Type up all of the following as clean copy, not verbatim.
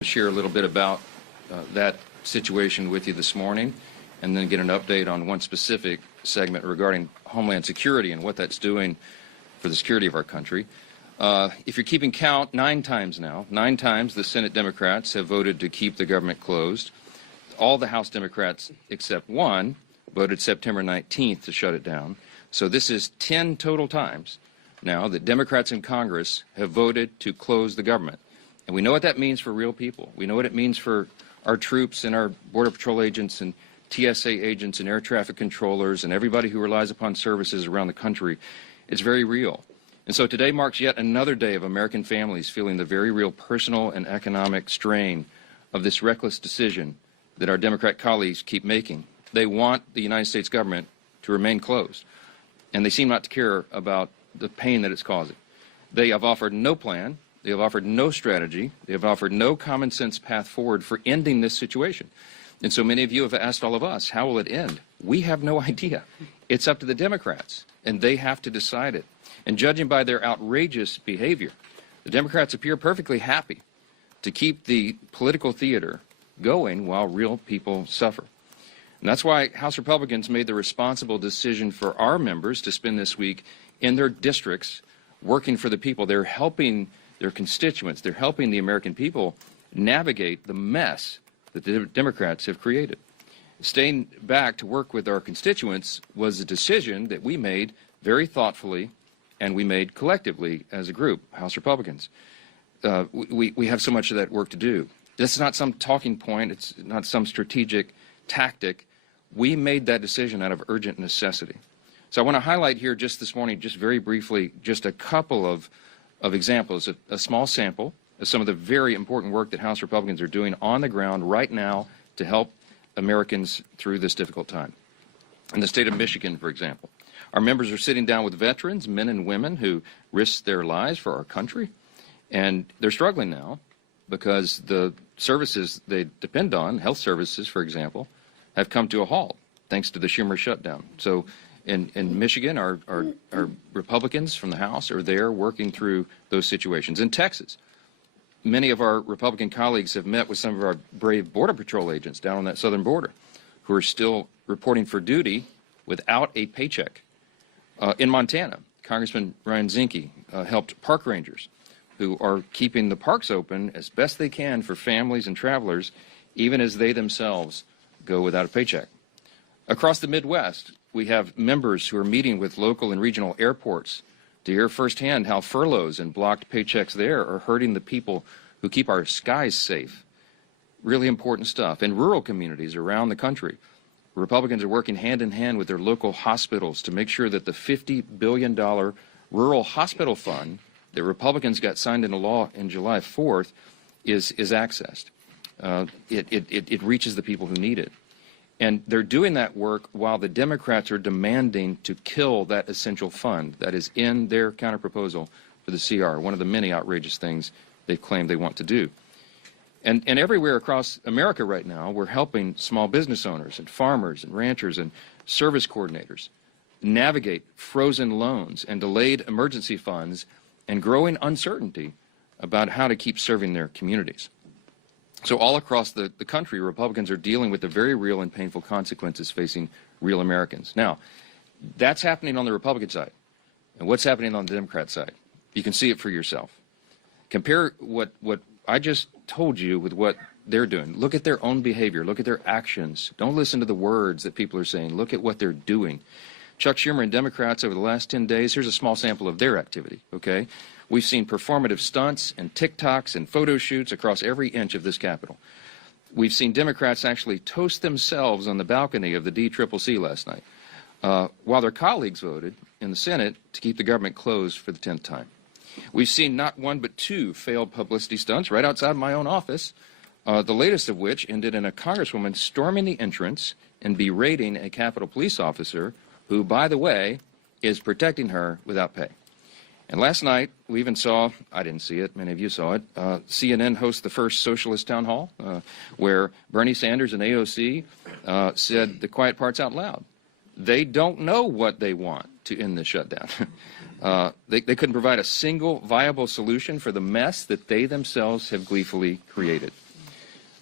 Share a little bit about that situation with you this morning, and then get an update on one specific segment regarding Homeland Security and what that's doing for the security of our country. If you're keeping count, 9 times the Senate Democrats have voted to keep the government closed. All the House Democrats except one voted September 19th to shut it down. So this is 10 total times now that Democrats in Congress have voted to close the government. And we know what that means for real people. We know what it means for our troops and our Border Patrol agents and TSA agents and air traffic controllers and everybody who relies upon services around the country. It's very real. And so today marks yet another day of American families feeling the very real personal and economic strain of this reckless decision that our Democrat colleagues keep making. They want the United States government to remain closed, and they seem not to care about the pain that it's causing. They have offered no plan. They have offered no strategy. They have offered no common sense path forward for ending this situation. And so many of you have asked all of us, how will it end? We have no idea. It's up to the Democrats, and they have to decide it. And judging by their outrageous behavior, the Democrats appear perfectly happy to keep the political theater going while real people suffer. And that's why House Republicans made the responsible decision for our members to spend this week in their districts working for the people. They're helping their constituents. They're helping the American people navigate the mess that the Democrats have created. Staying back to work with our constituents was a decision that we made very thoughtfully, and we made collectively as a group, House Republicans. We have so much of that work to do. This is not some talking point. It's not some strategic tactic. We made that decision out of urgent necessity. So I want to highlight here just this morning, just very briefly, just a couple of examples, a small sample of some of the very important work that House Republicans are doing on the ground right now to help Americans through this difficult time. In the state of Michigan, for example, our members are sitting down with veterans, men and women who risked their lives for our country, and they're struggling now because the services they depend on, health services, for example, have come to a halt thanks to the Schumer shutdown. So in Michigan, our Republicans from the House are there working through those situations. In Texas, many of our Republican colleagues have met with some of our brave Border Patrol agents down on that southern border who are still reporting for duty without a paycheck. In Montana, Congressman Ryan Zinke helped park rangers who are keeping the parks open as best they can for families and travelers, even as they themselves go without a paycheck. Across the Midwest, we have members who are meeting with local and regional airports to hear firsthand how furloughs and blocked paychecks there are hurting the people who keep our skies safe. Really important stuff. In rural communities around the country, Republicans are working hand in hand with their local hospitals to make sure that the $50 billion rural hospital fund that Republicans got signed into law in July 4th is accessed. It reaches the people who need it. And they're doing that work while the Democrats are demanding to kill that essential fund that is in their counterproposal for the CR, one of the many outrageous things they've claimed they want to do. And everywhere across America right now, we're helping small business owners and farmers and ranchers and service coordinators navigate frozen loans and delayed emergency funds and growing uncertainty about how to keep serving their communities. So all across the country, Republicans are dealing with the very real and painful consequences facing real Americans. Now, that's happening on the Republican side. And what's happening on the Democrat side? You can see it for yourself. Compare what I just told you with what they're doing. Look at their own behavior. Look at their actions. Don't listen to the words that people are saying. Look at what they're doing. Chuck Schumer and Democrats over the last 10 days, here's a small sample of their activity, okay? We've seen performative stunts and TikToks and photo shoots across every inch of this Capitol. We've seen Democrats actually toast themselves on the balcony of the DCCC last night, while their colleagues voted in the Senate to keep the government closed for the 10th time. We've seen not one but 2 failed publicity stunts right outside my own office, the latest of which ended in a congresswoman storming the entrance and berating a Capitol police officer who, by the way, is protecting her without pay. And last night, we even saw, I didn't see it, many of you saw it, CNN host the first socialist town hall, where Bernie Sanders and AOC said the quiet parts out loud. They don't know what they want to end the shutdown. They couldn't provide a single viable solution for the mess that they themselves have gleefully created.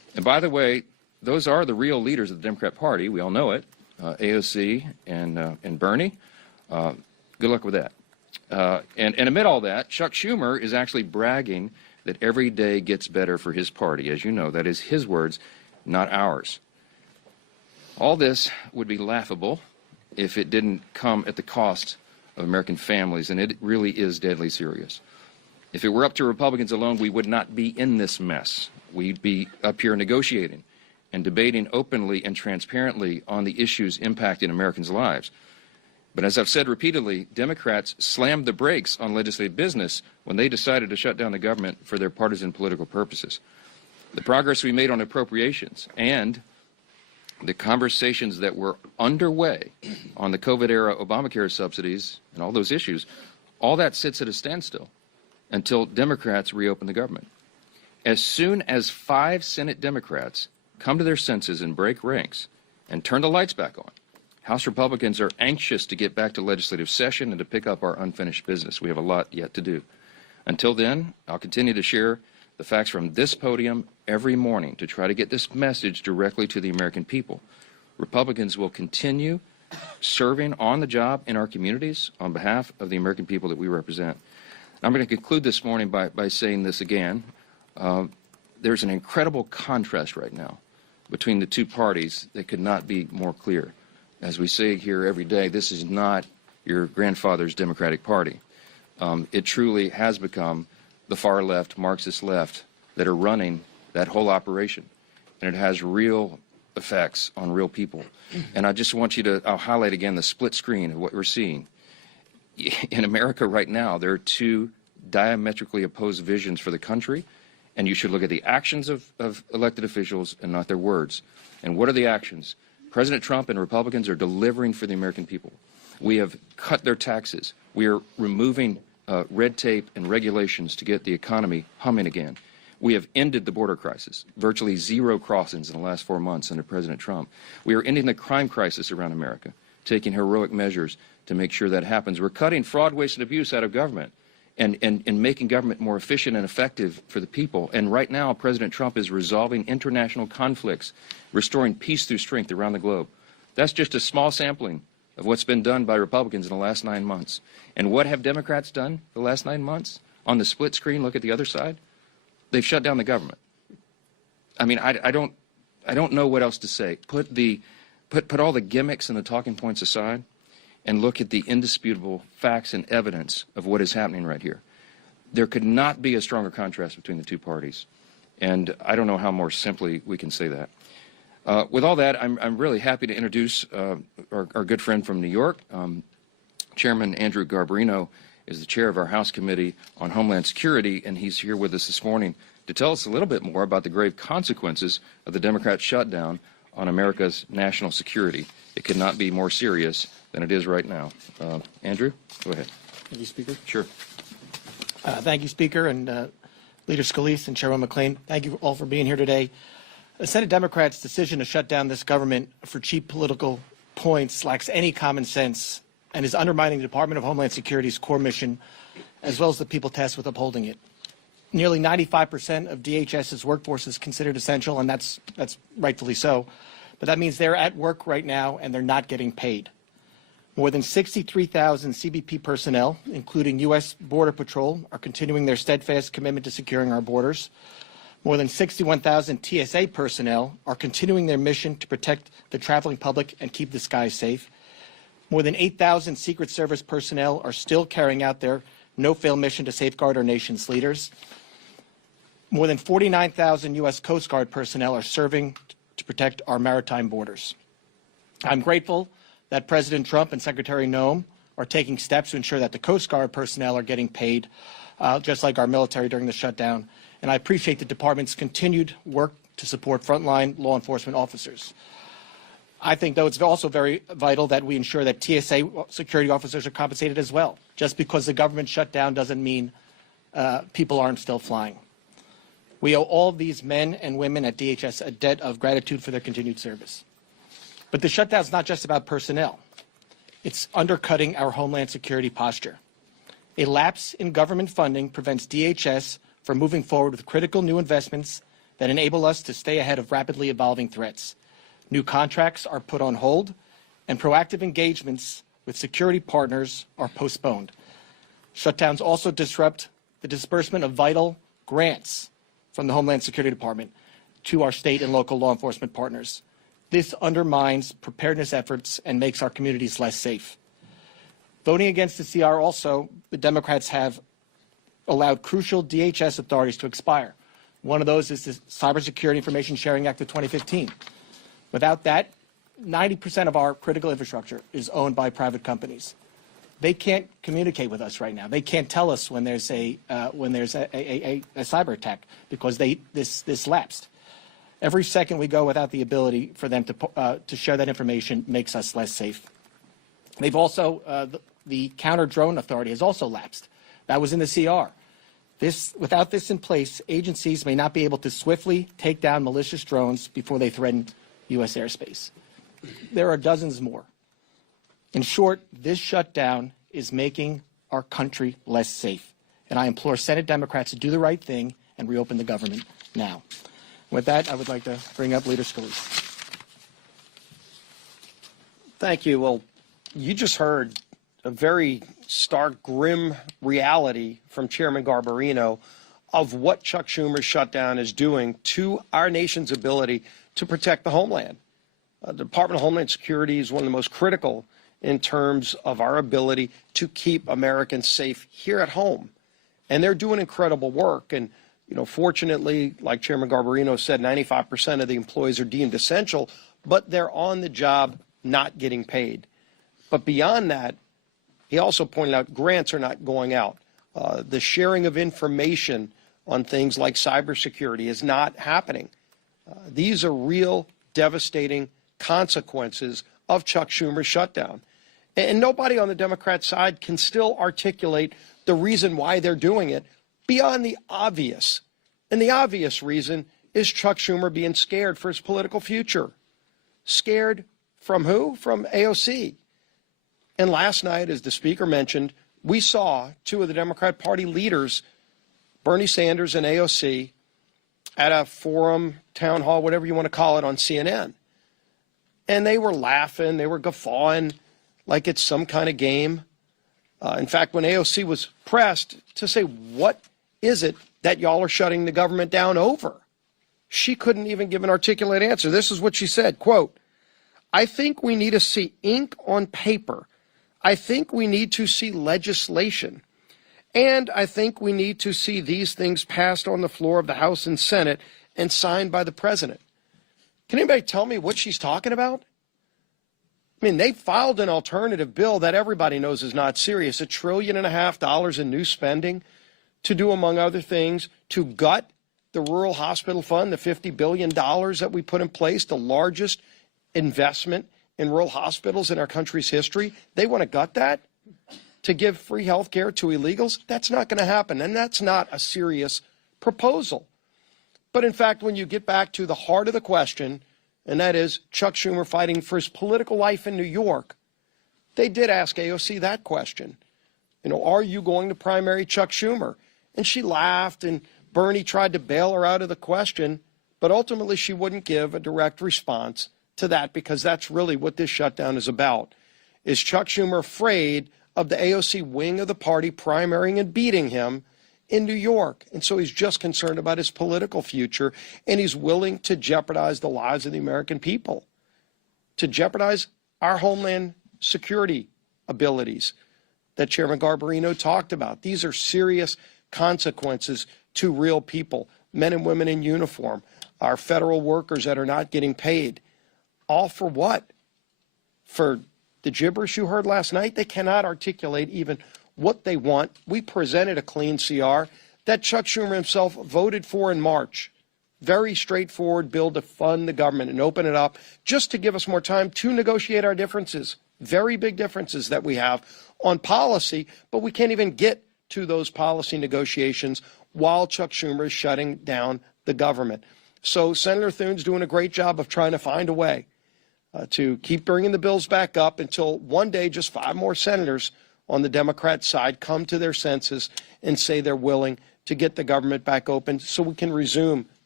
And by the way, those are the real leaders of the Democrat Party. We all know it, AOC and Bernie. Good luck with that. And amid all that, Chuck Schumer is actually bragging that every day gets better for his party. As you know, that is his words, not ours. All this would be laughable if it didn't come at the cost of American families, and it really is deadly serious. If it were up to Republicans alone, we would not be in this mess. We'd be up here negotiating and debating openly and transparently on the issues impacting Americans' lives. But as I've said repeatedly, Democrats slammed the brakes on legislative business when they decided to shut down the government for their partisan political purposes. The progress we made on appropriations and the conversations that were underway on the COVID-era Obamacare subsidies and all those issues, all that sits at a standstill until Democrats reopen the government. As soon as 5 Senate Democrats come to their senses and break ranks and turn the lights back on, House Republicans are anxious to get back to legislative session and to pick up our unfinished business. We have a lot yet to do. Until then, I'll continue to share the facts from this podium every morning to try to get this message directly to the American people. Republicans will continue serving on the job in our communities on behalf of the American people that we represent. I'm going to conclude this morning by saying this again. There's an incredible contrast right now between the two parties that could not be more clear. As we say here every day, this is not your grandfather's Democratic Party. It truly has become the far left, Marxist left, that are running that whole operation. And it has real effects on real people. And I just want you to, I'll highlight again the split screen of what we're seeing. In America right now, there are 2 diametrically opposed visions for the country, and you should look at the actions of elected officials and not their words. And what are the actions? President Trump and Republicans are delivering for the American people. We have cut their taxes. We are removing red tape and regulations to get the economy humming again. We have ended the border crisis, virtually 0 crossings in the last 4 months under President Trump. We are ending the crime crisis around America, taking heroic measures to make sure that happens. We're cutting fraud, waste, and abuse out of government and making government more efficient and effective for the people. And right now, President Trump is resolving international conflicts, restoring peace through strength around the globe. That's just a small sampling of what's been done by Republicans in the last 9 months. And what have Democrats done the last 9 months? On the split screen, look at the other side. They've shut down the government. I mean, I don't know what else to say. Put all the gimmicks and the talking points aside and look at the indisputable facts and evidence of what is happening right here. There could not be a stronger contrast between the two parties. And I don't know how more simply we can say that. With all that, I'm really happy to introduce our good friend from New York. Chairman Andrew Garbarino is the chair of our House Committee on Homeland Security, and he's here with us this morning to tell us a little bit more about the grave consequences of the Democrat shutdown on America's national security. It could not be more serious than it is right now. Andrew, go ahead. Thank you, Speaker. Sure. Thank you, Speaker, and Leader Scalise and Chairman McClain. Thank you all for being here today. The Senate Democrats' decision to shut down this government for cheap political points lacks any common sense and is undermining the Department of Homeland Security's core mission, as well as the people tasked with upholding it. Nearly 95% of DHS's workforce is considered essential, and that's rightfully so. But that means they're at work right now, and they're not getting paid. More than 63,000 CBP personnel, including U.S. Border Patrol, are continuing their steadfast commitment to securing our borders. More than 61,000 TSA personnel are continuing their mission to protect the traveling public and keep the skies safe. More than 8,000 Secret Service personnel are still carrying out their no-fail mission to safeguard our nation's leaders. More than 49,000 U.S. Coast Guard personnel are serving to protect our maritime borders. I'm grateful that President Trump and Secretary Noem are taking steps to ensure that the Coast Guard personnel are getting paid, just like our military during the shutdown. And I appreciate the department's continued work to support frontline law enforcement officers. I think, though, it's also very vital that we ensure that TSA security officers are compensated as well. Just because the government shut down doesn't mean people aren't still flying. We owe all these men and women at DHS a debt of gratitude for their continued service. But the shutdown is not just about personnel. It's undercutting our Homeland Security posture. A lapse in government funding prevents DHS from moving forward with critical new investments that enable us to stay ahead of rapidly evolving threats. New contracts are put on hold, and proactive engagements with security partners are postponed. Shutdowns also disrupt the disbursement of vital grants from the Homeland Security Department to our state and local law enforcement partners. This undermines preparedness efforts and makes our communities less safe. Voting against the CR also, the Democrats have allowed crucial DHS authorities to expire. One of those is the Cybersecurity Information Sharing Act of 2015. Without that, 90% of our critical infrastructure is owned by private companies. They can't communicate with us right now. They can't tell us when there's a cyber attack because this lapsed. Every second we go without the ability for them to share that information makes us less safe. They've also the counter drone authority has also lapsed. That was in the CR. Without this in place, agencies may not be able to swiftly take down malicious drones before they threaten U.S. airspace. There are dozens more. In short, this shutdown is making our country less safe. And I implore Senate Democrats to do the right thing and reopen the government now. With that, I would like to bring up Leader Scalise. Thank you. Well, you just heard a very stark, grim reality from Chairman Garbarino of what Chuck Schumer's shutdown is doing to our nation's ability to protect the homeland. The Department of Homeland Security is one of the most critical in terms of our ability to keep Americans safe here at home. And they're doing incredible work. And, you know, fortunately, like Chairman Garbarino said, 95% of the employees are deemed essential, but they're on the job not getting paid. But beyond that, he also pointed out grants are not going out. The sharing of information on things like cybersecurity is not happening. These are real devastating consequences of Chuck Schumer's shutdown. And nobody on the Democrat side can still articulate the reason why they're doing it beyond the obvious. And the obvious reason is Chuck Schumer being scared for his political future. Scared from who? From AOC. And last night, as the speaker mentioned, we saw two of the Democrat Party leaders, Bernie Sanders and AOC, at a forum, town hall, whatever you want to call it, on CNN. And they were laughing, they were guffawing like it's some kind of game. In fact, when AOC was pressed to say, what is it that y'all are shutting the government down over? She couldn't even give an articulate answer. This is what she said, quote, "I think we need to see ink on paper. I think we need to see legislation. And I think we need to see these things passed on the floor of the House and Senate and signed by the president." Can anybody tell me what she's talking about? I mean, they filed an alternative bill that everybody knows is not serious, $1.5 trillion in new spending to do, among other things, to gut the Rural Hospital Fund, the $50 billion that we put in place, the largest investment in rural hospitals in our country's history. They want to gut that to give free health care to illegals. That's not going to happen, and that's not a serious proposal. But in fact, when you get back to the heart of the question, and that is Chuck Schumer fighting for his political life in New York, they did ask AOC that question. You know, are you going to primary Chuck Schumer? And she laughed, and Bernie tried to bail her out of the question, but ultimately she wouldn't give a direct response to that, because that's really what this shutdown is about. Is Chuck Schumer afraid of the AOC wing of the party primarying and beating him in New York? And so he's just concerned about his political future, and he's willing to jeopardize the lives of the American people, to jeopardize our homeland security abilities that Chairman Garbarino talked about. These are serious consequences to real people, men and women in uniform, our federal workers that are not getting paid. All for what? For the gibberish you heard last night? They cannot articulate even what they want. We presented a clean CR that Chuck Schumer himself voted for in March. Very straightforward bill to fund the government and open it up just to give us more time to negotiate our differences. Very big differences that we have on policy, but we can't even get to those policy negotiations while Chuck Schumer is shutting down the government. So Senator Thune's doing a great job of trying to find a way to keep bringing the bills back up until one day just 5 more senators on the Democrat side come to their senses and say they're willing to get the government back open so we can resume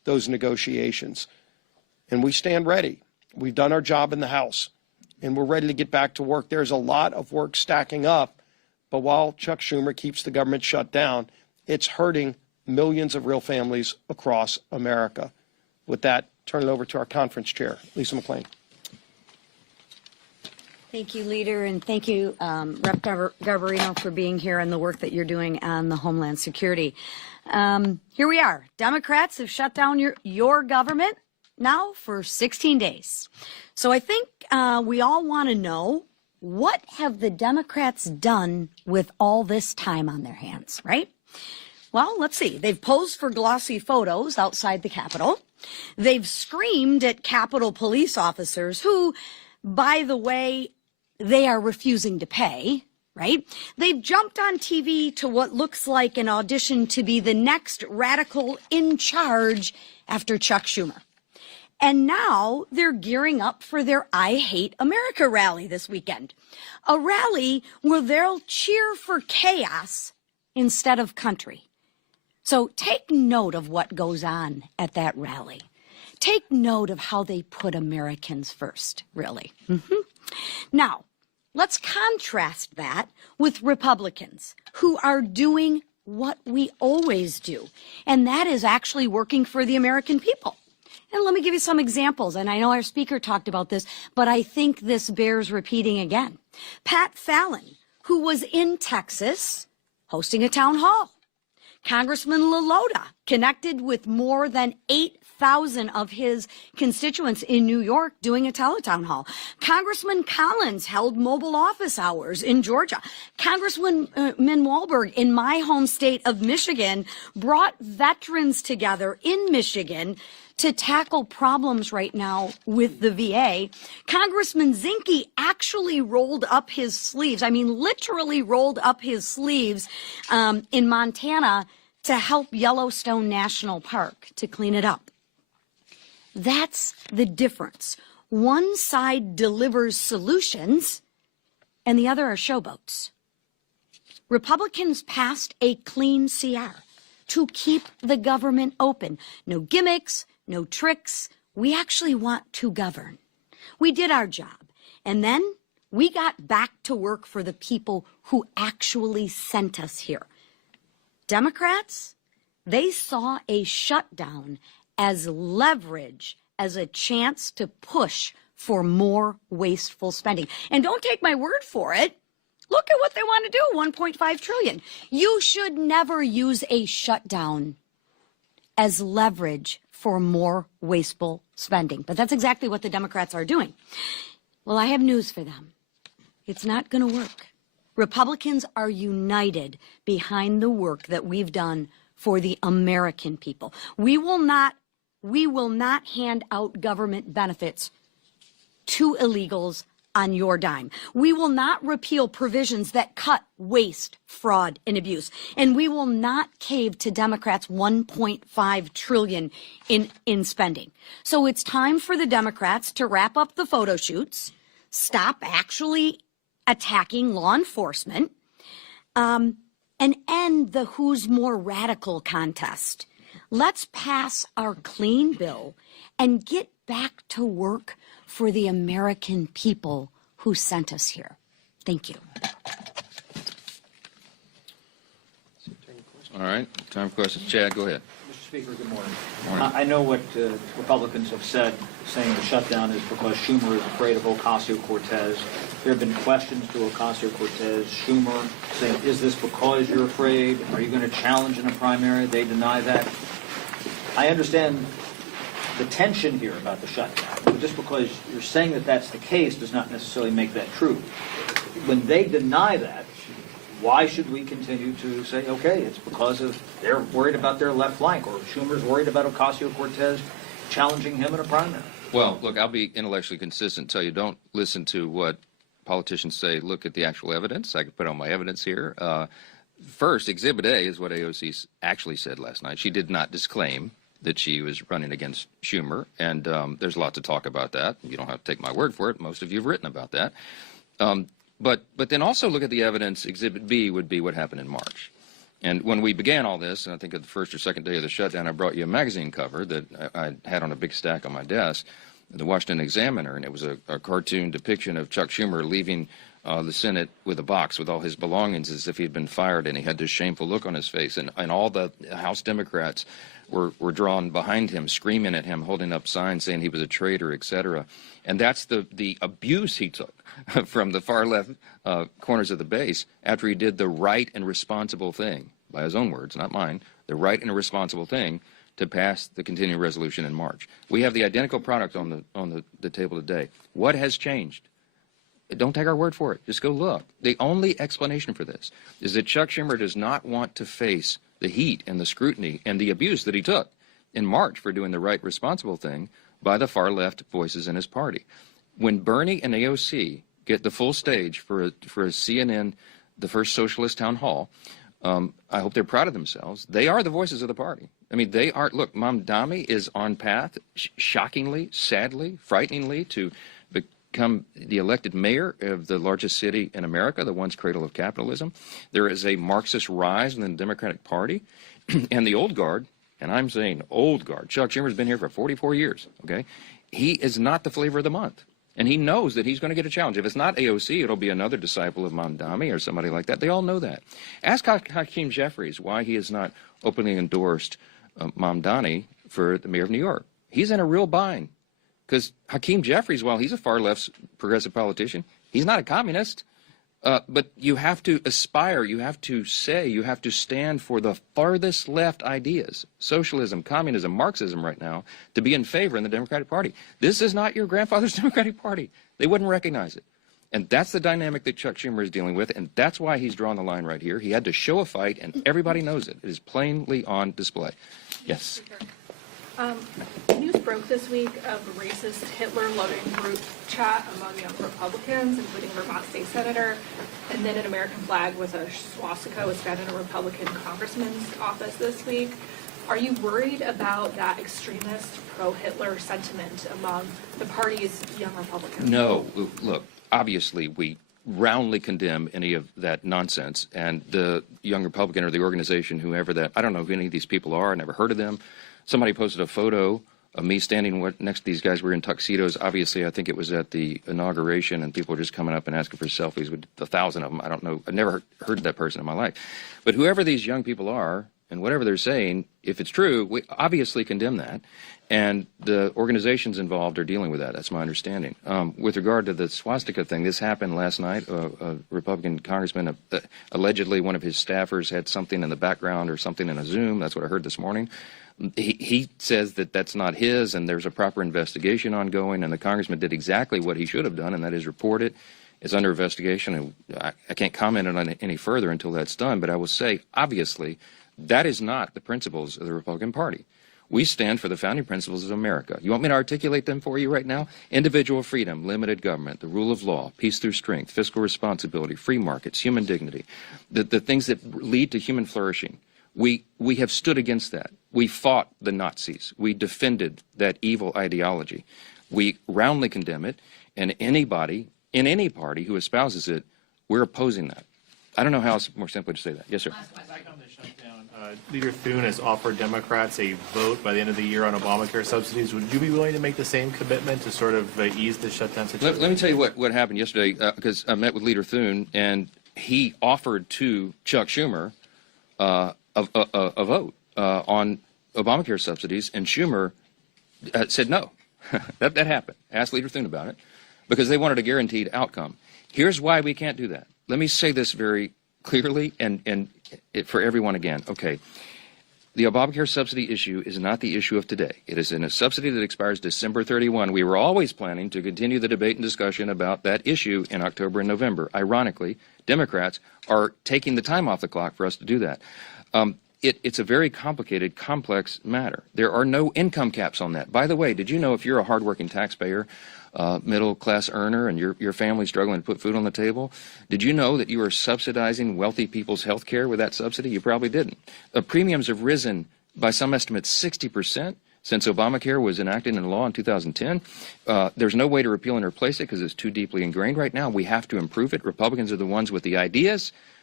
those negotiations. And we stand ready. We've done our job in the House, and we're ready to get back to work. There's a lot of work stacking up, but while Chuck Schumer keeps the government shut down, it's hurting millions of real families across America. With that, turn it over to our conference chair, Lisa McClain. Thank you, Leader, and thank you, Rep. Garbarino, for being here and the work that you're doing on the Homeland Security. Here we are. Democrats have shut down your government now for 16 days. So I think we all want to know, what have the Democrats done with all this time on their hands, right? Well, let's see. They've posed for glossy photos outside the Capitol. They've screamed at Capitol police officers who, by the way, they are refusing to pay, right? They've jumped on TV to what looks like an audition to be the next radical in charge after Chuck Schumer. And now they're gearing up for their I Hate America rally this weekend. A rally where they'll cheer for chaos instead of country. So take note of what goes on at that rally. Take note of how they put Americans first, really. Now, let's contrast that with Republicans who are doing what we always do, and that is actually working for the American people. And let me give you some examples, and I know our speaker talked about this, but I think this bears repeating again. Pat Fallon, who was in Texas hosting a town hall. Congressman LaLota connected with more than 8,000 of his constituents in New York doing a teletown hall. Congressman Collins held mobile office hours in Georgia. Congressman Walberg in my home state of Michigan brought veterans together in Michigan to tackle problems right now with the VA. Congressman Zinke actually rolled up his sleeves, I mean literally rolled up his sleeves in Montana to help Yellowstone National Park to clean it up. That's the difference. One side delivers solutions and the other are showboats. Republicans passed a clean CR to keep the government open. No gimmicks, no tricks. We actually want to govern. We did our job. And then we got back to work for the people who actually sent us here. Democrats, they saw a shutdown as leverage, as a chance to push for more wasteful spending. And don't take my word for it. Look at what they want to do, $1.5 trillion. You should never use a shutdown as leverage for more wasteful spending. But that's exactly what the Democrats are doing. Well, I have news for them. It's not going to work. Republicans are united behind the work that we've done for the American people. We will not hand out government benefits to illegals on your dime. We will not repeal provisions that cut waste, fraud, and abuse. And we will not cave to Democrats' $1.5 trillion in spending. So it's time for the Democrats to wrap up the photo shoots, stop actually attacking law enforcement, and end the who's more radical contest. Let's pass our clean bill and get back to work for the American people who sent us here. Thank you. All right, time for questions. Chad, go ahead. Mr. Speaker, good morning. Morning. I know what Republicans have said, saying the shutdown is because Schumer is afraid of Ocasio-Cortez. There have been questions to Ocasio-Cortez, Schumer, saying, is this because you're afraid? Are you going to challenge in a primary? They deny that. I understand the tension here about the shutdown. But just because you're saying that that's the case does not necessarily make that true. When they deny that, why should we continue to say, okay, it's because of they're worried about their left flank, or Schumer's worried about Ocasio-Cortez challenging him in a primary? Well, look, I'll be intellectually consistent, tell you don't listen to what politicians say, look at the actual evidence. I could put on my evidence here. First, Exhibit A is what AOC actually said last night. She did not disclaim that she was running against Schumer, and there's a lot to talk about that. You don't have to take my word for it. Most of you have written about that. But then also look at the evidence. Exhibit B would be what happened in March. And when we began all this, and I think at the first or second day of the shutdown, I brought you a magazine cover that I had on a big stack on my desk, the Washington Examiner, and it was a cartoon depiction of Chuck Schumer leaving the Senate with a box with all his belongings as if he had been fired, and he had this shameful look on his face. And all the House Democrats were drawn behind him, screaming at him, holding up signs saying he was a traitor, etc. And that's the abuse he took from the far left corners of the base after he did the right and responsible thing, by his own words, not mine, the right and responsible thing to pass the continuing resolution in March. We have the identical product on the table today. What has changed? Don't take our word for it. Just go look. The only explanation for this is that Chuck Schumer does not want to face the heat and the scrutiny and the abuse that he took in March for doing the right, responsible thing by the far left voices in his party. When Bernie and AOC get the full stage for a CNN, the first socialist town hall, I hope they're proud of themselves. They are the voices of the party. I mean, they are. Look, Mamdani is on path, shockingly, sadly, frighteningly, to become the elected mayor of the largest city in America, the once cradle of capitalism. There is a Marxist rise in the Democratic Party, and the old guard, and I'm saying old guard, Chuck Schumer's been here for 44 years, okay? He is not the flavor of the month. And he knows that he's going to get a challenge. If it's not AOC, it'll be another disciple of Mamdani or somebody like that. They all know that. Ask Hakeem Jeffries why he has not openly endorsed Mamdani for the mayor of New York. He's in a real bind. Because Hakeem Jeffries, while he's a far-left progressive politician, he's not a communist. But you have to aspire, you have to say, you have to stand for the farthest left ideas, socialism, communism, Marxism right now, to be in favor in the Democratic Party. This is not your grandfather's Democratic Party. They wouldn't recognize it. And that's the dynamic that Chuck Schumer is dealing with, and that's why he's drawn the line right here. He had to show a fight, and everybody knows it. It is plainly on display. Yes. News broke this week of a racist Hitler-loving group chat among young Republicans, including Vermont State Senator, and then an American flag with a swastika was found in a Republican congressman's office this week. Are you worried about that extremist pro-Hitler sentiment among the party's young Republicans? No. Look, obviously we roundly condemn any of that nonsense, and the young Republican or the organization, whoever that, I don't know who any of these people are, I never heard of them. Somebody posted a photo of me standing next to these guys. We're in tuxedos. Obviously, I think it was at the inauguration, and people were just coming up and asking for selfies with 1,000 of them. I don't know. I've never heard of that person in my life. But whoever these young people are, and whatever they're saying, if it's true, we obviously condemn that. And the organizations involved are dealing with that. That's my understanding. With regard to the swastika thing, this happened last night. A Republican congressman, allegedly one of his staffers had something in the background or something in a Zoom. That's what I heard this morning. He says that that's not his, and there's a proper investigation ongoing, and the congressman did exactly what he should have done, and that is report it. It's under investigation, and I can't comment on it any further until that's done, but I will say, obviously, that is not the principles of the Republican Party. We stand for the founding principles of America. You want me to articulate them for you right now? Individual freedom, limited government, the rule of law, peace through strength, fiscal responsibility, free markets, human dignity, the things that lead to human flourishing. We have stood against that. We fought the Nazis. We defended that evil ideology. We roundly condemn it, and anybody in any party who espouses it, we're opposing that. I don't know how else more simply to say that. Yes, sir. Back on the shutdown, Leader Thune has offered Democrats a vote by the end of the year on Obamacare subsidies. Would you be willing to make the same commitment to sort of ease the shutdown situation? Let me tell you what happened yesterday, because I met with Leader Thune, and he offered to Chuck Schumer a vote on Obamacare subsidies, and Schumer said no. that happened. Asked Leader Thune about it, because they wanted a guaranteed outcome. Here's why we can't do that. Let me say this very clearly and for everyone again. Okay, the Obamacare subsidy issue is not the issue of today. It is in a subsidy that expires December 31. We were always planning to continue the debate and discussion about that issue in October and November. Ironically, Democrats are taking the time off the clock for us to do that. It's a very complicated, complex matter. There are no income caps on that. By the way, did you know if you're a hardworking taxpayer, middle-class earner, and your family's struggling to put food on the table, did you know that you are subsidizing wealthy people's health care with that subsidy? You probably didn't. Premiums have risen by some estimates 60% since Obamacare was enacted into law in 2010. There's no way to repeal and replace it because it's too deeply ingrained right now. We have to improve it. Republicans are the ones with the ideas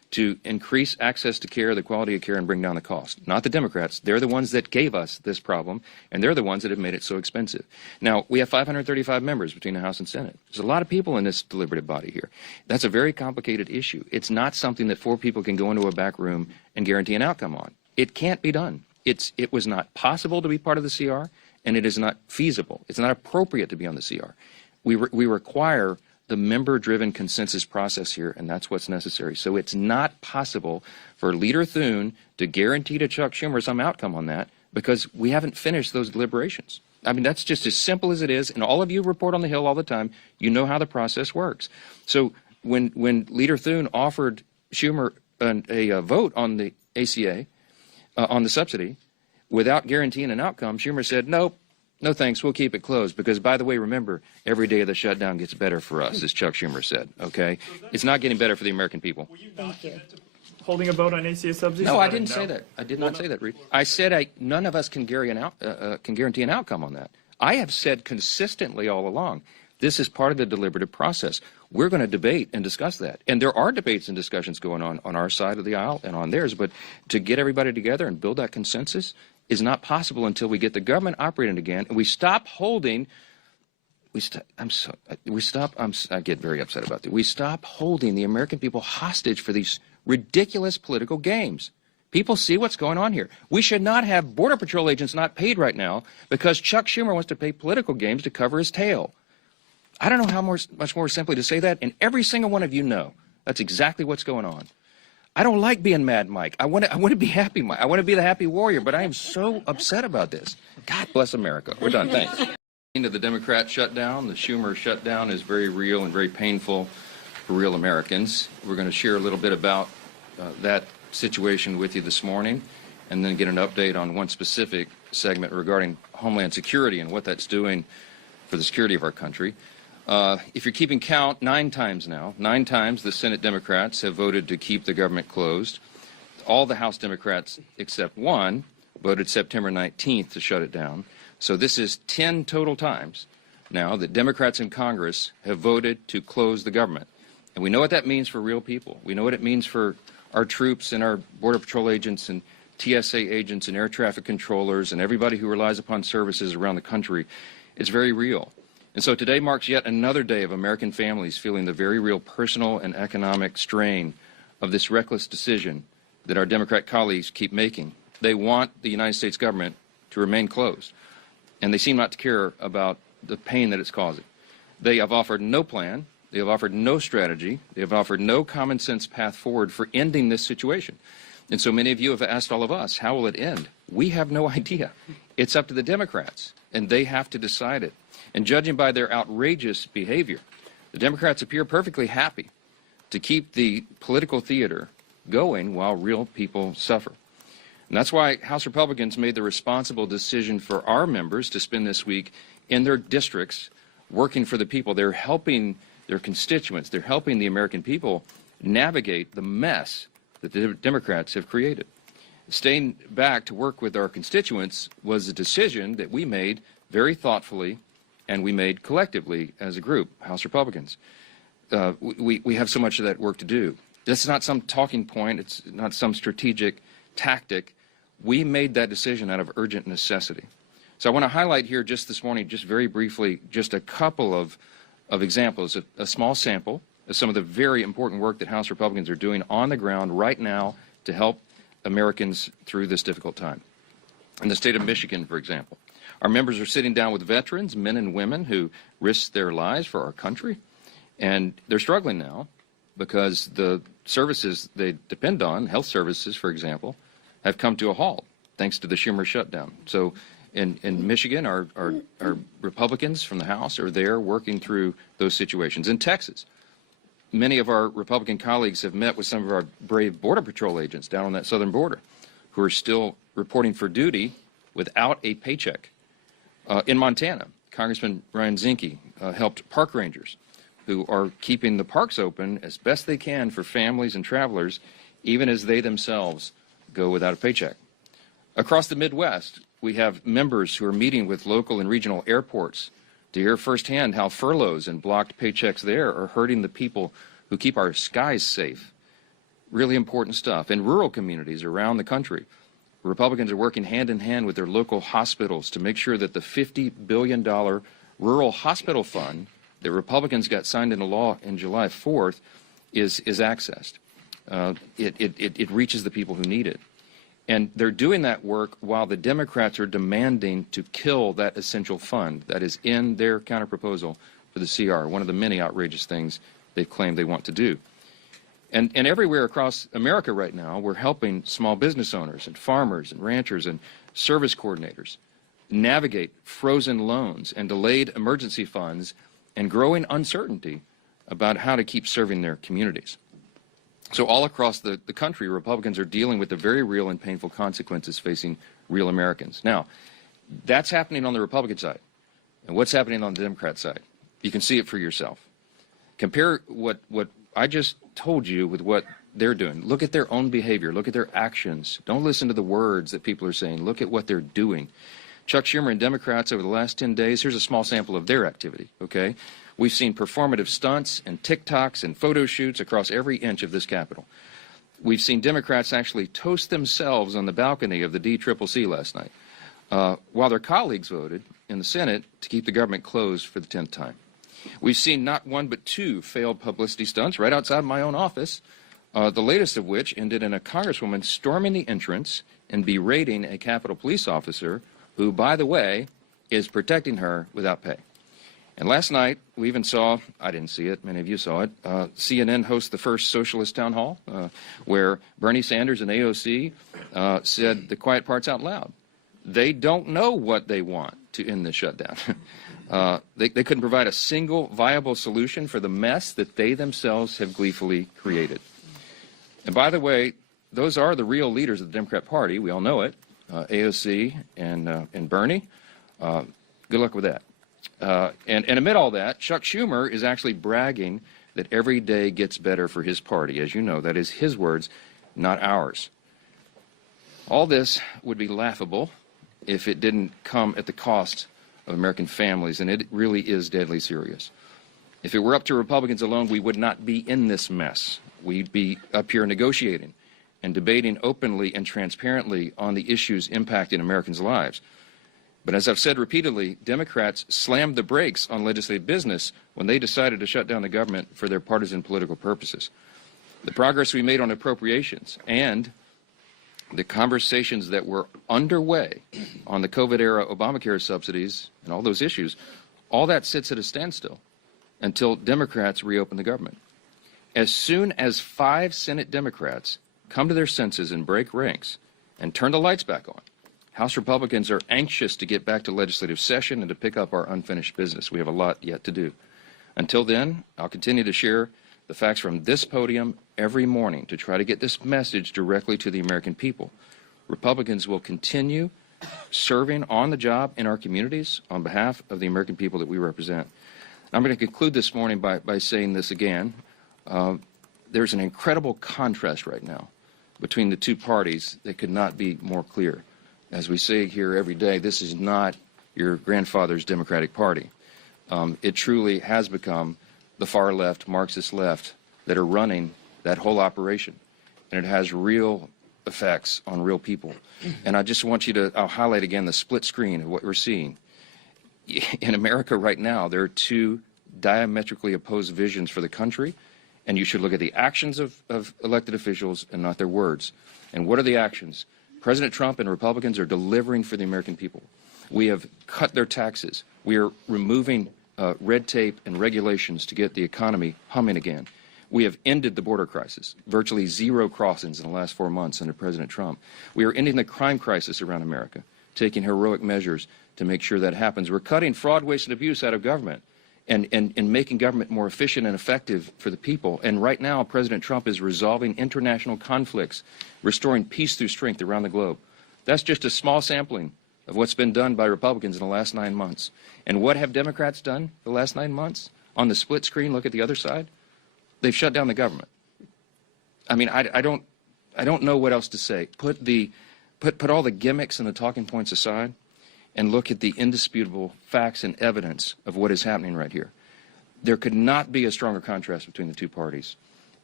to increase access to care, the quality of care, and bring down the cost. Not the Democrats. They're the ones that gave us this problem, and they're the ones that have made it so expensive. Now, we have 535 members between the House and Senate. There's a lot of people in this deliberative body here. That's a very complicated issue. It's not something that 4 people can go into a back room and guarantee an outcome on. It can't be done. It was not possible to be part of the CR, and it is not feasible. It's not appropriate to be on the CR. We require the member-driven consensus process here, and that's what's necessary. So it's not possible for Leader Thune to guarantee to Chuck Schumer some outcome on that because we haven't finished those deliberations. I mean, that's just as simple as it is, and all of you report on the Hill all the time. You know how the process works. So when Leader Thune offered Schumer a vote on the ACA, on the subsidy, without guaranteeing an outcome, Schumer said, nope, no thanks, we'll keep it closed. Because, by the way, remember, every day of the shutdown gets better for us, as Chuck Schumer said, okay? It's not getting better for the American people. Thank you. Holding a vote on ACA subsidies? No, I didn't say that. I did not say that, Reed. I said none of us can guarantee an outcome on that. I have said consistently all along, this is part of the deliberative process. We're going to debate and discuss that. And there are debates and discussions going on our side of the aisle and on theirs. But to get everybody together and build that consensus is not possible until we get the government operating again and we stop holding. I get very upset about that. We stop holding the American people hostage for these ridiculous political games. People see what's going on here. We should not have Border Patrol agents not paid right now because Chuck Schumer wants to pay political games to cover his tail. I don't know how much more simply to say that, and every single one of you know that's exactly what's going on. I don't like being Mad Mike. I want to be Happy Mike. I want to be the happy warrior, but I am so upset about this. God bless America. We're done. Thanks. To the Democrat shutdown, the Schumer shutdown is very real and very painful for real Americans. We're going to share a little bit about that situation with you this morning and then get an update on one specific segment regarding Homeland Security and what that's doing for the security of our country. If you're keeping count, 9 times now, 9 times the Senate Democrats have voted to keep the government closed. All the House Democrats except one voted September 19th to shut it down. So this is 10 total times now that Democrats in Congress have voted to close the government. And we know what that means for real people. We know what it means for our troops and our Border Patrol agents and TSA agents and air traffic controllers and everybody who relies upon services around the country. It's very real. And so today marks yet another day of American families feeling the very real personal and economic strain of this reckless decision that our Democrat colleagues keep making. They want the United States government to remain closed, and they seem not to care about the pain that it's causing. They have offered no plan. They have offered no strategy. They have offered no common sense path forward for ending this situation. And so many of you have asked all of us, how will it end? We have no idea. It's up to the Democrats, and they have to decide it. And judging by their outrageous behavior, the Democrats appear perfectly happy to keep the political theater going while real people suffer. And that's why House Republicans made the responsible decision for our members to spend this week in their districts working for the people. They're helping their constituents. They're helping the American people navigate the mess that the Democrats have created. Staying back to work with our constituents was a decision that we made very thoughtfully and we made collectively as a group, House Republicans. We have so much of that work to do. This is not some talking point. It's not some strategic tactic. We made that decision out of urgent necessity. So I want to highlight here just this morning, just very briefly, just a couple of examples, a small sample of some of the very important work that House Republicans are doing on the ground right now to help Americans through this difficult time. In the state of Michigan, for example, our members are sitting down with veterans, men and women who risked their lives for our country, and they're struggling now because the services they depend on, health services, for example, have come to a halt thanks to the Schumer shutdown. So in Michigan, our Republicans from the House are there working through those situations. In Texas, many of our Republican colleagues have met with some of our brave Border Patrol agents down on that southern border who are still reporting for duty without a paycheck. In Montana, Congressman Ryan Zinke helped park rangers who are keeping the parks open as best they can for families and travelers, even as they themselves go without a paycheck. Across the Midwest, we have members who are meeting with local and regional airports to hear firsthand how furloughs and blocked paychecks there are hurting the people who keep our skies safe. really important stuff. In rural communities around the country, Republicans are working hand in hand with their local hospitals to make sure that the $50 billion rural hospital fund that Republicans got signed into law in July 4th is accessed. It reaches the people who need it. And they're doing that work while the Democrats are demanding to kill that essential fund that is in their counterproposal for the CR, one of the many outrageous things they've claimed they want to do. And everywhere across America right now, we're helping small business owners and farmers and ranchers and service coordinators navigate frozen loans and delayed emergency funds and growing uncertainty about how to keep serving their communities. So all across the country, Republicans are dealing with the very real and painful consequences facing real Americans. Now, that's happening on the Republican side. And what's happening on the Democrat side? You can see it for yourself. Compare what I just told you with what they're doing. Look at their own behavior. Look at their actions. Don't listen to the words that people are saying. Look at what they're doing. Chuck Schumer and Democrats over the last 10 days, here's a small sample of their activity, okay? We've seen performative stunts and TikToks and photo shoots across every inch of this Capitol. We've seen Democrats actually toast themselves on the balcony of the DCCC last night, while their colleagues voted in the Senate to keep the government closed for the 10th time. We've seen not one but two failed publicity stunts right outside my own office, the latest of which ended in a congresswoman storming the entrance and berating a Capitol police officer who, by the way, is protecting her without pay. And last night, we even saw, I didn't see it, many of you saw it, CNN host the first socialist town hall, where Bernie Sanders and AOC said the quiet parts out loud. They don't know what they want to end the shutdown. They couldn't provide a single viable solution for the mess that they themselves have gleefully created. And by the way, those are the real leaders of the Democrat Party. We all know it, AOC and Bernie. Good luck with that. And amid all that, Chuck Schumer is actually bragging that every day gets better for his party. As you know, that is his words, not ours. All this would be laughable if it didn't come at the cost of American families, and it really is deadly serious. If it were up to Republicans alone, we would not be in this mess. We'd be up here negotiating and debating openly and transparently on the issues impacting Americans' lives. But as I've said repeatedly, Democrats slammed the brakes on legislative business when they decided to shut down the government for their partisan political purposes. The progress we made on appropriations and the conversations that were underway on the COVID-era Obamacare subsidies and all those issues, all that sits at a standstill until Democrats reopen the government. As soon as 5 Senate Democrats come to their senses and break ranks and turn the lights back on, House Republicans are anxious to get back to legislative session and to pick up our unfinished business. We have a lot yet to do. Until then, I'll continue to share the facts from this podium every morning to try to get this message directly to the American people. Republicans will continue serving on the job in our communities on behalf of the American people that we represent. I'm going to conclude this morning by saying this again. There's an incredible contrast right now between the two parties that could not be more clear. As we say here every day, this is not your grandfather's Democratic Party. It truly has become the far left, Marxist left, that are running that whole operation. And it has real effects on real people. And I just want you to, I'll highlight again the split screen of what we're seeing. In America right now, there are two diametrically opposed visions for the country, and you should look at the actions of elected officials and not their words. And what are the actions? President Trump and Republicans are delivering for the American people. We have cut their taxes. We are removing red tape and regulations to get the economy humming again. We have ended the border crisis, virtually 0 crossings in the last 4 months under President Trump. We are ending the crime crisis around America, taking heroic measures to make sure that happens. We're cutting fraud, waste, and abuse out of government and making government more efficient and effective for the people. And right now, President Trump is resolving international conflicts, restoring peace through strength around the globe. That's just a small sampling of what's been done by Republicans in the last 9 months. And what have Democrats done the last 9 months? On the split screen, look at the other side. They've shut down the government. I mean, I don't know what else to say. Put all the gimmicks and the talking points aside and look at the indisputable facts and evidence of what is happening right here. There could not be a stronger contrast between the two parties.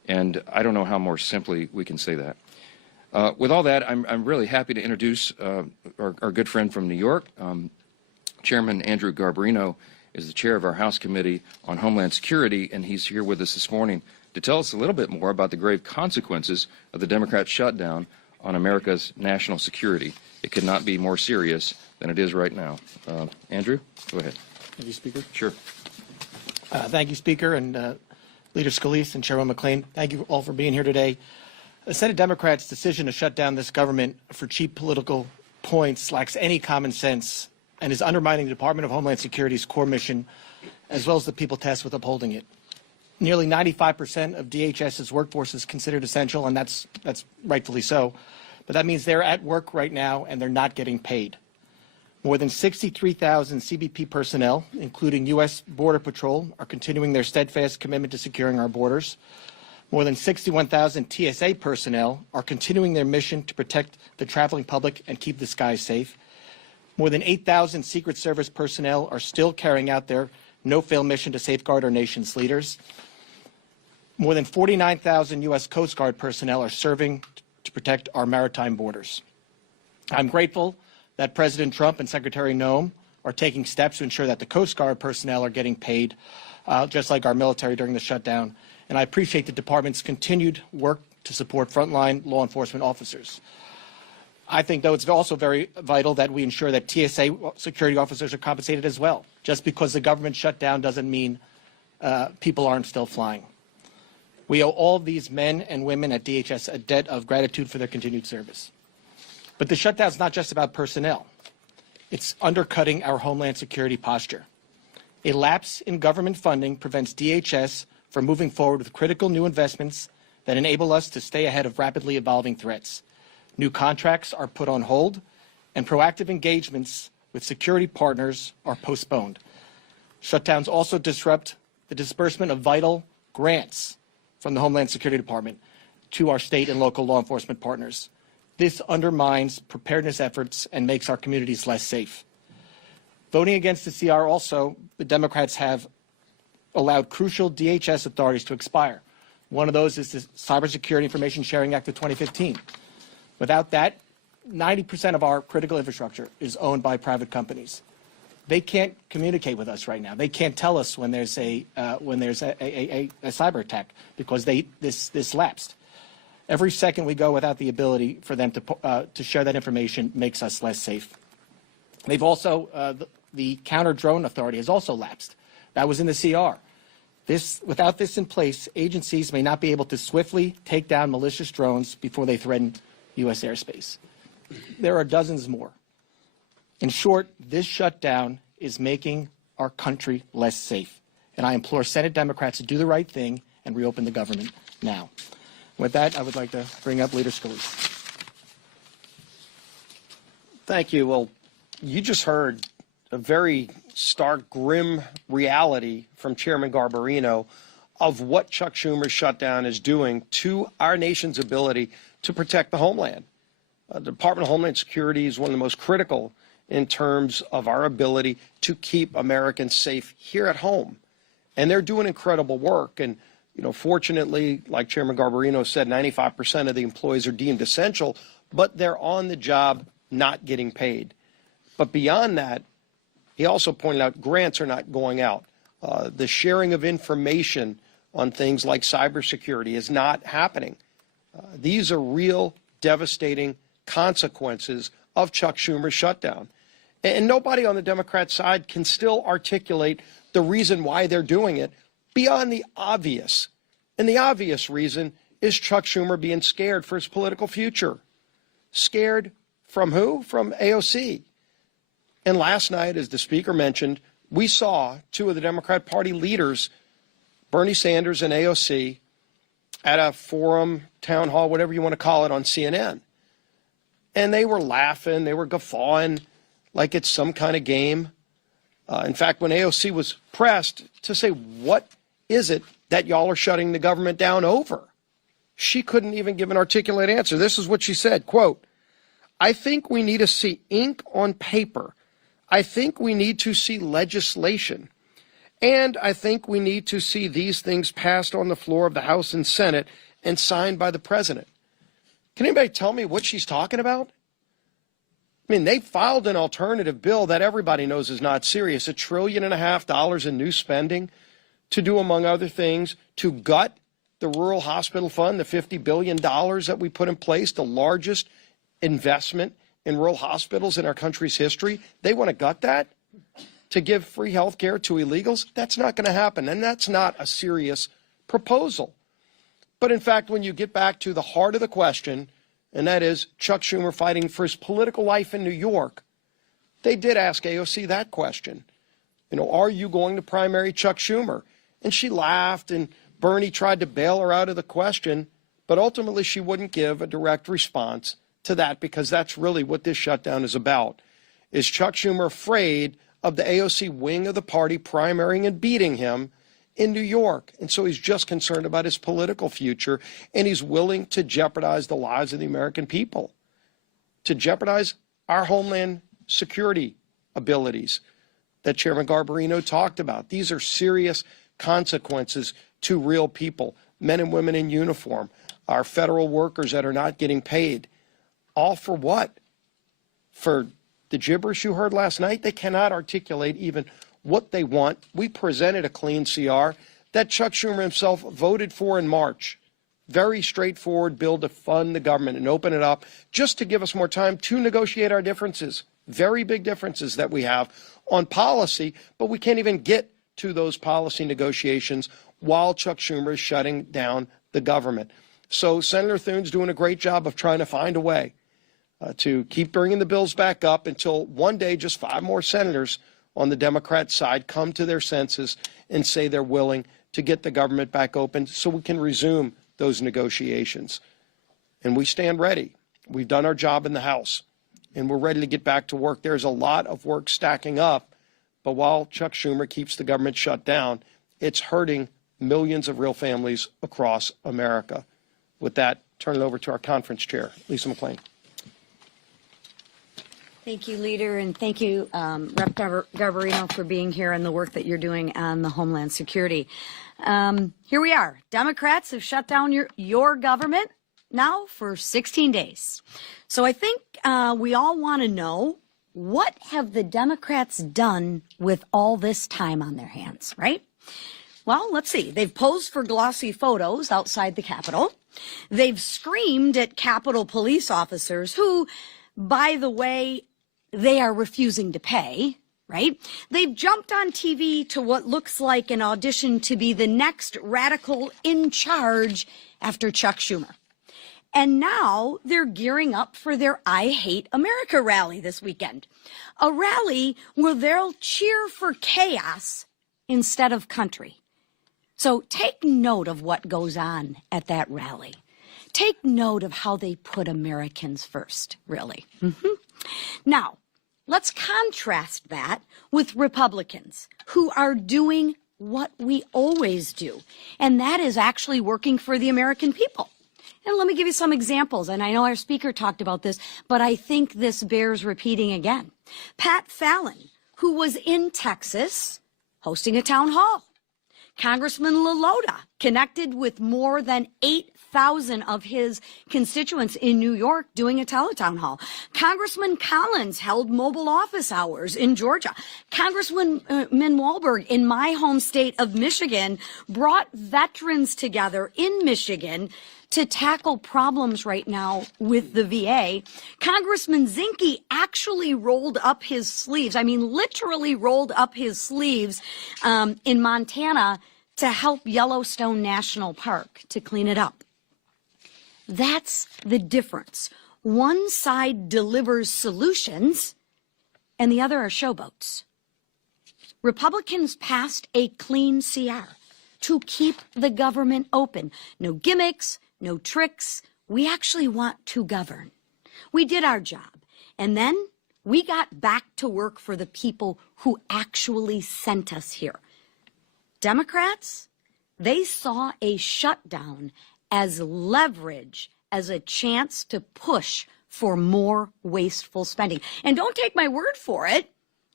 And I don't know how more simply we can say that. With all that, I'm really happy to introduce our good friend from New York. Chairman Andrew Garbarino is the chair of our House Committee on Homeland Security, and he's here with us this morning to tell us a little bit more about the grave consequences of the Democrat shutdown on America's national security. It could not be more serious than it is right now. Andrew, go ahead. Thank you, Speaker. Sure. Thank you, Speaker, and Leader Scalise and Chairman McLean. Thank you all for being here today. The Senate Democrats' decision to shut down this government for cheap political points lacks any common sense and is undermining the Department of Homeland Security's core mission, as well as the people tasked with upholding it. Nearly 95% of DHS's workforce is considered essential, and that's rightfully so. But that means they're at work right now and they're not getting paid. More than 63,000 CBP personnel, including U.S. Border Patrol, are continuing their steadfast commitment to securing our borders. More than 61,000 TSA personnel are continuing their mission to protect the traveling public and keep the skies safe. More than 8,000 Secret Service personnel are still carrying out their no-fail mission to safeguard our nation's leaders. More than 49,000 U.S. Coast Guard personnel are serving to protect our maritime borders. I'm grateful that President Trump and Secretary Noem are taking steps to ensure that the Coast Guard personnel are getting paid, just like our military during the shutdown. And I appreciate the department's continued work to support frontline law enforcement officers. I think, though, it's also very vital that we ensure that TSA security officers are compensated as well. Just because the government shut down doesn't mean people aren't still flying. We owe all these men and women at DHS a debt of gratitude for their continued service. But the shutdown is not just about personnel. It's undercutting our Homeland Security posture. A lapse in government funding prevents DHS from moving forward with critical new investments that enable us to stay ahead of rapidly evolving threats. New contracts are put on hold, and proactive engagements with security partners are postponed. Shutdowns also disrupt the disbursement of vital grants from the Homeland Security Department to our state and local law enforcement partners. This undermines preparedness efforts and makes our communities less safe. Voting against the CR also, the Democrats have allowed crucial DHS authorities to expire. One of those is the Cybersecurity Information Sharing Act of 2015. Without that, 90% of our critical infrastructure is owned by private companies. They can't communicate with us right now. They can't tell us when there's a cyber attack because this lapsed. Every second we go without the ability for them to share that information makes us less safe. They've also the counter drone authority has also lapsed. That was in the CR. Without this in place, agencies may not be able to swiftly take down malicious drones before they threaten U.S. airspace. There are dozens more. In short, this shutdown is making our country less safe. And I implore Senate Democrats to do the right thing and reopen the government now. With that, I would like to bring up Leader Scalise. Thank you. Well, you just heard a very stark, grim reality from Chairman Garbarino of what Chuck Schumer's shutdown is doing to our nation's ability to protect the homeland. The Department of Homeland Security is one of the most critical in terms of our ability to keep Americans safe here at home. And they're doing incredible work. And, you know, fortunately, like Chairman Garbarino said, 95% of the employees are deemed essential, but they're on the job not getting paid. But beyond that, he also pointed out grants are not going out. The sharing of information on things like cybersecurity is not happening. These are real devastating consequences of Chuck Schumer's shutdown. And nobody on the Democrat side can still articulate the reason why they're doing it beyond the obvious. And the obvious reason is Chuck Schumer being scared for his political future. Scared from who? From AOC. And last night, as the Speaker mentioned, we saw two of the Democrat Party leaders, Bernie Sanders and AOC, at a forum, town hall, whatever you want to call it, on CNN. And they were laughing, they were guffawing like it's some kind of game. In fact, when AOC was pressed to say, what is it that y'all are shutting the government down over? She couldn't even give an articulate answer. This is what she said, quote, "I think we need to see ink on paper. I think we need to see legislation. And I think we need to see these things passed on the floor of the House and Senate and signed by the president. Can anybody tell me what she's talking about? I mean, they filed an alternative bill that everybody knows is not serious, $1.5 trillion in new spending to do, among other things, to gut the rural hospital fund, the $50 billion that we put in place, the largest investment in rural hospitals in our country's history. They want to gut that to give free health care to illegals. That's not going to happen, and that's not a serious proposal. But in fact, when you get back to the heart of the question, and that is Chuck Schumer fighting for his political life in New York, they did ask AOC that question. You know, are you going to primary Chuck Schumer? And she laughed, and Bernie tried to bail her out of the question, but ultimately she wouldn't give a direct response to that, because that's really what this shutdown is about. Is Chuck Schumer afraid of the AOC wing of the party primarying and beating him in New York? And so he's just concerned about his political future, and he's willing to jeopardize the lives of the American people, to jeopardize our homeland security abilities that Chairman Garbarino talked about. These are serious consequences to real people, men and women in uniform, our federal workers that are not getting paid. All for what? For the gibberish you heard last night? They cannot articulate even what they want. We presented a clean CR that Chuck Schumer himself voted for in March. Very straightforward bill to fund the government and open it up just to give us more time to negotiate our differences. Very big differences that we have on policy, but we can't even get to those policy negotiations while Chuck Schumer is shutting down the government. So Senator Thune's doing a great job of trying to find a way to keep bringing the bills back up until one day just 5 more senators on the Democrat side come to their senses and say they're willing to get the government back open so we can resume those negotiations. And we stand ready. We've done our job in the House, and we're ready to get back to work. There's a lot of work stacking up, but while Chuck Schumer keeps the government shut down, it's hurting millions of real families across America. With that, turn it over to our conference chair, Lisa McClain. Thank you, Leader, and thank you, Rep. Garbarino, for being here and the work that you're doing on the Homeland Security. Here we are. Democrats have shut down your government now for 16 days. So I think we all want to know, what have the Democrats done with all this time on their hands, right? Well, let's see. They've posed for glossy photos outside the Capitol. They've screamed at Capitol police officers who, by the way, they are refusing to pay, right? They've jumped on TV to what looks like an audition to be the next radical in charge after Chuck Schumer. And now they're gearing up for their I Hate America rally this weekend. A rally where they'll cheer for chaos instead of country. So take note of what goes on at that rally. Take note of how they put Americans first, really. Now, let's contrast that with Republicans who are doing what we always do, and that is actually working for the American people. And let me give you some examples, and I know our speaker talked about this, but I think this bears repeating again. Pat Fallon, who was in Texas hosting a town hall. Congressman LaLota connected with more than 8,000 of his constituents in New York doing a teletown hall. Congressman Collins held mobile office hours in Georgia. Congressman Walberg in my home state of Michigan brought veterans together in Michigan to tackle problems right now with the VA. Congressman Zinke actually rolled up his sleeves, I mean literally rolled up his sleeves in Montana to help Yellowstone National Park to clean it up. That's the difference. One side delivers solutions and the other are showboats. Republicans passed a clean CR to keep the government open. No gimmicks, no tricks. We actually want to govern. We did our job. And then we got back to work for the people who actually sent us here. Democrats, they saw a shutdown as leverage, as a chance to push for more wasteful spending. And don't take my word for it.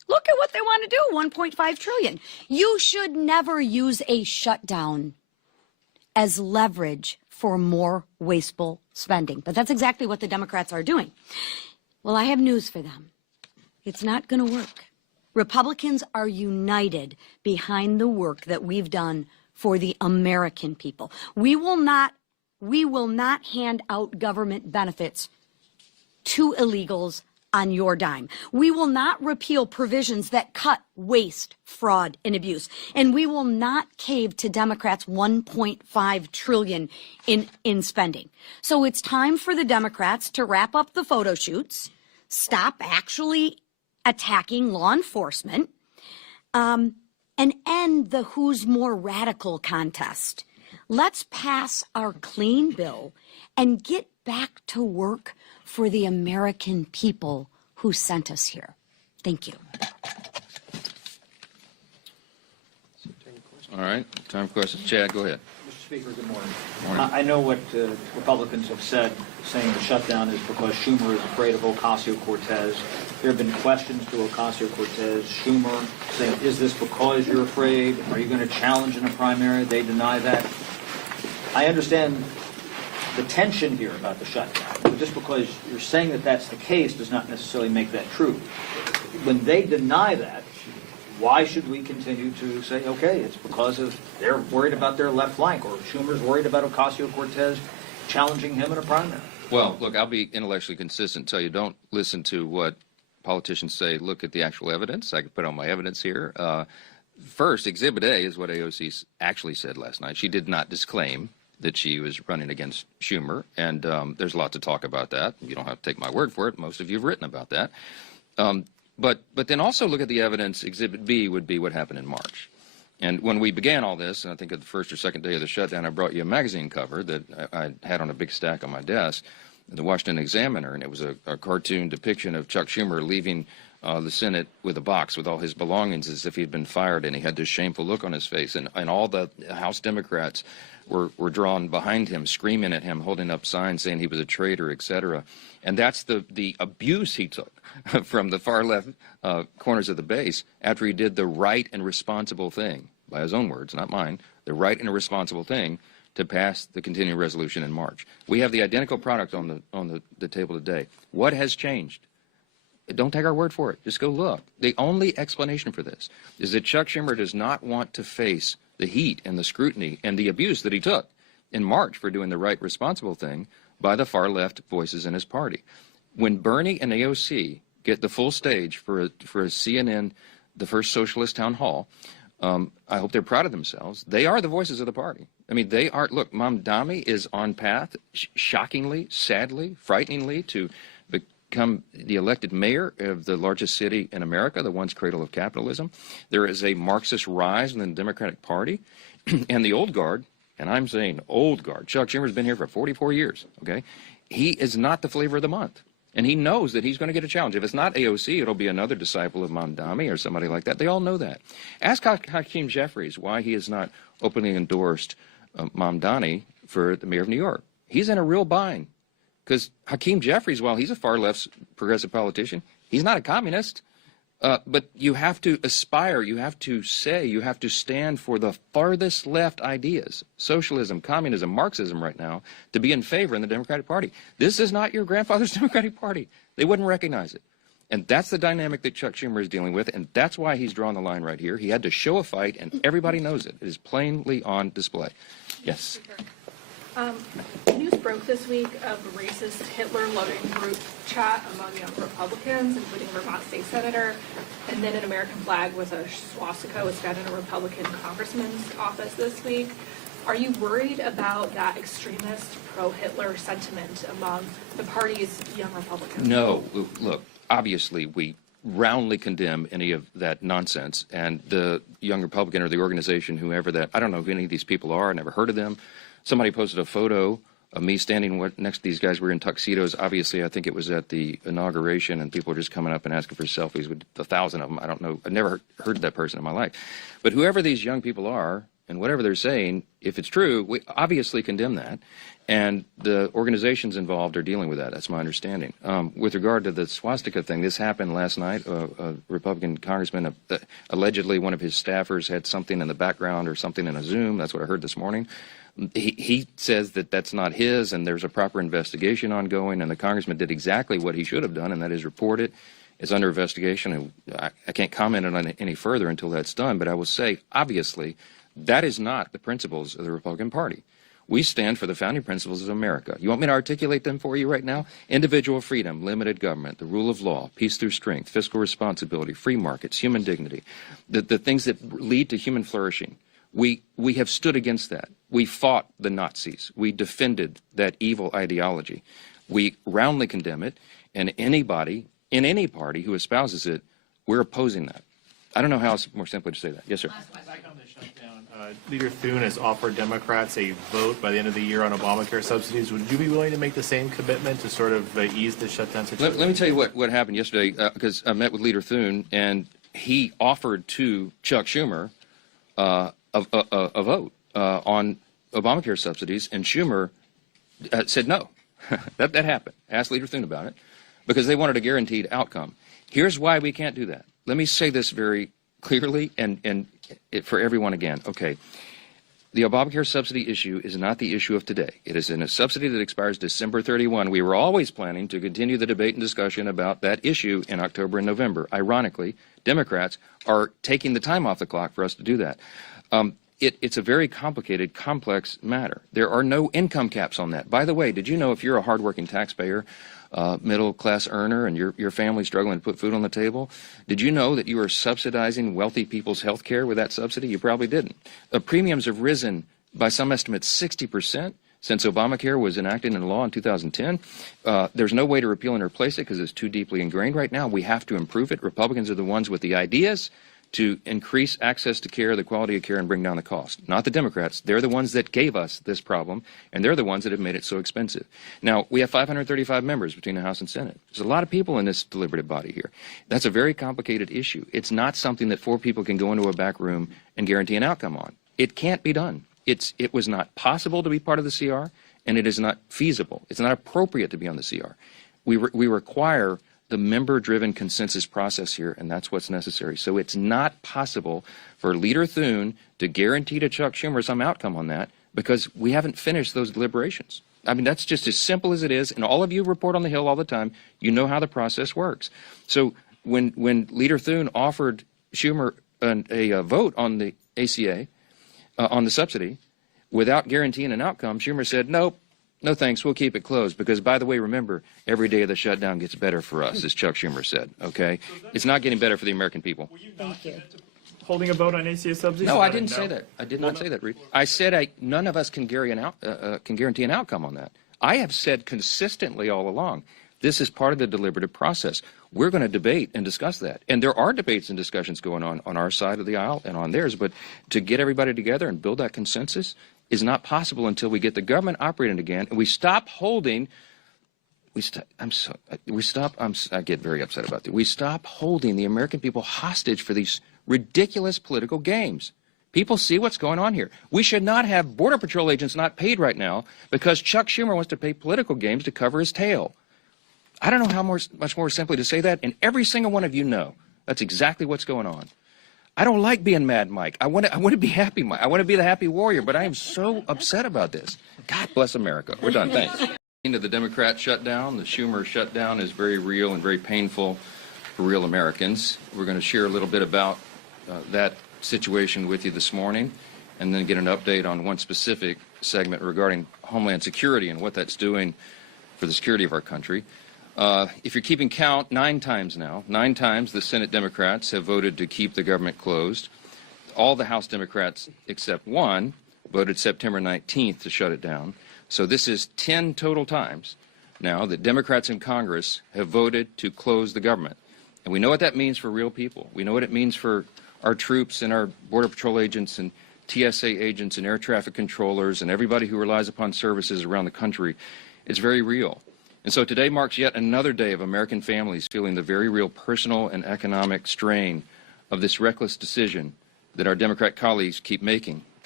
Look at what they want to do, 1.5 trillion. You should never use a shutdown as leverage for more wasteful spending. But that's exactly what the Democrats are doing. Well, I have news for them. It's not going to work. Republicans are united behind the work that we've done for the American people. We will not hand out government benefits to illegals on your dime. We will not repeal provisions that cut waste, fraud, and abuse. And we will not cave to Democrats' 1.5 trillion in spending. So it's time for the Democrats to wrap up the photo shoots, stop actually attacking law enforcement, and end the who's more radical contest. Let's pass our clean bill and get back to work for the American people who sent us here. Thank you. All right, time for questions. Chad, go ahead. Mr. Speaker, good morning. Morning. I know what Republicans have said, saying the shutdown is because Schumer is afraid of Ocasio-Cortez. There have been questions to Ocasio-Cortez, Schumer, saying, is this because you're afraid? Are you going to challenge in a primary? They deny that. I understand the tension here about the shutdown. But just because you're saying that that's the case does not necessarily make that true. When they deny that, why should we continue to say, okay, it's because of they're worried about their left flank, or Schumer's worried about Ocasio-Cortez challenging him in a primary? Well, look, I'll be intellectually consistent. Tell you, don't listen to what politicians say. Look at the actual evidence. I can put on my evidence here. First, Exhibit A is what AOC actually said last night. She did not disclaim that she was running against Schumer, and there's a lot to talk about that. You don't have to take my word for it. Most of you have written about that. But then also look at the evidence. Exhibit B would be what happened in March. And when we began all this, and I think at the first or second day of the shutdown, I brought you a magazine cover that I had on a big stack on my desk, the Washington Examiner, and it was a cartoon depiction of Chuck Schumer leaving the Senate with a box with all his belongings as if he had been fired, and he had this shameful look on his face. And all the House Democrats were drawn behind him, screaming at him, holding up signs saying he was a traitor, etc. And that's the abuse he took from the far left corners of the base after he did the right and responsible thing, by his own words, not mine, the right and responsible thing to pass the continuing resolution in March. We have the identical product on the table today. What has changed? Don't take our word for it. Just go look. The only explanation for this is that Chuck Schumer does not want to face the heat and the scrutiny and the abuse that he took in March for doing the right, responsible thing by the far left voices in his party. When Bernie and AOC get the full stage for a CNN, the first socialist town hall, I hope they're proud of themselves. They are the voices of the party. I mean, they are. Look, Mamdani is on path, shockingly, sadly, frighteningly, to become the elected mayor of the largest city in America, the once cradle of capitalism. There is a Marxist rise in the Democratic Party, and the old guard, and I'm saying old guard, Chuck Schumer's been here for 44 years, okay? He is not the flavor of the month, and he knows that he's going to get a challenge. If it's not AOC, it'll be another disciple of Mamdani or somebody like that. They all know that. Ask Hakeem Jeffries why he has not openly endorsed Mamdani for the mayor of New York. He's in a real bind. Because Hakeem Jeffries, while he's a far-left progressive politician, he's not a communist. But you have to aspire, you have to say, you have to stand for the farthest left ideas, socialism, communism, Marxism right now, to be in favor in the Democratic Party. This is not your grandfather's Democratic Party. They wouldn't recognize it. And that's the dynamic that Chuck Schumer is dealing with, and that's why he's drawn the line right here. He had to show a fight, and everybody knows it. It is plainly on display. Yes. News broke this week of a racist Hitler-loving group chat among young Republicans, including Vermont State Senator, and then an American flag with a swastika was found in a Republican congressman's office this week. Are you worried about that extremist pro-Hitler sentiment among the party's young Republicans? No. Look, obviously we roundly condemn any of that nonsense, and the young Republican or the organization, whoever that, I don't know who any of these people are, I never heard of them. Somebody posted a photo of me standing next to these guys. We were in tuxedos. Obviously, I think it was at the inauguration, and people were just coming up and asking for selfies with 1,000 of them. I don't know. I've never heard of that person in my life. But whoever these young people are, And whatever they're saying, if it's true, we obviously condemn that. And the organizations involved are dealing with that. That's my understanding. With regard to the swastika thing, this happened last night. A Republican congressman, allegedly one of his staffers had something in the background or something in a Zoom. That's what I heard this morning. He says that that's not his, and there's a proper investigation ongoing, and the congressman did exactly what he should have done, and that is report it. It's under investigation, and I can't comment on it any further until that's done, but I will say, obviously, that is not the principles of the Republican Party. We stand for the founding principles of America. You want me to articulate them for you right now? Individual freedom, limited government, the rule of law, peace through strength, fiscal responsibility, free markets, human dignity, the things that lead to human flourishing. We have stood against that. We fought the Nazis. We defended that evil ideology. We roundly condemn it, and anybody in any party who espouses it, we're opposing that. I don't know how else more simply to say that. Yes, sir. Back on the shutdown, Leader Thune has offered Democrats a vote by the end of the year on Obamacare subsidies. Would you be willing to make the same commitment to sort of ease the shutdown situation? Let me tell you what happened yesterday, because I met with Leader Thune, and he offered to Chuck Schumer a vote on Obamacare subsidies, and Schumer said no. that happened. Asked Leader Thune about it, because they wanted a guaranteed outcome. Here's why we can't do that. Let me say this very clearly and for everyone again. Okay, the Obamacare subsidy issue is not the issue of today. It is in a subsidy that expires December 31. We were always planning to continue the debate and discussion about that issue in October and November. Ironically, Democrats are taking the time off the clock for us to do that. It's a very complicated, complex matter. There are no income caps on that. By the way, did you know if you're a hardworking taxpayer, middle-class earner, and your family's struggling to put food on the table, did you know that you are subsidizing wealthy people's health care with that subsidy? You probably didn't. Premiums have risen by some estimates 60% since Obamacare was enacted into law in 2010. There's no way to repeal and replace it because it's too deeply ingrained right now. We have to improve it. Republicans are the ones with the ideas to increase access to care, the quality of care, and bring down the cost. Not the Democrats. They're the ones that gave us this problem, and they're the ones that have made it so expensive. Now, we have 535 members between the House and Senate. There's a lot of people in this deliberative body here. That's a very complicated issue. It's not something that 4 people can go into a back room and guarantee an outcome on. It can't be done. It was not possible to be part of the CR, and it is not feasible. It's not appropriate to be on the CR. We require the member-driven consensus process here, and that's what's necessary. So it's not possible for Leader Thune to guarantee to Chuck Schumer some outcome on that because we haven't finished those deliberations. I mean, that's just as simple as it is, and all of you report on the Hill all the time. You know how the process works. So when Leader Thune offered Schumer a vote on the ACA, on the subsidy, without guaranteeing an outcome, Schumer said, nope. No thanks, we'll keep it closed because, by the way, remember, every day of the shutdown gets better for us, as Chuck Schumer said, okay? It's not getting better for the American people. Thank you. Holding a vote on ACA subsidies? No, I didn't say that. I did not say that, Reed. I said none of us can guarantee an outcome on that. I have said consistently all along, this is part of the deliberative process. We're going to debate and discuss that. And there are debates and discussions going on our side of the aisle and on theirs, but to get everybody together and build that consensus is not possible until we get the government operating again and we stop holding. I get very upset about that. We stop holding the American people hostage for these ridiculous political games. People see what's going on here. We should not have Border Patrol agents not paid right now because Chuck Schumer wants to pay political games to cover his tail. I don't know how much more simply to say that, and every single one of you know that's exactly what's going on. I don't like being mad, Mike. I want to be happy, Mike. I want to be the happy warrior, but I am so upset about this. God bless America. We're done. Thanks. Into the Democrat shutdown, the Schumer shutdown is very real and very painful for real Americans. We're going to share a little bit about that situation with you this morning and then get an update on one specific segment regarding Homeland Security and what that's doing for the security of our country. If you're keeping count, 9 times now, 9 times the Senate Democrats have voted to keep the government closed. All the House Democrats except one voted September 19th to shut it down. So this is 10 total times now that Democrats in Congress have voted to close the government. And we know what that means for real people. We know what it means for our troops and our Border Patrol agents and TSA agents and air traffic controllers and everybody who relies upon services around the country. It's very real. And so today marks yet another day of American families feeling the very real personal and economic strain of this reckless decision that our Democrat colleagues keep making.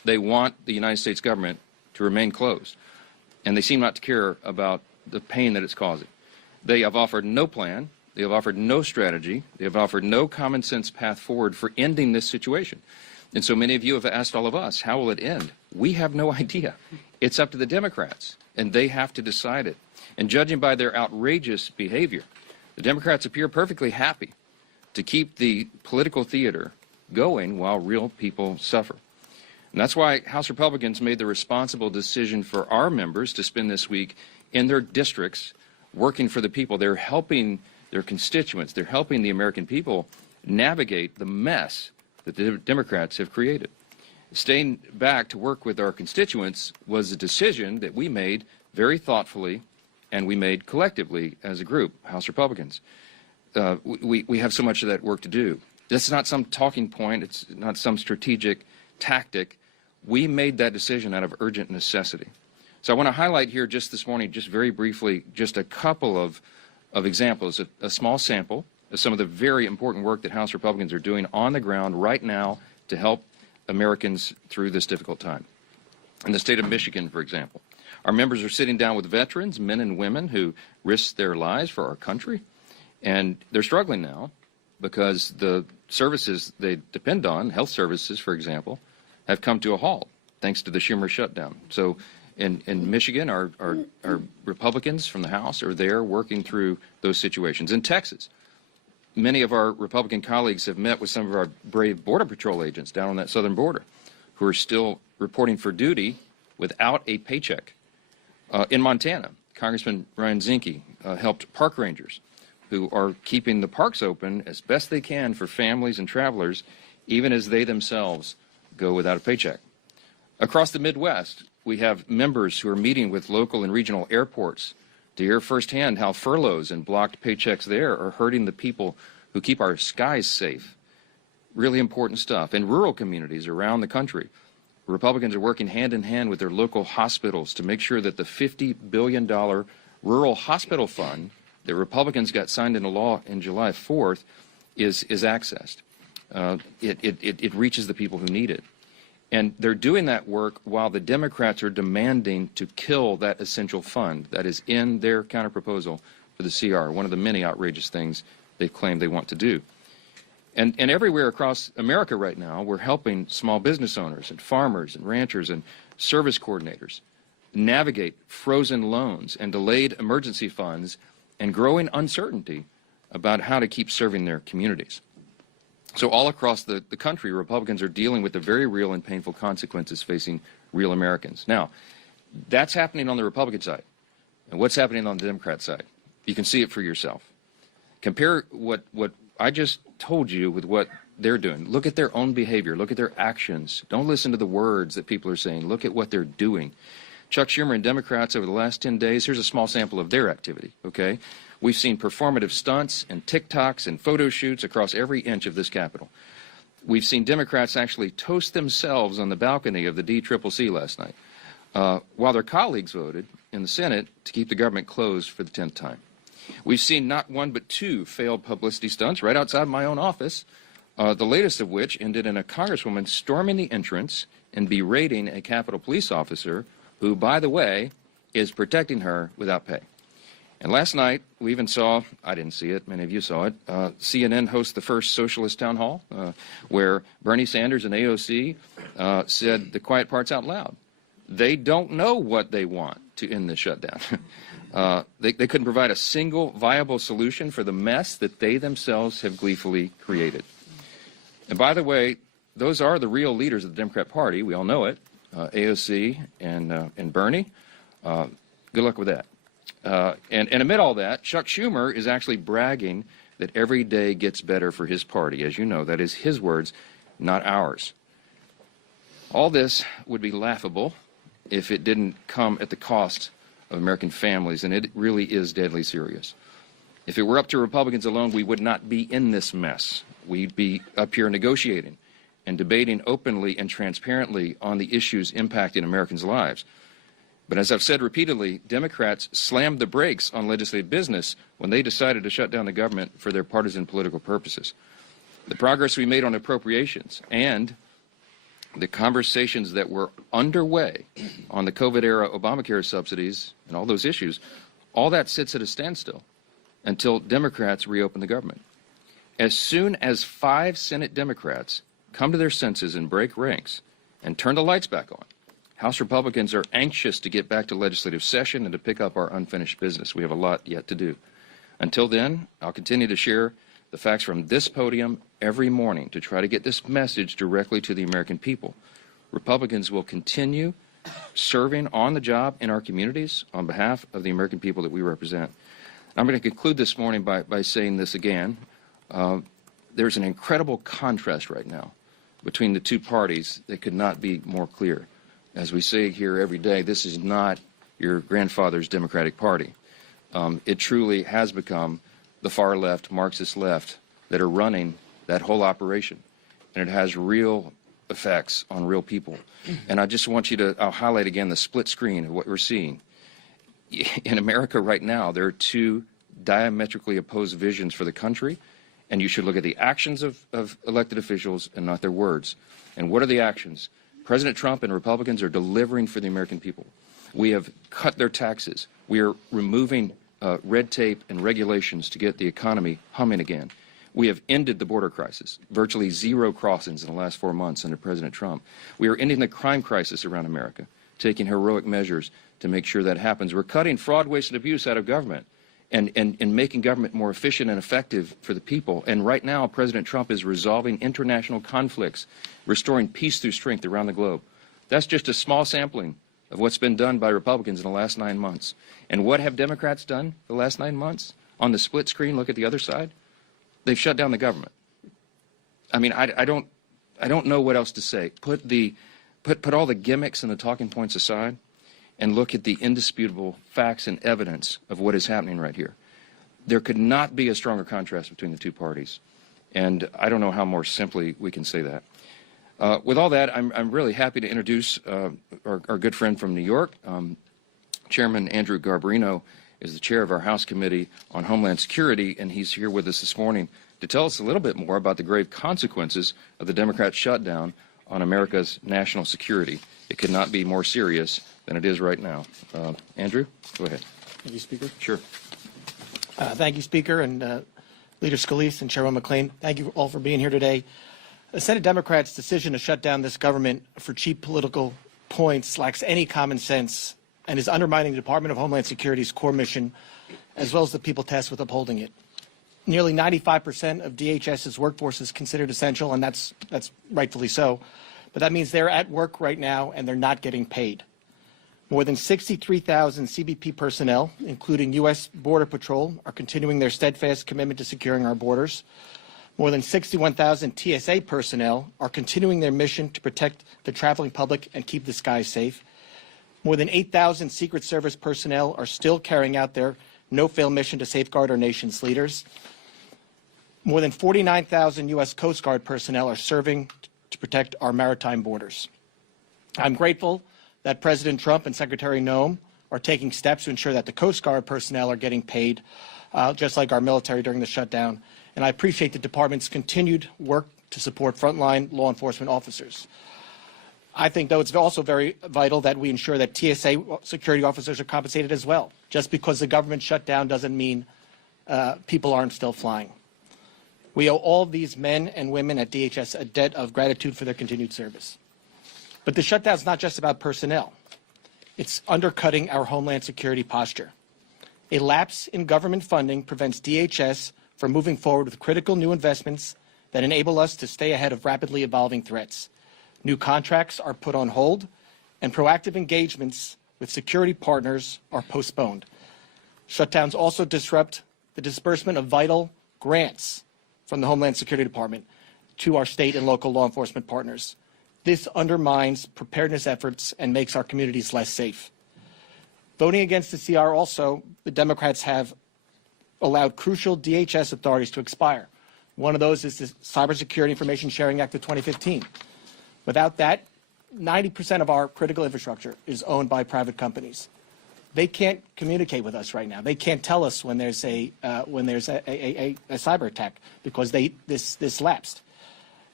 They want the United States government to remain closed, and they seem not to care about the pain that it's causing. They have offered no plan. They have offered no strategy. They have offered no common sense path forward for ending this situation. And so many of you have asked all of us, how will it end? We have no idea. It's up to the Democrats, and they have to decide it. And judging by their outrageous behavior, the Democrats appear perfectly happy to keep the political theater going while real people suffer. And that's why House Republicans made the responsible decision for our members to spend this week in their districts working for the people. They're helping their constituents. They're helping the American people navigate the mess that the Democrats have created. Staying back to work with our constituents was a decision that we made very thoughtfully and we made collectively as a group, House Republicans. We have so much of that work to do. This is not some talking point. It's not some strategic tactic. We made that decision out of urgent necessity. So I want to highlight here just this morning, just very briefly, just a couple of examples, a small sample of some of the very important work that House Republicans are doing on the ground right now to help Americans through this difficult time. In the state of Michigan, for example, our members are sitting down with veterans, men and women who risked their lives for our country, and they're struggling now because the services they depend on, health services, for example, have come to a halt thanks to the Schumer shutdown. So in Michigan, our Republicans from the House are there working through those situations. In Texas, many of our Republican colleagues have met with some of our brave Border Patrol agents down on that southern border who are still reporting for duty without a paycheck. In Montana, Congressman Ryan Zinke helped park rangers who are keeping the parks open as best they can for families and travelers, even as they themselves go without a paycheck. Across the Midwest, we have members who are meeting with local and regional airports to hear firsthand how furloughs and blocked paychecks there are hurting the people who keep our skies safe. Really important stuff. In rural communities around the country, Republicans are working hand in hand with their local hospitals to make sure that the $50 billion rural hospital fund that Republicans got signed into law in July 4th is accessed. It reaches the people who need it. And they're doing that work while the Democrats are demanding to kill that essential fund that is in their counterproposal for the CR, one of the many outrageous things they claim they want to do. And everywhere across America right now, we're helping small business owners and farmers and ranchers and service coordinators navigate frozen loans and delayed emergency funds and growing uncertainty about how to keep serving their communities. So all across the country, Republicans are dealing with the very real and painful consequences facing real Americans. Now, that's happening on the Republican side. And what's happening on the Democrat side? You can see it for yourself. Compare what I just told you with what they're doing. Look at their own behavior. Look at their actions. Don't listen to the words that people are saying. Look at what they're doing. Chuck Schumer and Democrats over the last 10 days, here's a small sample of their activity, okay? We've seen performative stunts and TikToks and photo shoots across every inch of this Capitol. We've seen Democrats actually toast themselves on the balcony of the DCCC last night, while their colleagues voted in the Senate to keep the government closed for the 10th time. We've seen not one but two failed publicity stunts right outside my own office, the latest of which ended in a congresswoman storming the entrance and berating a Capitol police officer who, by the way, is protecting her without pay. And last night, we even saw, I didn't see it, many of you saw it, CNN host the first socialist town hall, where Bernie Sanders and AOC said the quiet parts out loud. They don't know what they want to end the shutdown. They couldn't provide a single viable solution for the mess that they themselves have gleefully created. And by the way, those are the real leaders of the Democrat Party. We all know it, AOC and Bernie. Good luck with that. And amid all that, Chuck Schumer is actually bragging that every day gets better for his party. As you know, that is his words, not ours. All this would be laughable if it didn't come at the cost of American families, and it really is deadly serious. If it were up to Republicans alone, we would not be in this mess. We'd be up here negotiating and debating openly and transparently on the issues impacting Americans' lives. But as I've said repeatedly, Democrats slammed the brakes on legislative business when they decided to shut down the government for their partisan political purposes. The progress we made on appropriations and the conversations that were underway on the COVID-era Obamacare subsidies and all those issues, all that sits at a standstill until Democrats reopen the government. As soon as 5 Senate Democrats come to their senses and break ranks and turn the lights back on, House Republicans are anxious to get back to legislative session and to pick up our unfinished business. We have a lot yet to do. Until then, I'll continue to share the facts from this podium every morning to try to get this message directly to the American people. Republicans will continue serving on the job in our communities on behalf of the American people that we represent. I'm going to conclude this morning by saying this again. There's an incredible contrast right now between the two parties that could not be more clear. As we say here every day, this is not your grandfather's Democratic Party. It truly has become the far left, Marxist left, that are running that whole operation. And it has real effects on real people. And I just want you to, I'll highlight again the split screen of what we're seeing. In America right now, there are two diametrically opposed visions for the country, and you should look at the actions of elected officials and not their words. And what are the actions? President Trump and Republicans are delivering for the American people. We have cut their taxes. We are removing red tape and regulations to get the economy humming again. We have ended the border crisis, virtually 0 crossings in the last 4 months under President Trump. We are ending the crime crisis around America, taking heroic measures to make sure that happens. We're cutting fraud, waste, and abuse out of government and making government more efficient and effective for the people. And right now, President Trump is resolving international conflicts, restoring peace through strength around the globe. That's just a small sampling of what's been done by Republicans in the last 9 months. And what have Democrats done the last 9 months? On the split screen, look at the other side. They've shut down the government. I mean, I don't know what else to say. Put all the gimmicks and the talking points aside and look at the indisputable facts and evidence of what is happening right here. There could not be a stronger contrast between the two parties. And I don't know how more simply we can say that. With all that, I'm really happy to introduce our good friend from New York. Chairman Andrew Garbarino is the chair of our House Committee on Homeland Security, and he's here with us this morning to tell us a little bit more about the grave consequences of the Democrat shutdown on America's national security. It could not be more serious than it is right now. Andrew, go ahead. Thank you, Speaker. Sure. Thank you, Speaker, and Leader Scalise and Chairman McClain. Thank you all for being here today. The Senate Democrats' decision to shut down this government for cheap political points lacks any common sense and is undermining the Department of Homeland Security's core mission, as well as the people tasked with upholding it. Nearly 95% of DHS's workforce is considered essential, and that's rightfully so. But that means they're at work right now and they're not getting paid. More than 63,000 CBP personnel, including U.S. Border Patrol, are continuing their steadfast commitment to securing our borders. More than 61,000 TSA personnel are continuing their mission to protect the traveling public and keep the skies safe. More than 8,000 Secret Service personnel are still carrying out their no-fail mission to safeguard our nation's leaders. More than 49,000 U.S. Coast Guard personnel are serving to protect our maritime borders. I'm grateful that President Trump and Secretary Noem are taking steps to ensure that the Coast Guard personnel are getting paid, just like our military during the shutdown. And I appreciate the department's continued work to support frontline law enforcement officers. I think, though, it's also very vital that we ensure that TSA security officers are compensated as well. Just because the government shut down doesn't mean people aren't still flying. We owe all these men and women at DHS a debt of gratitude for their continued service. But the shutdown is not just about personnel. It's undercutting our Homeland Security posture. A lapse in government funding prevents DHS from moving forward with critical new investments that enable us to stay ahead of rapidly evolving threats. New contracts are put on hold, and proactive engagements with security partners are postponed. Shutdowns also disrupt the disbursement of vital grants from the Homeland Security Department to our state and local law enforcement partners. This undermines preparedness efforts and makes our communities less safe. Voting against the CR also, the Democrats have allowed crucial DHS authorities to expire. One of those is the Cybersecurity Information Sharing Act of 2015. Without that, 90% of our critical infrastructure is owned by private companies. They can't communicate with us right now. They can't tell us when there's a cyber attack because this lapsed.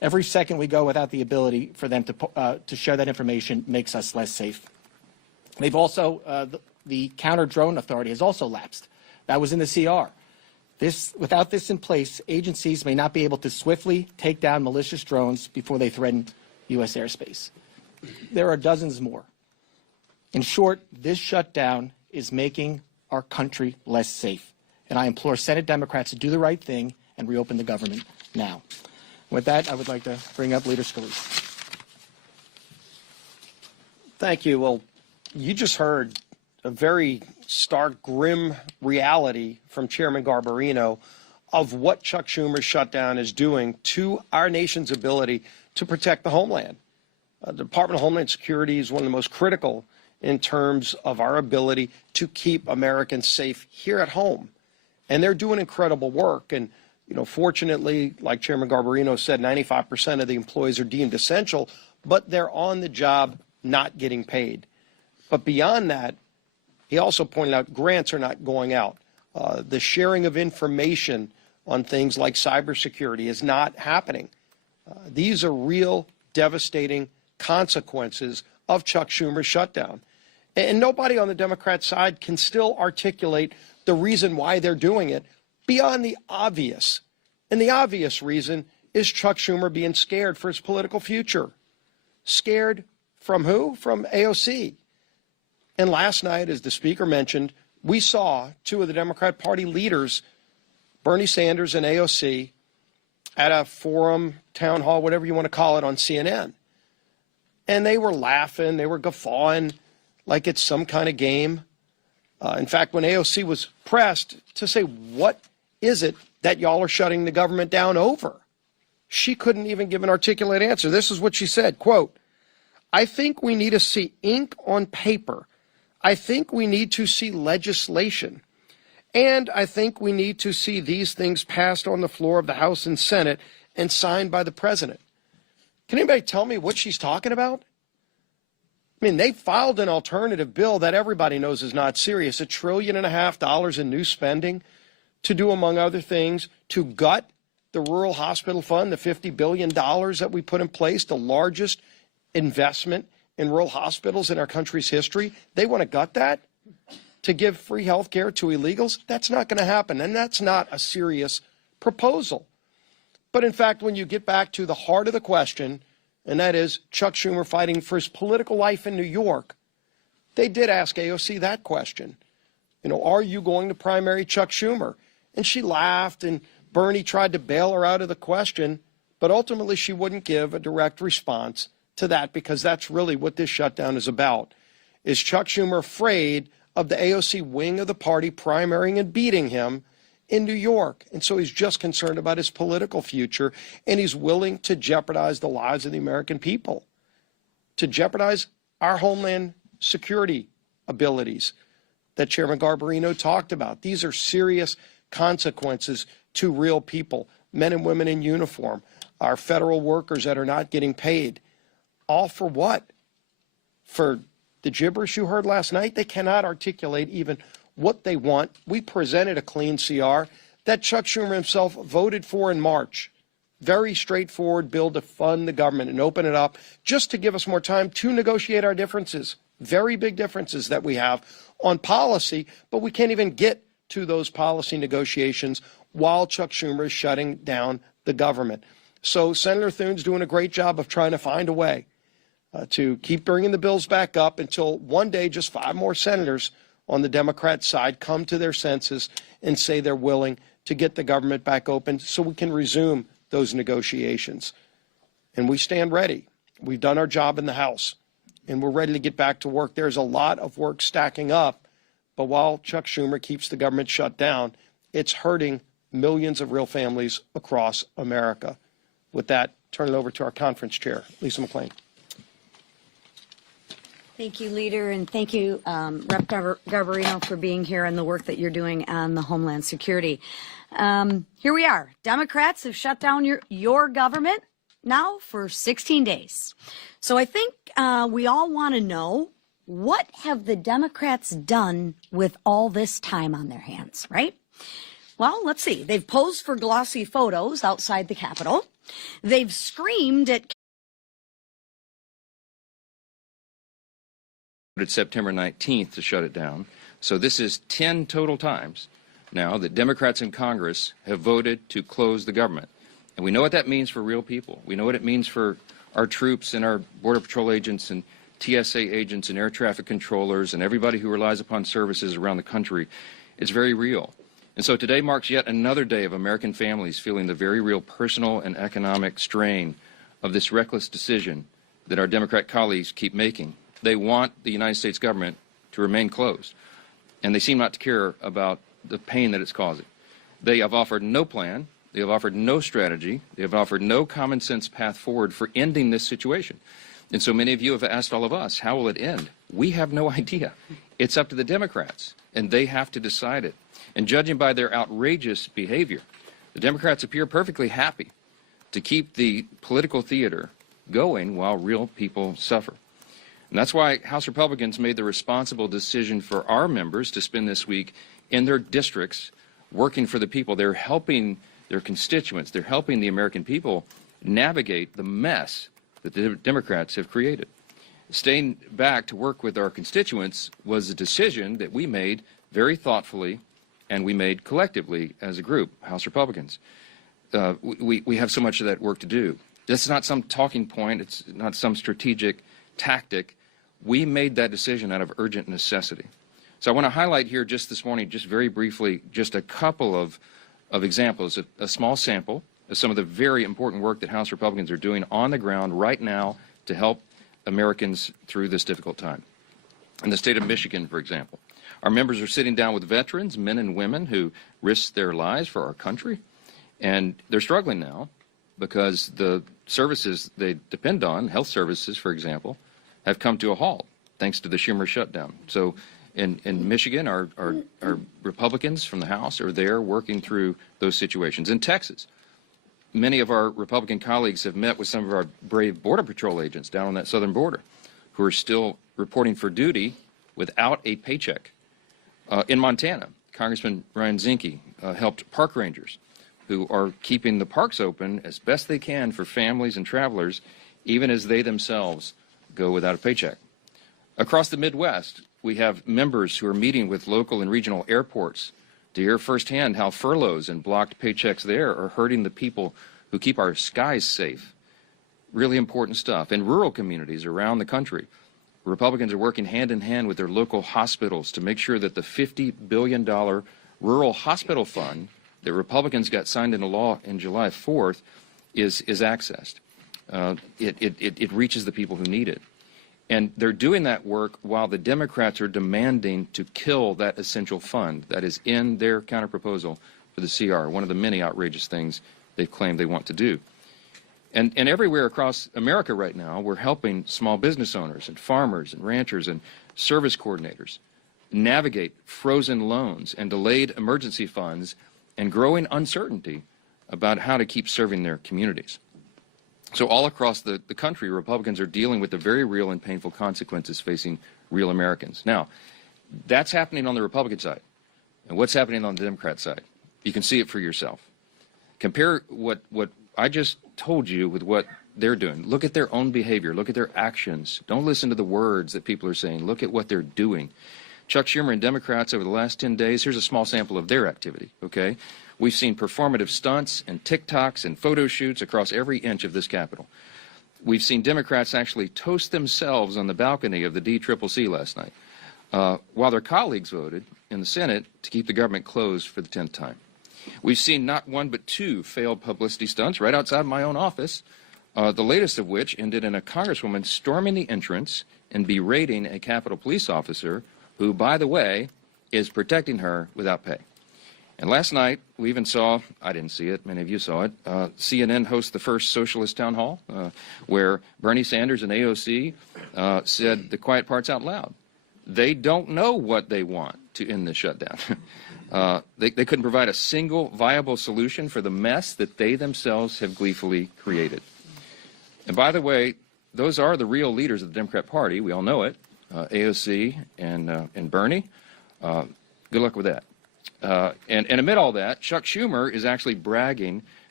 Every second we go without the ability for them to share that information makes us less safe. They've also, the counter-drone authority has also lapsed. That was in the CR. Without this in place, agencies may not be able to swiftly take down malicious drones before they threaten U.S. airspace. There are dozens more. In short, this shutdown is making our country less safe. And I implore Senate Democrats to do the right thing and reopen the government now. With that, I would like to bring up Leader Scalise. Thank you. Well, you just heard a very stark, grim reality from Chairman Garbarino of what Chuck Schumer's shutdown is doing to our nation's ability to protect the homeland. The Department of Homeland Security is one of the most critical in terms of our ability to keep Americans safe here at home. And they're doing incredible work. And, you know, fortunately, like Chairman Garbarino said, 95% of the employees are deemed essential, but they're on the job not getting paid. But beyond that, he also pointed out grants are not going out. The sharing of information on things like cybersecurity is not happening. These are real devastating consequences of Chuck Schumer's shutdown. And nobody on the Democrat side can still articulate the reason why they're doing it beyond the obvious. And the obvious reason is Chuck Schumer being scared for his political future. Scared from who? From AOC. And last night, as the speaker mentioned, we saw two of the Democrat Party leaders, Bernie Sanders and AOC, at a forum, town hall, whatever you want to call it, on CNN. And they were laughing, they were guffawing like it's some kind of game. In fact, when AOC was pressed to say, what is it that y'all are shutting the government down over? She couldn't even give an articulate answer. This is what she said, quote, I think we need to see ink on paper. I think we need to see legislation. And I think we need to see these things passed on the floor of the House and Senate and signed by the president. Can anybody tell me what she's talking about? I mean, they filed an alternative bill that everybody knows is not serious, $1.5 trillion in new spending to do, among other things, to gut the rural hospital fund, the $50 billion that we put in place, the largest investment in rural hospitals in our country's history. They want to gut that to give free health care to illegals. That's not going to happen, and that's not a serious proposal. But in fact, when you get back to the heart of the question, and that is Chuck Schumer fighting for his political life in New York, they did ask AOC that question. You know, are you going to primary Chuck Schumer? And she laughed, and Bernie tried to bail her out of the question, but ultimately she wouldn't give a direct response to that, because that's really what this shutdown is about. Is Chuck Schumer afraid of the AOC wing of the party primarying and beating him in New York? And so he's just concerned about his political future, and he's willing to jeopardize the lives of the American people, to jeopardize our homeland security abilities that Chairman Garbarino talked about. These are serious consequences to real people, men and women in uniform, our federal workers that are not getting paid. All for what? For the gibberish you heard last night? They cannot articulate even what they want. We presented a clean CR that Chuck Schumer himself voted for in March. Very straightforward bill to fund the government and open it up just to give us more time to negotiate our differences. Very big differences that we have on policy, but we can't even get to those policy negotiations while Chuck Schumer is shutting down the government. So Senator Thune's doing a great job of trying to find a way to keep bringing the bills back up until one day just 5 more senators on the Democrat side come to their senses and say they're willing to get the government back open so we can resume those negotiations. And we stand ready. We've done our job in the House, and we're ready to get back to work. There's a lot of work stacking up, but while Chuck Schumer keeps the government shut down, it's hurting millions of real families across America. With that, turn it over to our conference chair, Lisa McClain. Thank you, Leader, and thank you, Rep. Garbarino, for being here and the work that you're doing on the Homeland Security. Here we are. Democrats have shut down your government now for 16 days. So I think we all want to know, what have the Democrats done with all this time on their hands, right? Well, let's see. They've posed for glossy photos outside the Capitol. They've screamed at September 19th to shut it down. So this is 10 total times now that Democrats in Congress have voted to close the government. And we know what that means for real people. We know what it means for our troops and our Border Patrol agents and TSA agents and air traffic controllers and everybody who relies upon services around the country. It's very real. And so today marks yet another day of American families feeling the very real personal and economic strain of this reckless decision that our Democrat colleagues keep making. They want the United States government to remain closed, and they seem not to care about the pain that it's causing. They have offered no plan. They have offered no strategy. They have offered no common sense path forward for ending this situation. And so many of you have asked all of us, how will it end? We have no idea. It's up to the Democrats, and they have to decide it. And judging by their outrageous behavior, the Democrats appear perfectly happy to keep the political theater going while real people suffer. And that's why House Republicans made the responsible decision for our members to spend this week in their districts working for the people. They're helping their constituents. They're helping the American people navigate the mess that the Democrats have created. Staying back to work with our constituents was a decision that we made very thoughtfully and we made collectively as a group, House Republicans. We have so much of that work to do. This is not some talking point. It's not some strategic tactic. We made that decision out of urgent necessity. So I want to highlight here just this morning, just very briefly, just a couple of examples, a small sample of some of the very important work that House Republicans are doing on the ground right now to help Americans through this difficult time. In the state of Michigan, for example, our members are sitting down with veterans, men and women who risked their lives for our country, and they're struggling now because the services they depend on, health services, for example, have come to a halt thanks to the Schumer shutdown. So in Michigan, our Republicans from the House are there working through those situations. In Texas, many of our Republican colleagues have met with some of our brave Border Patrol agents down on that southern border who are still reporting for duty without a paycheck. In Montana, Congressman Ryan Zinke helped park rangers who are keeping the parks open as best they can for families and travelers, even as they themselves go without a paycheck. Across the Midwest, we have members who are meeting with local and regional airports to hear firsthand how furloughs and blocked paychecks there are hurting the people who keep our skies safe. Really important stuff. In rural communities around the country, Republicans are working hand in hand with their local hospitals to make sure that the $50 billion rural hospital fund that Republicans got signed into law in July 4th is accessed. It reaches the people who need it. And they're doing that work while the Democrats are demanding to kill that essential fund that is in their counterproposal for the CR, one of the many outrageous things they've claimed they want to do. And everywhere across America right now, we're helping small business owners and farmers and ranchers and service coordinators navigate frozen loans and delayed emergency funds and growing uncertainty about how to keep serving their communities. So all across the country, Republicans are dealing with the very real and painful consequences facing real Americans. Now, that's happening on the Republican side. And what's happening on the Democrat side? You can see it for yourself. Compare what I just told you with what they're doing. Look at their own behavior. Look at their actions. Don't listen to the words that people are saying. Look at what they're doing. Chuck Schumer and Democrats over the last 10 days, here's a small sample of their activity, okay? We've seen performative stunts and TikToks and photo shoots across every inch of this Capitol. We've seen Democrats actually toast themselves on the balcony of the DCCC last night, while their colleagues voted in the Senate to keep the government closed for the 10th time. We've seen not one but two failed publicity stunts right outside my own office, the latest of which ended in a congresswoman storming the entrance and berating a Capitol police officer who, by the way, is protecting her without pay. And last night, we even saw, I didn't see it, many of you saw it, CNN host the first socialist town hall where Bernie Sanders and AOC said the quiet parts out loud. They don't know what they want to end the shutdown. They couldn't provide a single viable solution for the mess that they themselves have gleefully created. And by the way, those are the real leaders of the Democrat Party. We all know it, AOC and Bernie. Good luck with that. And amid all that, Chuck Schumer is actually bragging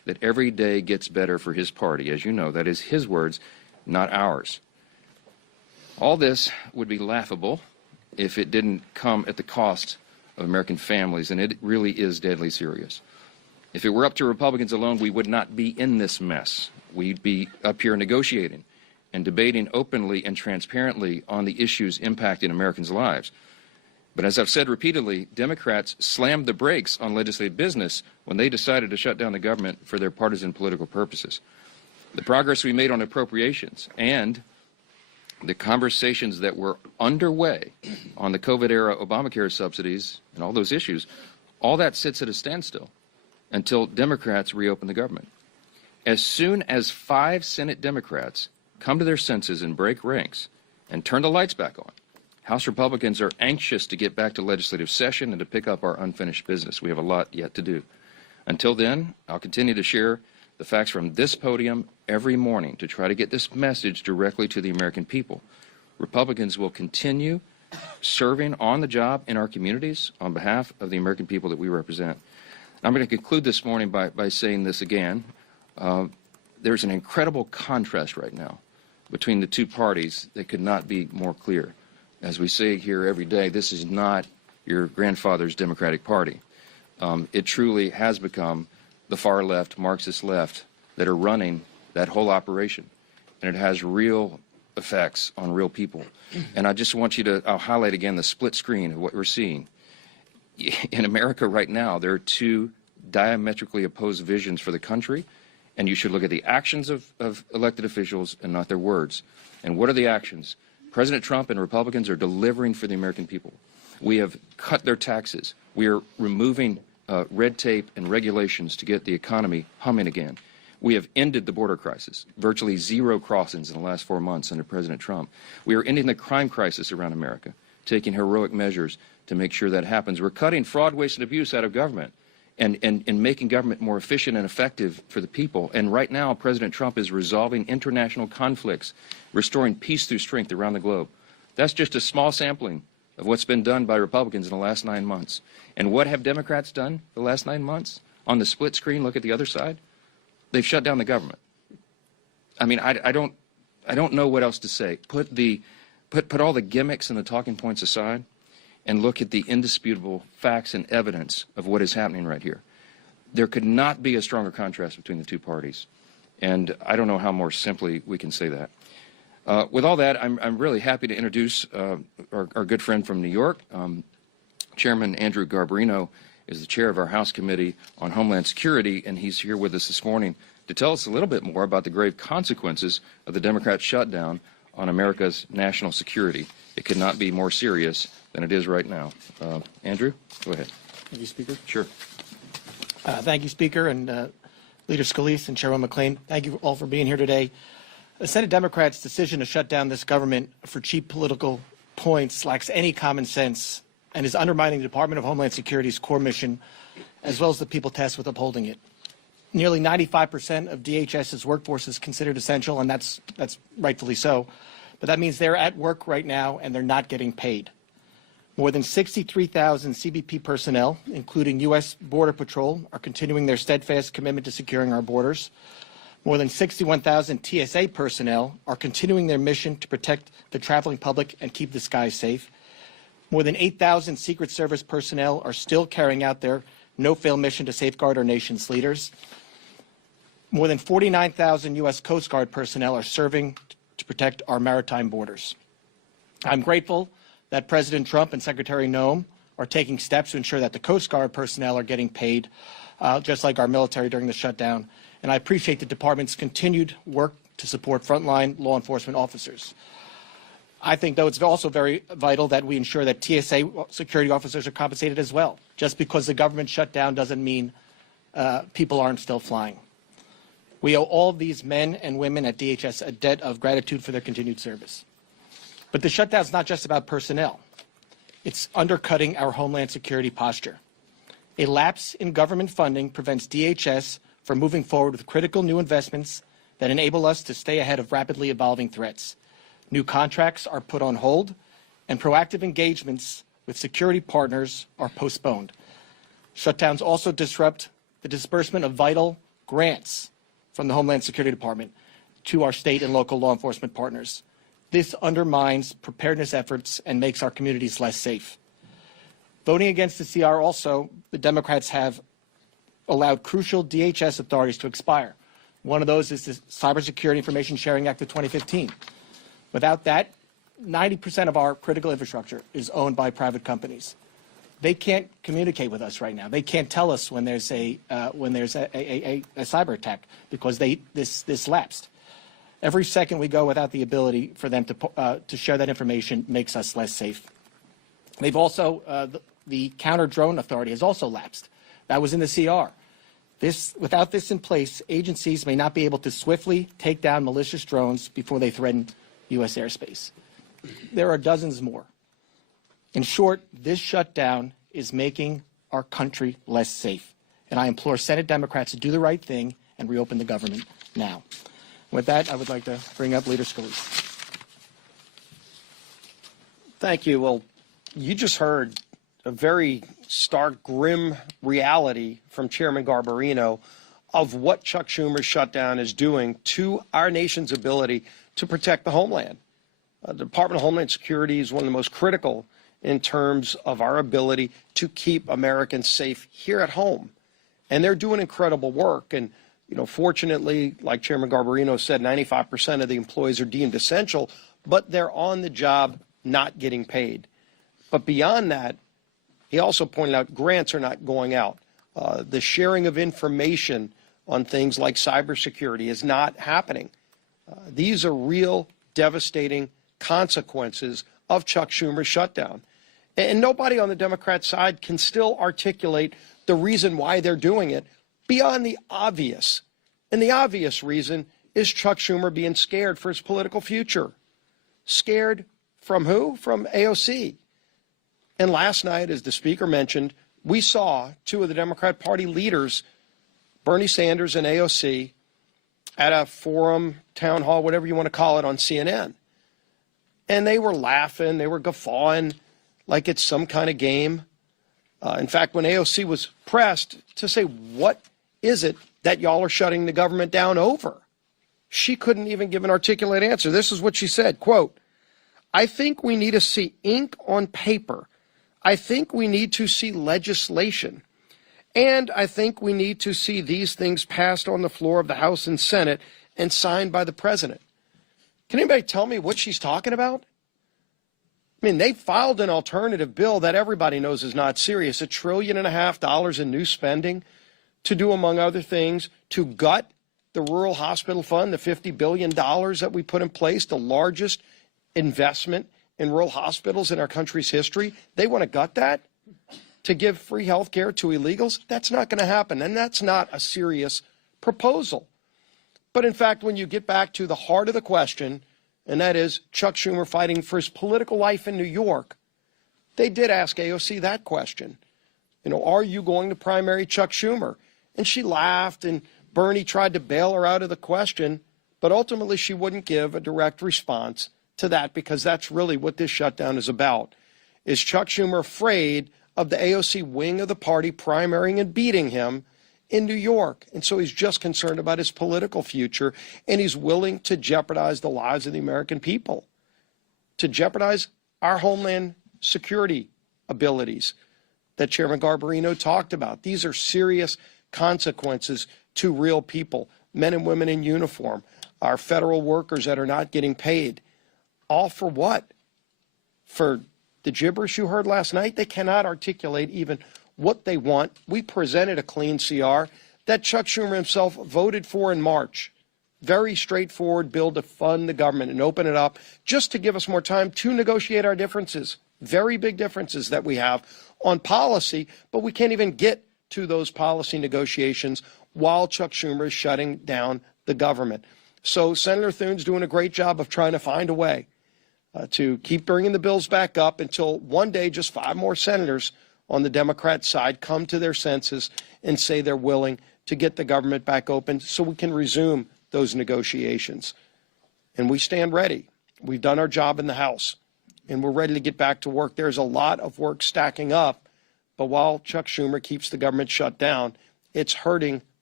that every day gets better for his party. As you know, that is his words, not ours. All this would be laughable if it didn't come at the cost of American families, and it really is deadly serious. If it were up to Republicans alone, we would not be in this mess. We'd be up here negotiating and debating openly and transparently on the issues impacting Americans' lives. But as I've said repeatedly, Democrats slammed the brakes on legislative business when they decided to shut down the government for their partisan political purposes. The progress we made on appropriations and the conversations that were underway on the COVID-era Obamacare subsidies and all those issues, all that sits at a standstill until Democrats reopen the government. As soon as 5 Senate Democrats come to their senses and break ranks and turn the lights back on, House Republicans are anxious to get back to legislative session and to pick up our unfinished business. We have a lot yet to do. Until then, I'll continue to share the facts from this podium every morning to try to get this message directly to the American people. Republicans will continue serving on the job in our communities on behalf of the American people that we represent. I'm going to conclude this morning by saying this again. There's an incredible contrast right now between the two parties that could not be more clear. As we say here every day, this is not your grandfather's Democratic Party. It truly has become the far left, Marxist left, that are running that whole operation. And it has real effects on real people. And I just want you to, I'll highlight again the split screen of what we're seeing. In America right now, there are two diametrically opposed visions for the country, and you should look at the actions of elected officials and not their words. And what are the actions? President Trump and Republicans are delivering for the American people. We have cut their taxes. We are removing red tape and regulations to get the economy humming again. We have ended the border crisis, virtually 0 crossings in the last 4 months under President Trump. We are ending the crime crisis around America, taking heroic measures to make sure that happens. We're cutting fraud, waste, and abuse out of government and making government more efficient and effective for the people. And right now, President Trump is resolving international conflicts, restoring peace through strength around the globe. That's just a small sampling of what's been done by Republicans in the last 9 months. And what have Democrats done the last 9 months? On the split screen, look at the other side. They've shut down the government. I mean, I don't know what else to say. Put all the gimmicks and the talking points aside and look at the indisputable facts and evidence of what is happening right here. There could not be a stronger contrast between the two parties. And I don't know how more simply we can say that. With all that, I'm really happy to introduce our good friend from New York. Chairman Andrew Garbarino is the chair of our House Committee on Homeland Security, and he's here with us this morning to tell us a little bit more about the grave consequences of the Democrat shutdown on America's national security. It could not be more serious than it is right now. Andrew, go ahead. Thank you, Speaker. Sure. Thank you, Speaker, and Leader Scalise and Chairman McClain. Thank you all for being here today. The Senate Democrats' decision to shut down this government for cheap political points lacks any common sense and is undermining the Department of Homeland Security's core mission, as well as the people tasked with upholding it. Nearly 95% of DHS's workforce is considered essential, and that's rightfully so. But that means they're at work right now, and they're not getting paid. More than 63,000 CBP personnel, including U.S. Border Patrol, are continuing their steadfast commitment to securing our borders. More than 61,000 TSA personnel are continuing their mission to protect the traveling public and keep the skies safe. More than 8,000 Secret Service personnel are still carrying out their no-fail mission to safeguard our nation's leaders. More than 49,000 U.S. Coast Guard personnel are serving to protect our maritime borders. I'm grateful that President Trump and Secretary Noem are taking steps to ensure that the Coast Guard personnel are getting paid, just like our military during the shutdown. And I appreciate the department's continued work to support frontline law enforcement officers. I think, though, it's also very vital that we ensure that TSA security officers are compensated as well. Just because the government shut down doesn't mean people aren't still flying. We owe all these men and women at DHS a debt of gratitude for their continued service. But the shutdown is not just about personnel. It's undercutting our Homeland Security posture. A lapse in government funding prevents DHS from moving forward with critical new investments that enable us to stay ahead of rapidly evolving threats. New contracts are put on hold, and proactive engagements with security partners are postponed. Shutdowns also disrupt the disbursement of vital grants from the Homeland Security Department to our state and local law enforcement partners. This undermines preparedness efforts and makes our communities less safe. Voting against the CR also, the Democrats have allowed crucial DHS authorities to expire. One of those is the Cybersecurity Information Sharing Act of 2015. Without that, 90% of our critical infrastructure is owned by private companies. They can't communicate with us right now. They can't tell us when there's a cyber attack because this lapsed. Every second we go without the ability for them to share that information makes us less safe. They've also the counter drone authority has also lapsed. That was in the CR. Without this in place, agencies may not be able to swiftly take down malicious drones before they threaten U.S. airspace. There are dozens more. In short, this shutdown is making our country less safe. And I implore Senate Democrats to do the right thing and reopen the government now. With that, I would like to bring up Leader Scalise. Thank you. Well, you just heard a very stark, grim reality from Chairman Garbarino of what Chuck Schumer's shutdown is doing to our nation's ability to protect the homeland. The Department of Homeland Security is one of the most critical in terms of our ability to keep Americans safe here at home. And they're doing incredible work. And, you know, fortunately, like Chairman Garbarino said, 95% of the employees are deemed essential, but they're on the job not getting paid. But beyond that, he also pointed out grants are not going out. The sharing of information on things like cybersecurity is not happening. These are real devastating consequences of Chuck Schumer's shutdown. And nobody on the Democrat side can still articulate the reason why they're doing it beyond the obvious. And the obvious reason is Chuck Schumer being scared for his political future. Scared from who? From AOC. And last night, as the speaker mentioned, we saw two of the Democrat Party leaders, Bernie Sanders and AOC, at a forum, town hall, whatever you want to call it, on CNN. And they were laughing, they were guffawing like it's some kind of game. In fact, when AOC was pressed to say, what is it that y'all are shutting the government down over? She couldn't even give an articulate answer. This is what she said, quote, I think we need to see ink on paper. I think we need to see legislation. And I think we need to see these things passed on the floor of the House and Senate and signed by the president. Can anybody tell me what she's talking about? I mean, they filed an alternative bill that everybody knows is not serious, $1.5 trillion in new spending to do, among other things, to gut the rural hospital fund, the $50 billion that we put in place, the largest investment in rural hospitals in our country's history. They want to gut that to give free health care to illegals. That's not going to happen, and that's not a serious proposal. But in fact, when you get back to the heart of the question, and that is Chuck Schumer fighting for his political life in New York, they did ask AOC that question. You know, are you going to primary Chuck Schumer? And she laughed, and Bernie tried to bail her out of the question, but ultimately she wouldn't give a direct response to that, because that's really what this shutdown is about. Is Chuck Schumer afraid of the AOC wing of the party primarying and beating him in New York? And so he's just concerned about his political future, and he's willing to jeopardize the lives of the American people, to jeopardize our homeland security abilities that Chairman Garbarino talked about. These are serious consequences to real people, men and women in uniform, our federal workers that are not getting paid. All for what? For the gibberish you heard last night? They cannot articulate even what they want. We presented a clean CR that Chuck Schumer himself voted for in March. Very straightforward bill to fund the government and open it up just to give us more time to negotiate our differences. Very big differences that we have on policy, but we can't even get to those policy negotiations while Chuck Schumer is shutting down the government. So Senator Thune's doing a great job of trying to find a way to keep bringing the bills back up until one day just 5 more senators on the Democrat side come to their senses and say they're willing to get the government back open so we can resume those negotiations. And we stand ready. We've done our job in the House, and we're ready to get back to work. There's a lot of work stacking up, but while Chuck Schumer keeps the government shut down, it's hurting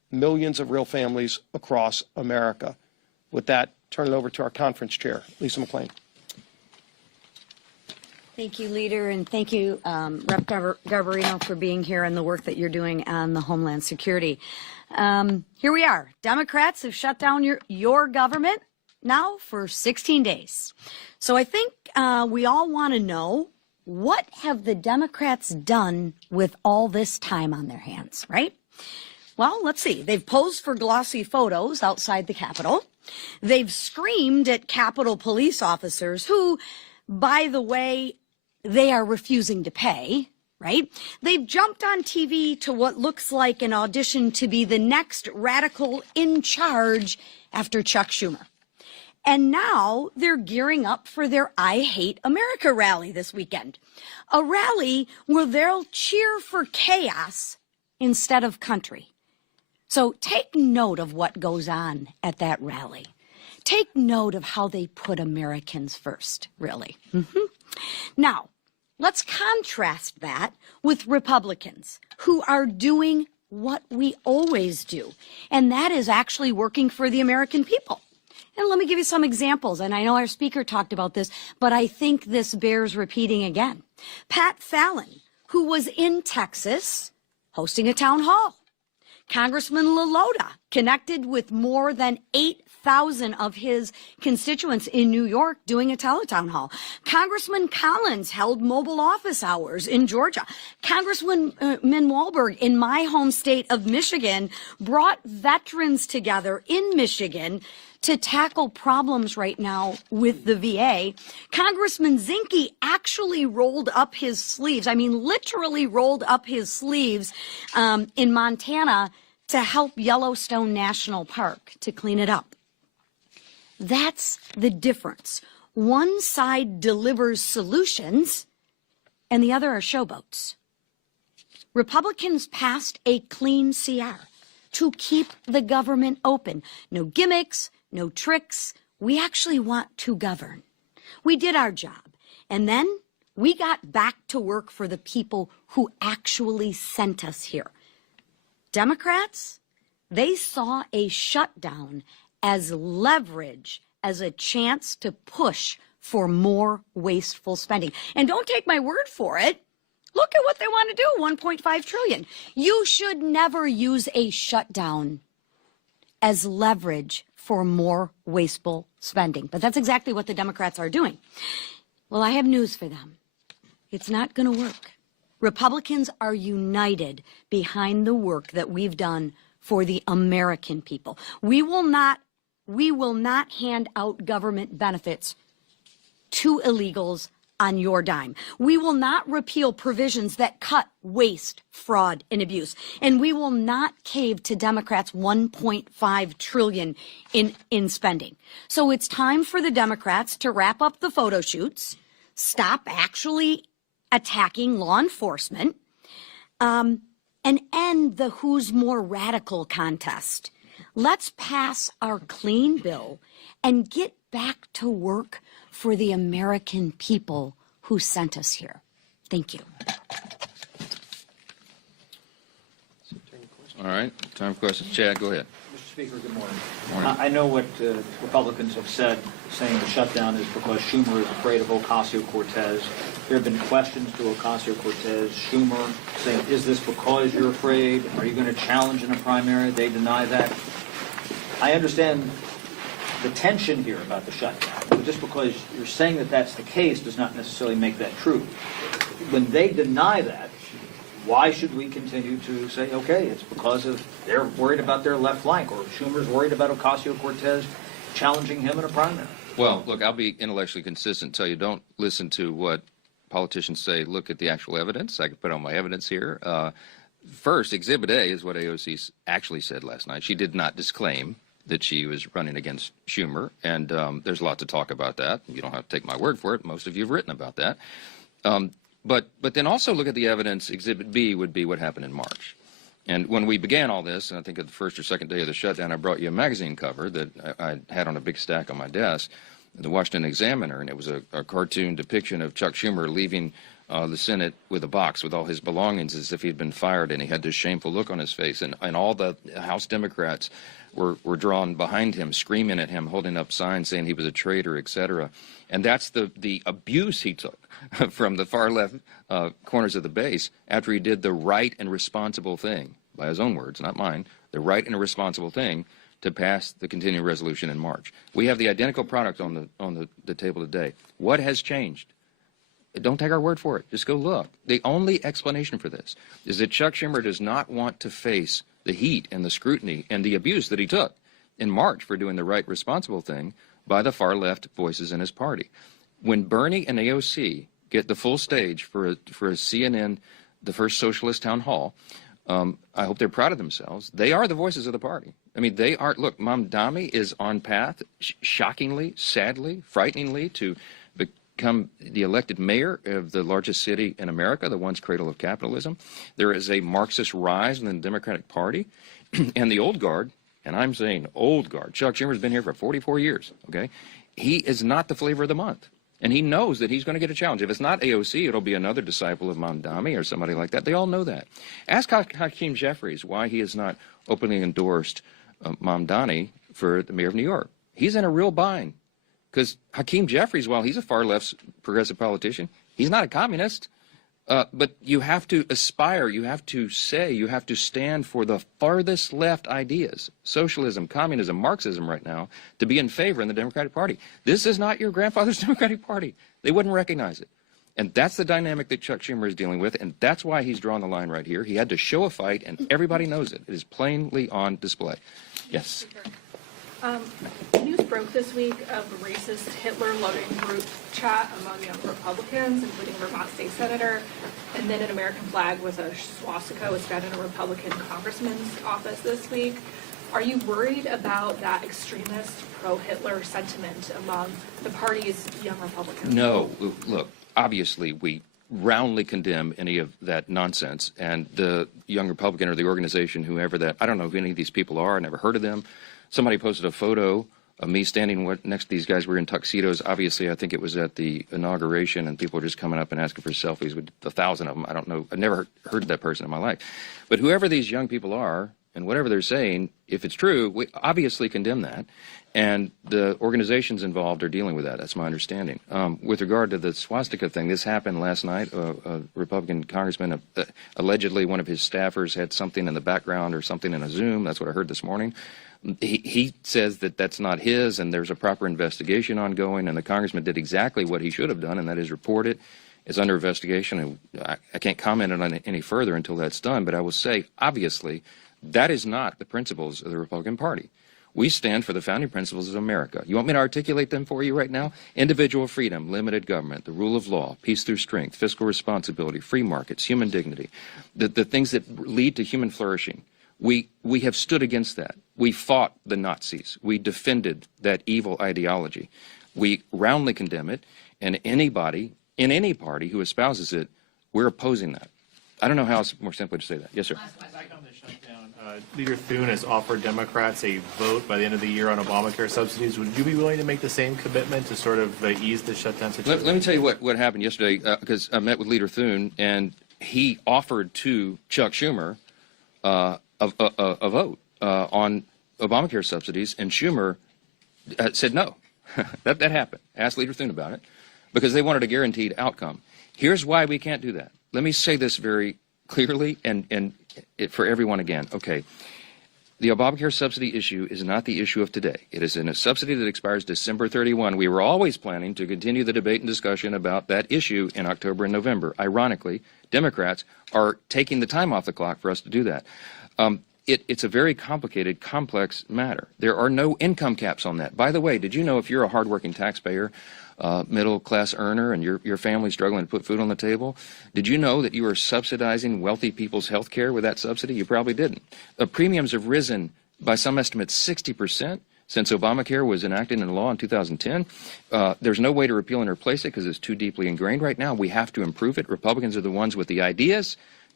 millions of real families across America. With that, turn it over to our conference chair, Lisa McClain. Thank you, Leader, and thank you, Rep. Garbarino, for being here and the work that you're doing on the Homeland Security. Here we are. Democrats have shut down your government now for 16 days. So I think we all want to know, what have the Democrats done with all this time on their hands, right? Well, let's see. They've posed for glossy photos outside the Capitol. They've screamed at Capitol police officers who, by the way, they are refusing to pay, right? They've jumped on TV to what looks like an audition to be the next radical in charge after Chuck Schumer. And now they're gearing up for their I Hate America rally this weekend. A rally where they'll cheer for chaos instead of country. So take note of what goes on at that rally. Take note of how they put Americans first, really. Now, let's contrast that with Republicans who are doing what we always do, and that is actually working for the American people. And let me give you some examples, and I know our speaker talked about this, but I think this bears repeating again. Pat Fallon, who was in Texas hosting a town hall. Congressman LaLota connected with more than 8,000 of his constituents in New York doing a teletown hall. Congressman Collins held mobile office hours in Georgia. Congressman Walberg in my home state of Michigan brought veterans together in Michigan to tackle problems right now with the VA. Congressman Zinke actually rolled up his sleeves, I mean literally rolled up his sleeves in Montana to help Yellowstone National Park to clean it up. That's the difference. One side delivers solutions and the other are showboats. Republicans passed a clean CR to keep the government open. No gimmicks, no tricks. We actually want to govern. We did our job. And then we got back to work for the people who actually sent us here. Democrats, they saw a shutdown as leverage, as a chance to push for more wasteful spending. And don't take my word for it. Look at what they want to do, $1.5 trillion. You should never use a shutdown as leverage for more wasteful spending. But that's exactly what the Democrats are doing. Well, I have news for them. It's not going to work. Republicans are united behind the work that we've done for the American people. We will not hand out government benefits to illegals on your dime. We will not repeal provisions that cut waste, fraud, and abuse. And we will not cave to Democrats' $1.5 trillion in spending. So it's time for the Democrats to wrap up the photo shoots, stop actually attacking law enforcement, and end the who's more radical contest. Let's pass our clean bill and get back to work for the American people who sent us here. Thank you. All right, time for questions. Chad, go ahead. Mr. Speaker, good morning. Morning. I know what Republicans have said, saying the shutdown is because Schumer is afraid of Ocasio-Cortez. There have been questions to Ocasio-Cortez, Schumer, saying, is this because you're afraid? Are you going to challenge in a primary? They deny that. I understand the tension here about the shutdown. But just because you're saying that that's the case does not necessarily make that true. When they deny that, why should we continue to say, okay, it's because of they're worried about their left flank, or Schumer's worried about Ocasio-Cortez challenging him in a primary? Well, look, I'll be intellectually consistent. Tell you, don't listen to what politicians say. Look at the actual evidence. I can put on my evidence here. First, Exhibit A is what AOC actually said last night. She did not disclaim that she was running against Schumer, and there's a lot to talk about that. You don't have to take my word for it. Most of you have written about that. But then also look at the evidence. Exhibit B would be what happened in March. And when we began all this, and I think at the first or second day of the shutdown, I brought you a magazine cover that I had on a big stack on my desk, the Washington Examiner, and it was a cartoon depiction of Chuck Schumer leaving the Senate with a box with all his belongings as if he'd been fired, and he had this shameful look on his face, and all the House Democrats were drawn behind him, screaming at him, holding up signs saying he was a traitor, etc. And that's the abuse he took from the far left corners of the base after he did the right and responsible thing, by his own words, not mine, the right and responsible thing to pass the continuing resolution in March. We have the identical product on the table today. What has changed? Don't take our word for it. Just go look. The only explanation for this is that Chuck Schumer does not want to face the heat and the scrutiny and the abuse that he took in March for doing the right, responsible thing by the far left voices in his party. When Bernie and AOC get the full stage for a CNN, the first socialist town hall, I hope they're proud of themselves. They are the voices of the party. I mean, they are. Look, Mamdani is on path, shockingly, sadly, frighteningly, to become the elected mayor of the largest city in America, the once cradle of capitalism. There is a Marxist rise in the Democratic Party, and the old guard, and I'm saying old guard, Chuck Schumer's been here for 44 years, okay? He is not the flavor of the month, and he knows that he's going to get a challenge. If it's not AOC, it'll be another disciple of Mamdani or somebody like that. They all know that. Ask Hakeem Jeffries why he has not openly endorsed Mamdani for the mayor of New York. He's in a real bind. Because Hakeem Jeffries, while he's a far-left progressive politician, he's not a communist. But you have to aspire, you have to say, you have to stand for the farthest left ideas, socialism, communism, Marxism right now, to be in favor in the Democratic Party. This is not your grandfather's Democratic Party. They wouldn't recognize it. And that's the dynamic that Chuck Schumer is dealing with, and that's why he's drawn the line right here. He had to show a fight, and everybody knows it. It is plainly on display. Yes. News broke this week of a racist Hitler-loving group chat among young Republicans, including Vermont State Senator, and then an American flag with a swastika was found in a Republican congressman's office this week. Are you worried about that extremist pro-Hitler sentiment among the party's young Republicans? No. Look, obviously we roundly condemn any of that nonsense, and the young Republican or the organization, whoever that, I don't know who any of these people are, I never heard of them. Somebody posted a photo of me standing next to these guys. We were in tuxedos. Obviously, I think it was at the inauguration, and people were just coming up and asking for selfies with 1,000 of them. I don't know. I've never heard of that person in my life. But whoever these young people are, and whatever they're saying, if it's true, we obviously condemn that. And the organizations involved are dealing with that. That's my understanding. With regard to the swastika thing, this happened last night. A Republican congressman, allegedly one of his staffers had something in the background or something in a Zoom. That's what I heard this morning. He says that that's not his, and there's a proper investigation ongoing, and the congressman did exactly what he should have done, and that is report it. It's under investigation, and I can't comment on it any further until that's done, but I will say, obviously, that is not the principles of the Republican Party. We stand for the founding principles of America. You want me to articulate them for you right now? Individual freedom, limited government, the rule of law, peace through strength, fiscal responsibility, free markets, human dignity, the things that lead to human flourishing. We have stood against that. We fought the Nazis. We defended that evil ideology. We roundly condemn it, and anybody in any party who espouses it, we're opposing that. I don't know how else more simply to say that. Yes, sir. Back on the shutdown, Leader Thune has offered Democrats a vote by the end of the year on Obamacare subsidies. Would you be willing to make the same commitment to sort of ease the shutdown situation? Let me tell you what happened yesterday, because I met with Leader Thune, and he offered to Chuck Schumer a vote on Obamacare subsidies, and Schumer said no. that happened. Asked Leader Thune about it, because they wanted a guaranteed outcome. Here's why we can't do that. Let me say this very clearly and for everyone again. Okay, the Obamacare subsidy issue is not the issue of today. It is in a subsidy that expires December 31. We were always planning to continue the debate and discussion about that issue in October and November. Ironically, Democrats are taking the time off the clock for us to do that. It's a very complicated, complex matter. There are no income caps on that. By the way, did you know if you're a hardworking taxpayer, middle-class earner, and your family's struggling to put food on the table, did you know that you are subsidizing wealthy people's health care with that subsidy? You probably didn't. Premiums have risen by some estimates 60% since Obamacare was enacted into law in 2010. There's no way to repeal and replace it because it's too deeply ingrained right now. We have to improve it. Republicans are the ones with the ideas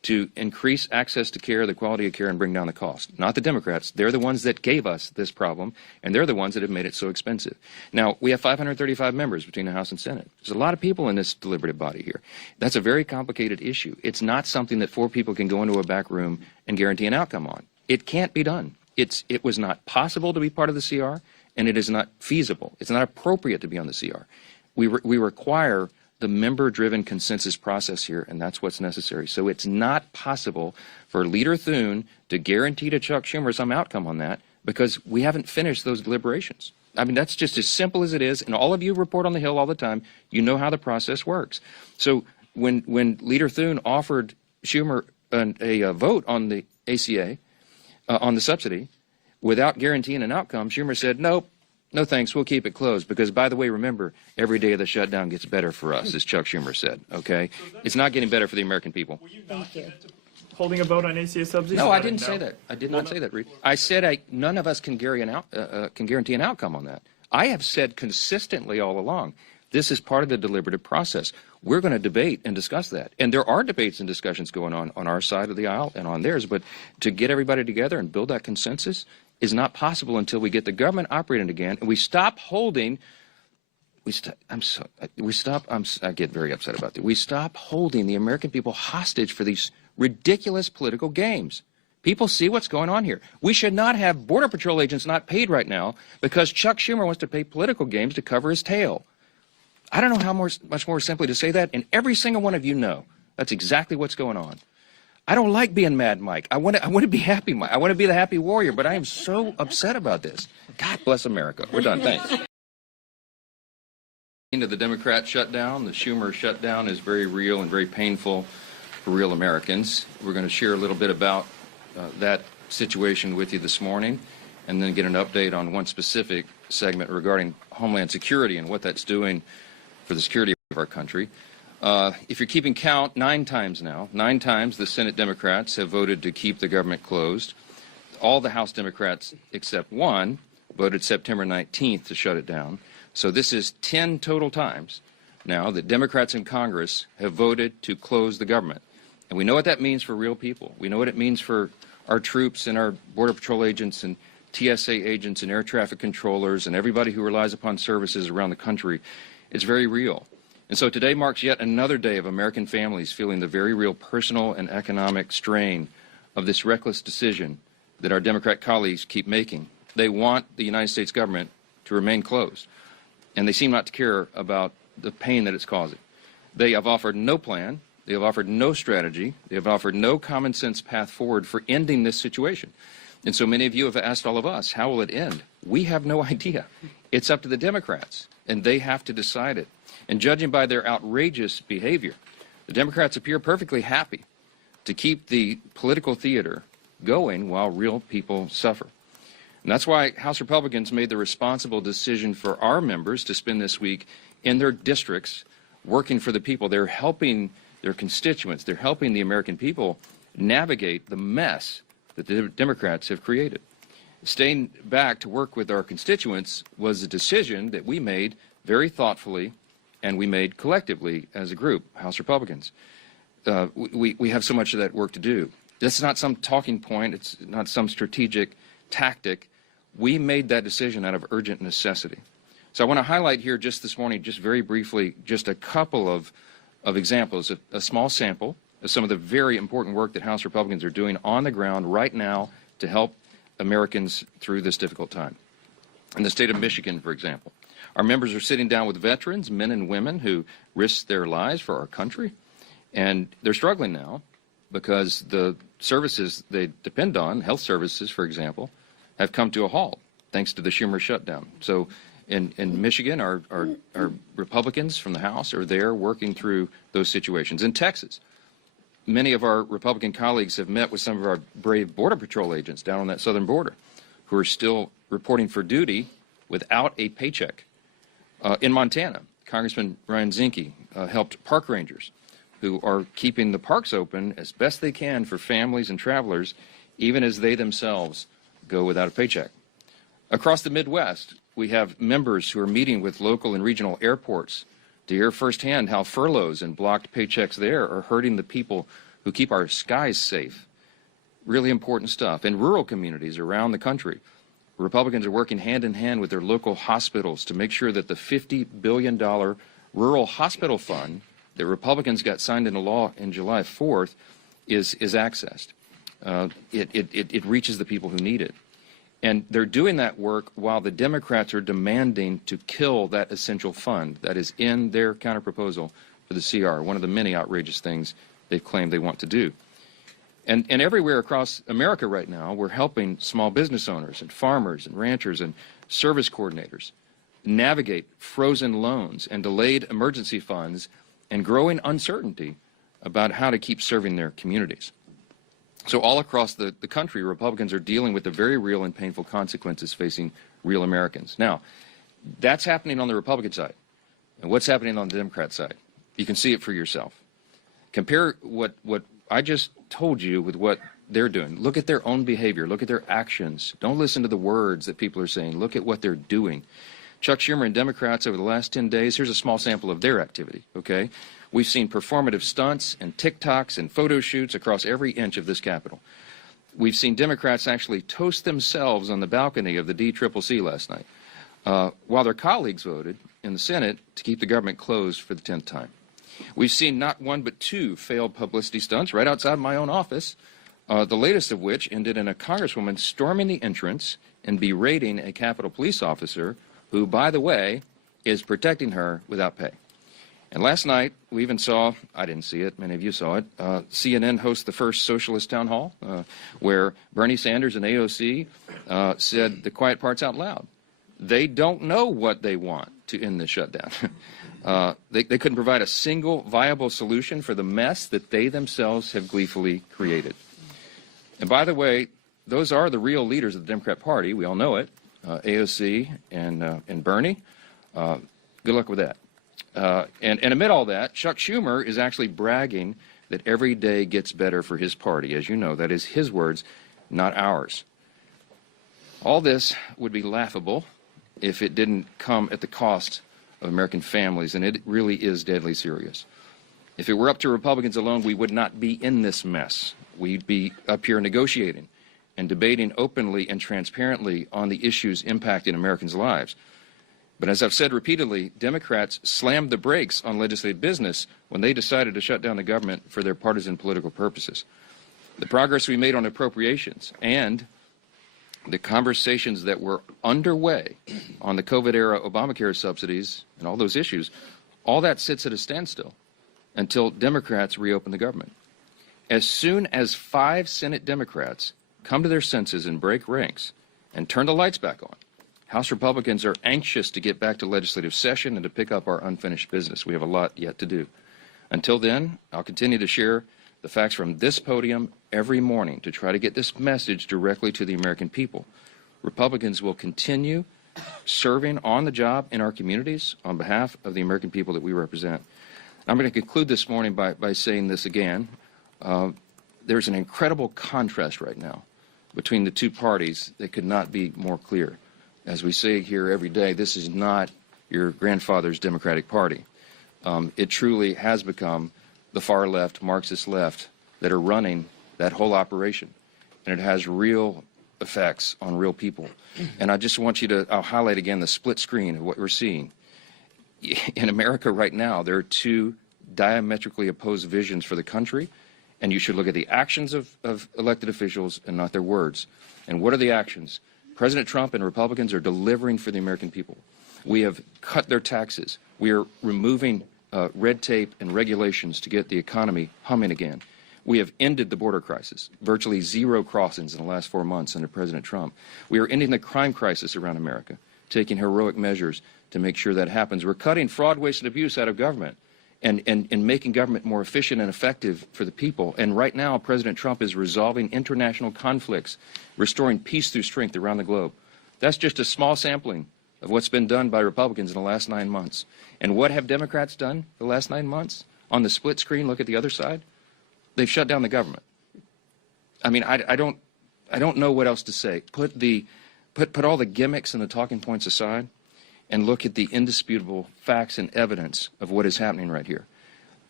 to increase access to care, the quality of care, and bring down the cost. Not the Democrats. They're the ones that gave us this problem, and they're the ones that have made it so expensive. Now, we have 535 members between the House and Senate. There's a lot of people in this deliberative body here. That's a very complicated issue. It's not something that 4 people can go into a back room and guarantee an outcome on. It can't be done. It was not possible to be part of the CR, and it is not feasible. It's not appropriate to be on the CR. We require the member-driven consensus process here, and that's what's necessary. So it's not possible for Leader Thune to guarantee to Chuck Schumer some outcome on that because we haven't finished those deliberations. I mean, that's just as simple as it is, and all of you report on the Hill all the time. You know how the process works. So when Leader Thune offered Schumer a vote on the ACA, on the subsidy, without guaranteeing an outcome, Schumer said, nope, no thanks, we'll keep it closed. Because, by the way, remember, every day of the shutdown gets better for us, as Chuck Schumer said, okay? It's not getting better for the American people. Thank you. Holding a vote on ACA subsidies? No, I didn't say that. I did not say that, Reed. I said none of us can guarantee an outcome on that. I have said consistently all along, this is part of the deliberative process. We're going to debate and discuss that. And there are debates and discussions going on our side of the aisle and on theirs. But to get everybody together and build that consensus is not possible until we get the government operating again and we stop holding. I get very upset about that. We stop holding the American people hostage for these ridiculous political games. People see what's going on here. We should not have Border Patrol agents not paid right now because Chuck Schumer wants to play political games to cover his tail. I don't know how much more simply to say that, and every single one of you know that's exactly what's going on. I don't like being Mad Mike. I want to be happy Mike. I want to be the happy warrior, but I am so upset about this. God bless America. We're done. Thanks. Into the Democrat shutdown, the Schumer shutdown is very real and very painful for real Americans. We're going to share a little bit about that situation with you this morning, and then get an update on one specific segment regarding Homeland Security and what that's doing for the security of our country. If you're keeping count, 9 times the Senate Democrats have voted to keep the government closed. All the House Democrats except one voted September 19th to shut it down. So this is 10 total times now that Democrats in Congress have voted to close the government. And we know what that means for real people. We know what it means for our troops and our Border Patrol agents and TSA agents and air traffic controllers and everybody who relies upon services around the country. It's very real. And so today marks yet another day of American families feeling the very real personal and economic strain of this reckless decision that our Democrat colleagues keep making. They want the United States government to remain closed, and they seem not to care about the pain that it's causing. They have offered no plan. They have offered no strategy. They have offered no common sense path forward for ending this situation. And so many of you have asked all of us, how will it end? We have no idea. It's up to the Democrats, and they have to decide it. And judging by their outrageous behavior, the Democrats appear perfectly happy to keep the political theater going while real people suffer. And that's why House Republicans made the responsible decision for our members to spend this week in their districts working for the people. They're helping their constituents. They're helping the American people navigate the mess that the Democrats have created. Staying back to work with our constituents was a decision that we made very thoughtfully and we made collectively as a group, House Republicans. We have so much of that work to do. This is not some talking point. It's not some strategic tactic. We made that decision out of urgent necessity. So I want to highlight here just this morning, just very briefly, just a couple of examples, a small sample of some of the very important work that House Republicans are doing on the ground right now to help Americans through this difficult time. In the state of Michigan, for example, our members are sitting down with veterans, men and women who risked their lives for our country, and they're struggling now because the services they depend on, health services, for example, have come to a halt thanks to the Schumer shutdown. So in Michigan, our Republicans from the House are there working through those situations. In Texas, many of our Republican colleagues have met with some of our brave Border Patrol agents down on that southern border who are still reporting for duty without a paycheck. In Montana, Congressman Ryan Zinke helped park rangers who are keeping the parks open as best they can for families and travelers, even as they themselves go without a paycheck. Across the Midwest, we have members who are meeting with local and regional airports to hear firsthand how furloughs and blocked paychecks there are hurting the people who keep our skies safe. Really important stuff. In rural communities around the country, Republicans are working hand in hand with their local hospitals to make sure that the $50 billion rural hospital fund that Republicans got signed into law in July 4th is accessed. It reaches the people who need it. And they're doing that work while the Democrats are demanding to kill that essential fund that is in their counterproposal for the CR, one of the many outrageous things they've claimed they want to do. And everywhere across America right now, we're helping small business owners and farmers and ranchers and service coordinators navigate frozen loans and delayed emergency funds and growing uncertainty about how to keep serving their communities. So all across the country, Republicans are dealing with the very real and painful consequences facing real Americans. Now, that's happening on the Republican side. And what's happening on the Democrat side? You can see it for yourself. Compare what I just told you with what they're doing. Look at their own behavior. Look at their actions. Don't listen to the words that people are saying. Look at what they're doing. Chuck Schumer and Democrats over the last 10 days, here's a small sample of their activity, okay? We've seen performative stunts and TikToks and photo shoots across every inch of this Capitol. We've seen Democrats actually toast themselves on the balcony of the DCCC last night, while their colleagues voted in the Senate to keep the government closed for the 10th time. We've seen not one but two failed publicity stunts right outside my own office, the latest of which ended in a congresswoman storming the entrance and berating a Capitol police officer who, by the way, is protecting her without pay. And last night, we even saw, I didn't see it, many of you saw it, CNN host the first socialist town hall, where Bernie Sanders and AOC said the quiet parts out loud. They don't know what they want to end the shutdown. They couldn't provide a single viable solution for the mess that they themselves have gleefully created. And by the way, those are the real leaders of the Democrat Party. We all know it, AOC and Bernie. Good luck with that. And amid all that, Chuck Schumer is actually bragging that every day gets better for his party. As you know, that is his words, not ours. All this would be laughable if it didn't come at the cost of American families, and it really is deadly serious. If it were up to Republicans alone, we would not be in this mess. We'd be up here negotiating and debating openly and transparently on the issues impacting Americans' lives. But as I've said repeatedly, Democrats slammed the brakes on legislative business when they decided to shut down the government for their partisan political purposes. The progress we made on appropriations and the conversations that were underway on the COVID-era Obamacare subsidies and all those issues, all that sits at a standstill until Democrats reopen the government. As soon as 5 Senate Democrats come to their senses and break ranks and turn the lights back on, House Republicans are anxious to get back to legislative session and to pick up our unfinished business. We have a lot yet to do. Until then, I'll continue to share the facts from this podium every morning to try to get this message directly to the American people. Republicans will continue serving on the job in our communities on behalf of the American people that we represent. I'm going to conclude this morning by saying this again. There's an incredible contrast right now between the two parties that could not be more clear. As we say here every day, this is not your grandfather's Democratic Party. It truly has become the far left, Marxist left, that are running that whole operation. And it has real effects on real people. And I just want you to, I'll highlight again the split screen of what we're seeing. In America right now, there are two diametrically opposed visions for the country, and you should look at the actions of elected officials and not their words. And what are the actions? President Trump and Republicans are delivering for the American people. We have cut their taxes. We are removing red tape and regulations to get the economy humming again. We have ended the border crisis, virtually 0 crossings in the last 4 months under President Trump. We are ending the crime crisis around America, taking heroic measures to make sure that happens. We're cutting fraud, waste, and abuse out of government and making government more efficient and effective for the people. And right now, President Trump is resolving international conflicts, restoring peace through strength around the globe. That's just a small sampling of what's been done by Republicans in the last 9 months. And what have Democrats done the last 9 months? On the split screen, look at the other side. They've shut down the government. I mean, I don't know what else to say. Put all the gimmicks and the talking points aside and look at the indisputable facts and evidence of what is happening right here.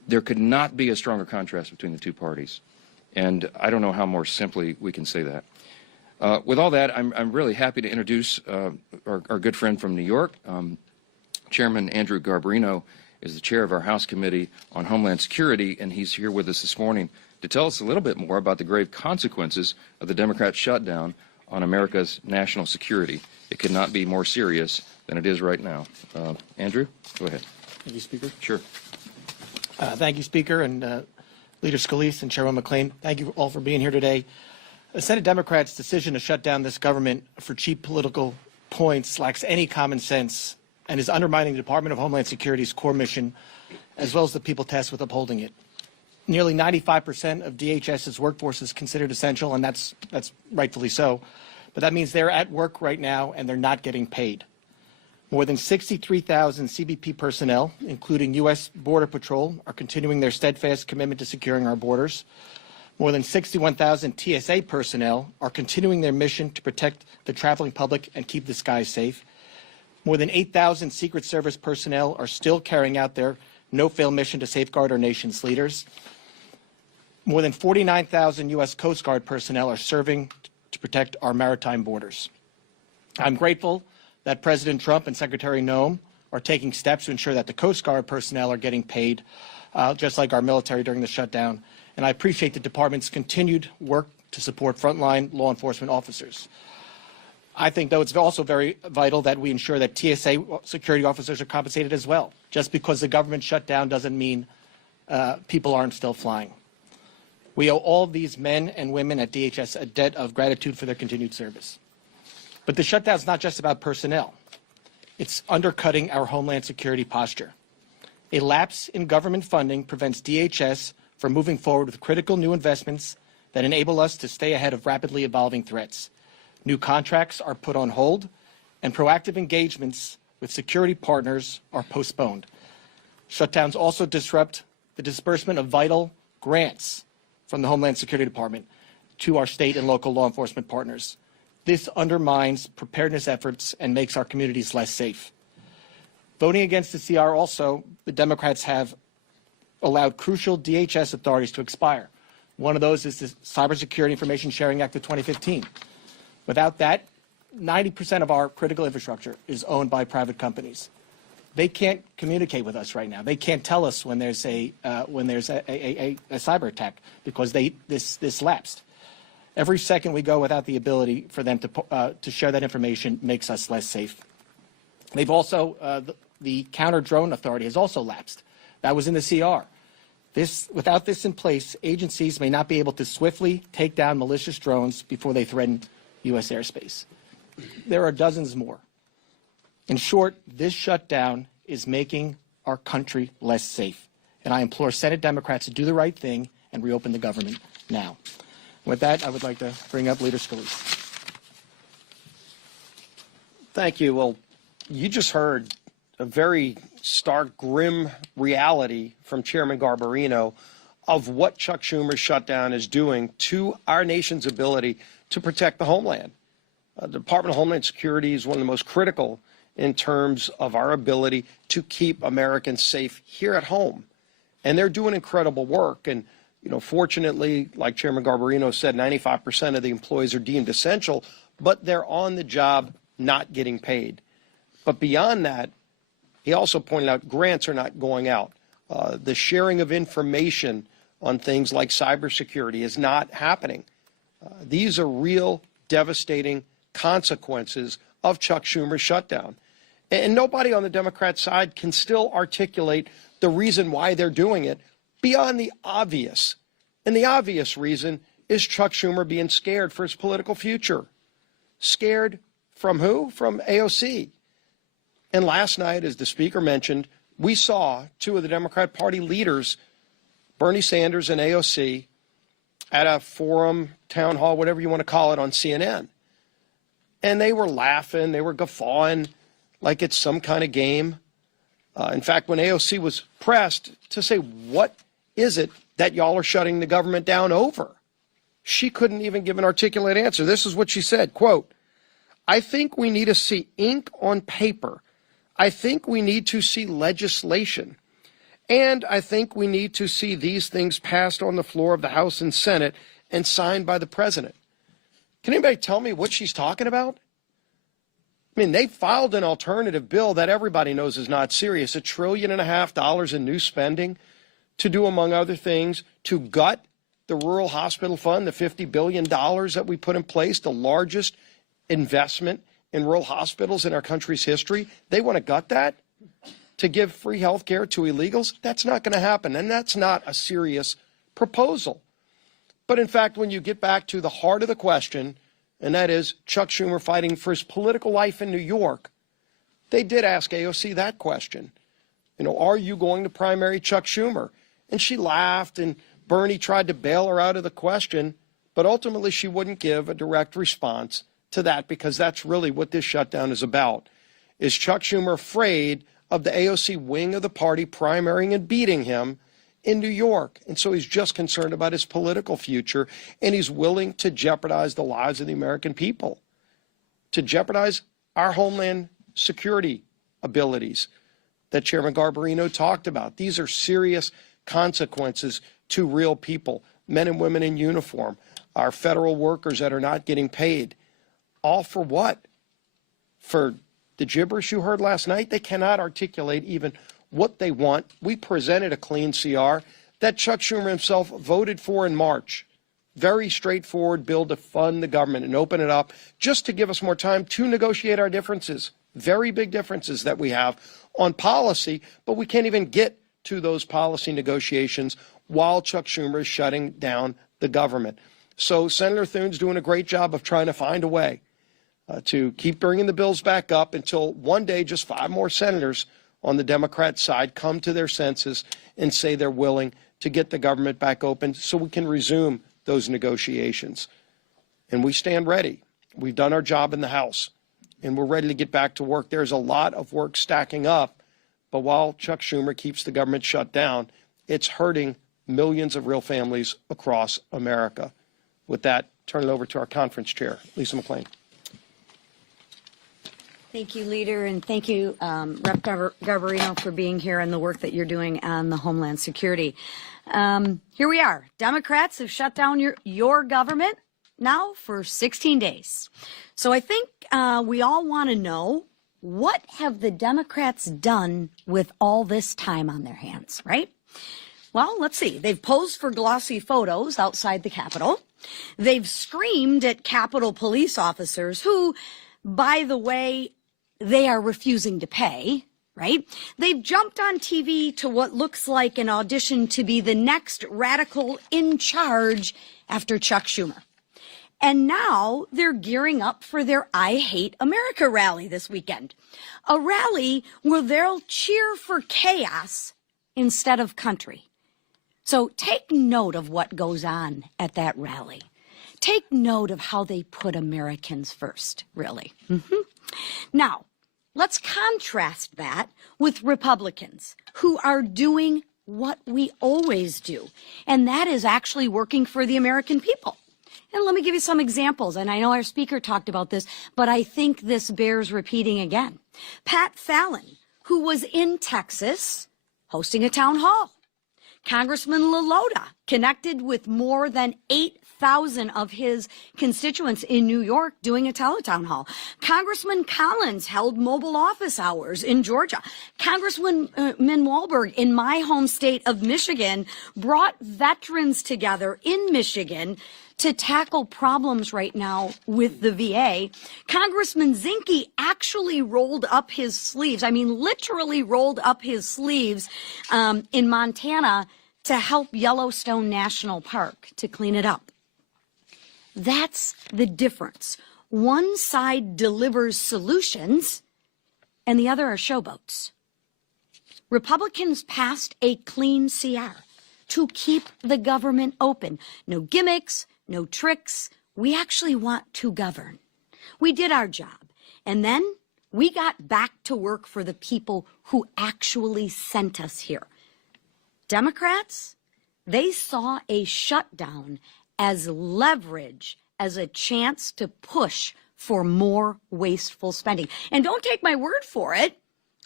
there could not be a stronger contrast between the two parties. And I don't know how more simply we can say that. With all that, I'm really happy to introduce our good friend from New York. Chairman Andrew Garbarino is the chair of our House Committee on Homeland Security, and he's here with us this morning to tell us a little bit more about the grave consequences of the Democrat shutdown on America's national security. It could not be more serious than it is right now. Andrew, go ahead. Thank you, Speaker. Sure. Thank you, Speaker, and Leader Scalise and Chairman McClain. Thank you all for being here today. The Senate Democrats' decision to shut down this government for cheap political points lacks any common sense and is undermining the Department of Homeland Security's core mission, as well as the people tasked with upholding it. Nearly 95% of DHS's workforce is considered essential, and that's rightfully so. But that means they're at work right now and they're not getting paid. More than 63,000 CBP personnel, including U.S. Border Patrol, are continuing their steadfast commitment to securing our borders. More than 61,000 TSA personnel are continuing their mission to protect the traveling public and keep the skies safe. More than 8,000 Secret Service personnel are still carrying out their no-fail mission to safeguard our nation's leaders. More than 49,000 U.S. Coast Guard personnel are serving to protect our maritime borders. I'm grateful that President Trump and Secretary Noem are taking steps to ensure that the Coast Guard personnel are getting paid, just like our military during the shutdown. And I appreciate the department's continued work to support frontline law enforcement officers. I think, though, it's also very vital that we ensure that TSA security officers are compensated as well. Just because the government shut down doesn't mean people aren't still flying. We owe all these men and women at DHS a debt of gratitude for their continued service. But the shutdown is not just about personnel. It's undercutting our Homeland Security posture. A lapse in government funding prevents DHS from moving forward with critical new investments that enable us to stay ahead of rapidly evolving threats. New contracts are put on hold, and proactive engagements with security partners are postponed. Shutdowns also disrupt the disbursement of vital grants from the Homeland Security Department to our state and local law enforcement partners. This undermines preparedness efforts and makes our communities less safe. Voting against the CR also, the Democrats have allowed crucial DHS authorities to expire. One of those is the Cybersecurity Information Sharing Act of 2015. Without that, 90% of our critical infrastructure is owned by private companies. They can't communicate with us right now. They can't tell us when there's a cyber attack because this lapsed. Every second we go without the ability for them to share that information makes us less safe. They've also the counter drone authority has also lapsed. That was in the CR. Without this in place, agencies may not be able to swiftly take down malicious drones before they threaten U.S. airspace. There are dozens more. In short, this shutdown is making our country less safe. And I implore Senate Democrats to do the right thing and reopen the government now. With that, I would like to bring up Leader Scalise. Thank you. Well, you just heard a very stark, grim reality from Chairman Garbarino of what Chuck Schumer's shutdown is doing to our nation's ability to protect the homeland. The Department of Homeland Security is one of the most critical in terms of our ability to keep Americans safe here at home. And they're doing incredible work. And, you know, fortunately, like Chairman Garbarino said, 95% of the employees are deemed essential, but they're on the job not getting paid. But beyond that, he also pointed out grants are not going out. The sharing of information on things like cybersecurity is not happening. These are real devastating consequences of Chuck Schumer's shutdown. And nobody on the Democrat side can still articulate the reason why they're doing it beyond the obvious. And the obvious reason is Chuck Schumer being scared for his political future. Scared from who? From AOC. And last night, as the Speaker mentioned, we saw two of the Democrat Party leaders, Bernie Sanders and AOC, at a forum, town hall, whatever you want to call it, on CNN. And they were laughing, they were guffawing like it's some kind of game. In fact, when AOC was pressed to say, what is it that y'all are shutting the government down over? She couldn't even give an articulate answer. This is what she said, quote, I think we need to see ink on paper. I think we need to see legislation. And I think we need to see these things passed on the floor of the House and Senate and signed by the president. Can anybody tell me what she's talking about? I mean, they filed an alternative bill that everybody knows is not serious, $1.5 trillion in new spending to do, among other things, to gut the Rural Hospital Fund, the $50 billion that we put in place, the largest investment in rural hospitals in our country's history. They want to gut that to give free health care to illegals. That's not going to happen, and that's not a serious proposal. But in fact, when you get back to the heart of the question, and that is Chuck Schumer fighting for his political life in New York, they did ask AOC that question. You know, are you going to primary Chuck Schumer? And she laughed, and Bernie tried to bail her out of the question, but ultimately she wouldn't give a direct response to that, because that's really what this shutdown is about. Is Chuck Schumer afraid of the AOC wing of the party primarying and beating him in New York? And so he's just concerned about his political future, and he's willing to jeopardize the lives of the American people, to jeopardize our homeland security abilities that Chairman Garbarino talked about. These are serious consequences to real people, men and women in uniform, our federal workers that are not getting paid. All for what? For the gibberish you heard last night? They cannot articulate even what they want. We presented a clean CR that Chuck Schumer himself voted for in March. Very straightforward bill to fund the government and open it up just to give us more time to negotiate our differences. Very big differences that we have on policy, but we can't even get to those policy negotiations while Chuck Schumer is shutting down the government. So Senator Thune's doing a great job of trying to find a way to keep bringing the bills back up until one day just 5 more senators on the Democrat side come to their senses and say they're willing to get the government back open so we can resume those negotiations. And we stand ready. We've done our job in the House, and we're ready to get back to work. There's a lot of work stacking up, but while Chuck Schumer keeps the government shut down, it's hurting millions of real families across America. With that, turn it over to our conference chair, Lisa McClain. Thank you, Leader, and thank you, Rep. Garbarino, for being here and the work that you're doing on the Homeland Security. Here we are. Democrats have shut down your government now for 16 days. So I think we all want to know, what have the Democrats done with all this time on their hands, right? Well, let's see. They've posed for glossy photos outside the Capitol. They've screamed at Capitol police officers who, by the way, they are refusing to pay, right? They've jumped on TV to what looks like an audition to be the next radical in charge after Chuck Schumer. And now they're gearing up for their I Hate America rally this weekend, a rally where they'll cheer for chaos instead of country. So take note of what goes on at that rally. Take note of how they put Americans first, really. Now, let's contrast that with Republicans who are doing what we always do, and that is actually working for the American people. And let me give you some examples, and I know our speaker talked about this, but I think this bears repeating again. Pat Fallon, who was in Texas hosting a town hall. Congressman LaLota connected with more than 8,000 of his constituents in New York doing a teletown hall. Congressman Collins held mobile office hours in Georgia. Congressman Walberg in my home state of Michigan brought veterans together in Michigan to tackle problems right now with the VA. Congressman Zinke actually rolled up his sleeves, I mean literally rolled up his sleeves in Montana to help Yellowstone National Park to clean it up. That's the difference. One side delivers solutions and the other are showboats. Republicans passed a clean CR to keep the government open. No gimmicks, no tricks. We actually want to govern. We did our job. And then we got back to work for the people who actually sent us here. Democrats, they saw a shutdown as leverage, as a chance to push for more wasteful spending. And don't take my word for it.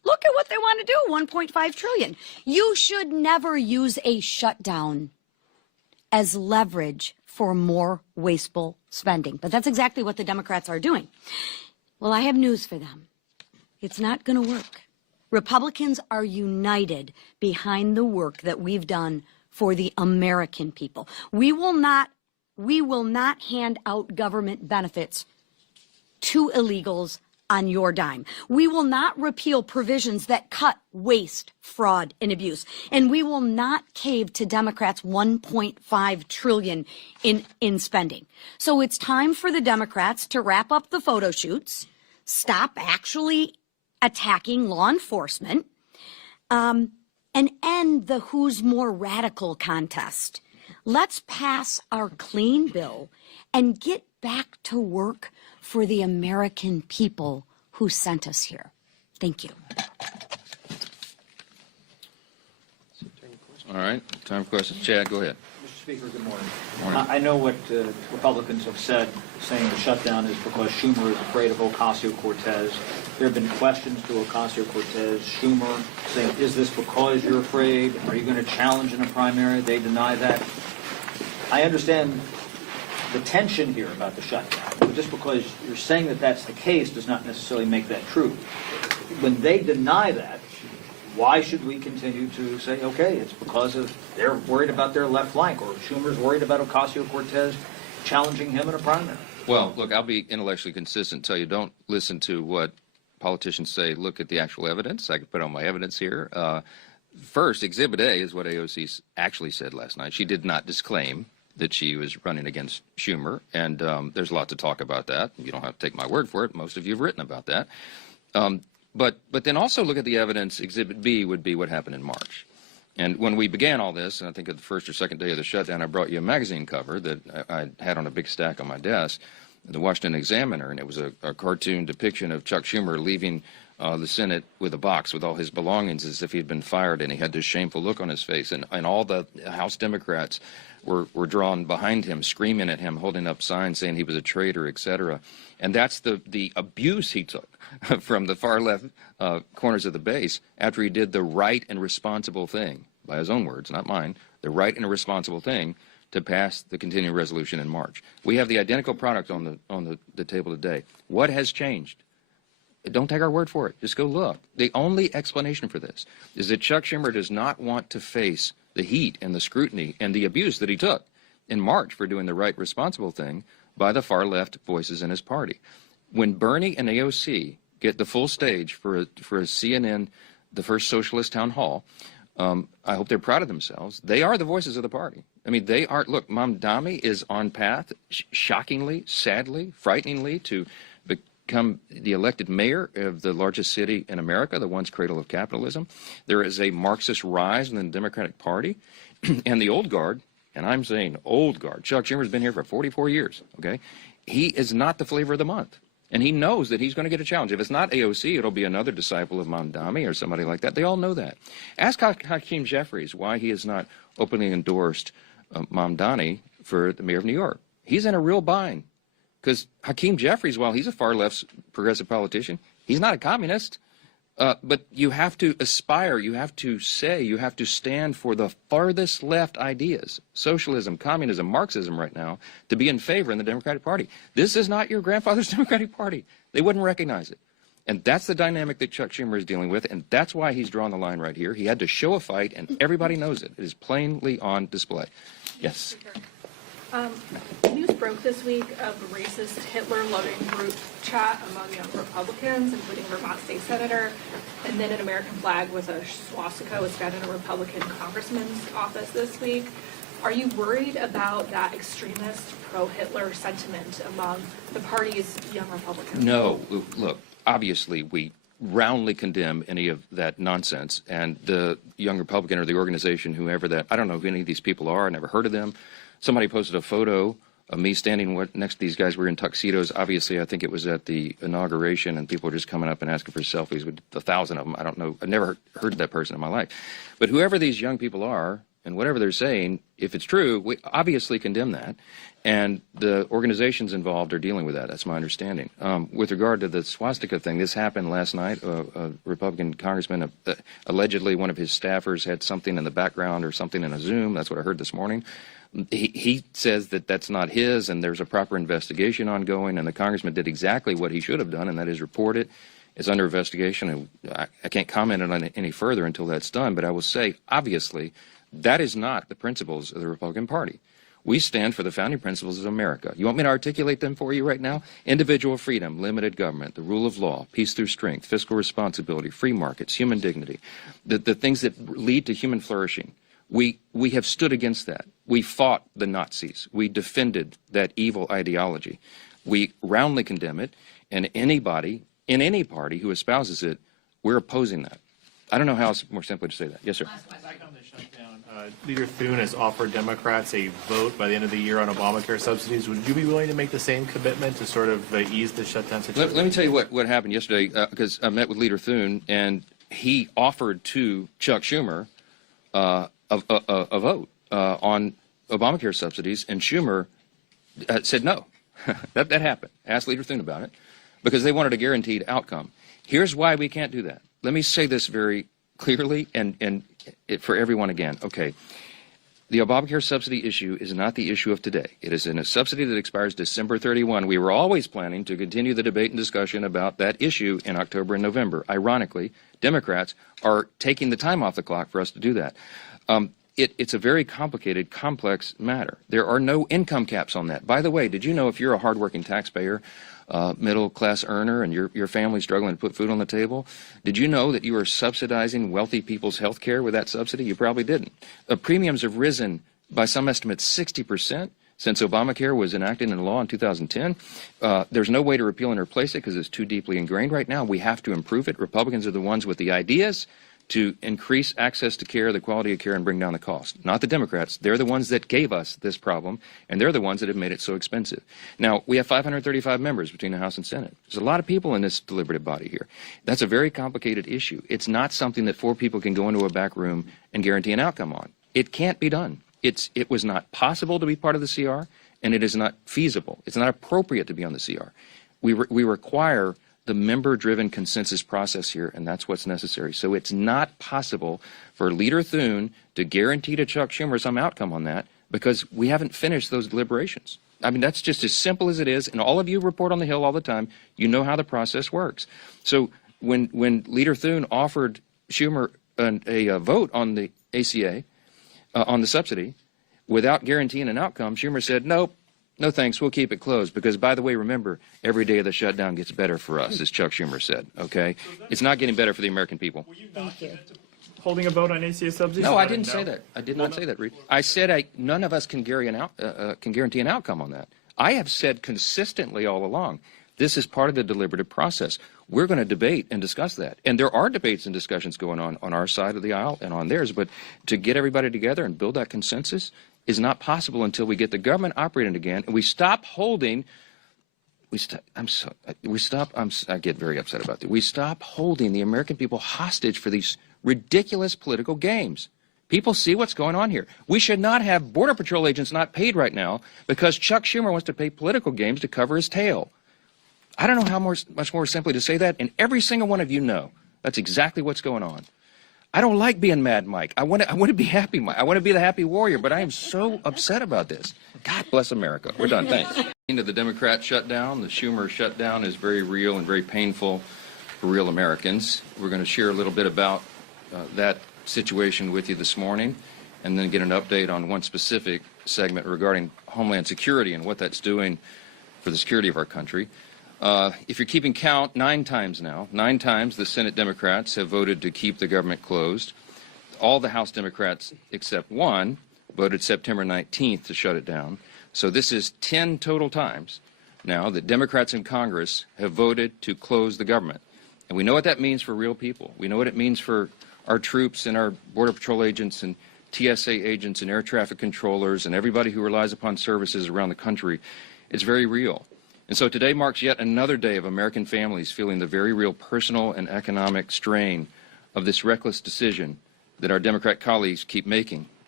Look at what they want to do, 1.5 trillion. You should never use a shutdown as leverage for more wasteful spending. But that's exactly what the Democrats are doing. Well, I have news for them. It's not going to work. Republicans are united behind the work that we've done for the American people. We will not hand out government benefits to illegals on your dime. We will not repeal provisions that cut waste, fraud, and abuse. And we will not cave to Democrats' 1.5 trillion in spending. So it's time for the Democrats to wrap up the photo shoots, stop actually attacking law enforcement, and end the who's more radical contest. Let's pass our clean bill and get back to work for the American people who sent us here. Thank you. All right, time for questions. Chad, go ahead. Mr. Speaker, good morning. Morning. I know what Republicans have said, saying the shutdown is because Schumer is afraid of Ocasio-Cortez. There have been questions to Ocasio-Cortez, Schumer, saying, is this because you're afraid? Are you going to challenge in a primary? They deny that. I understand the tension here about the shutdown. But just because you're saying that that's the case does not necessarily make that true. When they deny that, why should we continue to say, okay, it's because of they're worried about their left flank, or Schumer's worried about Ocasio-Cortez challenging him in a primary? Well, look, I'll be intellectually consistent and tell you don't listen to what politicians say. Look at the actual evidence. I can put on my evidence here. First, Exhibit A is what AOC actually said last night. She did not disclaim that she was running against Schumer, and there's a lot to talk about that. You don't have to take my word for it. Most of you have written about that. But then also look at the evidence. Exhibit B would be what happened in March. And when we began all this, and I think at the first or second day of the shutdown, I brought you a magazine cover that I had on a big stack on my desk, the Washington Examiner, and it was a cartoon depiction of Chuck Schumer leaving the Senate with a box with all his belongings as if he had been fired, and he had this shameful look on his face. And all the House Democrats were drawn behind him, screaming at him, holding up signs saying he was a traitor, etc. And that's the abuse he took from the far left corners of the base after he did the right and responsible thing, by his own words, not mine, the right and responsible thing to pass the continuing resolution in March. We have the identical product on the table today. What has changed? Don't take our word for it. Just go look. The only explanation for this is that Chuck Schumer does not want to face the heat and the scrutiny and the abuse that he took in March for doing the right, responsible thing by the far left voices in his party. When Bernie and AOC get the full stage for a CNN, the first socialist town hall, I hope they're proud of themselves. They are the voices of the party. I mean, they are. Look, Mamdani is on path, shockingly, sadly, frighteningly, to become the elected mayor of the largest city in America, the once cradle of capitalism. There is a Marxist rise in the Democratic Party, and the old guard, and I'm saying old guard, Chuck Schumer's been here for 44 years, okay? He is not the flavor of the month. And he knows that he's going to get a challenge. If it's not AOC, it'll be another disciple of Mamdani or somebody like that. They all know that. Ask Hakeem Jeffries why he has not openly endorsed Mamdani for the mayor of New York. He's in a real bind. Because Hakeem Jeffries, while he's a far-left progressive politician, he's not a communist. But you have to aspire, you have to say, you have to stand for the farthest left ideas, socialism, communism, Marxism right now, to be in favor in the Democratic Party. This is not your grandfather's Democratic Party. They wouldn't recognize it. And that's the dynamic that Chuck Schumer is dealing with, and that's why he's drawn the line right here. He had to show a fight, and everybody knows it. It is plainly on display. Yes. News broke this week of a racist Hitler-loving group chat among young Republicans, including Vermont State Senator, and then an American flag with a swastika was found in a Republican congressman's office this week. Are you worried about that extremist pro-Hitler sentiment among the party's young Republicans? No. Look, obviously we roundly condemn any of that nonsense, and the young Republican or the organization, whoever that, I don't know who any of these people are, I never heard of them. Somebody posted a photo of me standing next to these guys. We were in tuxedos. Obviously, I think it was at the inauguration, and people were just coming up and asking for selfies with 1,000 of them. I don't know. I've never heard of that person in my life. But whoever these young people are, and whatever they're saying, if it's true, we obviously condemn that. And the organizations involved are dealing with that. That's my understanding. With regard to the swastika thing, this happened last night. A Republican congressman, allegedly one of his staffers had something in the background or something in a Zoom. That's what I heard this morning. He says that that's not his, and there's a proper investigation ongoing, and the congressman did exactly what he should have done, and that is report it. It's under investigation, and I can't comment on it any further until that's done, but I will say, obviously, that is not the principles of the Republican Party. We stand for the founding principles of America. You want me to articulate them for you right now? Individual freedom, limited government, the rule of law, peace through strength, fiscal responsibility, free markets, human dignity, the things that lead to human flourishing. We have stood against that. We fought the Nazis. We defended that evil ideology. We roundly condemn it, and anybody in any party who espouses it, we're opposing that. I don't know how else more simply to say that. Yes, sir. Back on the shutdown, Leader Thune has offered Democrats a vote by the end of the year on Obamacare subsidies. Would you be willing to make the same commitment to sort of ease the shutdown situation? Let me tell you what happened yesterday, because I met with Leader Thune, and he offered to Chuck Schumer a vote on Obamacare subsidies, and Schumer said no. that happened. Asked Leader Thune about it, because they wanted a guaranteed outcome. Here's why we can't do that. Let me say this very clearly and for everyone again. Okay, the Obamacare subsidy issue is not the issue of today. It is in a subsidy that expires December 31. We were always planning to continue the debate and discussion about that issue in October and November. Ironically, Democrats are taking the time off the clock for us to do that. It's a very complicated, complex matter. There are no income caps on that. By the way, did you know if you're a hardworking taxpayer, middle-class earner, and your family's struggling to put food on the table, did you know that you are subsidizing wealthy people's health care with that subsidy? You probably didn't. Premiums have risen by some estimates 60% since Obamacare was enacted into law in 2010. There's no way to repeal and replace it because it's too deeply ingrained right now. We have to improve it. Republicans are the ones with the ideas to increase access to care, the quality of care, and bring down the cost. Not the Democrats. They're the ones that gave us this problem, and they're the ones that have made it so expensive. Now, we have 535 members between the House and Senate. There's a lot of people in this deliberative body here. That's a very complicated issue. It's not something that 4 people can go into a back room and guarantee an outcome on. It can't be done. It was not possible to be part of the CR, and it is not feasible. It's not appropriate to be on the CR. We require the member-driven consensus process here, and that's what's necessary. So it's not possible for Leader Thune to guarantee to Chuck Schumer some outcome on that because we haven't finished those deliberations. I mean, that's just as simple as it is, and all of you report on the Hill all the time. You know how the process works. So when Leader Thune offered Schumer a vote on the ACA, on the subsidy, without guaranteeing an outcome, Schumer said, nope. No thanks, we'll keep it closed because, by the way, remember, every day of the shutdown gets better for us, as Chuck Schumer said, okay? It's not getting better for the American people. Thank you. Holding a vote on ACA subsidies? No, I didn't say that. I did not say that, Reed. I said none of us can guarantee an outcome on that. I have said consistently all along, this is part of the deliberative process. We're going to debate and discuss that. And there are debates and discussions going on our side of the aisle and on theirs, but to get everybody together and build that consensus is not possible until we get the government operating again and we stop holding. I get very upset about that. We stop holding the American people hostage for these ridiculous political games. People see what's going on here. We should not have Border Patrol agents not paid right now because Chuck Schumer wants to pay political games to cover his tail. I don't know how much more simply to say that, and every single one of you know that's exactly what's going on. I don't like being Mad Mike. I want to be Happy Mike. I want to be the happy warrior, but I am so upset about this. God bless America. We're done. Thanks. Into the Democrat shutdown, the Schumer shutdown is very real and very painful for real Americans. We're going to share a little bit about that situation with you this morning and then get an update on one specific segment regarding Homeland Security and what that's doing for the security of our country. If you're keeping count, 9 times now, 9 times the Senate Democrats have voted to keep the government closed. All the House Democrats except one voted September 19th to shut it down. So this is 10 total times now that Democrats in Congress have voted to close the government. And we know what that means for real people. We know what it means for our troops and our Border Patrol agents and TSA agents and air traffic controllers and everybody who relies upon services around the country. It's very real. And so today marks yet another day of American families feeling the very real personal and economic strain of this reckless decision that our Democrat colleagues keep making.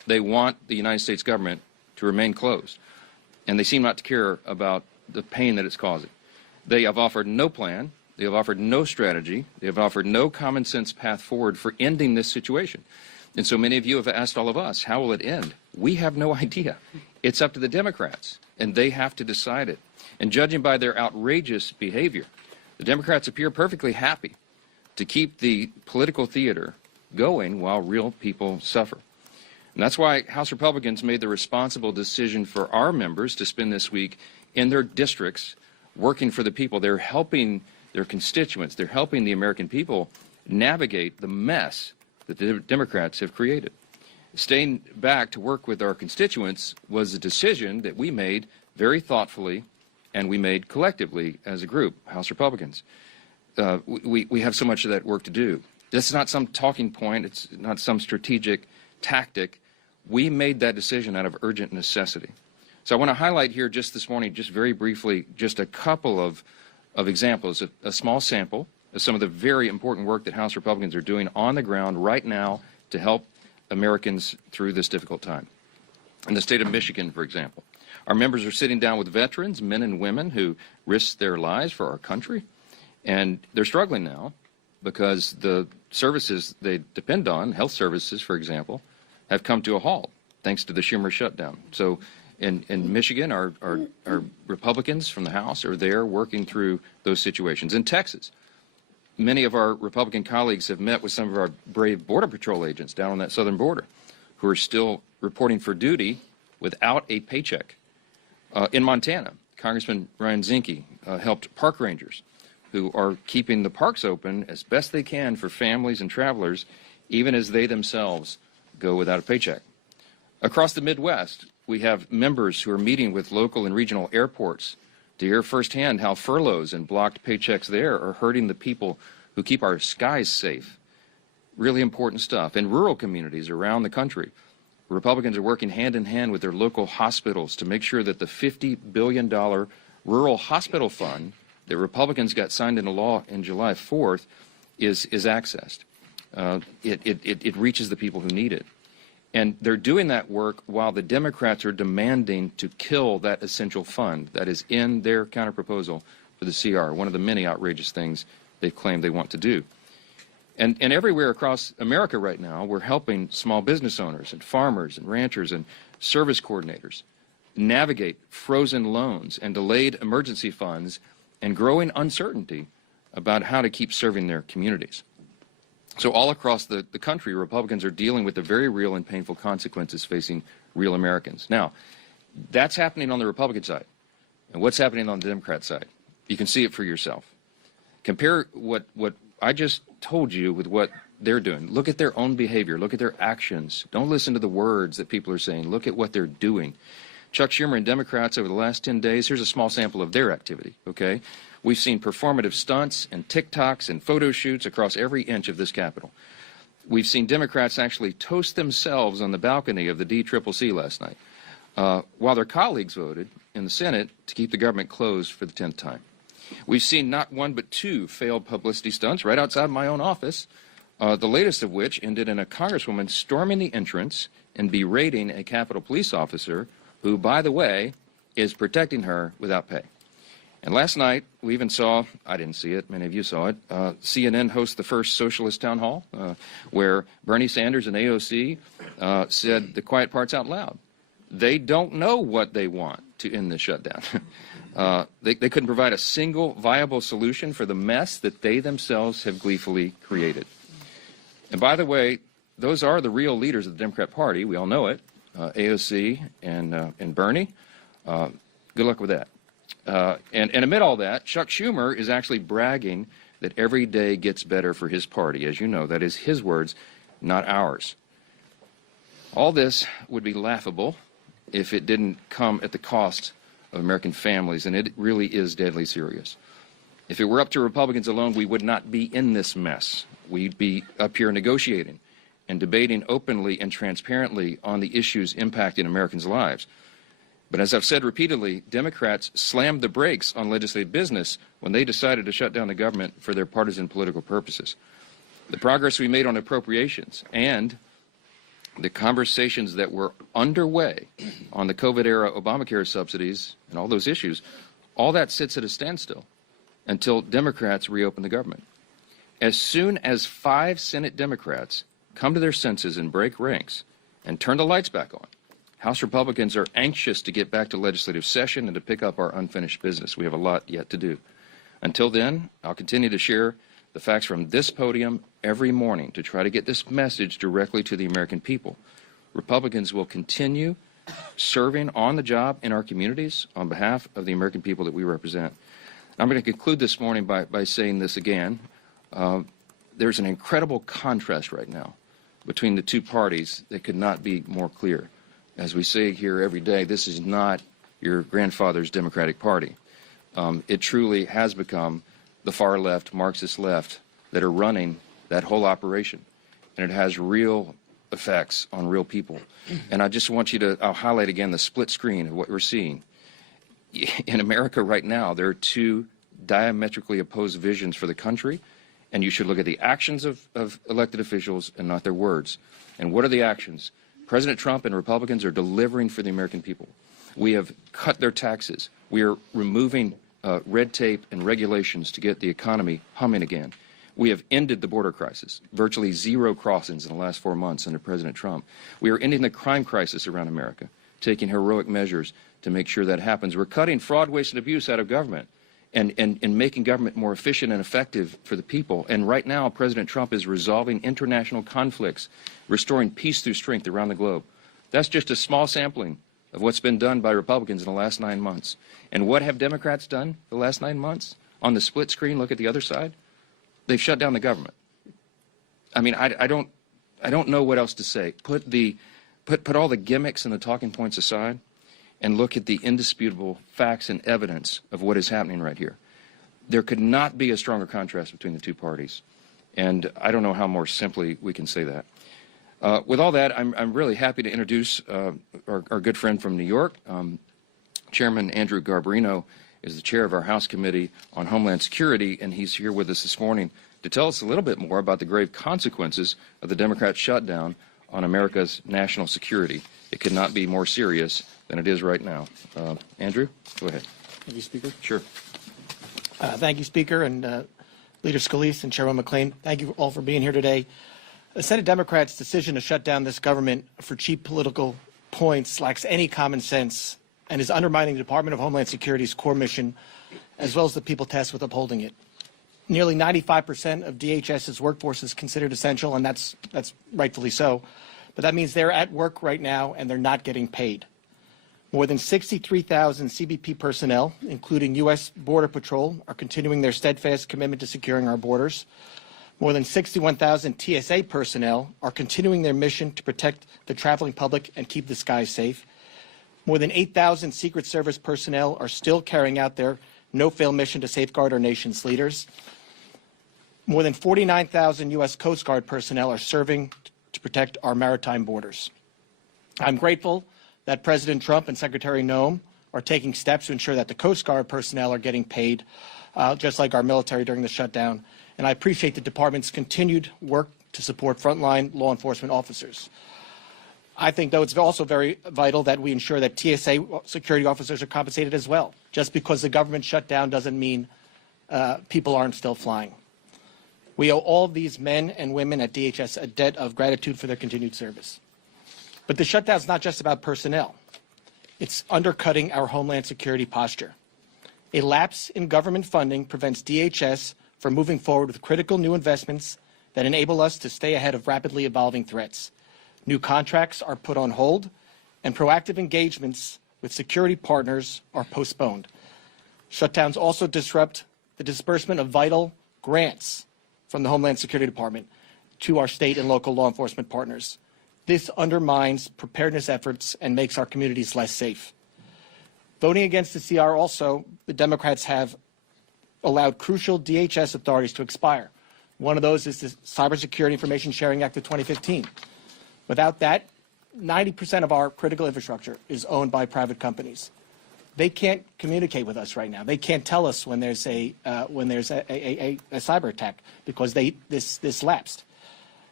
They want the United States government to remain closed, and they seem not to care about the pain that it's causing. They have offered no plan. They have offered no strategy. They have offered no common sense path forward for ending this situation. And so many of you have asked all of us, how will it end? We have no idea. It's up to the Democrats, and they have to decide it. And judging by their outrageous behavior, the Democrats appear perfectly happy to keep the political theater going while real people suffer. And that's why House Republicans made the responsible decision for our members to spend this week in their districts working for the people. They're helping their constituents. They're helping the American people navigate the mess that the Democrats have created. Staying back to work with our constituents was a decision that we made very thoughtfully and we made collectively as a group, House Republicans. We have so much of that work to do. This is not some talking point. It's not some strategic tactic. We made that decision out of urgent necessity. So I want to highlight here just this morning, just very briefly, just a couple of examples, a small sample of some of the very important work that House Republicans are doing on the ground right now to help Americans through this difficult time. In the state of Michigan, for example, our members are sitting down with veterans, men and women who risked their lives for our country, and they're struggling now because the services they depend on, health services, for example, have come to a halt thanks to the Schumer shutdown. So in Michigan, our Republicans from the House are there working through those situations. In Texas, many of our Republican colleagues have met with some of our brave Border Patrol agents down on that southern border who are still reporting for duty without a paycheck. In Montana, Congressman Ryan Zinke helped park rangers who are keeping the parks open as best they can for families and travelers, even as they themselves go without a paycheck. Across the Midwest, we have members who are meeting with local and regional airports to hear firsthand how furloughs and blocked paychecks there are hurting the people who keep our skies safe. Really important stuff. In rural communities around the country, Republicans are working hand in hand with their local hospitals to make sure that the $50 billion rural hospital fund that Republicans got signed into law in July 4th is accessed. It reaches the people who need it. And they're doing that work while the Democrats are demanding to kill that essential fund that is in their counterproposal for the CR, one of the many outrageous things they claim they want to do. And everywhere across America right now, we're helping small business owners and farmers and ranchers and service coordinators navigate frozen loans and delayed emergency funds and growing uncertainty about how to keep serving their communities. So all across the country, Republicans are dealing with the very real and painful consequences facing real Americans. Now, that's happening on the Republican side. And what's happening on the Democrat side? You can see it for yourself. Compare what I just told you with what they're doing. Look at their own behavior. Look at their actions. Don't listen to the words that people are saying. Look at what they're doing. Chuck Schumer and Democrats over the last 10 days, here's a small sample of their activity, okay? We've seen performative stunts and TikToks and photo shoots across every inch of this Capitol. We've seen Democrats actually toast themselves on the balcony of the DCCC last night, while their colleagues voted in the Senate to keep the government closed for the 10th time. We've seen not one but two failed publicity stunts right outside my own office, the latest of which ended in a congresswoman storming the entrance and berating a Capitol police officer who, by the way, is protecting her without pay. And last night, we even saw, I didn't see it, many of you saw it, CNN host the first socialist town hall, where Bernie Sanders and AOC said the quiet parts out loud. They don't know what they want to end the shutdown. They couldn't provide a single viable solution for the mess that they themselves have gleefully created. And by the way, those are the real leaders of the Democrat Party. We all know it, AOC and Bernie. Good luck with that. And amid all that, Chuck Schumer is actually bragging that every day gets better for his party. As you know, that is his words, not ours. All this would be laughable if it didn't come at the cost of American families, and it really is deadly serious. If it were up to Republicans alone, we would not be in this mess. We'd be up here negotiating and debating openly and transparently on the issues impacting Americans' lives. But as I've said repeatedly, Democrats slammed the brakes on legislative business when they decided to shut down the government for their partisan political purposes. The progress we made on appropriations and the conversations that were underway on the COVID-era Obamacare subsidies and all those issues, all that sits at a standstill until Democrats reopen the government. As soon as 5 Senate Democrats come to their senses and break ranks and turn the lights back on, House Republicans are anxious to get back to legislative session and to pick up our unfinished business. We have a lot yet to do. Until then, I'll continue to share the facts from this podium every morning to try to get this message directly to the American people. Republicans will continue serving on the job in our communities on behalf of the American people that we represent. I'm going to conclude this morning by saying this again. There's an incredible contrast right now between the two parties that could not be more clear. As we say here every day, this is not your grandfather's Democratic Party. It truly has become the far left, Marxist left, that are running that whole operation. And it has real effects on real people. And I just want you to, I'll highlight again the split screen of what we're seeing. In America right now, there are 2 diametrically opposed visions for the country, and you should look at the actions of elected officials and not their words. And what are the actions? President Trump and Republicans are delivering for the American people. We have cut their taxes. We are removing red tape and regulations to get the economy humming again. We have ended the border crisis, virtually 0 crossings in the last 4 months under President Trump. We are ending the crime crisis around America, taking heroic measures to make sure that happens. We're cutting fraud, waste, and abuse out of government and making government more efficient and effective for the people. And right now, President Trump is resolving international conflicts, restoring peace through strength around the globe. That's just a small sampling of what's been done by Republicans in the last 9 months. And what have Democrats done the last 9 months? On the split screen, look at the other side. They've shut down the government. I mean, I don't know what else to say. Put all the gimmicks and the talking points aside and look at the indisputable facts and evidence of what is happening right here. There could not be a stronger contrast between the two parties. And I don't know how more simply we can say that. With all that, I'm really happy to introduce our good friend from New York. Chairman Andrew Garbarino is the chair of our House Committee on Homeland Security, and he's here with us this morning to tell us a little bit more about the grave consequences of the Democrat shutdown on America's national security. It could not be more serious than it is right now. Andrew, go ahead. Thank you, Speaker. Sure. Thank you, Speaker, and Leader Scalise and Chairman McClain. Thank you all for being here today. The Senate Democrats' decision to shut down this government for cheap political points lacks any common sense and is undermining the Department of Homeland Security's core mission, as well as the people tasked with upholding it. Nearly 95% of DHS's workforce is considered essential, and that's rightfully so. But that means they're at work right now and they're not getting paid. More than 63,000 CBP personnel, including U.S. Border Patrol, are continuing their steadfast commitment to securing our borders. More than 61,000 TSA personnel are continuing their mission to protect the traveling public and keep the skies safe. More than 8,000 Secret Service personnel are still carrying out their no-fail mission to safeguard our nation's leaders. More than 49,000 U.S. Coast Guard personnel are serving to protect our maritime borders. I'm grateful that President Trump and Secretary Noem are taking steps to ensure that the Coast Guard personnel are getting paid, just like our military during the shutdown. And I appreciate the department's continued work to support frontline law enforcement officers. I think, though, it's also very vital that we ensure that TSA security officers are compensated as well. Just because the government shut down doesn't mean people aren't still flying. We owe all of these men and women at DHS a debt of gratitude for their continued service. But the shutdown is not just about personnel. It's undercutting our Homeland Security posture. A lapse in government funding prevents DHS from moving forward with critical new investments that enable us to stay ahead of rapidly evolving threats. New contracts are put on hold, and proactive engagements with security partners are postponed. Shutdowns also disrupt the disbursement of vital grants from the Homeland Security Department to our state and local law enforcement partners. This undermines preparedness efforts and makes our communities less safe. Voting against the CR also, the Democrats have allowed crucial DHS authorities to expire. One of those is the Cybersecurity Information Sharing Act of 2015. Without that, 90% of our critical infrastructure is owned by private companies. They can't communicate with us right now. They can't tell us when there's a cyber attack because this lapsed.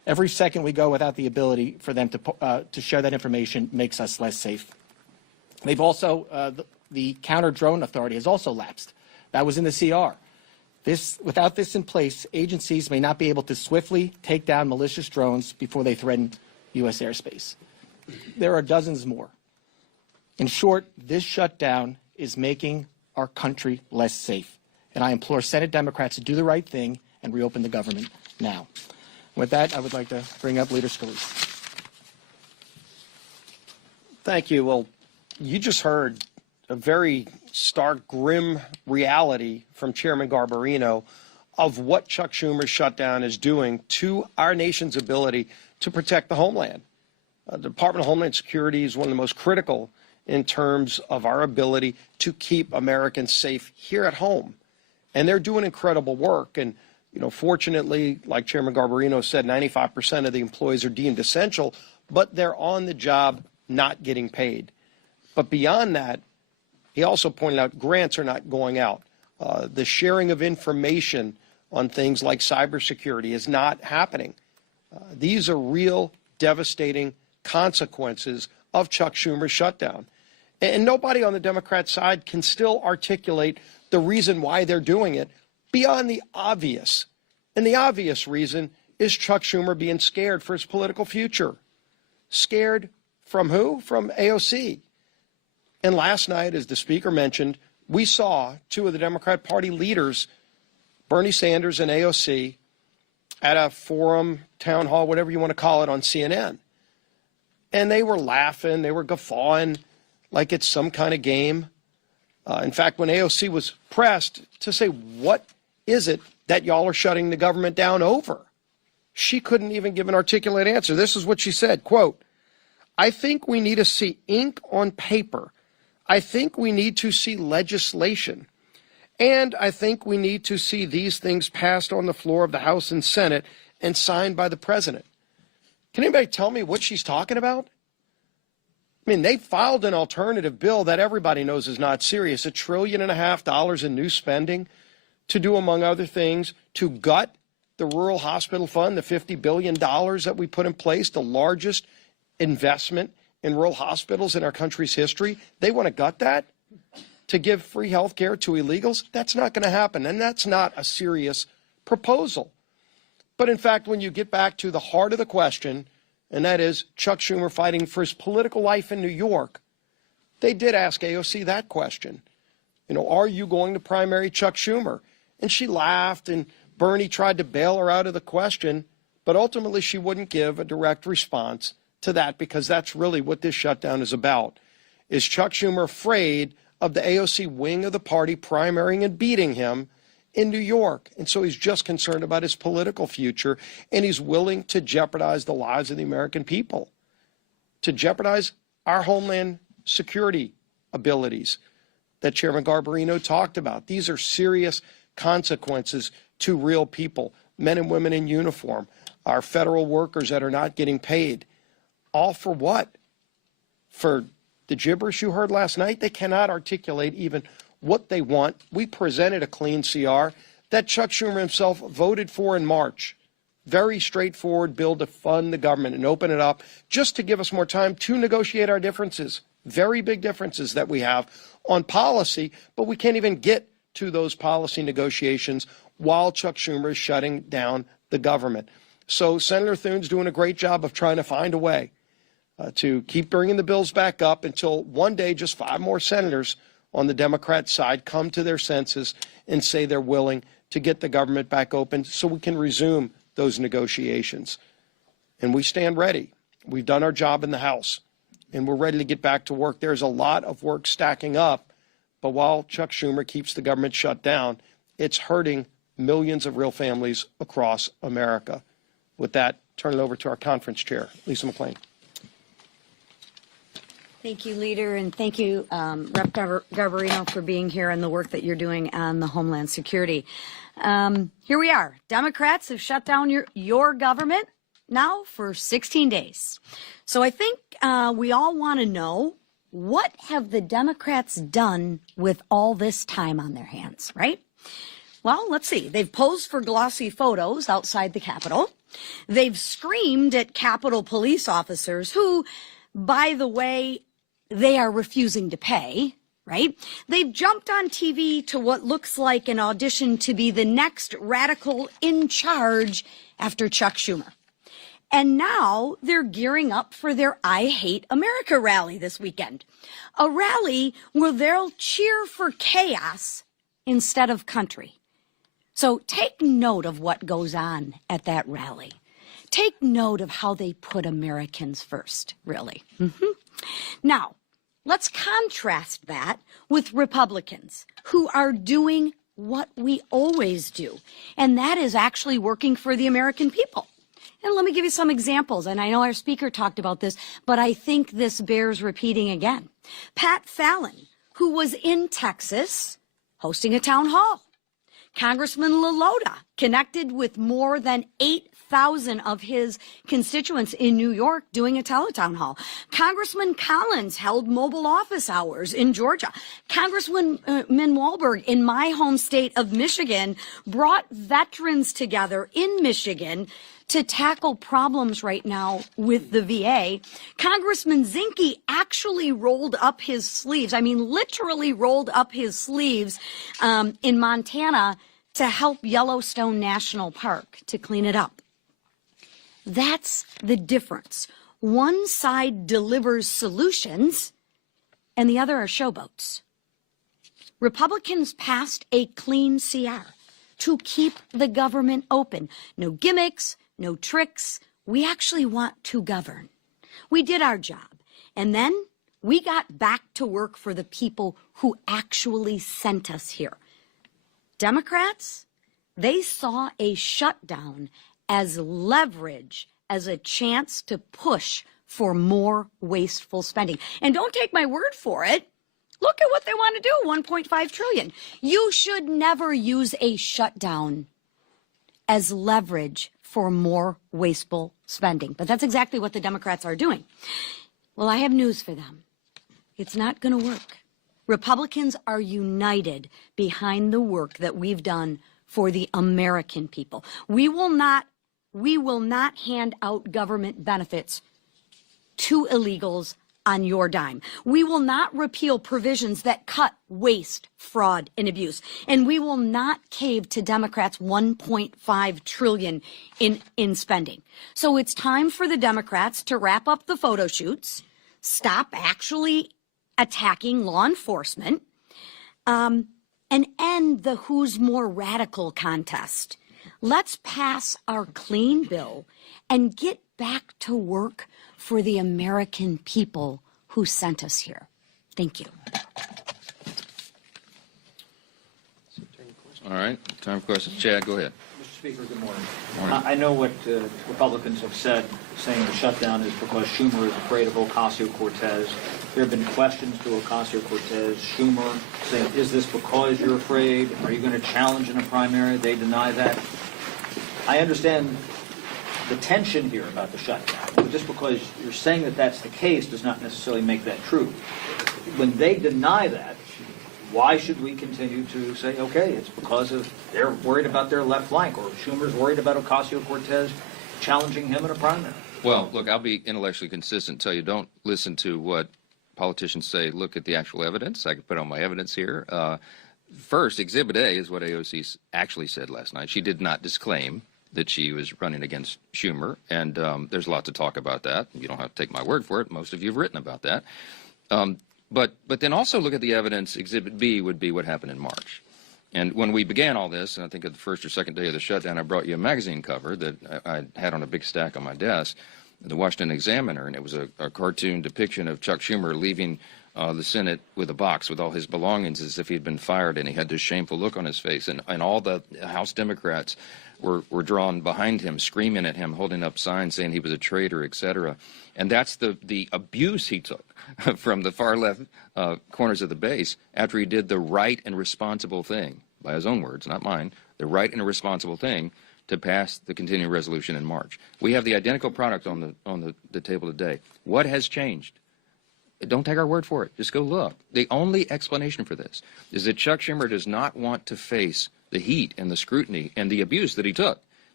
Every second we go without the ability for them to share that information makes us less safe. They've also, the counter drone authority has also lapsed. That was in the CR. Without this in place, agencies may not be able to swiftly take down malicious drones before they threaten U.S. airspace. There are dozens more. In short, this shutdown is making our country less safe. And I implore Senate Democrats to do the right thing and reopen the government now. With that, I would like to bring up Leader Scalise. Thank you. Well, you just heard a very stark, grim reality from Chairman Garbarino of what Chuck Schumer's shutdown is doing to our nation's ability to protect the homeland. The Department of Homeland Security is one of the most critical in terms of our ability to keep Americans safe here at home. And they're doing incredible work. And, you know, fortunately, like Chairman Garbarino said, 95% of the employees are deemed essential, but they're on the job not getting paid. But beyond that, he also pointed out grants are not going out. The sharing of information on things like cybersecurity is not happening. These are real devastating consequences of Chuck Schumer's shutdown. And nobody on the Democrat side can still articulate the reason why they're doing it beyond the obvious. And the obvious reason is Chuck Schumer being scared for his political future. Scared from who? From AOC. And last night, as the speaker mentioned, we saw two of the Democrat Party leaders, Bernie Sanders and AOC, at a forum, town hall, whatever you want to call it, on CNN. And they were laughing, they were guffawing like it's some kind of game. In fact, when AOC was pressed to say, what is it that y'all are shutting the government down over? She couldn't even give an articulate answer. This is what she said, quote, I think we need to see ink on paper. I think we need to see legislation. And I think we need to see these things passed on the floor of the House and Senate and signed by the president. Can anybody tell me what she's talking about? I mean, they filed an alternative bill that everybody knows is not serious, $1.5 trillion in new spending to do, among other things, to gut the rural hospital fund, the $50 billion that we put in place, the largest investment in rural hospitals in our country's history. They want to gut that to give free health care to illegals. That's not going to happen, and that's not a serious proposal. But in fact, when you get back to the heart of the question, and that is Chuck Schumer fighting for his political life in New York, they did ask AOC that question. You know, are you going to primary Chuck Schumer? And she laughed, and Bernie tried to bail her out of the question, but ultimately she wouldn't give a direct response to that, because that's really what this shutdown is about. Is Chuck Schumer afraid of the AOC wing of the party primarying and beating him in New York? And so he's just concerned about his political future, and he's willing to jeopardize the lives of the American people, to jeopardize our homeland security abilities that Chairman Garbarino talked about. These are serious consequences to real people, men and women in uniform, our federal workers that are not getting paid. All for what? For the gibberish you heard last night? They cannot articulate even what they want. We presented a clean CR that Chuck Schumer himself voted for in March. Very straightforward bill to fund the government and open it up just to give us more time to negotiate our differences. Very big differences that we have on policy, but we can't even get to those policy negotiations while Chuck Schumer is shutting down the government. So Senator Thune's doing a great job of trying to find a way to keep bringing the bills back up until one day just 5 more senators on the Democrat side come to their senses and say they're willing to get the government back open so we can resume those negotiations. And we stand ready. We've done our job in the House, and we're ready to get back to work. There's a lot of work stacking up, but while Chuck Schumer keeps the government shut down, it's hurting millions of real families across America. With that, turn it over to our conference chair, Lisa McClain. Thank you, Leader, and thank you, Rep. Garbarino, for being here and the work that you're doing on the Homeland Security. Here we are. Democrats have shut down your government now for 16 days. So I think we all want to know, what have the Democrats done with all this time on their hands, right? Well, let's see. They've posed for glossy photos outside the Capitol. They've screamed at Capitol Police officers who, by the way, they are refusing to pay, right? They've jumped on TV to what looks like an audition to be the next radical in charge after Chuck Schumer. And now they're gearing up for their I Hate America rally this weekend. A rally where they'll cheer for chaos instead of country. So take note of what goes on at that rally. Take note of how they put Americans first, really. Now, let's contrast that with Republicans who are doing what we always do, and that is actually working for the American people. And let me give you some examples, and I know our speaker talked about this, but I think this bears repeating again. Pat Fallon, who was in Texas hosting a town hall. Congressman LaLota connected with more than 8,000 of his constituents in New York doing a teletown hall. Congressman Collins held mobile office hours in Georgia. Congressman Walberg in my home state of Michigan brought veterans together in Michigan to tackle problems right now with the VA. Congressman Zinke actually rolled up his sleeves, I mean literally rolled up his sleeves in Montana to help Yellowstone National Park to clean it up. That's the difference. One side delivers solutions and the other are showboats. Republicans passed a clean CR to keep the government open. No gimmicks, no tricks. We actually want to govern. We did our job. And then we got back to work for the people who actually sent us here. Democrats, they saw a shutdown as leverage, as a chance to push for more wasteful spending. And don't take my word for it. Look at what they want to do, $1.5 trillion. You should never use a shutdown as leverage for more wasteful spending. But that's exactly what the Democrats are doing. Well, I have news for them. It's not going to work. Republicans are united behind the work that we've done for the American people. We will not hand out government benefits to illegals on your dime. We will not repeal provisions that cut waste, fraud, and abuse. And we will not cave to Democrats' $1.5 trillion in spending. So it's time for the Democrats to wrap up the photo shoots, stop actually attacking law enforcement, and end the who's more radical contest. Let's pass our clean bill and get back to work for the American people who sent us here. Thank you. All right, time for questions. Chad, go ahead. Mr. Speaker, good morning. Morning. I know what Republicans have said, saying the shutdown is because Schumer is afraid of Ocasio-Cortez. There have been questions to Ocasio-Cortez, Schumer, saying, is this because you're afraid? Are you going to challenge in a primary? They deny that. I understand the tension here about the shutdown. But just because you're saying that that's the case does not necessarily make that true. When they deny that, why should we continue to say, okay, it's because of they're worried about their left flank, or Schumer's worried about Ocasio-Cortez challenging him in a primary? Well, look, I'll be intellectually consistent. Tell you, don't listen to what politicians say. Look at the actual evidence. I can put on my evidence here. First, Exhibit A is what AOC actually said last night. She did not disclaim that she was running against Schumer, and there's a lot to talk about that. You don't have to take my word for it. Most of you have written about that. But then also look at the evidence. Exhibit B would be what happened in March. And when we began all this, and I think at the first or second day of the shutdown, I brought you a magazine cover that I had on a big stack on my desk, the Washington Examiner, and it was a cartoon depiction of Chuck Schumer leaving the Senate with a box with all his belongings as if he had been fired, and he had this shameful look on his face. And all the House Democrats were drawn behind him, screaming at him, holding up signs saying he was a traitor, etc. And that's the abuse he took from the far left corners of the base after he did the right and responsible thing, by his own words, not mine, the right and responsible thing to pass the continuing resolution in March. We have the identical product on the table today. What has changed? Don't take our word for it. Just go look. The only explanation for this is that Chuck Schumer does not want to face the heat and the scrutiny and the abuse that he took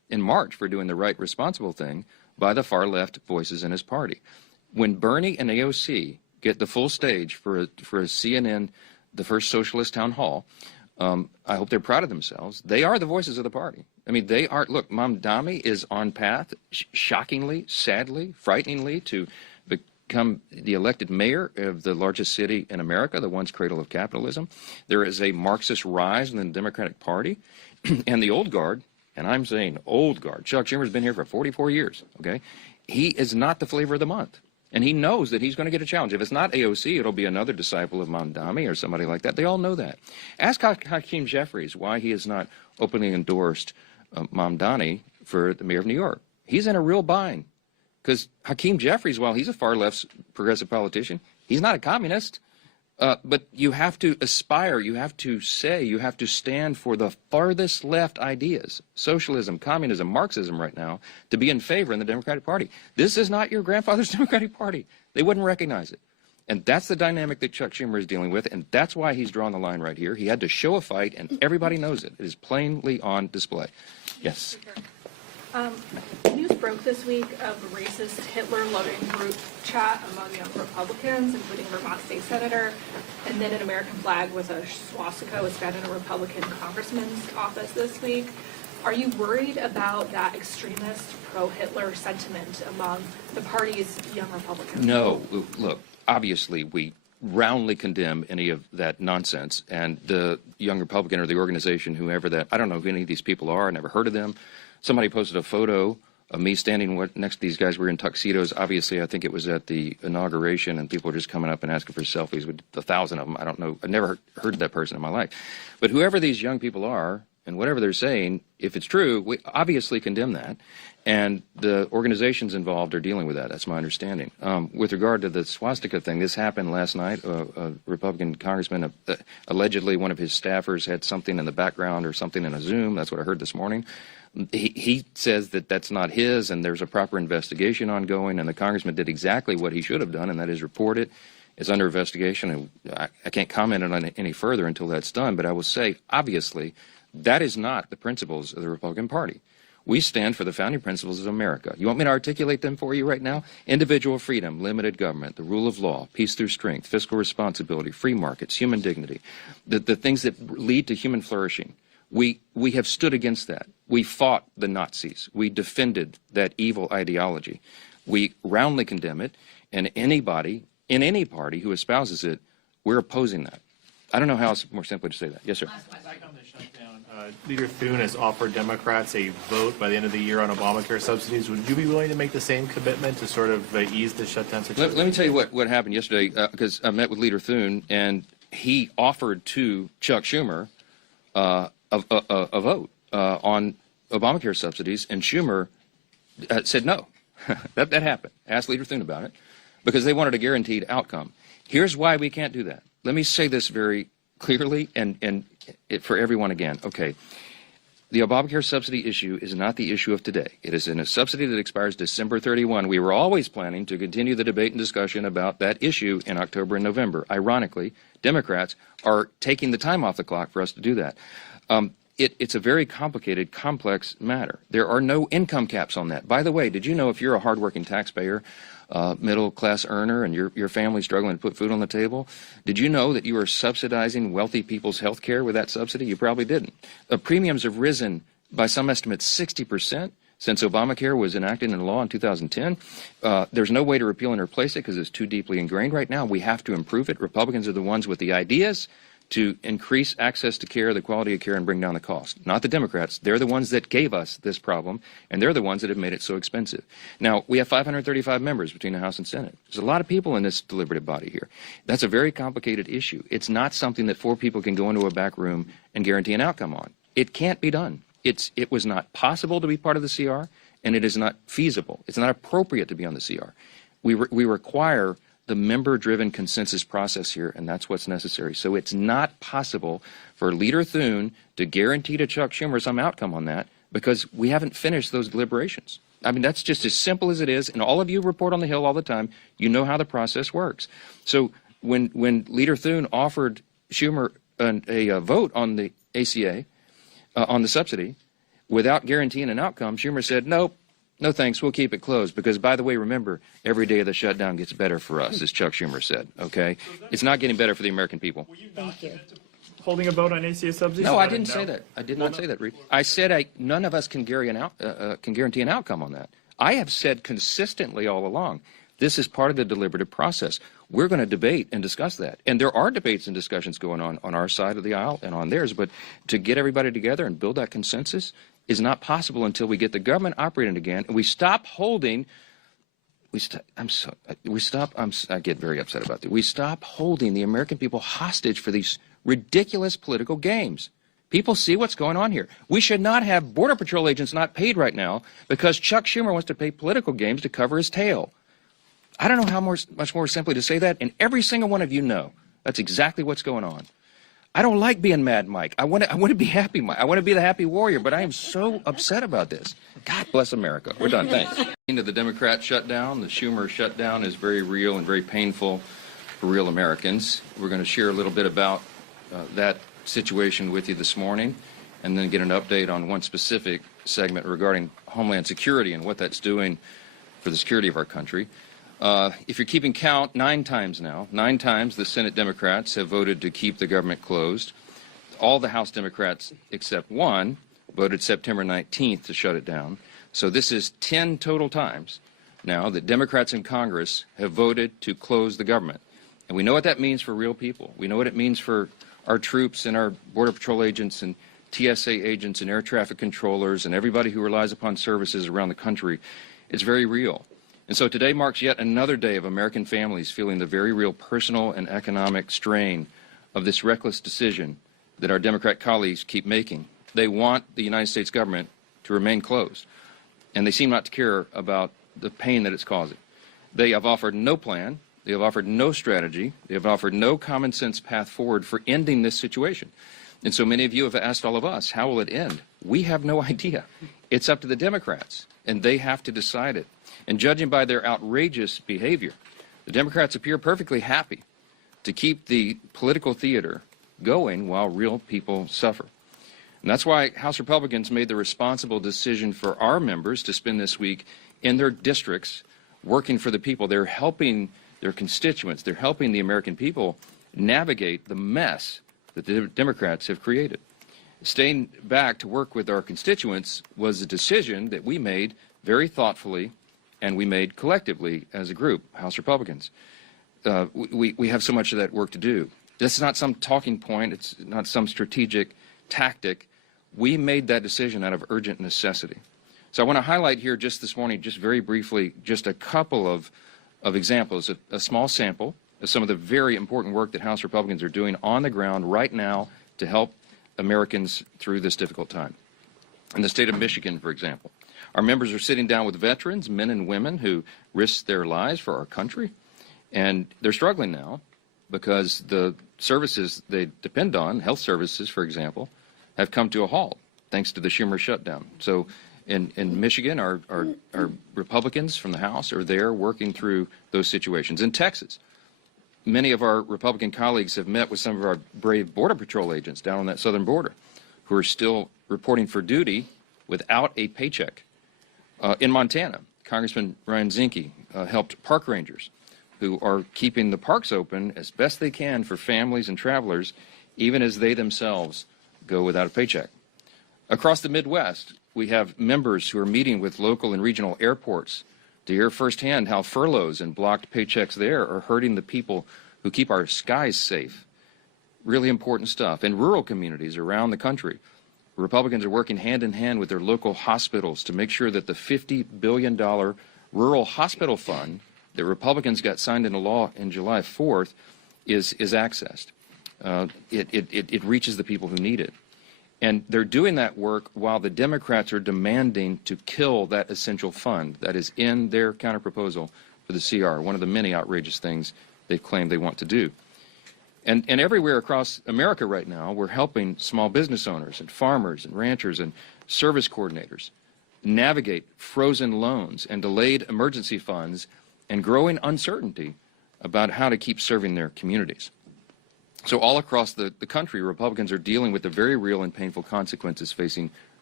in March for doing the right, responsible thing by the far left voices in his party. When Bernie and AOC get the full stage for a CNN, the first socialist town hall, I hope they're proud of themselves. They are the voices of the party. I mean, they are. Look, Mamdani is on path, shockingly, sadly, frighteningly, to become the elected mayor of the largest city in America, the once cradle of capitalism. There is a Marxist rise in the Democratic Party, and the old guard, and I'm saying old guard. Chuck Schumer's been here for 44 years. Okay, he is not the flavor of the month. And he knows that he's going to get a challenge. If it's not AOC, it'll be another disciple of Mamdani or somebody like that. They all know that. Ask Hakeem Jeffries why he has not openly endorsed Mamdani for the mayor of New York. He's in a real bind. Because Hakeem Jeffries, while he's a far left progressive politician, he's not a communist. But you have to aspire, you have to say, you have to stand for the farthest left ideas, socialism, communism, Marxism right now, to be in favor in the Democratic Party. This is not your grandfather's Democratic Party. They wouldn't recognize it. And that's the dynamic that Chuck Schumer is dealing with, and that's why he's drawn the line right here. He had to show a fight, and everybody knows it. It is plainly on display. Yes. News broke this week of a racist Hitler-loving group chat among young Republicans, including Vermont State Senator, and then an American flag with a swastika was found in a Republican congressman's office this week. Are you worried about that extremist pro-Hitler sentiment among the party's young Republicans? No. Look, obviously we roundly condemn any of that nonsense, and the young Republican or the organization, whoever that, I don't know who any of these people are, I never heard of them. Somebody posted a photo of me standing next to these guys. We were in tuxedos. Obviously, I think it was at the inauguration, and people were just coming up and asking for selfies with 1,000 of them. I don't know. I never heard of that person in my life. But whoever these young people are, and whatever they're saying, if it's true, we obviously condemn that. And the organizations involved are dealing with that. That's my understanding. With regard to the swastika thing, this happened last night. A Republican congressman, allegedly one of his staffers had something in the background or something in a Zoom. That's what I heard this morning. He says that that's not his, and there's a proper investigation ongoing, and the congressman did exactly what he should have done, and that is report it. It's under investigation, and I can't comment on it any further until that's done, but I will say, obviously, that is not the principles of the Republican Party. We stand for the founding principles of America. You want me to articulate them for you right now? Individual freedom, limited government, the rule of law, peace through strength, fiscal responsibility, free markets, human dignity, the things that lead to human flourishing. We have stood against that. We fought the Nazis. We defended that evil ideology. We roundly condemn it, and anybody in any party who espouses it, we're opposing that. I don't know how else more simply to say that. Yes, sir. Back on the shutdown, Leader Thune has offered Democrats a vote by the end of the year on Obamacare subsidies. Would you be willing to make the same commitment to sort of ease the shutdown situation? Let me tell you what happened yesterday, because I met with Leader Thune, and he offered to Chuck Schumer a vote on Obamacare subsidies, and Schumer said no. that happened. Asked Leader Thune about it, because they wanted a guaranteed outcome. Here's why we can't do that. Let me say this very clearly and for everyone again. Okay, the Obamacare subsidy issue is not the issue of today. It is in a subsidy that expires December 31. We were always planning to continue the debate and discussion about that issue in October and November. Ironically, Democrats are taking the time off the clock for us to do that. It's a very complicated, complex matter. There are no income caps on that. By the way, did you know if you're a hardworking taxpayer, middle-class earner, and your family's struggling to put food on the table, did you know that you are subsidizing wealthy people's health care with that subsidy? You probably didn't. Premiums have risen by some estimates 60% since Obamacare was enacted into law in 2010. There's no way to repeal and replace it because it's too deeply ingrained right now. We have to improve it. Republicans are the ones with the ideas to increase access to care, the quality of care, and bring down the cost. Not the Democrats. They're the ones that gave us this problem, and they're the ones that have made it so expensive. Now, we have 535 members between the House and Senate. There's a lot of people in this deliberative body here. That's a very complicated issue. It's not something that 4 people can go into a back room and guarantee an outcome on. It can't be done. It was not possible to be part of the CR, and it is not feasible. It's not appropriate to be on the CR. We require the member-driven consensus process here, and that's what's necessary. So it's not possible for Leader Thune to guarantee to Chuck Schumer some outcome on that because we haven't finished those deliberations. I mean, that's just as simple as it is, and all of you report on the Hill all the time. You know how the process works. So when Leader Thune offered Schumer a vote on the ACA, on the subsidy, without guaranteeing an outcome, Schumer said, nope, no thanks, we'll keep it closed. Because, by the way, remember, every day of the shutdown gets better for us, as Chuck Schumer said, okay? It's not getting better for the American people. Thank you. Holding a vote on ACA subsidies? No, I didn't say that. I did not say that, Reed. I said none of us can guarantee an outcome on that. I have said consistently all along, this is part of the deliberative process. We're going to debate and discuss that. And there are debates and discussions going on our side of the aisle and on theirs. But to get everybody together and build that consensus is not possible until we get the government operating again and we stop holding. I get very upset about that. We stop holding the American people hostage for these ridiculous political games. People see what's going on here. We should not have Border Patrol agents not paid right now because Chuck Schumer wants to play political games to cover his tail. I don't know how much more simply to say that, and every single one of you know that's exactly what's going on. I don't like being Mad Mike. I want to be Happy Mike. I want to be the happy warrior, but I am so upset about this. God bless America. We're done. Thanks. Into the Democrat shutdown, the Schumer shutdown is very real and very painful for real Americans. We're going to share a little bit about that situation with you this morning, and then get an update on one specific segment regarding Homeland Security and what that's doing for the security of our country. If you're keeping count, 9 times the Senate Democrats have voted to keep the government closed. All the House Democrats except one voted September 19th to shut it down. So this is 10 total times now that Democrats in Congress have voted to close the government. And we know what that means for real people. We know what it means for our troops and our Border Patrol agents and TSA agents and air traffic controllers and everybody who relies upon services around the country. It's very real. And so today marks yet another day of American families feeling the very real personal and economic strain of this reckless decision that our Democrat colleagues keep making. They want the United States government to remain closed, and they seem not to care about the pain that it's causing. They have offered no plan. They have offered no strategy. They have offered no common sense path forward for ending this situation. And so many of you have asked all of us, how will it end? We have no idea. It's up to the Democrats, and they have to decide it. And judging by their outrageous behavior, the Democrats appear perfectly happy to keep the political theater going while real people suffer. And that's why House Republicans made the responsible decision for our members to spend this week in their districts working for the people. They're helping their constituents. They're helping the American people navigate the mess that the Democrats have created. Staying back to work with our constituents was a decision that we made very thoughtfully, and we made collectively as a group, House Republicans. We have so much of that work to do. This is not some talking point. It's not some strategic tactic. We made that decision out of urgent necessity. So I want to highlight here just this morning, just very briefly, just a couple of examples, a small sample of some of the very important work that House Republicans are doing on the ground right now to help Americans through this difficult time. In the state of Michigan, for example, our members are sitting down with veterans, men and women who risked their lives for our country, and they're struggling now because the services they depend on, health services, for example, have come to a halt thanks to the Schumer shutdown. So in Michigan, our Republicans from the House are there working through those situations. In Texas, many of our Republican colleagues have met with some of our brave Border Patrol agents down on that southern border who are still reporting for duty without a paycheck. In Montana, Congressman Ryan Zinke helped park rangers who are keeping the parks open as best they can for families and travelers, even as they themselves go without a paycheck. Across the Midwest, we have members who are meeting with local and regional airports to hear firsthand how furloughs and blocked paychecks there are hurting the people who keep our skies safe. Really important stuff. In rural communities around the country, Republicans are working hand in hand with their local hospitals to make sure that the $50 billion rural hospital fund that Republicans got signed into law in July 4th is accessed. It reaches the people who need it. And they're doing that work while the Democrats are demanding to kill that essential fund that is in their counterproposal for the CR, one of the many outrageous things they've claimed they want to do. And everywhere across America right now, we're helping small business owners and farmers and ranchers and service coordinators navigate frozen loans and delayed emergency funds and growing uncertainty about how to keep serving their communities. So all across the country, Republicans are dealing with the very real and painful consequences facing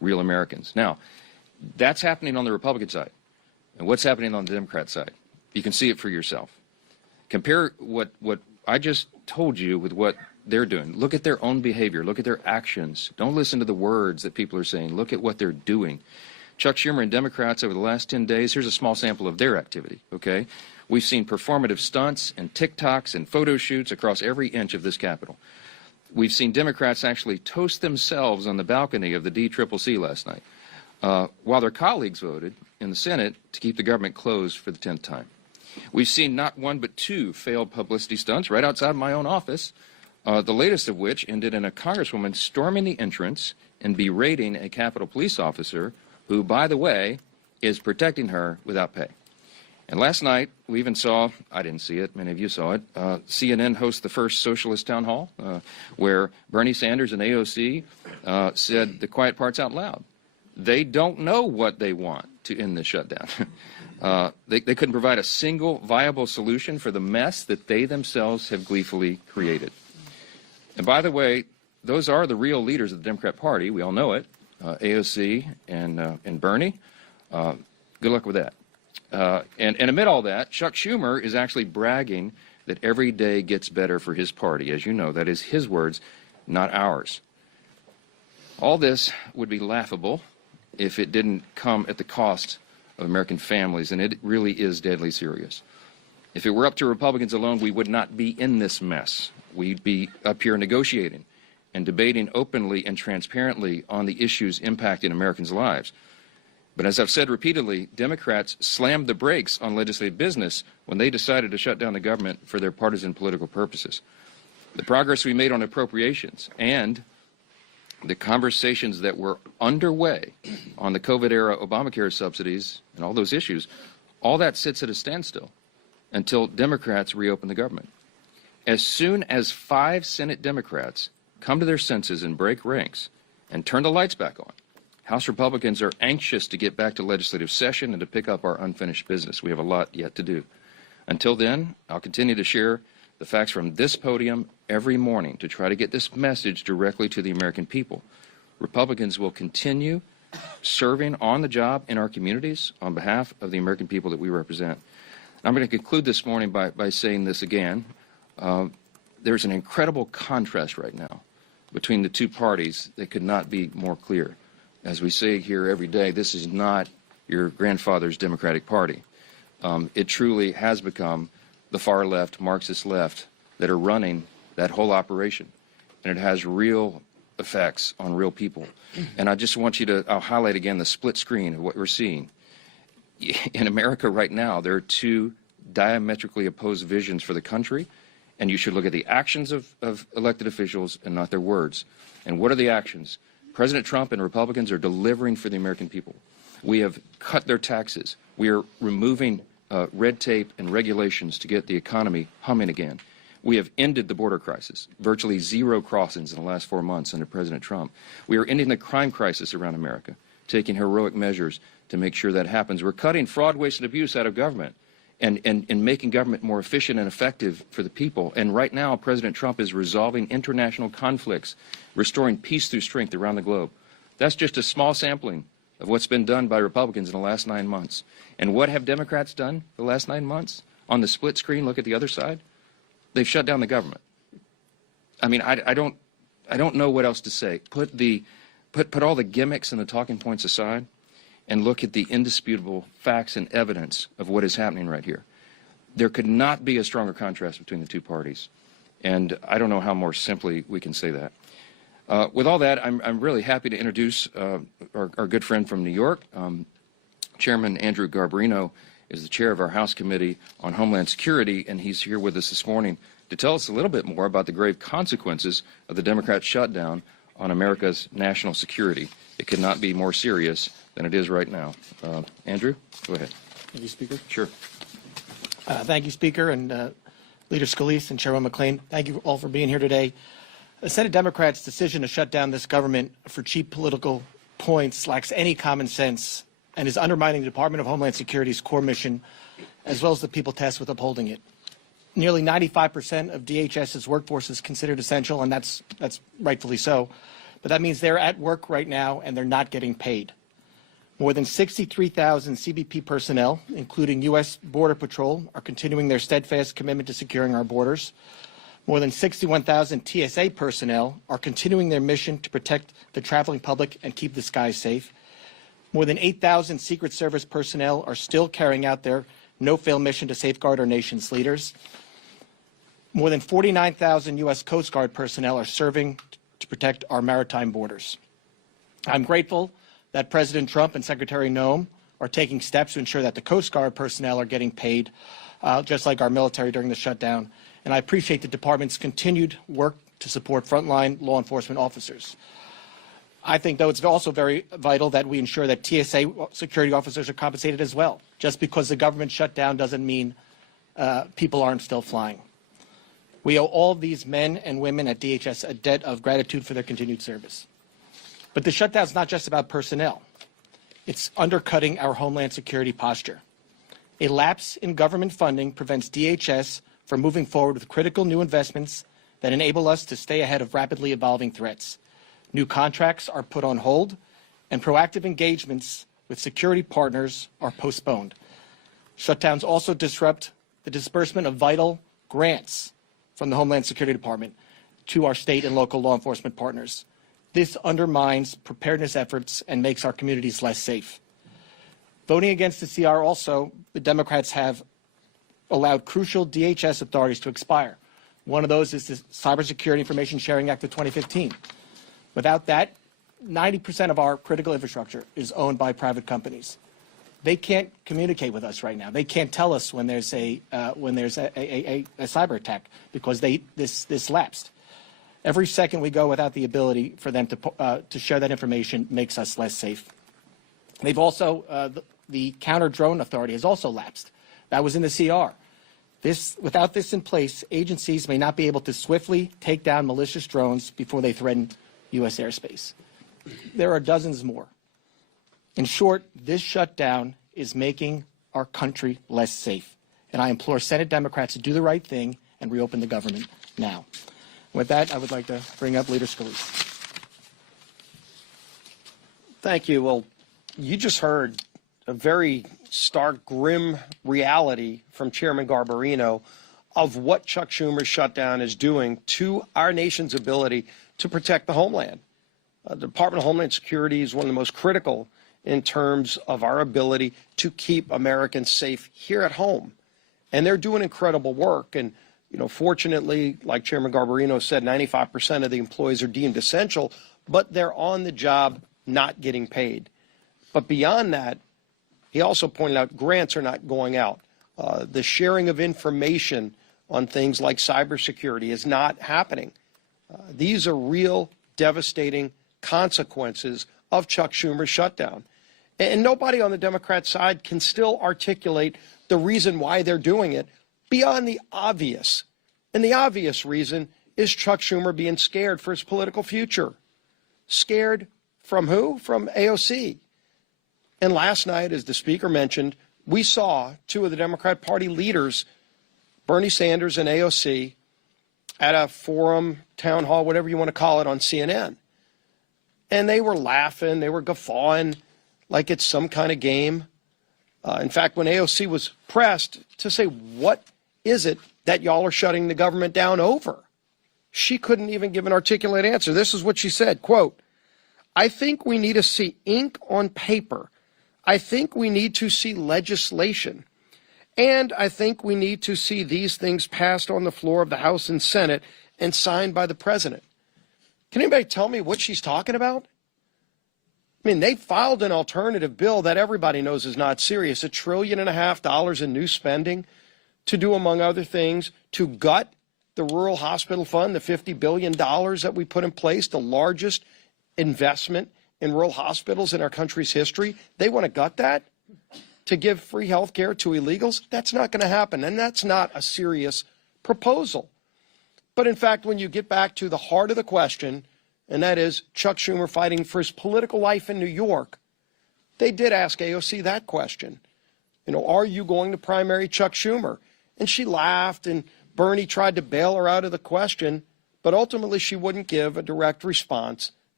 real Americans. Now, that's happening on the Republican side. And what's happening on the Democrat side? You can see it for yourself. Compare what I just told you with what they're doing. Look at their own behavior. Look at their actions. Don't listen to the words that people are saying. Look at what they're doing. Chuck Schumer and Democrats over the last 10 days, here's a small sample of their activity, okay? We've seen performative stunts and TikToks and photo shoots across every inch of this Capitol. We've seen Democrats actually toast themselves on the balcony of the DCCC last night, while their colleagues voted in the Senate to keep the government closed for the 10th time. We've seen not one but two failed publicity stunts right outside my own office, the latest of which ended in a congresswoman storming the entrance and berating a Capitol police officer who, by the way, is protecting her without pay. And last night, we even saw, I didn't see it, many of you saw it, CNN host the first socialist town hall, where Bernie Sanders and AOC said the quiet parts out loud. They don't know what they want to end the shutdown. They couldn't provide a single viable solution for the mess that they themselves have gleefully created. And by the way, those are the real leaders of the Democrat Party. We all know it. AOC and Bernie. Good luck with that. And amid all that, Chuck Schumer is actually bragging that every day gets better for his party. As you know, that is his words, not ours. All this would be laughable if it didn't come at the cost of American families, and it really is deadly serious. If it were up to Republicans alone, we would not be in this mess. We'd be up here negotiating and debating openly and transparently on the issues impacting Americans' lives. But as I've said repeatedly, Democrats slammed the brakes on legislative business when they decided to shut down the government for their partisan political purposes. The progress we made on appropriations and the conversations that were underway on the COVID-era Obamacare subsidies and all those issues, all that sits at a standstill until Democrats reopen the government. As soon as 5 Senate Democrats come to their senses and break ranks and turn the lights back on, House Republicans are anxious to get back to legislative session and to pick up our unfinished business. We have a lot yet to do. Until then, I'll continue to share the facts from this podium every morning to try to get this message directly to the American people. Republicans will continue serving on the job in our communities on behalf of the American people that we represent. I'm going to conclude this morning by saying this again. There's an incredible contrast right now between the two parties that could not be more clear. As we say here every day, this is not your grandfather's Democratic Party. It truly has become the far left, Marxist left, that are running that whole operation. And it has real effects on real people. And I just want you to, I'll highlight again the split screen of what we're seeing. In America right now, there are two diametrically opposed visions for the country, and you should look at the actions of elected officials and not their words. And what are the actions? President Trump and Republicans are delivering for the American people. We have cut their taxes. We are removing red tape and regulations to get the economy humming again. We have ended the border crisis, virtually 0 crossings in the last 4 months under President Trump. We are ending the crime crisis around America, taking heroic measures to make sure that happens. We're cutting fraud, waste, and abuse out of government and making government more efficient and effective for the people. And right now, President Trump is resolving international conflicts, restoring peace through strength around the globe. That's just a small sampling of what's been done by Republicans in the last 9 months. And what have Democrats done the last 9 months? On the split screen, look at the other side. They've shut down the government. I mean, I don't know what else to say. Put all the gimmicks and the talking points aside and look at the indisputable facts and evidence of what is happening right here. There could not be a stronger contrast between the two parties. And I don't know how more simply we can say that. With all that, I'm really happy to introduce our good friend from New York. Chairman Andrew Garbarino is the chair of our House Committee on Homeland Security, and he's here with us this morning to tell us a little bit more about the grave consequences of the Democrat shutdown on America's national security. It could not be more serious than it is right now. Andrew, go ahead. Thank you, Speaker. Sure. Thank you, Speaker, and Leader Scalise and Chairman McClain. Thank you all for being here today. The Senate Democrats' decision to shut down this government for cheap political points lacks any common sense and is undermining the Department of Homeland Security's core mission, as well as the people tasked with upholding it. Nearly 95% of DHS's workforce is considered essential, and that's rightfully so. but that means they're at work right now and they're not getting paid. More than 63,000 CBP personnel, including U.S. Border Patrol, are continuing their steadfast commitment to securing our borders. More than 61,000 TSA personnel are continuing their mission to protect the traveling public and keep the skies safe. More than 8,000 Secret Service personnel are still carrying out their no-fail mission to safeguard our nation's leaders. More than 49,000 U.S. Coast Guard personnel are serving to protect our maritime borders. I'm grateful that President Trump and Secretary Noem are taking steps to ensure that the Coast Guard personnel are getting paid, just like our military during the shutdown. And I appreciate the department's continued work to support frontline law enforcement officers. I think, though, it's also very vital that we ensure that TSA security officers are compensated as well. Just because the government shut down doesn't mean people aren't still flying. We owe all these men and women at DHS a debt of gratitude for their continued service. But the shutdown is not just about personnel. It's undercutting our homeland security posture. A lapse in government funding prevents DHS from moving forward with critical new investments that enable us to stay ahead of rapidly evolving threats. New contracts are put on hold, and proactive engagements with security partners are postponed. Shutdowns also disrupt the disbursement of vital grants from the Homeland Security Department to our state and local law enforcement partners. This undermines preparedness efforts and makes our communities less safe. Voting against the CR also, the Democrats have allowed crucial DHS authorities to expire. One of those is the Cybersecurity Information Sharing Act of 2015. Without that, 90% of our critical infrastructure is owned by private companies. They can't communicate with us right now. They can't tell us when there's a cyber attack because this lapsed. Every second we go without the ability for them to share that information makes us less safe. They've also the counter drone authority has also lapsed. That was in the CR. Without this in place, agencies may not be able to swiftly take down malicious drones before they threaten U.S. airspace. There are dozens more. In short, this shutdown is making our country less safe. And I implore Senate Democrats to do the right thing and reopen the government now. With that, I would like to bring up Leader Scalise. Thank you. Well, you just heard a very stark, grim reality from Chairman Garbarino of what Chuck Schumer's shutdown is doing to our nation's ability to protect the homeland. The Department of Homeland Security is one of the most critical in terms of our ability to keep Americans safe here at home. And they're doing incredible work. And, you know, fortunately, like Chairman Garbarino said, 95% of the employees are deemed essential, but they're on the job not getting paid. But beyond that, he also pointed out grants are not going out. The sharing of information on things like cybersecurity is not happening. These are real devastating consequences of Chuck Schumer's shutdown. And nobody on the Democrat side can still articulate the reason why they're doing it beyond the obvious. And the obvious reason is Chuck Schumer being scared for his political future. Scared from who? From AOC. And last night, as the speaker mentioned, we saw two of the Democrat Party leaders, Bernie Sanders and AOC, at a forum, town hall, whatever you want to call it, on CNN. And they were laughing, they were guffawing like it's some kind of game. In fact, when AOC was pressed to say, what is it that y'all are shutting the government down over? She couldn't even give an articulate answer. This is what she said, quote, I think we need to see ink on paper. I think we need to see legislation. And I think we need to see these things passed on the floor of the House and Senate and signed by the president. Can anybody tell me what she's talking about? I mean, they filed an alternative bill that everybody knows is not serious, $1.5 trillion in new spending to do, among other things, to gut the Rural Hospital Fund, the $50 billion that we put in place, the largest investment in rural hospitals in our country's history. They want to gut that to give free health care to illegals. That's not going to happen, and that's not a serious proposal. But in fact, when you get back to the heart of the question, and that is Chuck Schumer fighting for his political life in New York, they did ask AOC that question. You know, are you going to primary Chuck Schumer? And she laughed, and Bernie tried to bail her out of the question, but ultimately she wouldn't give a direct response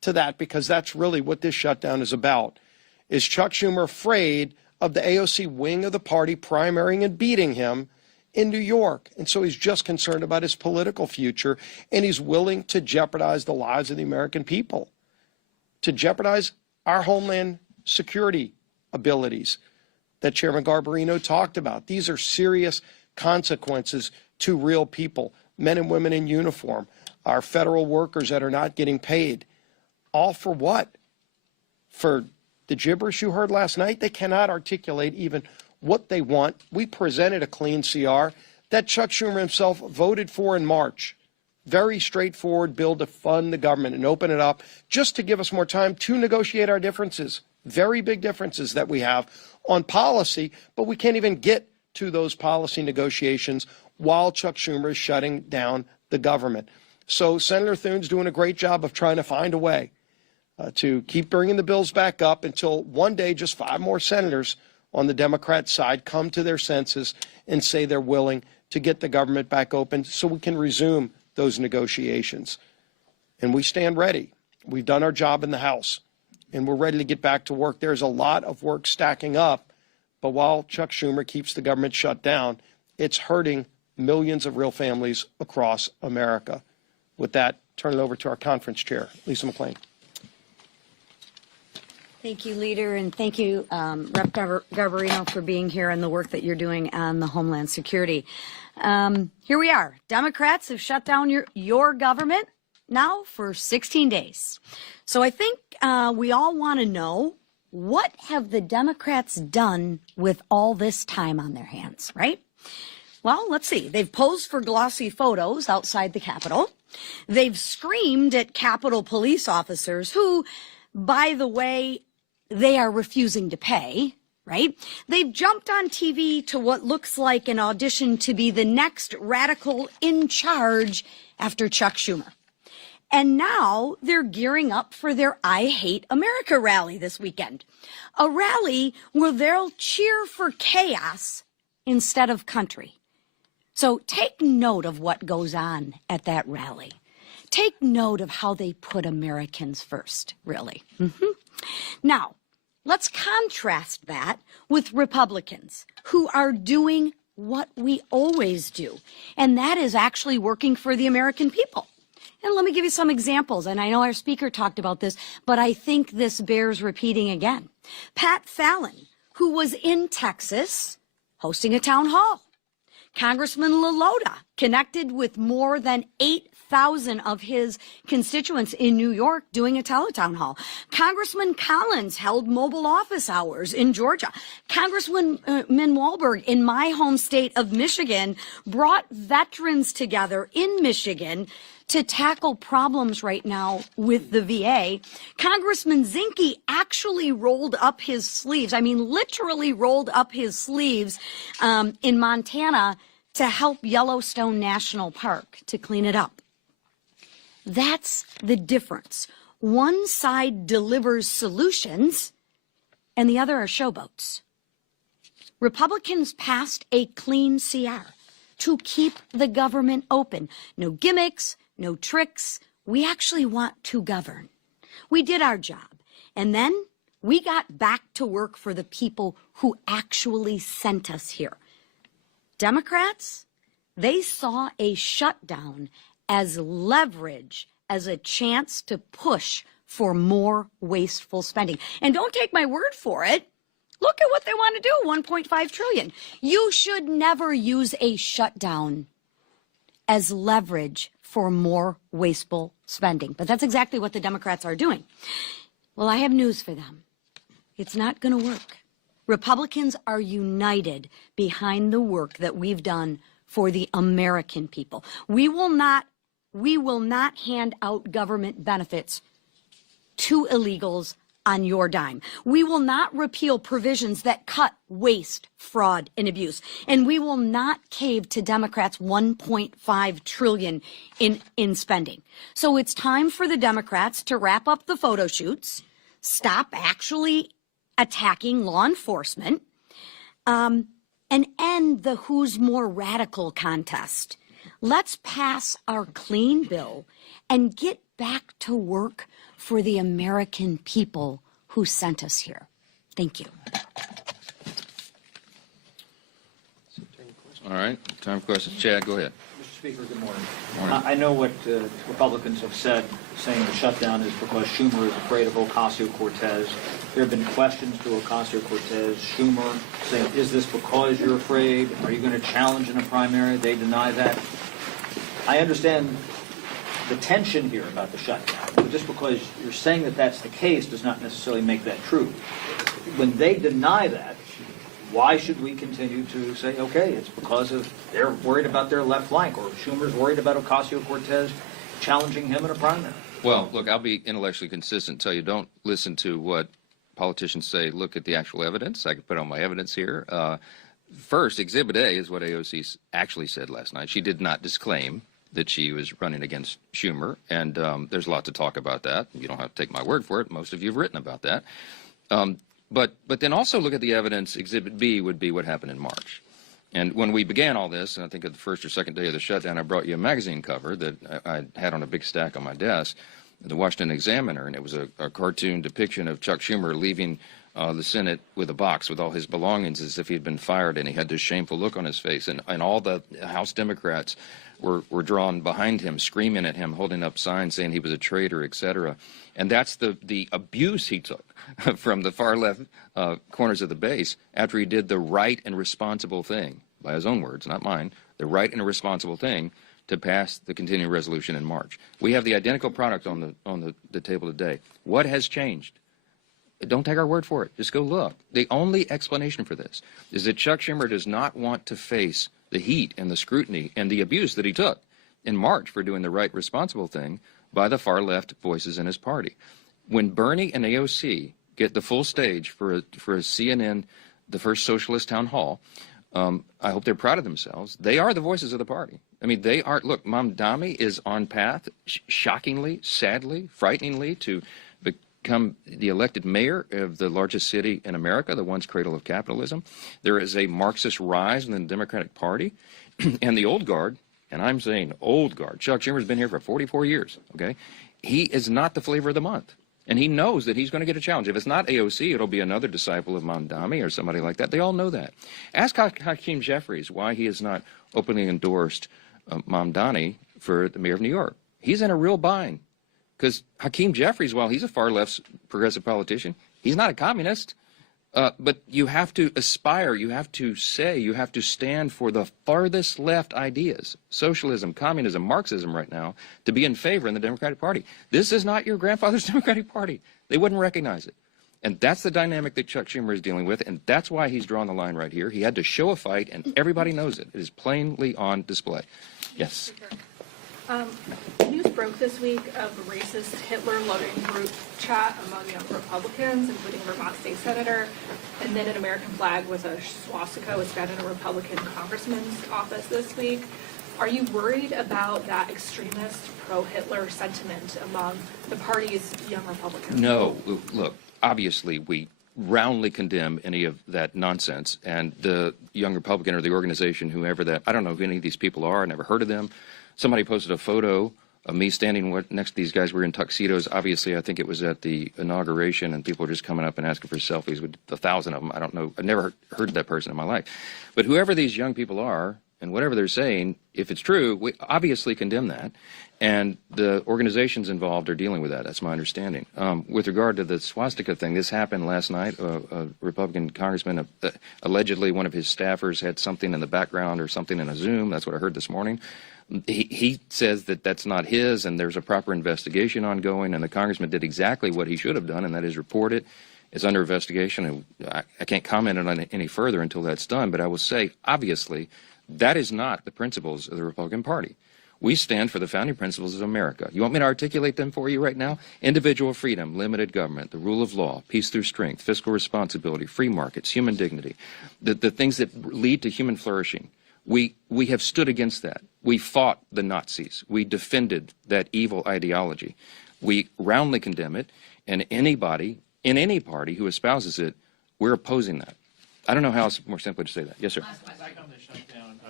to that, because that's really what this shutdown is about. Is Chuck Schumer afraid of the AOC wing of the party primarying and beating him in New York? And so he's just concerned about his political future, and he's willing to jeopardize the lives of the American people, to jeopardize our homeland security abilities that Chairman Garbarino talked about. These are serious consequences to real people, men and women in uniform, our federal workers that are not getting paid. All for what? For the gibberish you heard last night? They cannot articulate even what they want. We presented a clean CR that Chuck Schumer himself voted for in March. Very straightforward bill to fund the government and open it up just to give us more time to negotiate our differences. Very big differences that we have on policy, but we can't even get to those policy negotiations while Chuck Schumer is shutting down the government. So Senator Thune's doing a great job of trying to find a way to keep bringing the bills back up until one day just 5 more senators on the Democrat side come to their senses and say they're willing to get the government back open so we can resume those negotiations. And we stand ready. We've done our job in the House, and we're ready to get back to work. There's a lot of work stacking up, but while Chuck Schumer keeps the government shut down, it's hurting millions of real families across America. With that, turn it over to our conference chair, Lisa McClain. Thank you, Leader, and thank you, Rep. Garbarino, for being here and the work that you're doing on the Homeland Security. Here we are. Democrats have shut down your government now for 16 days. So I think we all want to know, what have the Democrats done with all this time on their hands, right? Well, let's see. They've posed for glossy photos outside the Capitol. They've screamed at Capitol police officers who, by the way, they are refusing to pay, right? They've jumped on TV to what looks like an audition to be the next radical in charge after Chuck Schumer. And now they're gearing up for their I Hate America rally this weekend, a rally where they'll cheer for chaos instead of country. So take note of what goes on at that rally. Take note of how they put Americans first, really. Now, let's contrast that with Republicans who are doing what we always do, and that is actually working for the American people. And let me give you some examples, and I know our speaker talked about this, but I think this bears repeating again. Pat Fallon, who was in Texas hosting a town hall. Congressman LaLota connected with more than 8,000 of his constituents in New York doing a teletown hall. Congressman Collins held mobile office hours in Georgia. Congressman Walberg in my home state of Michigan brought veterans together in Michigan to tackle problems right now with the VA. Congressman Zinke actually rolled up his sleeves, I mean literally rolled up his sleeves in Montana to help Yellowstone National Park to clean it up. That's the difference. One side delivers solutions and the other are showboats. Republicans passed a clean CR to keep the government open. No gimmicks, no tricks. We actually want to govern. We did our job. And then we got back to work for the people who actually sent us here. Democrats, they saw a shutdown as leverage, as a chance to push for more wasteful spending. And don't take my word for it. Look at what they want to do, $1.5 trillion. You should never use a shutdown as leverage for more wasteful spending. But that's exactly what the Democrats are doing. Well, I have news for them. It's not going to work. Republicans are united behind the work that we've done for the American people. We will not hand out government benefits to illegals on your dime. We will not repeal provisions that cut waste, fraud, and abuse. And we will not cave to Democrats' $1.5 trillion in spending. So it's time for the Democrats to wrap up the photo shoots, stop actually attacking law enforcement, and end the who's more radical contest. Let's pass our clean bill and get back to work for the American people who sent us here. Thank you. All right, time for questions. Chad, go ahead. Mr. Speaker, good morning. Morning. I know what Republicans have said, saying the shutdown is because Schumer is afraid of Ocasio-Cortez. There have been questions to Ocasio-Cortez, Schumer, saying, is this because you're afraid? Are you going to challenge in a primary? They deny that. I understand the tension here about the shutdown, but just because you're saying that that's the case does not necessarily make that true. When they deny that, why should we continue to say, okay, it's because they're worried about their left flank, or Schumer's worried about Ocasio-Cortez challenging him in a primary? Well, look, I'll be intellectually consistent and tell you don't listen to what politicians say. Look at the actual evidence. I can put on my evidence here. First, Exhibit A is what AOC actually said last night. She did not disclaim that she was running against Schumer, and there's a lot to talk about that. You don't have to take my word for it. Most of you have written about that. But then also look at the evidence. Exhibit B would be what happened in March. And when we began all this, and I think at the first or second day of the shutdown, I brought you a magazine cover that I had on a big stack on my desk, the Washington Examiner, and it was a cartoon depiction of Chuck Schumer leaving the Senate with a box with all his belongings as if he had been fired, and he had this shameful look on his face. And all the House Democrats were drawn behind him, screaming at him, holding up signs saying he was a traitor, etc. And that's the abuse he took from the far left corners of the base after he did the right and responsible thing, by his own words, not mine, the right and responsible thing to pass the continuing resolution in March. We have the identical product on the table today. What has changed? Don't take our word for it. Just go look. The only explanation for this is that Chuck Schumer does not want to face the heat and the scrutiny and the abuse that he took in March for doing the right, responsible thing by the far left voices in his party. When Bernie and AOC get the full stage for a CNN, the first socialist town hall, I hope they're proud of themselves. They are the voices of the party. I mean, they are. Look, Mamdani is on path, shockingly, sadly, frighteningly, to become the elected mayor of the largest city in America, the once cradle of capitalism. There is a Marxist rise in the Democratic Party, and the old guard, and I'm saying old guard, Chuck Schumer's been here for 44 years, okay? He is not the flavor of the month. And he knows that he's going to get a challenge. If it's not AOC, it'll be another disciple of Mamdani or somebody like that. They all know that. Ask Hakeem Jeffries why he has not openly endorsed Mamdani for the mayor of New York. He's in a real bind. Because Hakeem Jeffries, while he's a far left progressive politician, he's not a communist. But you have to aspire, you have to say, you have to stand for the farthest left ideas, socialism, communism, Marxism right now, to be in favor in the Democratic Party. This is not your grandfather's Democratic Party. They wouldn't recognize it. And that's the dynamic that Chuck Schumer is dealing with, and that's why he's drawn the line right here. He had to show a fight, and everybody knows it. It is plainly on display. Yes. News broke this week of a racist Hitler-loving group chat among young Republicans, including Vermont State Senator, and then an American flag with a swastika was found in a Republican congressman's office this week. Are you worried about that extremist pro-Hitler sentiment among the party's young Republicans? No. Look, obviously we roundly condemn any of that nonsense, and the young Republican or the organization, whoever that, I don't know who any of these people are, I never heard of them. Somebody posted a photo of me standing next to these guys. We're in tuxedos. Obviously, I think it was at the inauguration, and people were just coming up and asking for selfies with 1,000 of them. I don't know. I've never heard of that person in my life. But whoever these young people are, and whatever they're saying, if it's true, we obviously condemn that. And the organizations involved are dealing with that. That's my understanding. With regard to the swastika thing, this happened last night. A Republican congressman, allegedly one of his staffers had something in the background or something in a Zoom. That's what I heard this morning. He says that that's not his, and there's a proper investigation ongoing, and the congressman did exactly what he should have done, and that is report it. It's under investigation, and I can't comment on it any further until that's done, but I will say, obviously, that is not the principles of the Republican Party. We stand for the founding principles of America. You want me to articulate them for you right now? Individual freedom, limited government, the rule of law, peace through strength, fiscal responsibility, free markets, human dignity, the things that lead to human flourishing. We have stood against that. We fought the Nazis. We defended that evil ideology. We roundly condemn it, and anybody in any party who espouses it, we're opposing that. I don't know how else more simply to say that. Yes, sir. Back on the shutdown,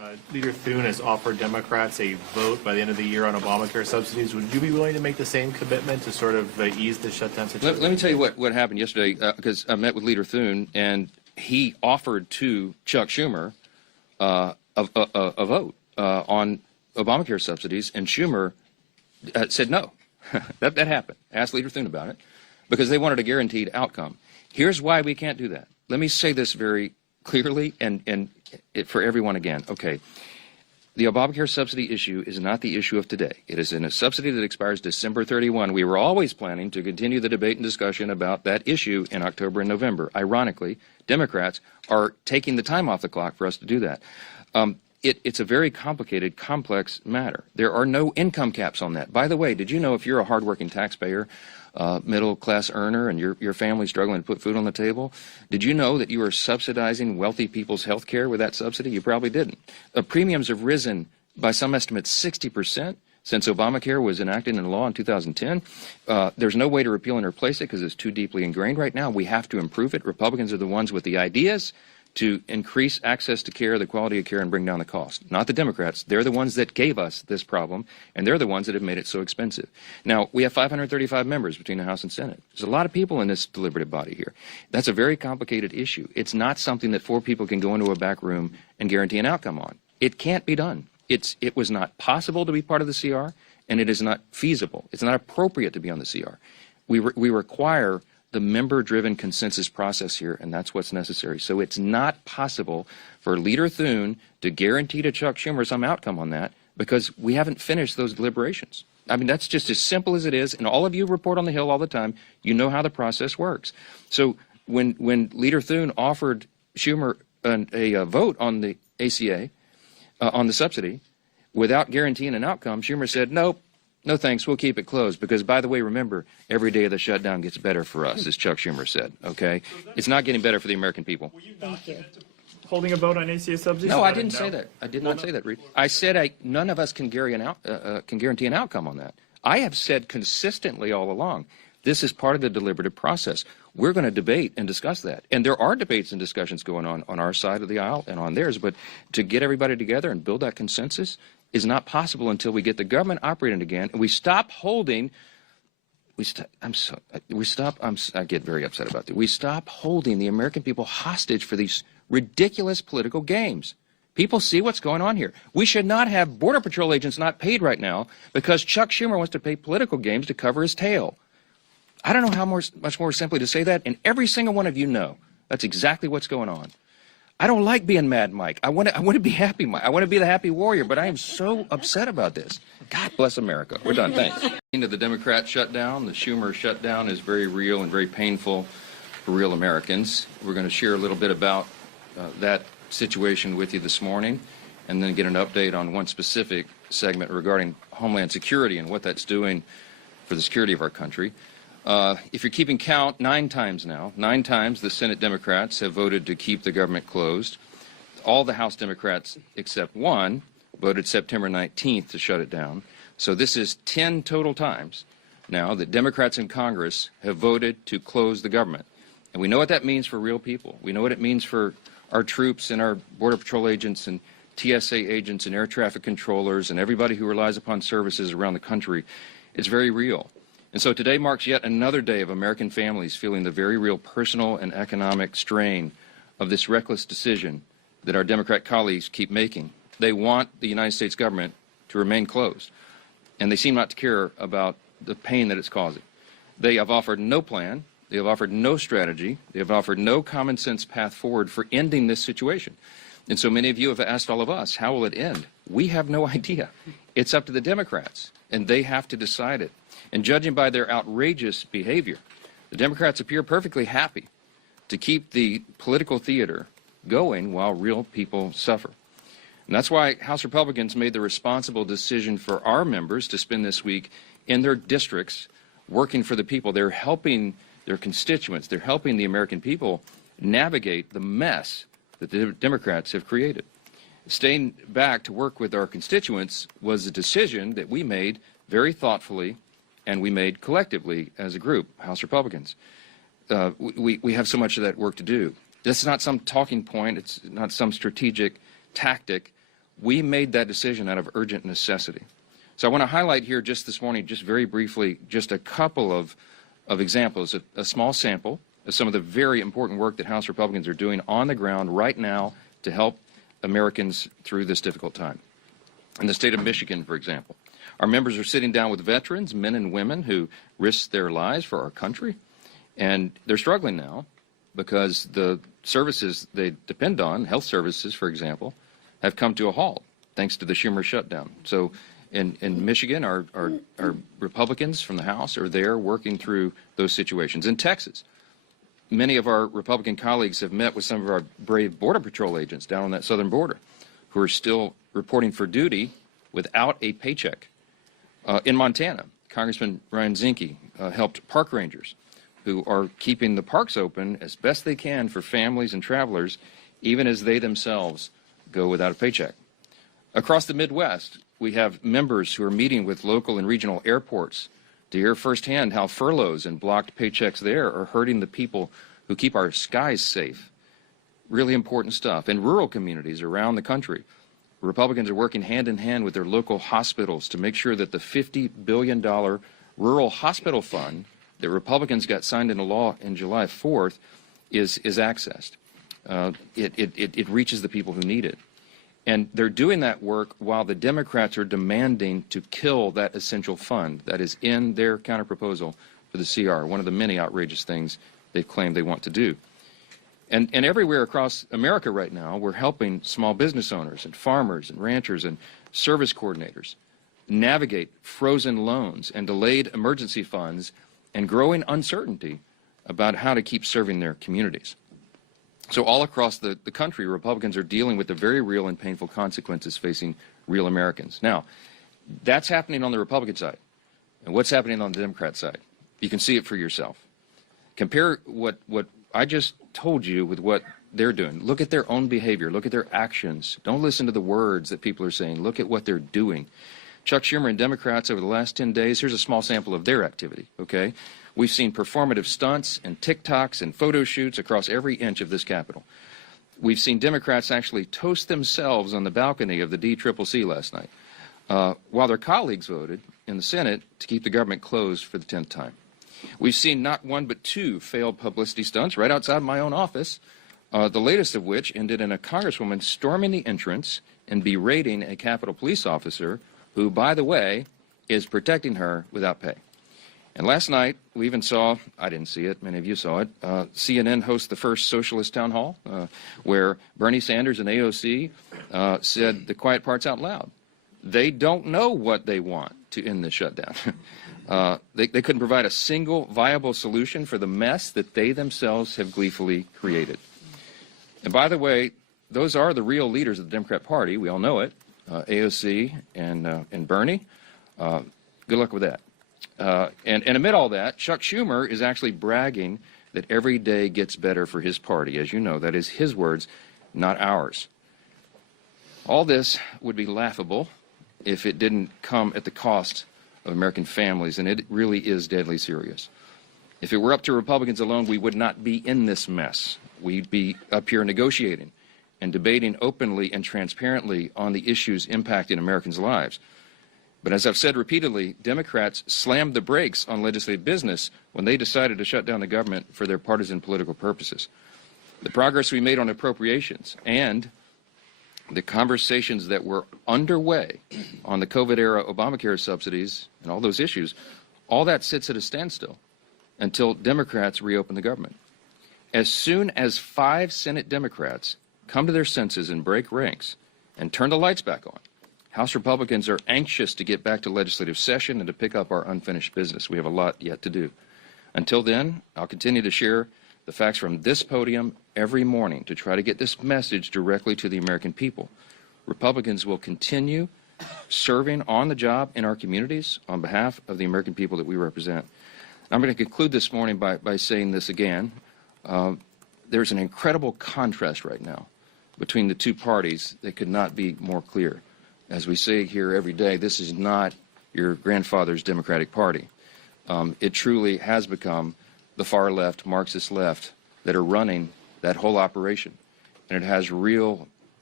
Leader Thune has offered Democrats a vote by the end of the year on Obamacare subsidies. Would you be willing to make the same commitment to sort of ease the shutdown situation? Let me tell you what happened yesterday, because I met with Leader Thune, and he offered to Chuck Schumer a vote on Obamacare subsidies, and Schumer said no. that happened. Asked Leader Thune about it, because they wanted a guaranteed outcome. Here's why we can't do that. Let me say this very clearly and for everyone again. Okay, the Obamacare subsidy issue is not the issue of today. It is in a subsidy that expires December 31. We were always planning to continue the debate and discussion about that issue in October and November. Ironically, Democrats are taking the time off the clock for us to do that. It's a very complicated, complex matter. There are no income caps on that. By the way, did you know if you're a hardworking taxpayer, middle-class earner, and your family's struggling to put food on the table, did you know that you are subsidizing wealthy people's health care with that subsidy? You probably didn't. Premiums have risen by some estimates 60% since Obamacare was enacted into law in 2010. There's no way to repeal and replace it because it's too deeply ingrained right now. We have to improve it. Republicans are the ones with the ideas to increase access to care, the quality of care, and bring down the cost. Not the Democrats. They're the ones that gave us this problem, and they're the ones that have made it so expensive. Now, we have 535 members between the House and Senate. There's a lot of people in this deliberative body here. That's a very complicated issue. It's not something that 4 people can go into a back room and guarantee an outcome on. It can't be done. It was not possible to be part of the CR, and it is not feasible. It's not appropriate to be on the CR. We require the member-driven consensus process here, and that's what's necessary. So it's not possible for Leader Thune to guarantee to Chuck Schumer some outcome on that because we haven't finished those deliberations. I mean, that's just as simple as it is, and all of you report on the Hill all the time. You know how the process works. So when Leader Thune offered Schumer a vote on the ACA, on the subsidy, without guaranteeing an outcome, Schumer said, nope. No thanks, we'll keep it closed because, by the way, remember, every day of the shutdown gets better for us, as Chuck Schumer said, okay? It's not getting better for the American people. Thank you. Holding a vote on ACA subsidies? No, I didn't say that. I did not say that, Reed. I said none of us can guarantee an outcome on that. I have said consistently all along, this is part of the deliberative process. We're going to debate and discuss that. And there are debates and discussions going on our side of the aisle and on theirs, but to get everybody together and build that consensus is not possible until we get the government operating again and we stop holding. I get very upset about that. We stop holding the American people hostage for these ridiculous political games. People see what's going on here. We should not have Border Patrol agents not paid right now because Chuck Schumer wants to pay political games to cover his tail. I don't know how much more simply to say that, and every single one of you know that's exactly what's going on. I don't like being Mad Mike. I want to be Happy Mike. I want to be the happy warrior, but I am so upset about this. God bless America. We're done. Thanks. The Democrat shutdown, the Schumer shutdown is very real and very painful for real Americans. We're going to share a little bit about that situation with you this morning and then get an update on one specific segment regarding Homeland Security and what that's doing for the security of our country. If you're keeping count, 9 times now, 9 times the Senate Democrats have voted to keep the government closed. All the House Democrats except one voted September 19th to shut it down. So this is 10 total times now that Democrats in Congress have voted to close the government. And we know what that means for real people. We know what it means for our troops and our Border Patrol agents and TSA agents and air traffic controllers and everybody who relies upon services around the country. It's very real. And so today marks yet another day of American families feeling the very real personal and economic strain of this reckless decision that our Democrat colleagues keep making. They want the United States government to remain closed, and they seem not to care about the pain that it's causing. They have offered no plan. They have offered no strategy. They have offered no common sense path forward for ending this situation. And so many of you have asked all of us, how will it end? We have no idea. It's up to the Democrats, and they have to decide it. And judging by their outrageous behavior, the Democrats appear perfectly happy to keep the political theater going while real people suffer. And that's why House Republicans made the responsible decision for our members to spend this week in their districts working for the people. They're helping their constituents. They're helping the American people navigate the mess that the Democrats have created. Staying back to work with our constituents was a decision that we made very thoughtfully and we made collectively as a group, House Republicans. We have so much of that work to do. This is not some talking point. It's not some strategic tactic. We made that decision out of urgent necessity. So I want to highlight here just this morning, just very briefly, just a couple of examples, a small sample of some of the very important work that House Republicans are doing on the ground right now to help Americans through this difficult time. In the state of Michigan, for example, our members are sitting down with veterans, men and women who risked their lives for our country, and they're struggling now because the services they depend on, health services, for example, have come to a halt thanks to the Schumer shutdown. So in Michigan, our Republicans from the House are there working through those situations. In Texas, many of our Republican colleagues have met with some of our brave Border Patrol agents down on that southern border who are still reporting for duty without a paycheck. In Montana, Congressman Ryan Zinke helped park rangers who are keeping the parks open as best they can for families and travelers, even as they themselves go without a paycheck. Across the Midwest, we have members who are meeting with local and regional airports to hear firsthand how furloughs and blocked paychecks there are hurting the people who keep our skies safe. Really important stuff. In rural communities around the country, Republicans are working hand in hand with their local hospitals to make sure that the $50 billion rural hospital fund that Republicans got signed into law in July 4th is accessed. It reaches the people who need it. And they're doing that work while the Democrats are demanding to kill that essential fund that is in their counterproposal for the CR, one of the many outrageous things they've claimed they want to do. And everywhere across America right now, we're helping small business owners and farmers and ranchers and service coordinators navigate frozen loans and delayed emergency funds and growing uncertainty about how to keep serving their communities. So all across the country, Republicans are dealing with the very real and painful consequences facing real Americans. Now, that's happening on the Republican side. And what's happening on the Democrat side? You can see it for yourself. Compare what I just told you with what they're doing. Look at their own behavior. Look at their actions. Don't listen to the words that people are saying. Look at what they're doing. Chuck Schumer and Democrats over the last 10 days, here's a small sample of their activity, okay? We've seen performative stunts and TikToks and photo shoots across every inch of this Capitol. We've seen Democrats actually toast themselves on the balcony of the DCCC last night, while their colleagues voted in the Senate to keep the government closed for the 10th time. We've seen not one but two failed publicity stunts right outside my own office, the latest of which ended in a congresswoman storming the entrance and berating a Capitol police officer who, by the way, is protecting her without pay. And last night, we even saw, I didn't see it, many of you saw it, CNN host the first socialist town hall, where Bernie Sanders and AOC said the quiet parts out loud. They don't know what they want to end the shutdown. They couldn't provide a single viable solution for the mess that they themselves have gleefully created. And by the way, those are the real leaders of the Democrat Party. We all know it, AOC and Bernie. Good luck with that. And amid all that, Chuck Schumer is actually bragging that every day gets better for his party. As you know, that is his words, not ours. All this would be laughable if it didn't come at the cost of American families, and it really is deadly serious. If it were up to Republicans alone, we would not be in this mess. We'd be up here negotiating and debating openly and transparently on the issues impacting Americans' lives. But as I've said repeatedly, Democrats slammed the brakes on legislative business when they decided to shut down the government for their partisan political purposes. The progress we made on appropriations and the conversations that were underway on the COVID-era Obamacare subsidies and all those issues, all that sits at a standstill until Democrats reopen the government. As soon as 5 Senate Democrats come to their senses and break ranks and turn the lights back on, House Republicans are anxious to get back to legislative session and to pick up our unfinished business. We have a lot yet to do. Until then, I'll continue to share the facts from this podium every morning to try to get this message directly to the American people. Republicans will continue serving on the job in our communities on behalf of the American people that we represent. I'm going to conclude this morning by saying this again. There's an incredible contrast right now between the two parties that could not be more clear. As we say here every day, this is not your grandfather's Democratic Party. It truly has become the far left, Marxist left, that are running that whole operation. And it has real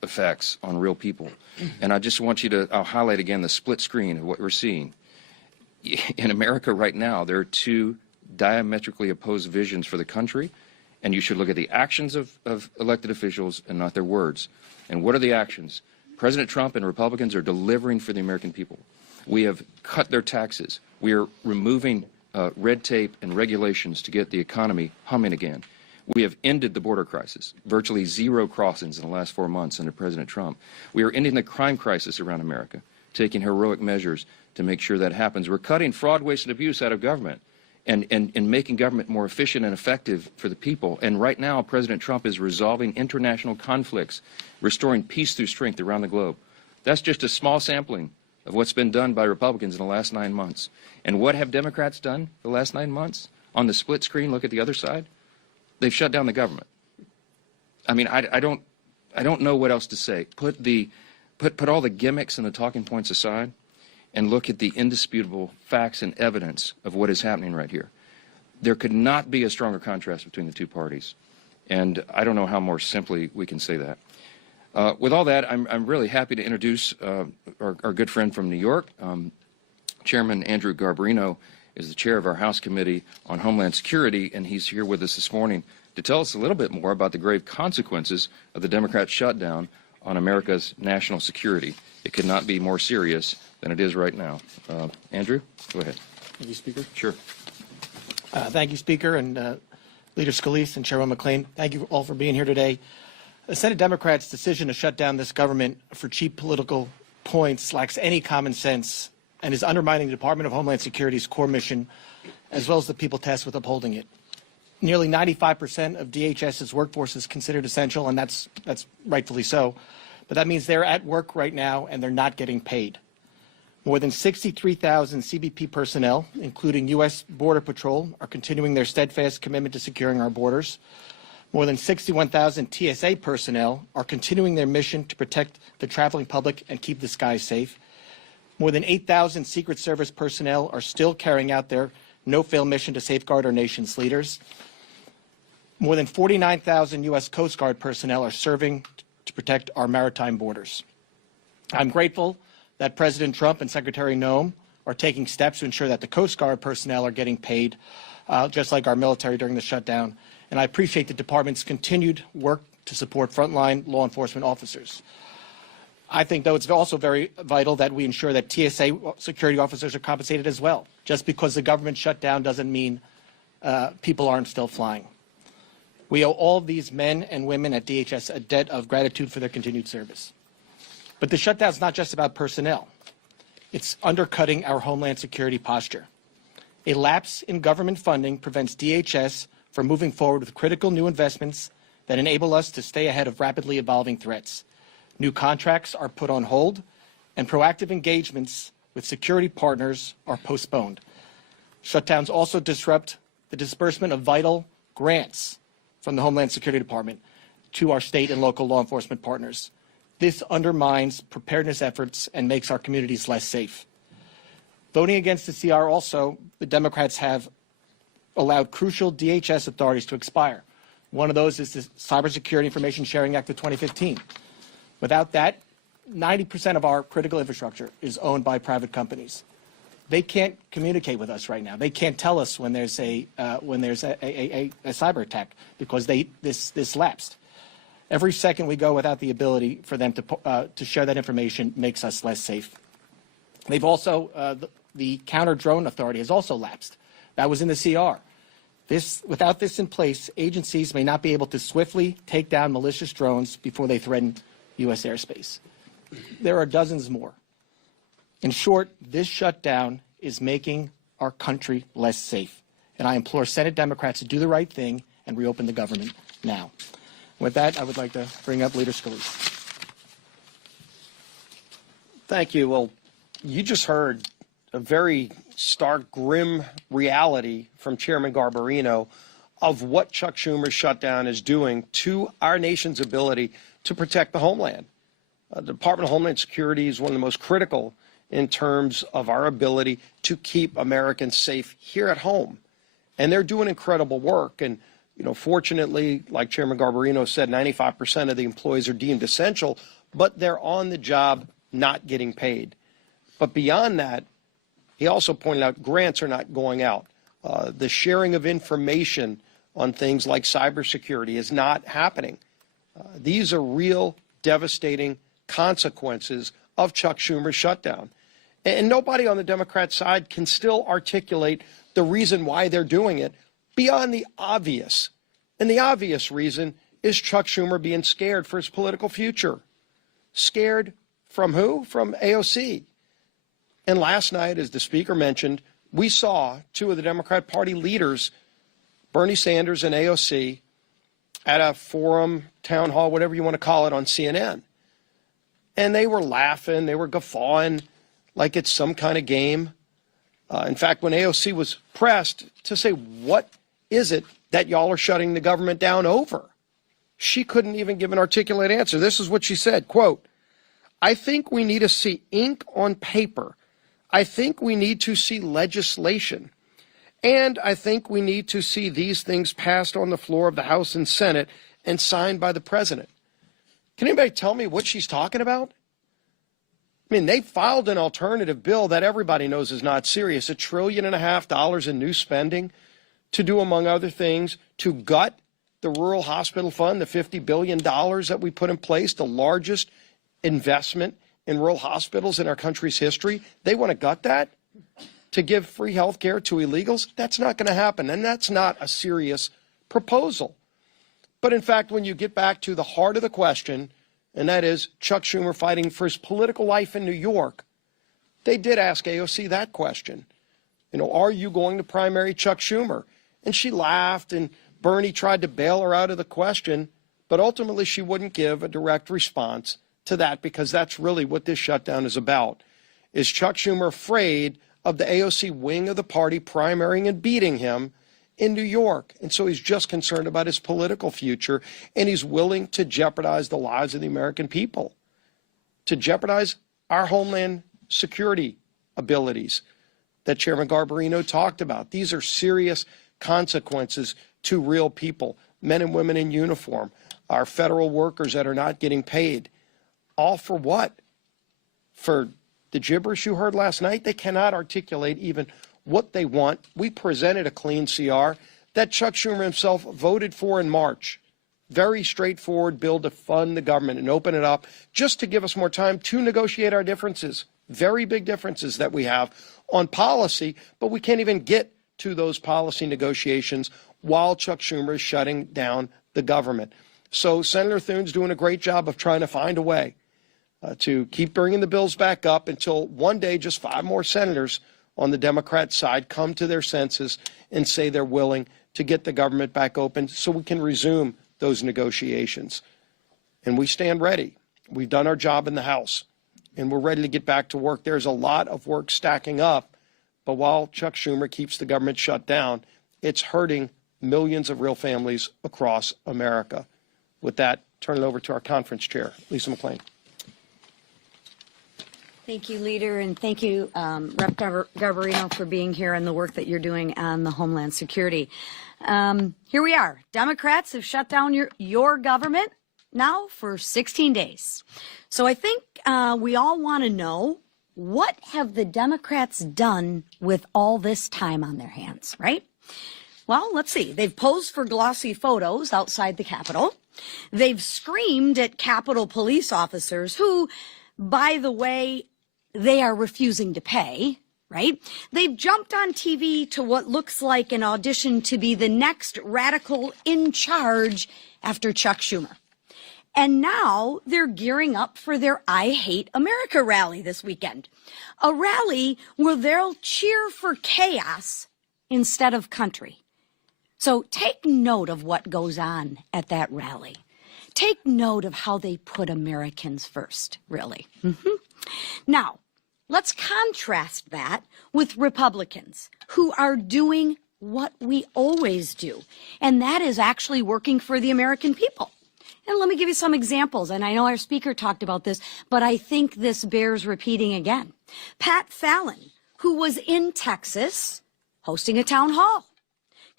effects on real people. And I just want you to, I'll highlight again the split screen of what we're seeing. In America right now, there are two diametrically opposed visions for the country, and you should look at the actions of elected officials and not their words. And what are the actions? President Trump and Republicans are delivering for the American people. We have cut their taxes. We are removing red tape and regulations to get the economy humming again. We have ended the border crisis, virtually zero crossings in the last 4 months under President Trump. We are ending the crime crisis around America, taking heroic measures to make sure that happens. We're cutting fraud, waste, and abuse out of government and making government more efficient and effective for the people. And right now, President Trump is resolving international conflicts, restoring peace through strength around the globe. That's just a small sampling of what's been done by Republicans in the last 9 months. And what have Democrats done the last 9 months? On the split screen, look at the other side. They've shut down the government. I mean, I don't know what else to say. Put all the gimmicks and the talking points aside and look at the indisputable facts and evidence of what is happening right here. There could not be a stronger contrast between the two parties. And I don't know how more simply we can say that. With all that, I'm really happy to introduce our good friend from New York. Chairman Andrew Garbarino is the chair of our House Committee on Homeland Security, and he's here with us this morning to tell us a little bit more about the grave consequences of the Democrat shutdown on America's national security. It could not be more serious than it is right now. Andrew, go ahead. Thank you, Speaker. Sure. Thank you, Speaker, and Leader Scalise and Chairman McClain. Thank you all for being here today. The Senate Democrats' decision to shut down this government for cheap political points lacks any common sense and is undermining the Department of Homeland Security's core mission, as well as the people tasked with upholding it. Nearly 95% of DHS's workforce is considered essential, and that's rightfully so. But that means they're at work right now and they're not getting paid. More than 63,000 CBP personnel, including U.S. Border Patrol, are continuing their steadfast commitment to securing our borders. More than 61,000 TSA personnel are continuing their mission to protect the traveling public and keep the skies safe. More than 8,000 Secret Service personnel are still carrying out their no-fail mission to safeguard our nation's leaders. More than 49,000 U.S. Coast Guard personnel are serving to protect our maritime borders. I'm grateful that President Trump and Secretary Noem are taking steps to ensure that the Coast Guard personnel are getting paid, just like our military during the shutdown. And I appreciate the department's continued work to support frontline law enforcement officers. I think, though, it's also very vital that we ensure that TSA security officers are compensated as well. Just because the government shut down doesn't mean people aren't still flying. We owe all of these men and women at DHS a debt of gratitude for their continued service. But the shutdown is not just about personnel. It's undercutting our Homeland Security posture. A lapse in government funding prevents DHS from moving forward with critical new investments that enable us to stay ahead of rapidly evolving threats. New contracts are put on hold, and proactive engagements with security partners are postponed. Shutdowns also disrupt the disbursement of vital grants from the Homeland Security Department to our state and local law enforcement partners. This undermines preparedness efforts and makes our communities less safe. Voting against the CR also, the Democrats have allowed crucial DHS authorities to expire. One of those is the Cybersecurity Information Sharing Act of 2015. Without that, 90% of our critical infrastructure is owned by private companies. They can't communicate with us right now. They can't tell us when there's a cyber attack because this lapsed. Every second we go without the ability for them to share that information makes us less safe. They've also the counter drone authority has also lapsed. That was in the CR. Without this in place, agencies may not be able to swiftly take down malicious drones before they threaten U.S. airspace. There are dozens more. In short, this shutdown is making our country less safe. And I implore Senate Democrats to do the right thing and reopen the government now. With that, I would like to bring up Leader Scalise. Thank you. Well, you just heard a very stark, grim reality from Chairman Garbarino of what Chuck Schumer's shutdown is doing to our nation's ability to protect the homeland. The Department of Homeland Security is one of the most critical in terms of our ability to keep Americans safe here at home. And they're doing incredible work. And Fortunately, like Chairman Garbarino said, 95% of the employees are deemed essential, but they're on the job not getting paid. But beyond that, he also pointed out grants are not going out. The sharing of information on things like cybersecurity is not happening. These are real devastating consequences of Chuck Schumer's shutdown. And nobody on the Democrat side can still articulate the reason why they're doing it beyond the obvious. And the obvious reason is Chuck Schumer being scared for his political future. Scared from who? From AOC. And last night, as the speaker mentioned, we saw two of the Democrat Party leaders, Bernie Sanders and AOC, at a forum, town hall, whatever you want to call it, on CNN. And they were laughing, they were guffawing like it's some kind of game. In fact, when AOC was pressed to say, what is it that y'all are shutting the government down over? She couldn't even give an articulate answer. This is what she said, quote, I think we need to see ink on paper. I think we need to see legislation. And I think we need to see these things passed on the floor of the House and Senate and signed by the president. Can anybody tell me what she's talking about? I mean, they filed an alternative bill that everybody knows is not serious, $1.5 trillion in new spending to do, among other things, to gut the rural hospital fund, the $50 billion that we put in place, the largest investment in rural hospitals in our country's history. They want to gut that to give free health care to illegals. That's not going to happen, and that's not a serious proposal. But in fact, when you get back to the heart of the question, and that is Chuck Schumer fighting for his political life in New York, they did ask AOC that question. Are you going to primary Chuck Schumer? And she laughed, and Bernie tried to bail her out of the question, but ultimately she wouldn't give a direct response to that, because that's really what this shutdown is about. Is Chuck Schumer afraid of the AOC wing of the party primarying and beating him in New York? And so he's just concerned about his political future, and he's willing to jeopardize the lives of the American people, to jeopardize our homeland security abilities that Chairman Garbarino talked about. These are serious consequences to real people, men and women in uniform, our federal workers that are not getting paid. All for what? For the gibberish you heard last night? They cannot articulate even what they want. We presented a clean CR that Chuck Schumer himself voted for in March. Very straightforward bill to fund the government and open it up just to give us more time to negotiate our differences. Very big differences that we have on policy, but we can't even get to those policy negotiations while Chuck Schumer is shutting down the government. So Senator Thune's doing a great job of trying to find a way to keep bringing the bills back up until one day just 5 more senators on the Democrat side come to their senses and say they're willing to get the government back open so we can resume those negotiations. And we stand ready. We've done our job in the House, and we're ready to get back to work. There's a lot of work stacking up, but while Chuck Schumer keeps the government shut down, it's hurting millions of real families across America. With that, turn it over to our conference chair, Lisa McClain. Thank you, Leader, and thank you, Rep. Garbarino, for being here and the work that you're doing on the Homeland Security. Here we are. Democrats have shut down your government now for 16 days. So I think we all want to know, what have the Democrats done with all this time on their hands, right? Well, let's see. They've posed for glossy photos outside the Capitol. They've screamed at Capitol police officers who, by the way, they are refusing to pay, right? They've jumped on TV to what looks like an audition to be the next radical in charge after Chuck Schumer. And now they're gearing up for their I Hate America rally this weekend. A rally where they'll cheer for chaos instead of country. So take note of what goes on at that rally. Take note of how they put Americans first, really. Now, let's contrast that with Republicans who are doing what we always do, and that is actually working for the American people. And let me give you some examples, and I know our speaker talked about this, but I think this bears repeating again. Pat Fallon, who was in Texas hosting a town hall,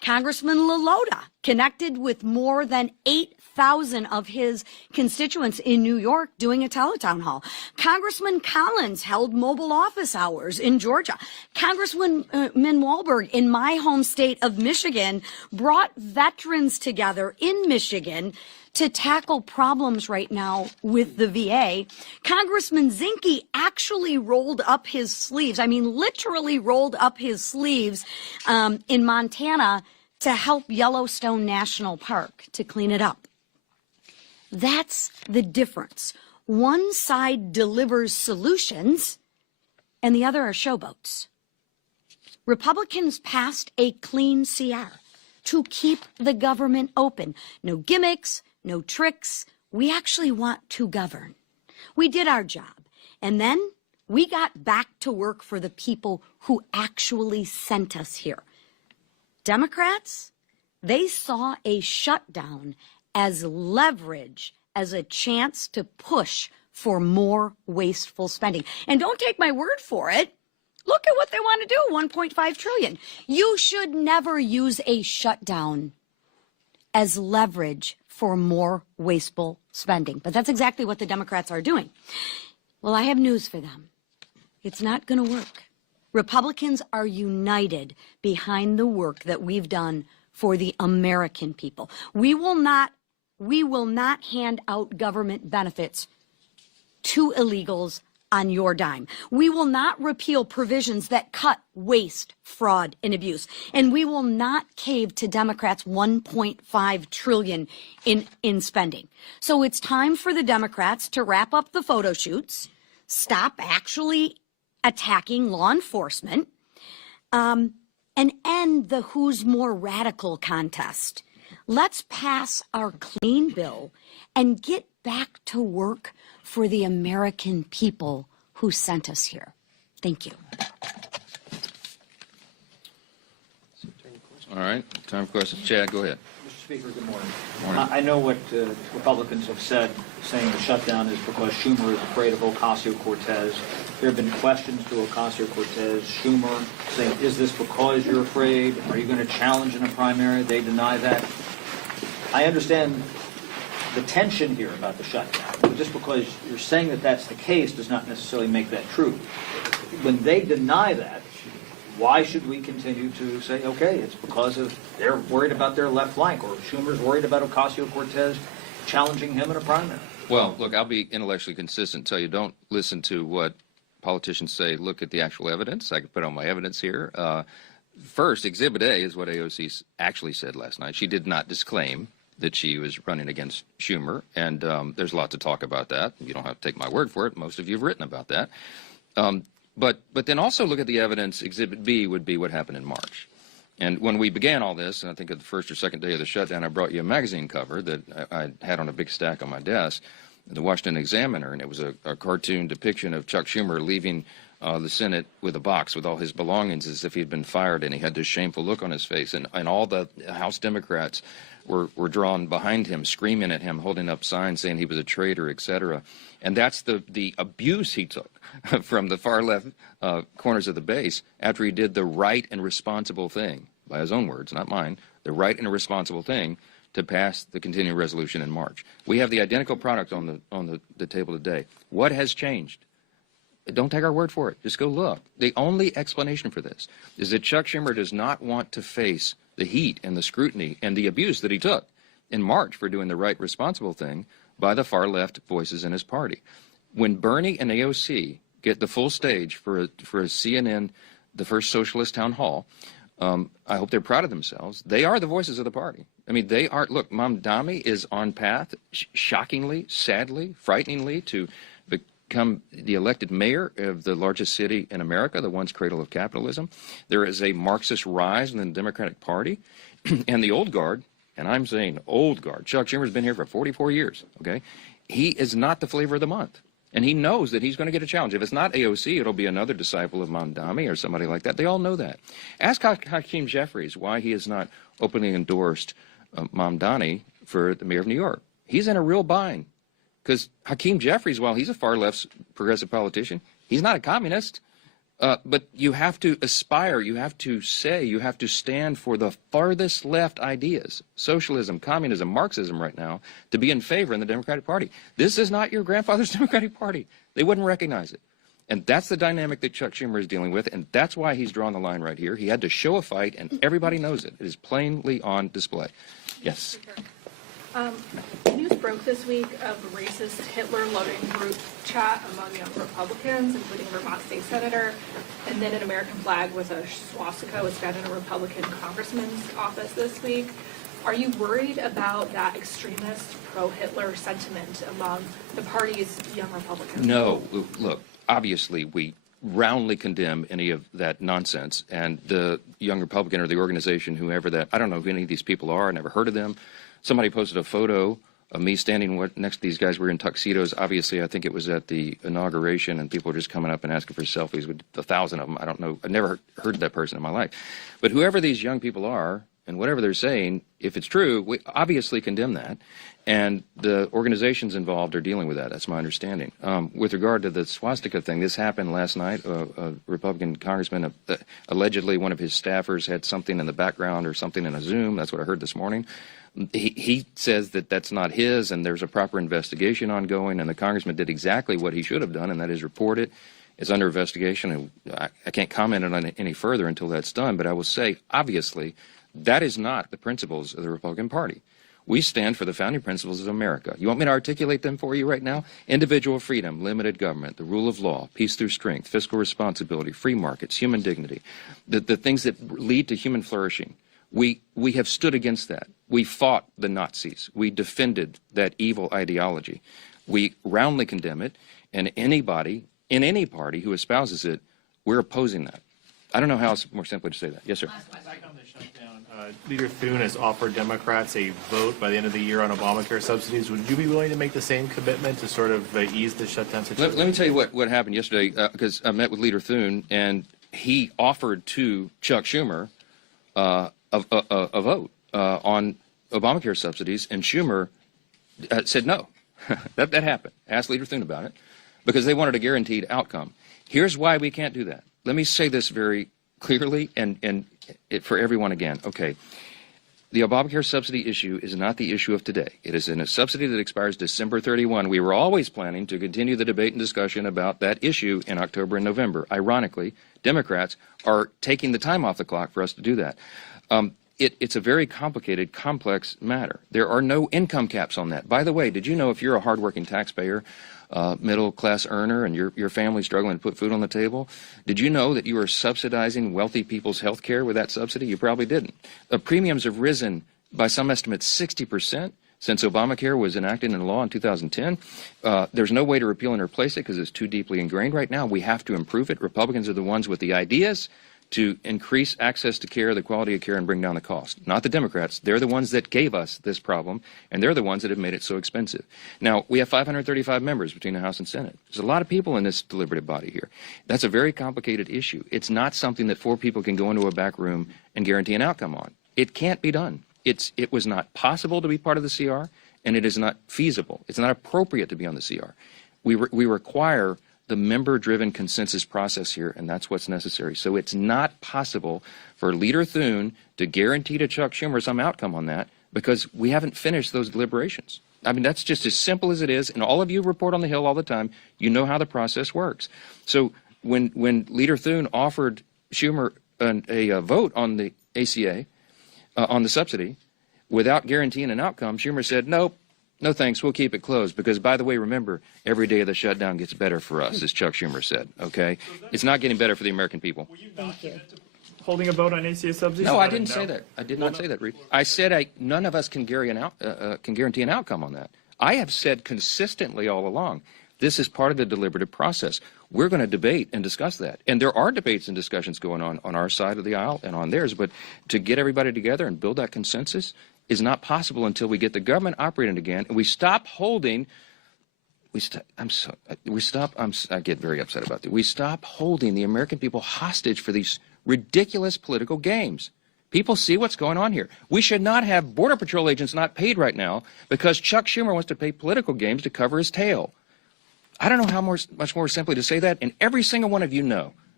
Congressman LaLota connected with more than 8,000 of his constituents in New York doing a teletown hall. Congressman Collins held mobile office hours in Georgia. Congressman Wahlberg in my home state of Michigan brought veterans together in Michigan to tackle problems right now with the VA. Congressman Zinke actually rolled up his sleeves, I mean literally rolled up his sleeves in Montana to help Yellowstone National Park to clean it up. That's the difference. One side delivers solutions and the other are showboats. Republicans passed a clean CR to keep the government open. No gimmicks, no tricks. We actually want to govern. We did our job. And then we got back to work for the people who actually sent us here. Democrats, they saw a shutdown as leverage, as a chance to push for more wasteful spending. And don't take my word for it. Look at what they want to do, $1.5 trillion. You should never use a shutdown as leverage for more wasteful spending. But that's exactly what the Democrats are doing. Well, I have news for them. It's not going to work. Republicans are united behind the work that we've done for the American people. We will not hand out government benefits to illegals on your dime. We will not repeal provisions that cut waste, fraud, and abuse. And we will not cave to Democrats' $1.5 trillion in spending. So it's time for the Democrats to wrap up the photo shoots, stop actually attacking law enforcement, and end the who's more radical contest. Let's pass our clean bill and get back to work for the American people who sent us here. Thank you. All right, time for questions. Chad, go ahead. Mr. Speaker, good morning. Morning. I know what Republicans have said, saying the shutdown is because Schumer is afraid of Ocasio-Cortez. There have been questions to Ocasio-Cortez, Schumer, saying, is this because you're afraid? Are you going to challenge in a primary? They deny that. I understand the tension here about the shutdown, but just because you're saying that that's the case does not necessarily make that true. When they deny that, why should we continue to say, okay, it's because of they're worried about their left flank, or Schumer's worried about Ocasio-Cortez challenging him in a primary? Well, look, I'll be intellectually consistent. Tell you, don't listen to what politicians say. Look at the actual evidence. I can put on my evidence here. First, Exhibit A is what AOC actually said last night. She did not disclaim that she was running against Schumer, and there's a lot to talk about that. You don't have to take my word for it. Most of you have written about that. But then also look at the evidence. Exhibit B would be what happened in March. And when we began all this, and I think at the first or second day of the shutdown, I brought you a magazine cover that I had on a big stack on my desk, the Washington Examiner, and it was a cartoon depiction of Chuck Schumer leaving the Senate with a box with all his belongings as if he'd been fired, and he had this shameful look on his face. And all the House Democrats were drawn behind him, screaming at him, holding up signs saying he was a traitor, etc. And that's the abuse he took from the far left corners of the base after he did the right and responsible thing, by his own words, not mine, the right and responsible thing to pass the continuing resolution in March. We have the identical product on the table today. What has changed? Don't take our word for it. Just go look. The only explanation for this is that Chuck Schumer does not want to face the heat and the scrutiny and the abuse that he took in March for doing the right, responsible thing by the far left voices in his party. When Bernie and AOC get the full stage for a CNN, the first socialist town hall, I hope they're proud of themselves. They are the voices of the party. I mean, they are. Look, Mamdani is on path, shockingly, sadly, frighteningly, to become the elected mayor of the largest city in America, the once cradle of capitalism. There is a Marxist rise in the Democratic Party, and the old guard, and I'm saying old guard, Chuck Schumer's been here for 44 years, okay? He is not the flavor of the month. And he knows that he's going to get a challenge. If it's not AOC, it'll be another disciple of Mamdani or somebody like that. They all know that. Ask Hakeem Jeffries why he has not openly endorsed Mamdani for the mayor of New York. He's in a real bind. Because Hakeem Jeffries, while he's a far left progressive politician, he's not a communist. But you have to aspire, you have to say, you have to stand for the farthest left ideas, socialism, communism, Marxism right now, to be in favor in the Democratic Party. This is not your grandfather's Democratic Party. They wouldn't recognize it. And that's the dynamic that Chuck Schumer is dealing with, and that's why he's drawn the line right here. He had to show a fight, and everybody knows it. It is plainly on display. Yes. News broke this week of a racist Hitler-loving group chat among young Republicans, including Vermont State Senator, and then an American flag with a swastika was found in a Republican congressman's office this week. Are you worried about that extremist pro-Hitler sentiment among the party's young Republicans? No. Look, obviously we roundly condemn any of that nonsense, and the young Republican or the organization, whoever that, I don't know who any of these people are, I never heard of them. Somebody posted a photo of me standing next to these guys. We were in tuxedos. Obviously, I think it was at the inauguration, and people were just coming up and asking for selfies with 1,000 of them. I don't know. I've never heard of that person in my life. But whoever these young people are, and whatever they're saying, if it's true, we obviously condemn that. And the organizations involved are dealing with that. That's my understanding. With regard to the swastika thing, this happened last night. A Republican congressman, allegedly one of his staffers had something in the background or something in a Zoom. That's what I heard this morning. He says that that's not his, and there's a proper investigation ongoing, and the congressman did exactly what he should have done, and that is report it. It's under investigation, and I can't comment on it any further until that's done, but I will say, obviously, that is not the principles of the Republican Party. We stand for the founding principles of America. You want me to articulate them for you right now? Individual freedom, limited government, the rule of law, peace through strength, fiscal responsibility, free markets, human dignity, the things that lead to human flourishing. We have stood against that. We fought the Nazis. We defended that evil ideology. We roundly condemn it, and anybody in any party who espouses it, we're opposing that. I don't know how else more simply to say that. Yes, sir. Back on the shutdown, Leader Thune has offered Democrats a vote by the end of the year on Obamacare subsidies. Would you be willing to make the same commitment to sort of ease the shutdown situation? Let me tell you what happened yesterday, because I met with Leader Thune, and he offered to Chuck Schumer a vote on Obamacare subsidies, and Schumer said no. that happened. Asked Leader Thune about it, because they wanted a guaranteed outcome. Here's why we can't do that. Let me say this very clearly and for everyone again. Okay, the Obamacare subsidy issue is not the issue of today. It is in a subsidy that expires December 31. We were always planning to continue the debate and discussion about that issue in October and November. Ironically, Democrats are taking the time off the clock for us to do that. It's a very complicated, complex matter. There are no income caps on that. By the way, did you know if you're a hardworking taxpayer, middle-class earner, and your family's struggling to put food on the table, did you know that you are subsidizing wealthy people's health care with that subsidy? You probably didn't. Premiums have risen by some estimates 60% since Obamacare was enacted into law in 2010. There's no way to repeal and replace it because it's too deeply ingrained right now. We have to improve it. Republicans are the ones with the ideas to increase access to care, the quality of care, and bring down the cost. Not the Democrats. They're the ones that gave us this problem, and they're the ones that have made it so expensive. Now, we have 535 members between the House and Senate. There's a lot of people in this deliberative body here. That's a very complicated issue. It's not something that 4 people can go into a back room and guarantee an outcome on. It can't be done. It was not possible to be part of the CR, and it is not feasible. It's not appropriate to be on the CR. We require the member-driven consensus process here, and that's what's necessary. So it's not possible for Leader Thune to guarantee to Chuck Schumer some outcome on that because we haven't finished those deliberations. I mean, that's just as simple as it is, and all of you report on the Hill all the time. You know how the process works. So when Leader Thune offered Schumer a vote on the ACA, on the subsidy, without guaranteeing an outcome, Schumer said, nope. No thanks, we'll keep it closed because, by the way, remember, every day of the shutdown gets better for us, as Chuck Schumer said, okay? It's not getting better for the American people. Thank you. Holding a vote on ACA subsidies? No, I didn't say that. I did not say that, Reed. I said none of us can guarantee an outcome on that. I have said consistently all along, this is part of the deliberative process. We're going to debate and discuss that. And there are debates and discussions going on our side of the aisle and on theirs, but to get everybody together and build that consensus is not possible until we get the government operating again and we stop holding. I get very upset about that. We stop holding the American people hostage for these ridiculous political games. People see what's going on here. We should not have Border Patrol agents not paid right now because Chuck Schumer wants to play political games to cover his tail. I don't know how much more simply to say that, and every single one of you know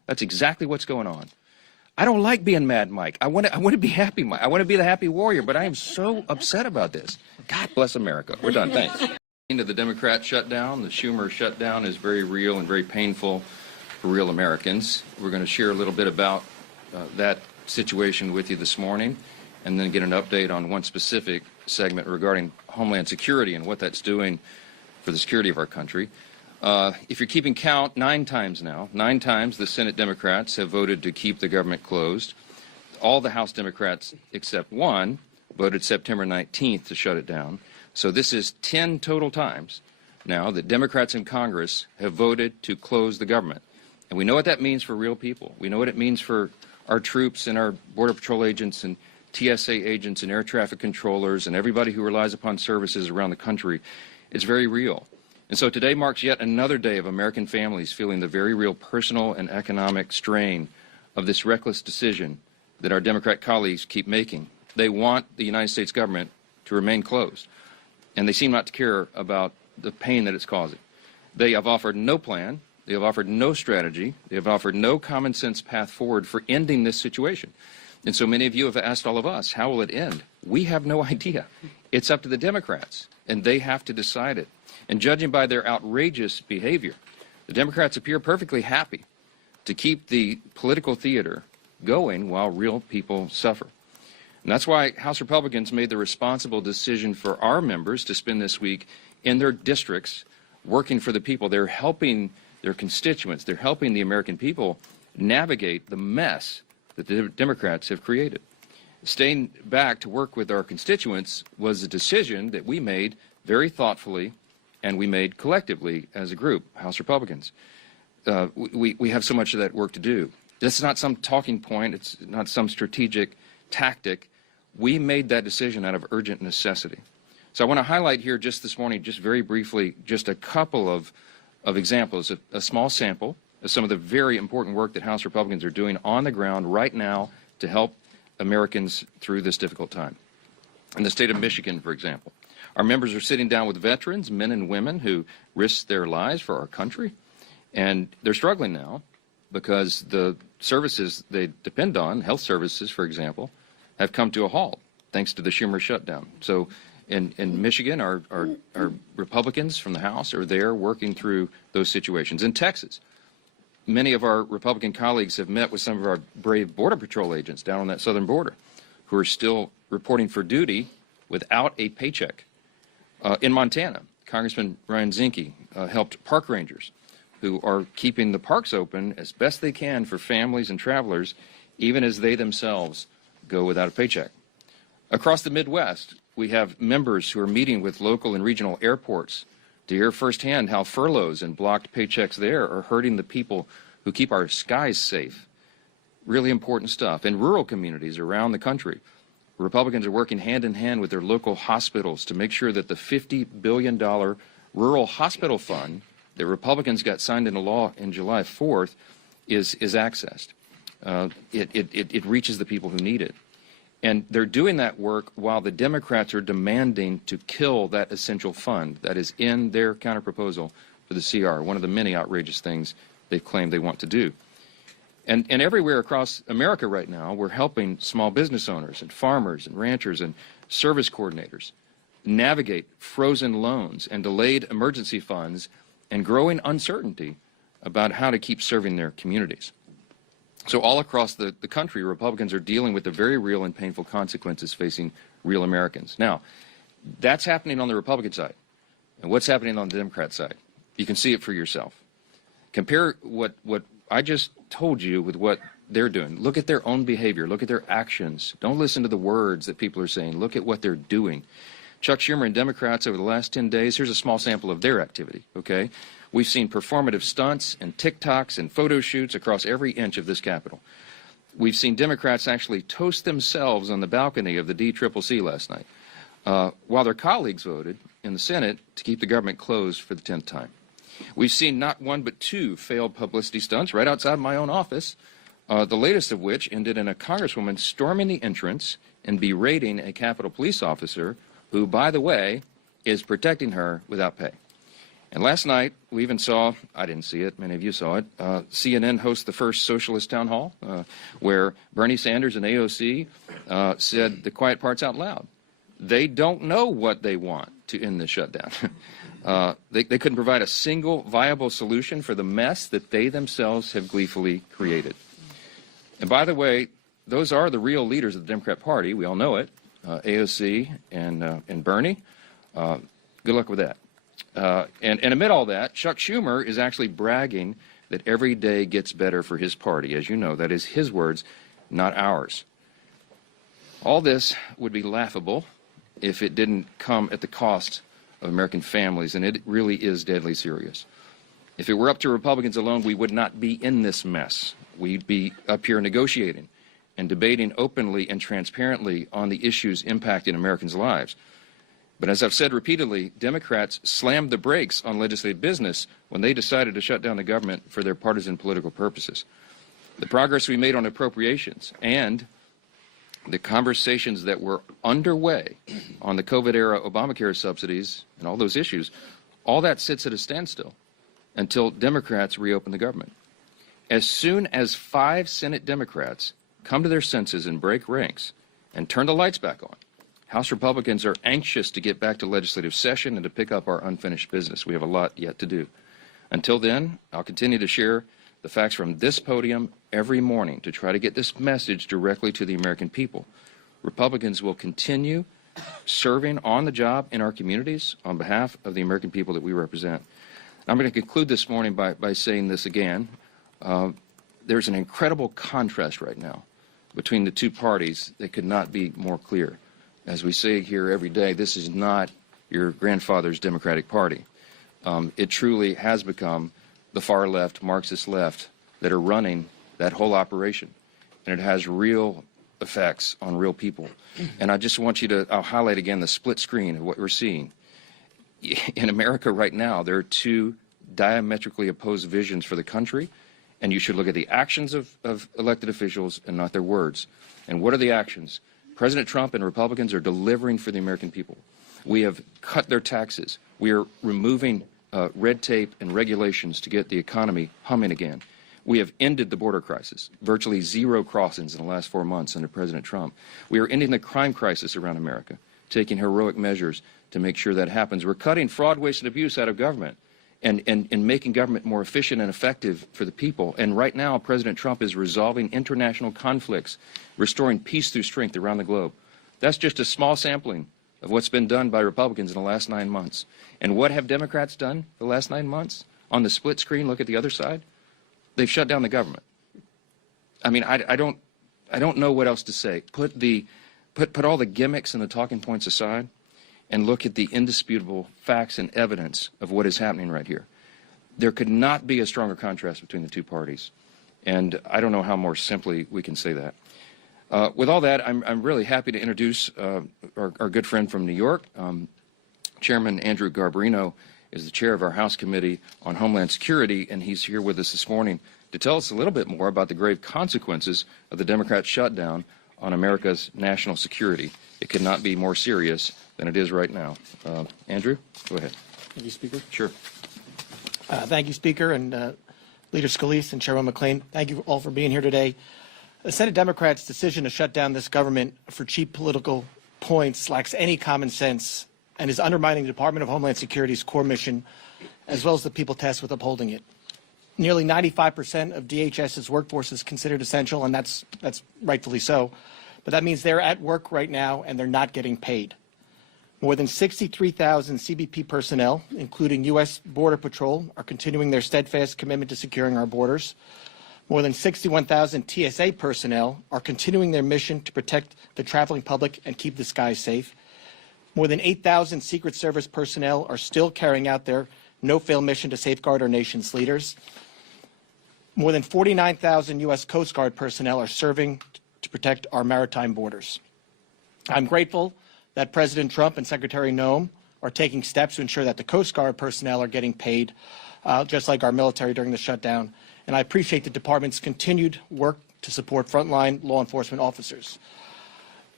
That's exactly what's going on. I don't like being mad, Mike. I want to be happy, Mike. I want to be the happy warrior, but I am so upset about this. God bless America. We're done. Thanks. To the Democrat shutdown, the Schumer shutdown is very real and very painful for real Americans. We're going to share a little bit about that situation with you this morning, and then get an update on one specific segment regarding Homeland Security and what that's doing for the security of our country. If you're keeping count, 9 times the Senate Democrats have voted to keep the government closed. All the House Democrats except one voted September 19th to shut it down. So this is 10 total times now that Democrats in Congress have voted to close the government. And we know what that means for real people. We know what it means for our troops and our Border Patrol agents and TSA agents and air traffic controllers and everybody who relies upon services around the country. It's very real. And so today marks yet another day of American families feeling the very real personal and economic strain of this reckless decision that our Democrat colleagues keep making. They want the United States government to remain closed, and they seem not to care about the pain that it's causing. They have offered no plan. They have offered no strategy. They have offered no common sense path forward for ending this situation. And so many of you have asked all of us, how will it end? We have no idea. It's up to the Democrats, and they have to decide it. And judging by their outrageous behavior, the Democrats appear perfectly happy to keep the political theater going while real people suffer. And that's why House Republicans made the responsible decision for our members to spend this week in their districts working for the people. They're helping their constituents. They're helping the American people navigate the mess that the Democrats have created. Staying back to work with our constituents was a decision that we made very thoughtfully, and we made collectively as a group, House Republicans. We have so much of that work to do. This is not some talking point. It's not some strategic tactic. We made that decision out of urgent necessity. So I want to highlight here just this morning, just very briefly, just a couple of examples, a small sample of some of the very important work that House Republicans are doing on the ground right now to help Americans through this difficult time. In the state of Michigan, for example, our members are sitting down with veterans, men and women who risked their lives for our country, and they're struggling now because the services they depend on, health services, for example, have come to a halt thanks to the Schumer shutdown. So in Michigan, our Republicans from the House are there working through those situations. In Texas, many of our Republican colleagues have met with some of our brave Border Patrol agents down on that southern border who are still reporting for duty without a paycheck. In Montana, Congressman Ryan Zinke helped park rangers who are keeping the parks open as best they can for families and travelers, even as they themselves go without a paycheck. Across the Midwest, we have members who are meeting with local and regional airports to hear firsthand how furloughs and blocked paychecks there are hurting the people who keep our skies safe. Really important stuff. In rural communities around the country, Republicans are working hand in hand with their local hospitals to make sure that the $50 billion rural hospital fund that Republicans got signed into law in July 4th is accessed. It reaches the people who need it. And they're doing that work while the Democrats are demanding to kill that essential fund that is in their counterproposal for the CR, one of the many outrageous things they claim they want to do. And everywhere across America right now, we're helping small business owners and farmers and ranchers and service coordinators navigate frozen loans and delayed emergency funds and growing uncertainty about how to keep serving their communities. So all across the country, Republicans are dealing with the very real and painful consequences facing real Americans. Now, that's happening on the Republican side. And what's happening on the Democrat side? You can see it for yourself. Compare what I just told you with what they're doing. Look at their own behavior. Look at their actions. Don't listen to the words that people are saying. Look at what they're doing. Chuck Schumer and Democrats over the last 10 days, here's a small sample of their activity, okay? We've seen performative stunts and TikToks and photo shoots across every inch of this Capitol. We've seen Democrats actually toast themselves on the balcony of the DCCC last night, while their colleagues voted in the Senate to keep the government closed for the 10th time. We've seen not one but two failed publicity stunts right outside my own office, the latest of which ended in a congresswoman storming the entrance and berating a Capitol police officer who, by the way, is protecting her without pay. And last night, we even saw, I didn't see it, many of you saw it, CNN host the first socialist town hall where Bernie Sanders and AOC said the quiet parts out loud. They don't know what they want to end the shutdown. They couldn't provide a single viable solution for the mess that they themselves have gleefully created. And by the way, those are the real leaders of the Democrat Party. We all know it, AOC and Bernie. Good luck with that. And amid all that, Chuck Schumer is actually bragging that every day gets better for his party. As you know, that is his words, not ours. All this would be laughable if it didn't come at the cost of American families, and it really is deadly serious. If it were up to Republicans alone, we would not be in this mess. We'd be up here negotiating and debating openly and transparently on the issues impacting Americans' lives. But as I've said repeatedly, Democrats slammed the brakes on legislative business when they decided to shut down the government for their partisan political purposes. The progress we made on appropriations and the conversations that were underway on the COVID-era Obamacare subsidies and all those issues, all that sits at a standstill until Democrats reopen the government. As soon as 5 Senate Democrats come to their senses and break ranks and turn the lights back on, House Republicans are anxious to get back to legislative session and to pick up our unfinished business. We have a lot yet to do. Until then, I'll continue to share the facts from this podium every morning to try to get this message directly to the American people. Republicans will continue serving on the job in our communities on behalf of the American people that we represent. I'm going to conclude this morning by saying this again. There's an incredible contrast right now between the two parties that could not be more clear. As we say here every day, this is not your grandfather's Democratic Party. It truly has become the far left, Marxist left, that are running that whole operation. And it has real effects on real people. And I just want you to, I'll highlight again the split screen of what we're seeing. In America right now, there are two diametrically opposed visions for the country, and you should look at the actions of elected officials and not their words. And what are the actions? President Trump and Republicans are delivering for the American people. We have cut their taxes. We are removing red tape and regulations to get the economy humming again. We have ended the border crisis, virtually 0 crossings in the last 4 months under President Trump. We are ending the crime crisis around America, taking heroic measures to make sure that happens. We're cutting fraud, waste, and abuse out of government and making government more efficient and effective for the people. And right now, President Trump is resolving international conflicts, restoring peace through strength around the globe. That's just a small sampling of what's been done by Republicans in the last 9 months. And what have Democrats done the last 9 months? On the split screen, look at the other side. They've shut down the government. I mean, I don't know what else to say. Put all the gimmicks and the talking points aside and look at the indisputable facts and evidence of what is happening right here. There could not be a stronger contrast between the two parties. And I don't know how more simply we can say that. With all that, I'm really happy to introduce our good friend from New York. Chairman Andrew Garbarino is the chair of our House Committee on Homeland Security, and he's here with us this morning to tell us a little bit more about the grave consequences of the Democrat shutdown on America's national security. It could not be more serious than it is right now. Andrew, go ahead. Thank you, Speaker. Sure. Thank you, Speaker, and Leader Scalise and Chairman McLean. Thank you all for being here today. The Senate Democrats' decision to shut down this government for cheap political points lacks any common sense and is undermining the Department of Homeland Security's core mission, as well as the people tasked with upholding it. Nearly 95% of DHS's workforce is considered essential, and that's rightfully so. But that means they're at work right now, and they're not getting paid. More than 63,000 CBP personnel, including U.S. Border Patrol, are continuing their steadfast commitment to securing our borders. More than 61,000 TSA personnel are continuing their mission to protect the traveling public and keep the skies safe. More than 8,000 Secret Service personnel are still carrying out their no-fail mission to safeguard our nation's leaders. More than 49,000 U.S. Coast Guard personnel are serving to protect our maritime borders. I'm grateful that President Trump and Secretary Noem are taking steps to ensure that the Coast Guard personnel are getting paid, just like our military during the shutdown. And I appreciate the department's continued work to support frontline law enforcement officers.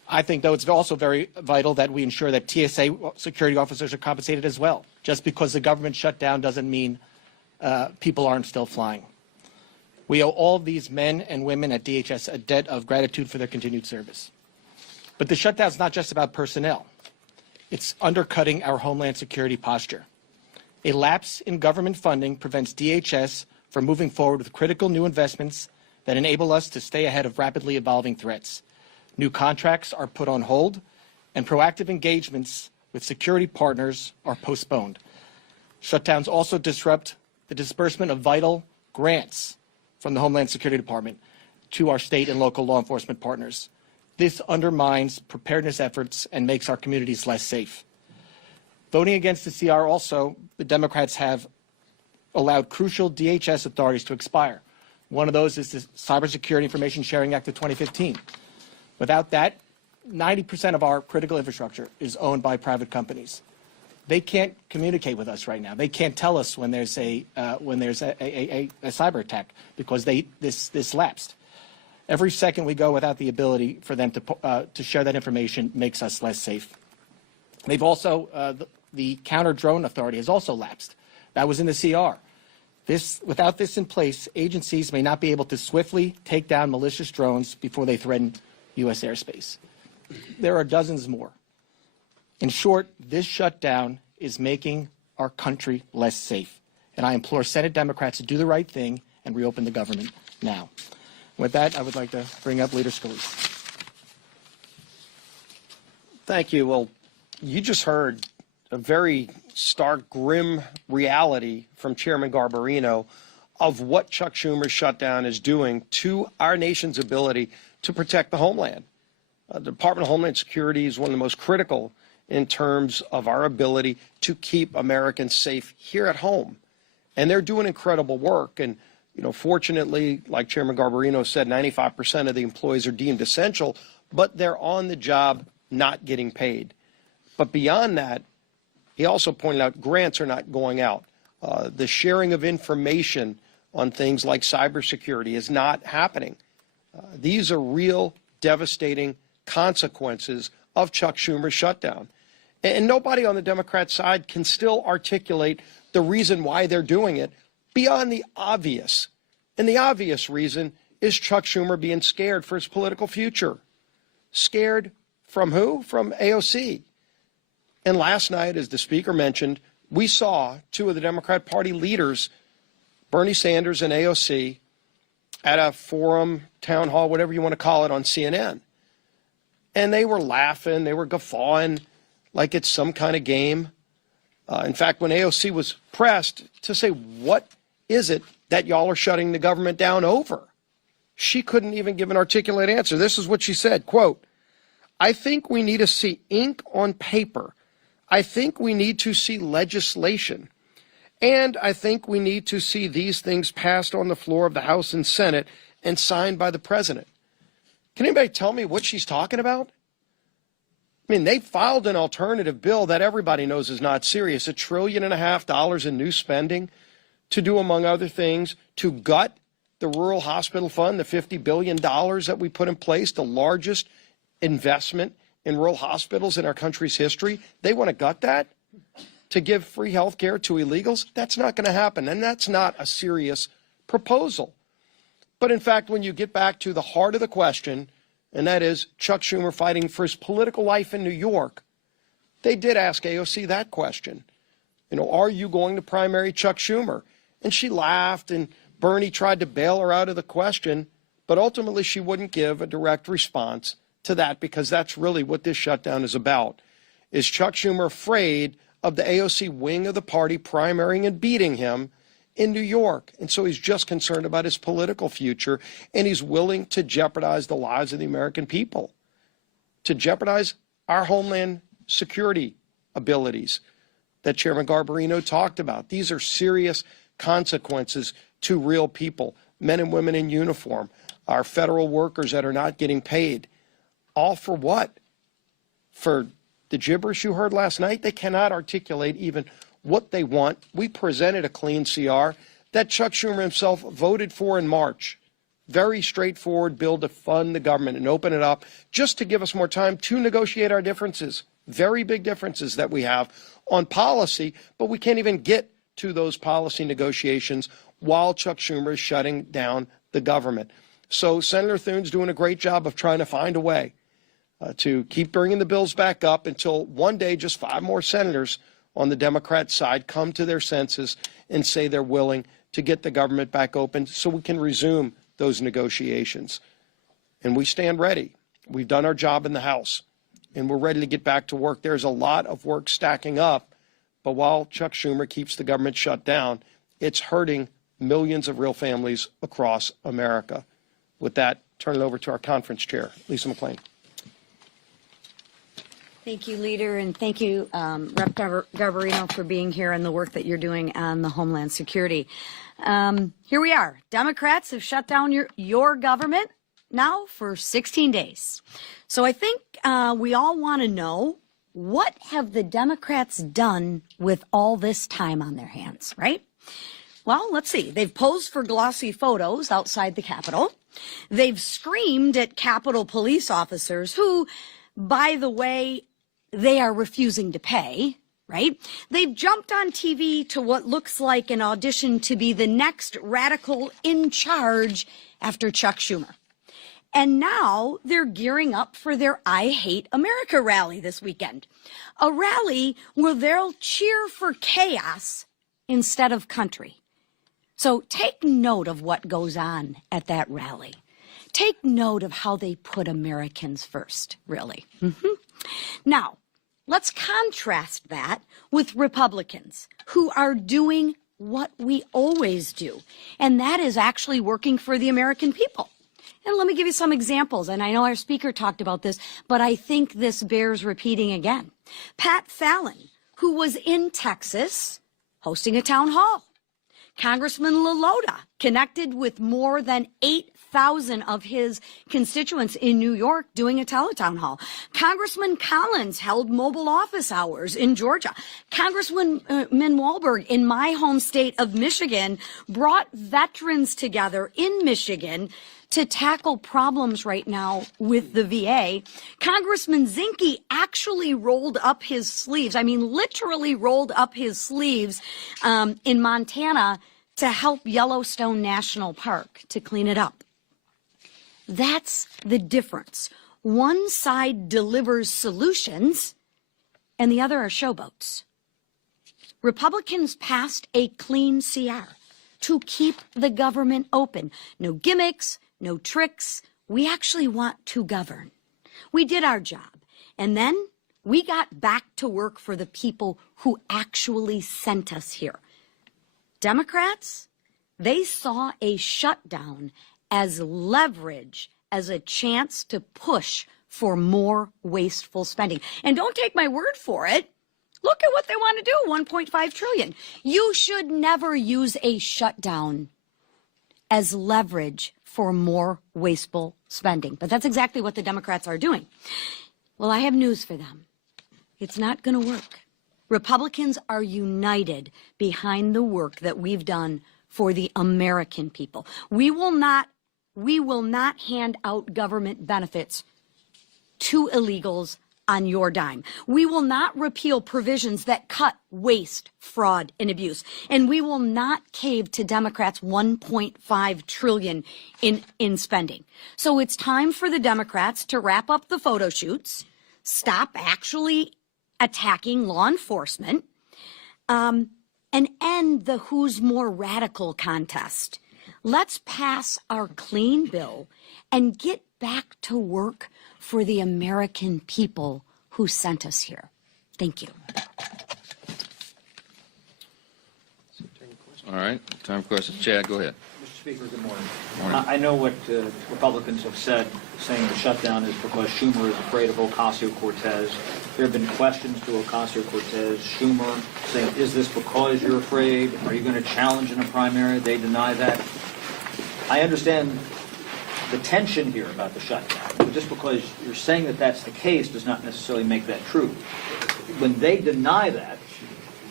I think, though, it's also very vital that we ensure that TSA security officers are compensated as well. Just because the government shut down doesn't mean people aren't still flying. We owe all these men and women at DHS a debt of gratitude for their continued service. But the shutdown is not just about personnel. It's undercutting our homeland security posture. A lapse in government funding prevents DHS from moving forward with critical new investments that enable us to stay ahead of rapidly evolving threats. New contracts are put on hold, and proactive engagements with security partners are postponed. Shutdowns also disrupt the disbursement of vital grants from the Homeland Security Department to our state and local law enforcement partners. This undermines preparedness efforts and makes our communities less safe. Voting against the CR also, the Democrats have allowed crucial DHS authorities to expire. One of those is the Cybersecurity Information Sharing Act of 2015. Without that, 90% of our critical infrastructure is owned by private companies. They can't communicate with us right now. They can't tell us when there's a cyber attack because this lapsed. Every second we go without the ability for them to share that information makes us less safe. They've also the counter drone authority has also lapsed. That was in the CR. Without this in place, agencies may not be able to swiftly take down malicious drones before they threaten U.S. airspace. There are dozens more. In short, this shutdown is making our country less safe. And I implore Senate Democrats to do the right thing and reopen the government now. With that, I would like to bring up Leader Scalise. Thank you. Well, you just heard a very stark, grim reality from Chairman Garbarino of what Chuck Schumer's shutdown is doing to our nation's ability to protect the homeland. The Department of Homeland Security is one of the most critical in terms of our ability to keep Americans safe here at home. And they're doing incredible work. And, you know, fortunately, like Chairman Garbarino said, 95% of the employees are deemed essential, but they're on the job not getting paid. But beyond that, he also pointed out grants are not going out. The sharing of information on things like cybersecurity is not happening. These are real devastating consequences of Chuck Schumer's shutdown. And nobody on the Democrat side can still articulate the reason why they're doing it beyond the obvious. And the obvious reason is Chuck Schumer being scared for his political future. Scared from who? From AOC. And last night, as the speaker mentioned, we saw two of the Democrat Party leaders, Bernie Sanders and AOC, at a forum, town hall, whatever you want to call it, on CNN. And they were laughing, they were guffawing like it's some kind of game. In fact, when AOC was pressed to say, what is it that y'all are shutting the government down over? She couldn't even give an articulate answer. This is what she said, quote, I think we need to see ink on paper. I think we need to see legislation. And I think we need to see these things passed on the floor of the House and Senate and signed by the president. Can anybody tell me what she's talking about? I mean, they filed an alternative bill that everybody knows is not serious, $1.5 trillion in new spending to do, among other things, to gut the rural hospital fund, the $50 billion that we put in place, the largest investment in rural hospitals in our country's history. They want to gut that to give free health care to illegals. That's not going to happen, and that's not a serious proposal. But in fact, when you get back to the heart of the question, and that is Chuck Schumer fighting for his political life in New York, they did ask AOC that question. You know, are you going to primary Chuck Schumer? And she laughed, and Bernie tried to bail her out of the question, but ultimately she wouldn't give a direct response to that, because that's really what this shutdown is about. Is Chuck Schumer afraid of the AOC wing of the party primarying and beating him in New York? And so he's just concerned about his political future, and he's willing to jeopardize the lives of the American people, to jeopardize our homeland security abilities that Chairman Garbarino talked about. These are serious consequences to real people, men and women in uniform, our federal workers that are not getting paid. All for what? For the gibberish you heard last night? They cannot articulate even what they want. We presented a clean CR that Chuck Schumer himself voted for in March. very straightforward bill to fund the government and open it up just to give us more time to negotiate our differences, very big differences that we have on policy, but we can't even get to those policy negotiations while Chuck Schumer is shutting down the government. So Senator Thune's doing a great job of trying to find a way to keep bringing the bills back up until one day just 5 more senators on the Democrat side come to their senses and say they're willing to get the government back open so we can resume those negotiations. And we stand ready. We've done our job in the House, and we're ready to get back to work. There's a lot of work stacking up, but while Chuck Schumer keeps the government shut down, it's hurting millions of real families across America. With that, turn it over to our conference chair, Lisa McClain. Thank you, Leader, and thank you, Rep. Garbarino, for being here and the work that you're doing on the Homeland Security. Here we are. Democrats have shut down your government now for 16 days. So I think we all want to know, what have the Democrats done with all this time on their hands, right? Well, let's see. They've posed for glossy photos outside the Capitol. They've screamed at Capitol police officers who, by the way, they are refusing to pay, right? They've jumped on TV to what looks like an audition to be the next radical in charge after Chuck Schumer. And now they're gearing up for their I Hate America rally this weekend. A rally where they'll cheer for chaos instead of country. So take note of what goes on at that rally. Take note of how they put Americans first, really. Now, let's contrast that with Republicans who are doing what we always do, and that is actually working for the American people. And let me give you some examples, and I know our speaker talked about this, but I think this bears repeating again. Pat Fallon, who was in Texas hosting a town hall. Congressman LaLota connected with more than 8,000 of his constituents in New York doing a teletown hall. Congressman Collins held mobile office hours in Georgia. Congressman Walberg in my home state of Michigan brought veterans together in Michigan to tackle problems right now with the VA. Congressman Zinke actually rolled up his sleeves, I mean literally rolled up his sleeves in Montana to help Yellowstone National Park to clean it up. That's the difference. One side delivers solutions and the other are showboats. Republicans passed a clean CR to keep the government open. No gimmicks, no tricks. We actually want to govern. We did our job. And then we got back to work for the people who actually sent us here. Democrats, they saw a shutdown as leverage, as a chance to push for more wasteful spending. And don't take my word for it. Look at what they want to do, $1.5 trillion. You should never use a shutdown as leverage for more wasteful spending. But that's exactly what the Democrats are doing. Well, I have news for them. It's not going to work. Republicans are united behind the work that we've done for the American people. We will not hand out government benefits to illegals on your dime. We will not repeal provisions that cut waste, fraud, and abuse. And we will not cave to Democrats' $1.5 trillion in spending. So it's time for the Democrats to wrap up the photo shoots, stop actually attacking law enforcement, and end the who's more radical contest. Let's pass our clean bill and get back to work for the American people who sent us here. Thank you. All right, time for questions. Chad, go ahead. Mr. Speaker, good morning. Morning. I know what Republicans have said, saying the shutdown is because Schumer is afraid of Ocasio-Cortez. There have been questions to Ocasio-Cortez, Schumer, saying, is this because you're afraid? Are you going to challenge in a primary? They deny that. I understand the tension here about the shutdown. But just because you're saying that that's the case does not necessarily make that true. When they deny that,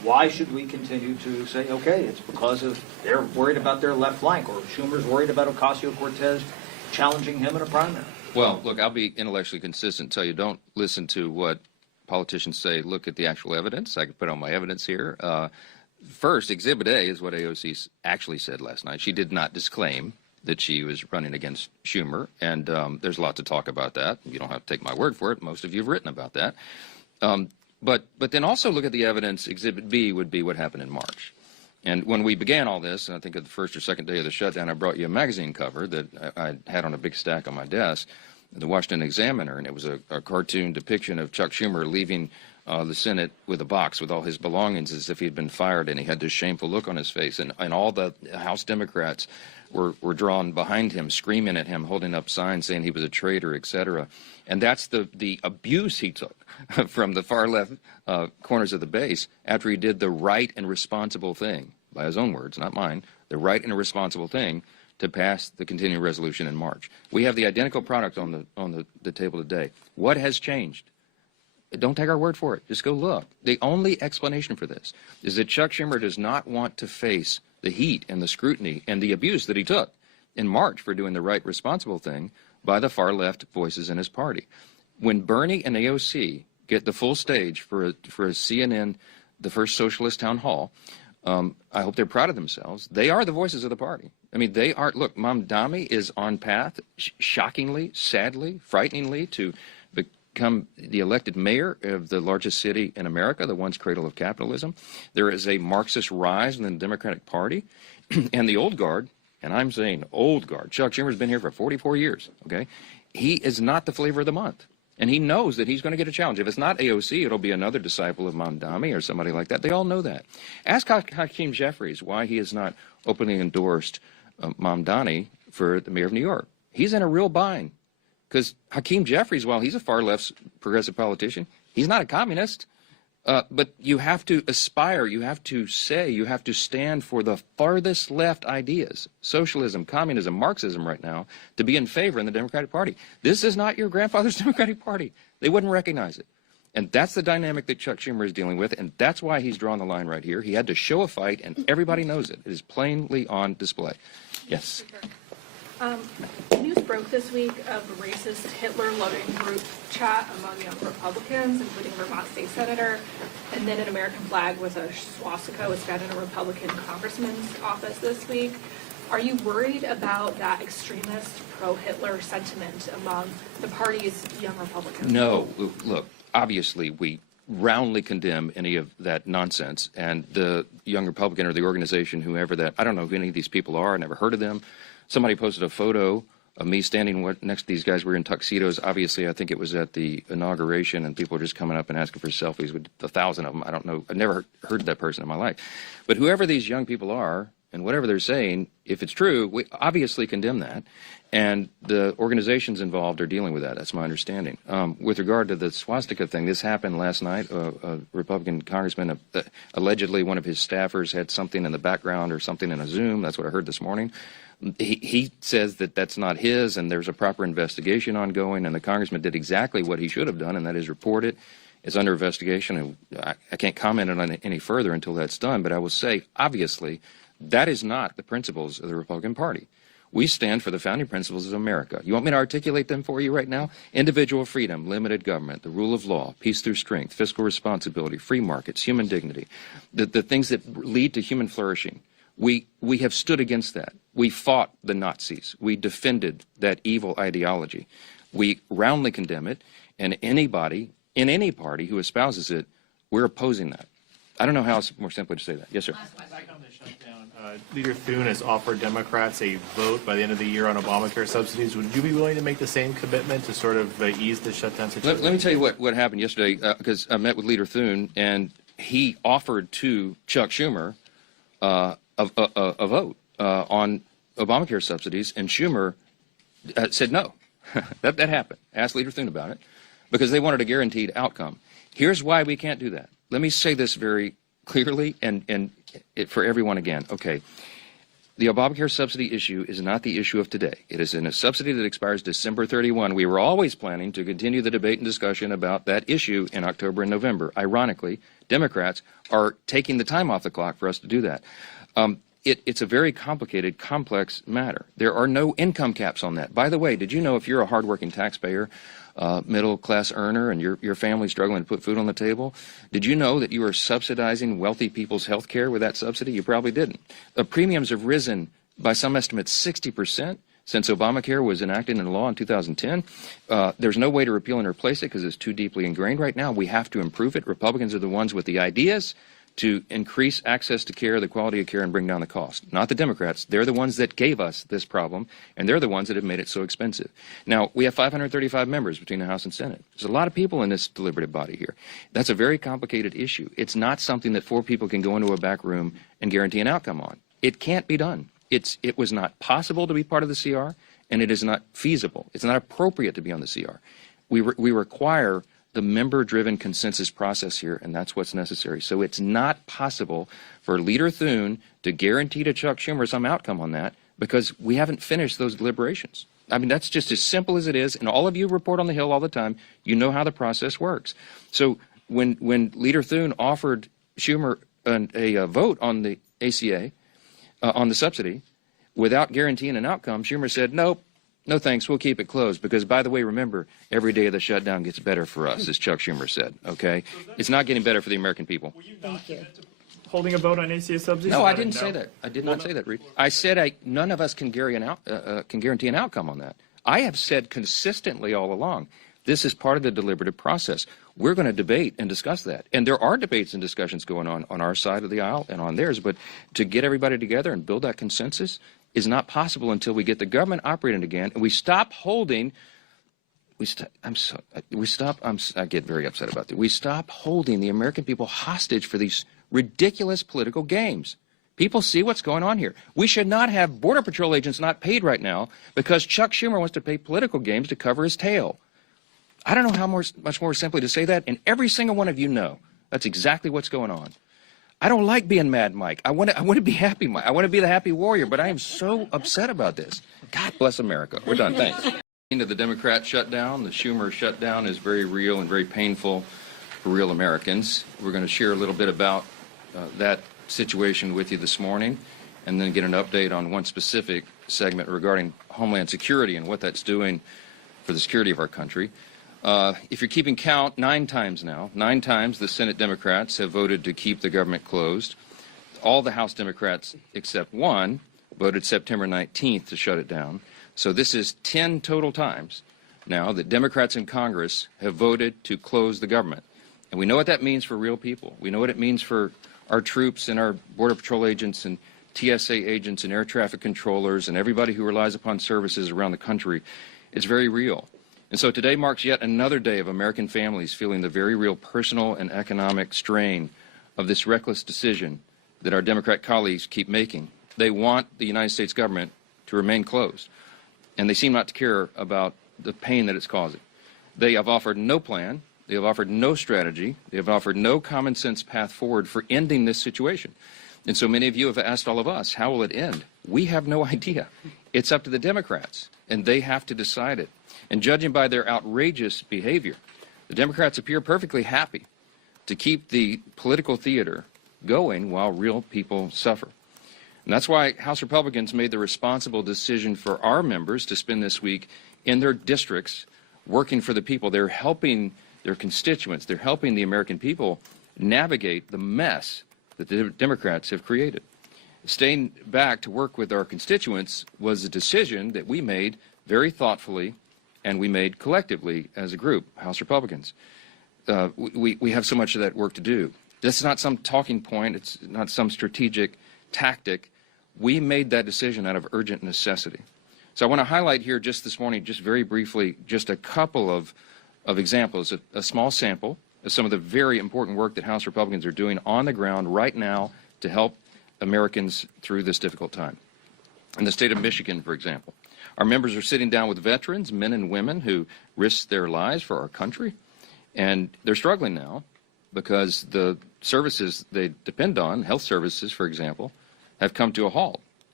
why should we continue to say, okay, it's because of they're worried about their left flank, or Schumer's worried about Ocasio-Cortez challenging him in a primary? Well, look, I'll be intellectually consistent. Tell you, don't listen to what politicians say. Look at the actual evidence. I can put on my evidence here. First, Exhibit A is what AOC actually said last night. She did not disclaim that she was running against Schumer, and there's a lot to talk about that. You don't have to take my word for it. Most of you have written about that. But then also look at the evidence. Exhibit B would be what happened in March. And when we began all this, and I think at the first or second day of the shutdown, I brought you a magazine cover that I had on a big stack on my desk, the Washington Examiner, and it was a cartoon depiction of Chuck Schumer leaving the Senate with a box with all his belongings as if he had been fired, and he had this shameful look on his face. And all the House Democrats were drawn behind him, screaming at him, holding up signs saying he was a traitor, etc. And that's the abuse he took from the far left corners of the base after he did the right and responsible thing, by his own words, not mine, the right and responsible thing to pass the continuing resolution in March. We have the identical product on the table today. What has changed? Don't take our word for it. Just go look. The only explanation for this is that Chuck Schumer does not want to face the heat and the scrutiny and the abuse that he took in March for doing the right, responsible thing by the far left voices in his party. When Bernie and AOC get the full stage for a CNN, the first socialist town hall, I hope they're proud of themselves. They are the voices of the party. I mean, they are. Look, Mamdani is on path, shockingly, sadly, frighteningly, to become the elected mayor of the largest city in America, the once cradle of capitalism. There is a Marxist rise in the Democratic Party, and the old guard, and I'm saying old guard, Chuck Schumer's been here for 44 years, okay? He is not the flavor of the month, and he knows that he's going to get a challenge. If it's not AOC, it'll be another disciple of Mamdani or somebody like that. They all know that. Ask Hakeem Jeffries why he has not openly endorsed Mamdani for the mayor of New York. He's in a real bind. Because Hakeem Jeffries, while he's a far-left progressive politician, he's not a communist. But you have to aspire, you have to say, you have to stand for the farthest left ideas, socialism, communism, Marxism right now, to be in favor in the Democratic Party. This is not your grandfather's Democratic Party. They wouldn't recognize it. And that's the dynamic that Chuck Schumer is dealing with, and that's why he's drawn the line right here. He had to show a fight, and everybody knows it. It is plainly on display. Yes. News broke this week of a racist Hitler-loving group chat among young Republicans, including a Vermont state senator, and then an American flag with a swastika was found in a Republican congressman's office this week. Are you worried about that extremist pro-Hitler sentiment among the party's young Republicans? No. Look, obviously we roundly condemn any of that nonsense, and the young Republican or the organization, whoever that, I don't know who any of these people are, I never heard of them. Somebody posted a photo of me standing next to these guys. We were in tuxedos. Obviously, I think it was at the inauguration, and people were just coming up and asking for selfies with 1,000 of them. I don't know. I've never heard of that person in my life. But whoever these young people are, and whatever they're saying, if it's true, we obviously condemn that. And the organizations involved are dealing with that. That's my understanding. With regard to the swastika thing, this happened last night. A Republican congressman, allegedly one of his staffers had something in the background or something in a Zoom. That's what I heard this morning. He says that that's not his, and there's a proper investigation ongoing, and the congressman did exactly what he should have done, and that is report it. It's under investigation, and I can't comment on it any further until that's done, but I will say, obviously, that is not the principles of the Republican Party. We stand for the founding principles of America. You want me to articulate them for you right now? Individual freedom, limited government, the rule of law, peace through strength, fiscal responsibility, free markets, human dignity, the things that lead to human flourishing. We have stood against that. We fought the Nazis. We defended that evil ideology. We roundly condemn it, and anybody in any party who espouses it, we're opposing that. I don't know how else more simply to say that. Yes, sir. Back on the shutdown, Leader Thune has offered Democrats a vote by the end of the year on Obamacare subsidies. Would you be willing to make the same commitment to sort of ease the shutdown situation? Let me tell you what happened yesterday, because I met with Leader Thune, and he offered to Chuck Schumer a vote on Obamacare subsidies, and Schumer said no. that happened. Asked Leader Thune about it, because they wanted a guaranteed outcome. Here's why we can't do that. Let me say this very clearly and for everyone again. Okay, The Obamacare subsidy issue is not the issue of today. It is in a subsidy that expires December 31. We were always planning to continue the debate and discussion about that issue in October and November. Ironically, Democrats are taking the time off the clock for us to do that. It's a very complicated, complex matter. There are no income caps on that. By the way, did you know if you're a hardworking taxpayer, middle-class earner, and your family's struggling to put food on the table, did you know that you are subsidizing wealthy people's health care with that subsidy? You probably didn't. The premiums have risen by some estimates 60% since Obamacare was enacted into law in 2010. There's no way to repeal and replace it because it's too deeply ingrained right now. We have to improve it. Republicans are the ones with the ideas to increase access to care, the quality of care, and bring down the cost. Not the Democrats. They're the ones that gave us this problem, and they're the ones that have made it so expensive. Now, we have 535 members between the House and Senate. There's a lot of people in this deliberative body here. That's a very complicated issue. It's not something that 4 people can go into a back room and guarantee an outcome on. It can't be done. It was not possible to be part of the CR, and it is not feasible. It's not appropriate to be on the CR. We require the member-driven consensus process here, and that's what's necessary. So it's not possible for Leader Thune to guarantee to Chuck Schumer some outcome on that because we haven't finished those deliberations. I mean, that's just as simple as it is, and all of you report on the Hill all the time. You know how the process works. So when Leader Thune offered Schumer a vote on the ACA, on the subsidy, without guaranteeing an outcome, Schumer said, nope, no thanks, we'll keep it closed. Because, by the way, remember, every day of the shutdown gets better for us, as Chuck Schumer said, okay? It's not getting better for the American people. Thank you. Holding a vote on ACA subsidies? No, I didn't say that. I did not say that, Reed. I said none of us can guarantee an outcome on that. I have said consistently all along, this is part of the deliberative process. We're going to debate and discuss that. And there are debates and discussions going on our side of the aisle and on theirs. But to get everybody together and build that consensus is not possible until we get the government operating again and we stop holding. I get very upset about that. We stop holding the American people hostage for these ridiculous political games. People see what's going on here. We should not have Border Patrol agents not paid right now because Chuck Schumer wants to play political games to cover his tail. I don't know how much more simply to say that, and every single one of you know that's exactly what's going on. I don't like being Mad Mike. I want to be Happy Mike. I want to be the happy warrior, but I am so upset about this. God bless America. We're done. Thanks. To the Democrat shutdown, the Schumer shutdown is very real and very painful for real Americans. We're going to share a little bit about that situation with you this morning and then get an update on one specific segment regarding Homeland Security and what that's doing for the security of our country. If you're keeping count, 9 times now, 9 times the Senate Democrats have voted to keep the government closed. All the House Democrats except one voted September 19th to shut it down. So this is 10 total times now that Democrats in Congress have voted to close the government. And we know what that means for real people. We know what it means for our troops and our Border Patrol agents and TSA agents and air traffic controllers and everybody who relies upon services around the country. It's very real. And so today marks yet another day of American families feeling the very real personal and economic strain of this reckless decision that our Democrat colleagues keep making. They want the United States government to remain closed, and they seem not to care about the pain that it's causing. They have offered no plan. They have offered no strategy. They have offered no common sense path forward for ending this situation. And so many of you have asked all of us, how will it end? We have no idea. It's up to the Democrats, and they have to decide it. And judging by their outrageous behavior, the Democrats appear perfectly happy to keep the political theater going while real people suffer. And that's why House Republicans made the responsible decision for our members to spend this week in their districts working for the people. They're helping their constituents. They're helping the American people navigate the mess that the Democrats have created. Staying back to work with our constituents was a decision that we made very thoughtfully and we made collectively as a group, House Republicans. We have so much of that work to do. This is not some talking point. It's not some strategic tactic. We made that decision out of urgent necessity. So I want to highlight here just this morning, just very briefly, just a couple of examples, a small sample of some of the very important work that House Republicans are doing on the ground right now to help Americans through this difficult time. In the state of Michigan, for example, our members are sitting down with veterans, men and women who risked their lives for our country, and they're struggling now because the services they depend on, health services, for example, have come to a halt.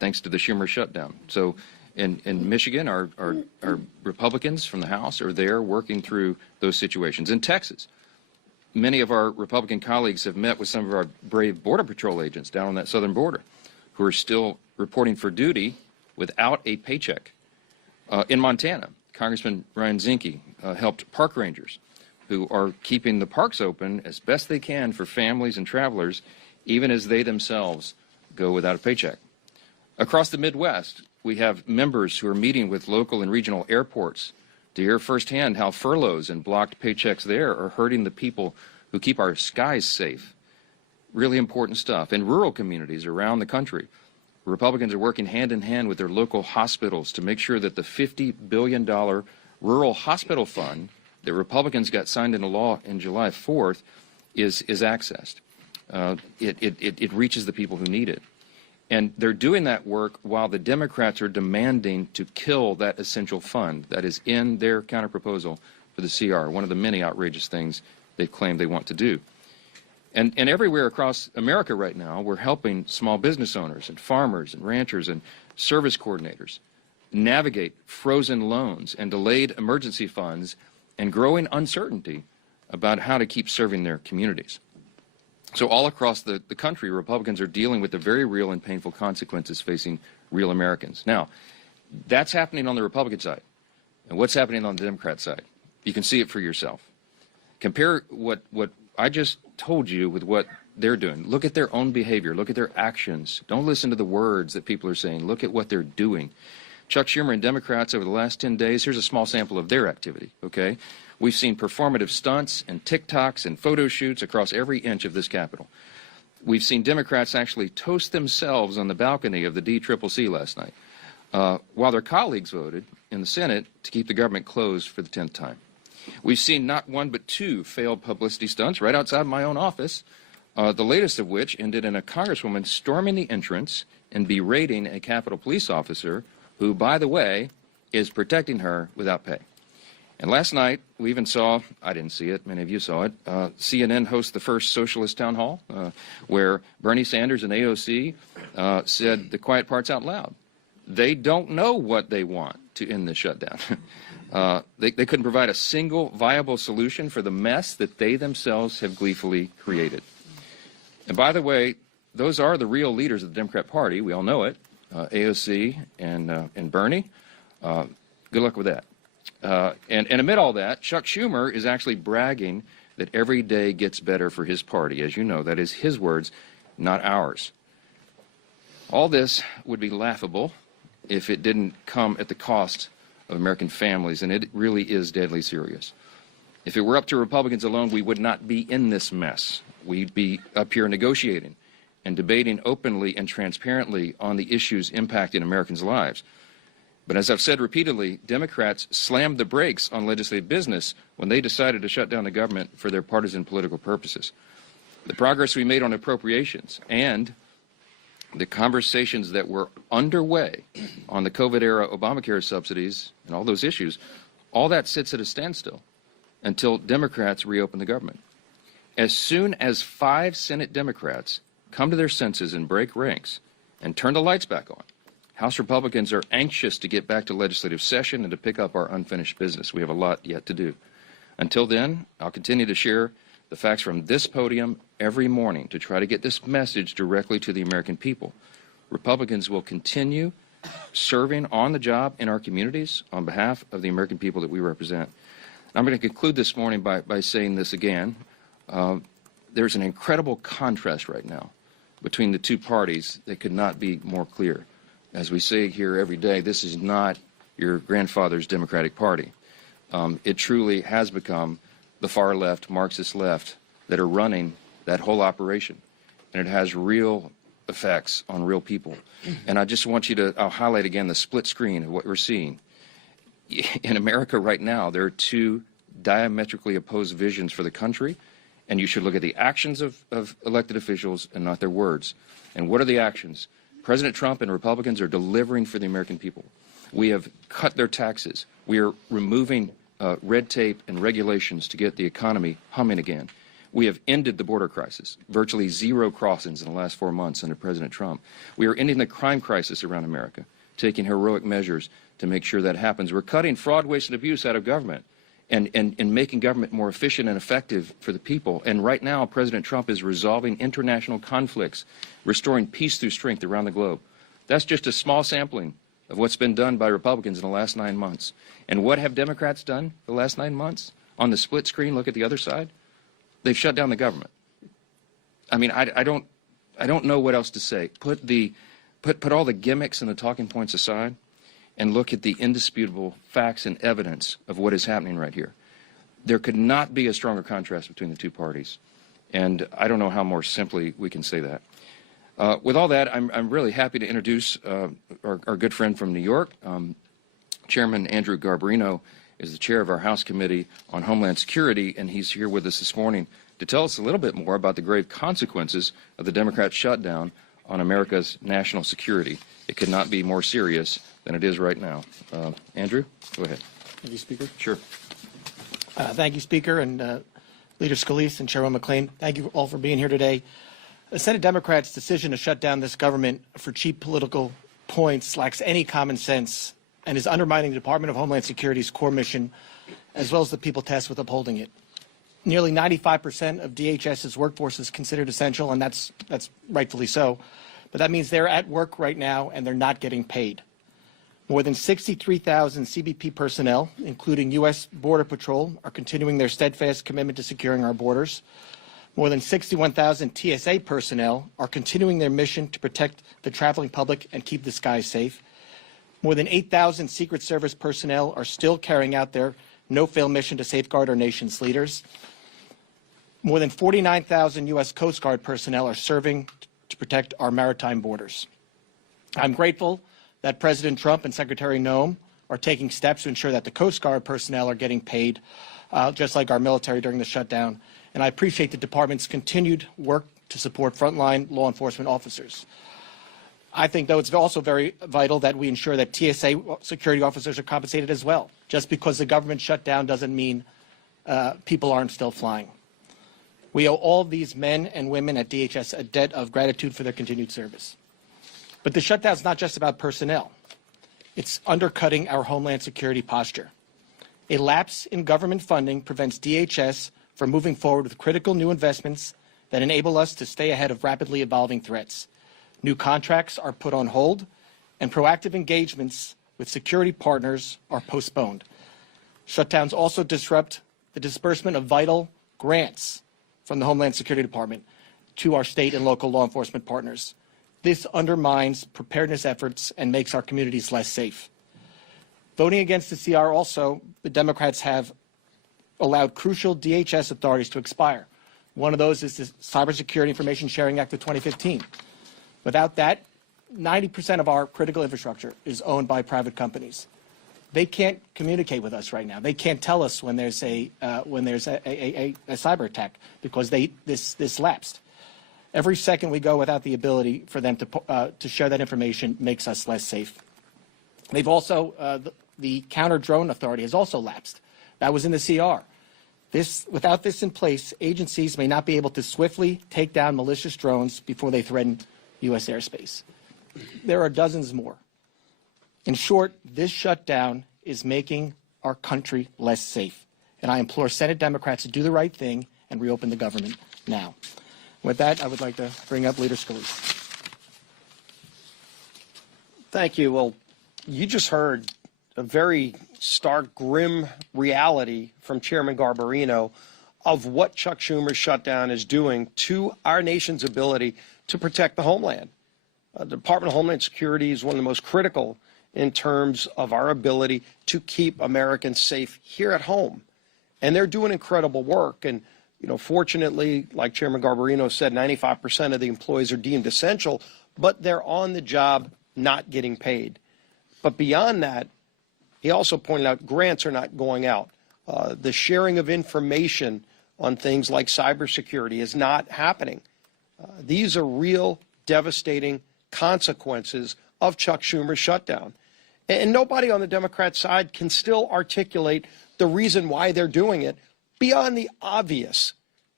thanks to the Schumer shutdown. So in Michigan, our Republicans from the House are there working through those situations. In Texas, many of our Republican colleagues have met with some of our brave Border Patrol agents down on that southern border who are still reporting for duty without a paycheck. In Montana, Congressman Ryan Zinke helped park rangers who are keeping the parks open as best they can for families and travelers, even as they themselves go without a paycheck. Across the Midwest, we have members who are meeting with local and regional airports to hear firsthand how furloughs and blocked paychecks there are hurting the people who keep our skies safe. Really important stuff. In rural communities around the country, Republicans are working hand in hand with their local hospitals to make sure that the $50 billion rural hospital fund that Republicans got signed into law in July 4th is accessed. It reaches the people who need it. And they're doing that work while the Democrats are demanding to kill that essential fund that is in their counterproposal for the CR, one of the many outrageous things they claim they want to do. And everywhere across America right now, we're helping small business owners and farmers and ranchers and service coordinators navigate frozen loans and delayed emergency funds and growing uncertainty about how to keep serving their communities. So all across the country, Republicans are dealing with the very real and painful consequences facing real Americans. Now, that's happening on the Republican side. And what's happening on the Democrat side? You can see it for yourself. Compare what I just told you with what they're doing. Look at their own behavior. Look at their actions. Don't listen to the words that people are saying. Look at what they're doing. Chuck Schumer and Democrats over the last 10 days, here's a small sample of their activity, okay? We've seen performative stunts and TikToks and photo shoots across every inch of this Capitol. We've seen Democrats actually toast themselves on the balcony of the DCCC last night, while their colleagues voted in the Senate to keep the government closed for the 10th time. We've seen not one but two failed publicity stunts right outside my own office, the latest of which ended in a congresswoman storming the entrance and berating a Capitol police officer who, by the way, is protecting her without pay. And last night, we even saw, I didn't see it, many of you saw it, CNN host the first socialist town hall, where Bernie Sanders and AOC said the quiet parts out loud. They don't know what they want to end the shutdown. They couldn't provide a single viable solution for the mess that they themselves have gleefully created. And by the way, those are the real leaders of the Democrat Party. We all know it, AOC and Bernie. Good luck with that. And amid all that, Chuck Schumer is actually bragging that every day gets better for his party. As you know, that is his words, not ours. All this would be laughable if it didn't come at the cost of American families, and it really is deadly serious. If it were up to Republicans alone, we would not be in this mess. We'd be up here negotiating and debating openly and transparently on the issues impacting Americans' lives. But as I've said repeatedly, Democrats slammed the brakes on legislative business when they decided to shut down the government for their partisan political purposes. The progress we made on appropriations and the conversations that were underway on the COVID-era Obamacare subsidies and all those issues, all that sits at a standstill until Democrats reopen the government. As soon as 5 Senate Democrats come to their senses and break ranks and turn the lights back on, House Republicans are anxious to get back to legislative session and to pick up our unfinished business. We have a lot yet to do. Until then, I'll continue to share the facts from this podium every morning to try to get this message directly to the American people. Republicans will continue serving on the job in our communities on behalf of the American people that we represent. I'm going to conclude this morning by saying this again. There's an incredible contrast right now between the two parties that could not be more clear. As we say here every day, this is not your grandfather's Democratic Party. It truly has become the far left, Marxist left, that are running that whole operation. And it has real effects on real people. And I just want you to, I'll highlight again the split screen of what we're seeing. In America right now, there are two diametrically opposed visions for the country, and you should look at the actions of elected officials and not their words. And what are the actions? President Trump and Republicans are delivering for the American people. We have cut their taxes. We are removing red tape and regulations to get the economy humming again. We have ended the border crisis, virtually zero crossings in the last 4 months under President Trump. We are ending the crime crisis around America, taking heroic measures to make sure that happens. We're cutting fraud, waste, and abuse out of government and making government more efficient and effective for the people. And right now, President Trump is resolving international conflicts, restoring peace through strength around the globe. That's just a small sampling of what's been done by Republicans in the last 9 months. And what have Democrats done the last 9 months? On the split screen, look at the other side. They've shut down the government. I mean, I don't know what else to say. Put all the gimmicks and the talking points aside and look at the indisputable facts and evidence of what is happening right here. There could not be a stronger contrast between the two parties. And I don't know how more simply we can say that. With all that, I'm really happy to introduce our good friend from New York. Chairman Andrew Garbarino is the chair of our House Committee on Homeland Security, and he's here with us this morning to tell us a little bit more about the grave consequences of the Democrat shutdown on America's national security. It could not be more serious than it is right now. Andrew, go ahead. Thank you, Speaker. Sure. Thank you, Speaker, and Leader Scalise and Chairman McLean. Thank you all for being here today. The Senate Democrats' decision to shut down this government for cheap political points lacks any common sense and is undermining the Department of Homeland Security's core mission, as well as the people tasked with upholding it. Nearly 95% of DHS's workforce is considered essential, and that's rightfully so. But that means they're at work right now, and they're not getting paid. More than 63,000 CBP personnel, including U.S. Border Patrol, are continuing their steadfast commitment to securing our borders. More than 61,000 TSA personnel are continuing their mission to protect the traveling public and keep the skies safe. More than 8,000 Secret Service personnel are still carrying out their no-fail mission to safeguard our nation's leaders. More than 49,000 U.S. Coast Guard personnel are serving to protect our maritime borders. I'm grateful that President Trump and Secretary Noem are taking steps to ensure that the Coast Guard personnel are getting paid, just like our military during the shutdown. And I appreciate the department's continued work to support frontline law enforcement officers. I think, though, it's also very vital that we ensure that TSA security officers are compensated as well. Just because the government shut down doesn't mean people aren't still flying. We owe all these men and women at DHS a debt of gratitude for their continued service. But the shutdown is not just about personnel. It's undercutting our Homeland Security posture. A lapse in government funding prevents DHS from moving forward with critical new investments that enable us to stay ahead of rapidly evolving threats. New contracts are put on hold, and proactive engagements with security partners are postponed. Shutdowns also disrupt the disbursement of vital grants from the Homeland Security Department to our state and local law enforcement partners. This undermines preparedness efforts and makes our communities less safe. Voting against the CR also, the Democrats have allowed crucial DHS authorities to expire. One of those is the Cybersecurity Information Sharing Act of 2015. Without that, 90% of our critical infrastructure is owned by private companies. They can't communicate with us right now. They can't tell us when there's a cyber attack because this lapsed. Every second we go without the ability for them to share that information makes us less safe. They've also the counter drone authority has also lapsed. That was in the CR. Without this in place, agencies may not be able to swiftly take down malicious drones before they threaten U.S. airspace. There are dozens more. In short, this shutdown is making our country less safe. And I implore Senate Democrats to do the right thing and reopen the government now. With that, I would like to bring up Leader Scalise. Thank you. Well, you just heard a very stark, grim reality from Chairman Garbarino of what Chuck Schumer's shutdown is doing to our nation's ability to protect the homeland. The Department of Homeland Security is one of the most critical in terms of our ability to keep Americans safe here at home. And they're doing incredible work. And, you know, fortunately, like Chairman Garbarino said, 95% of the employees are deemed essential, but they're on the job not getting paid. But beyond that, he also pointed out grants are not going out. The sharing of information on things like cybersecurity is not happening. These are real devastating consequences of Chuck Schumer's shutdown. And nobody on the Democrat side can still articulate the reason why they're doing it beyond the obvious.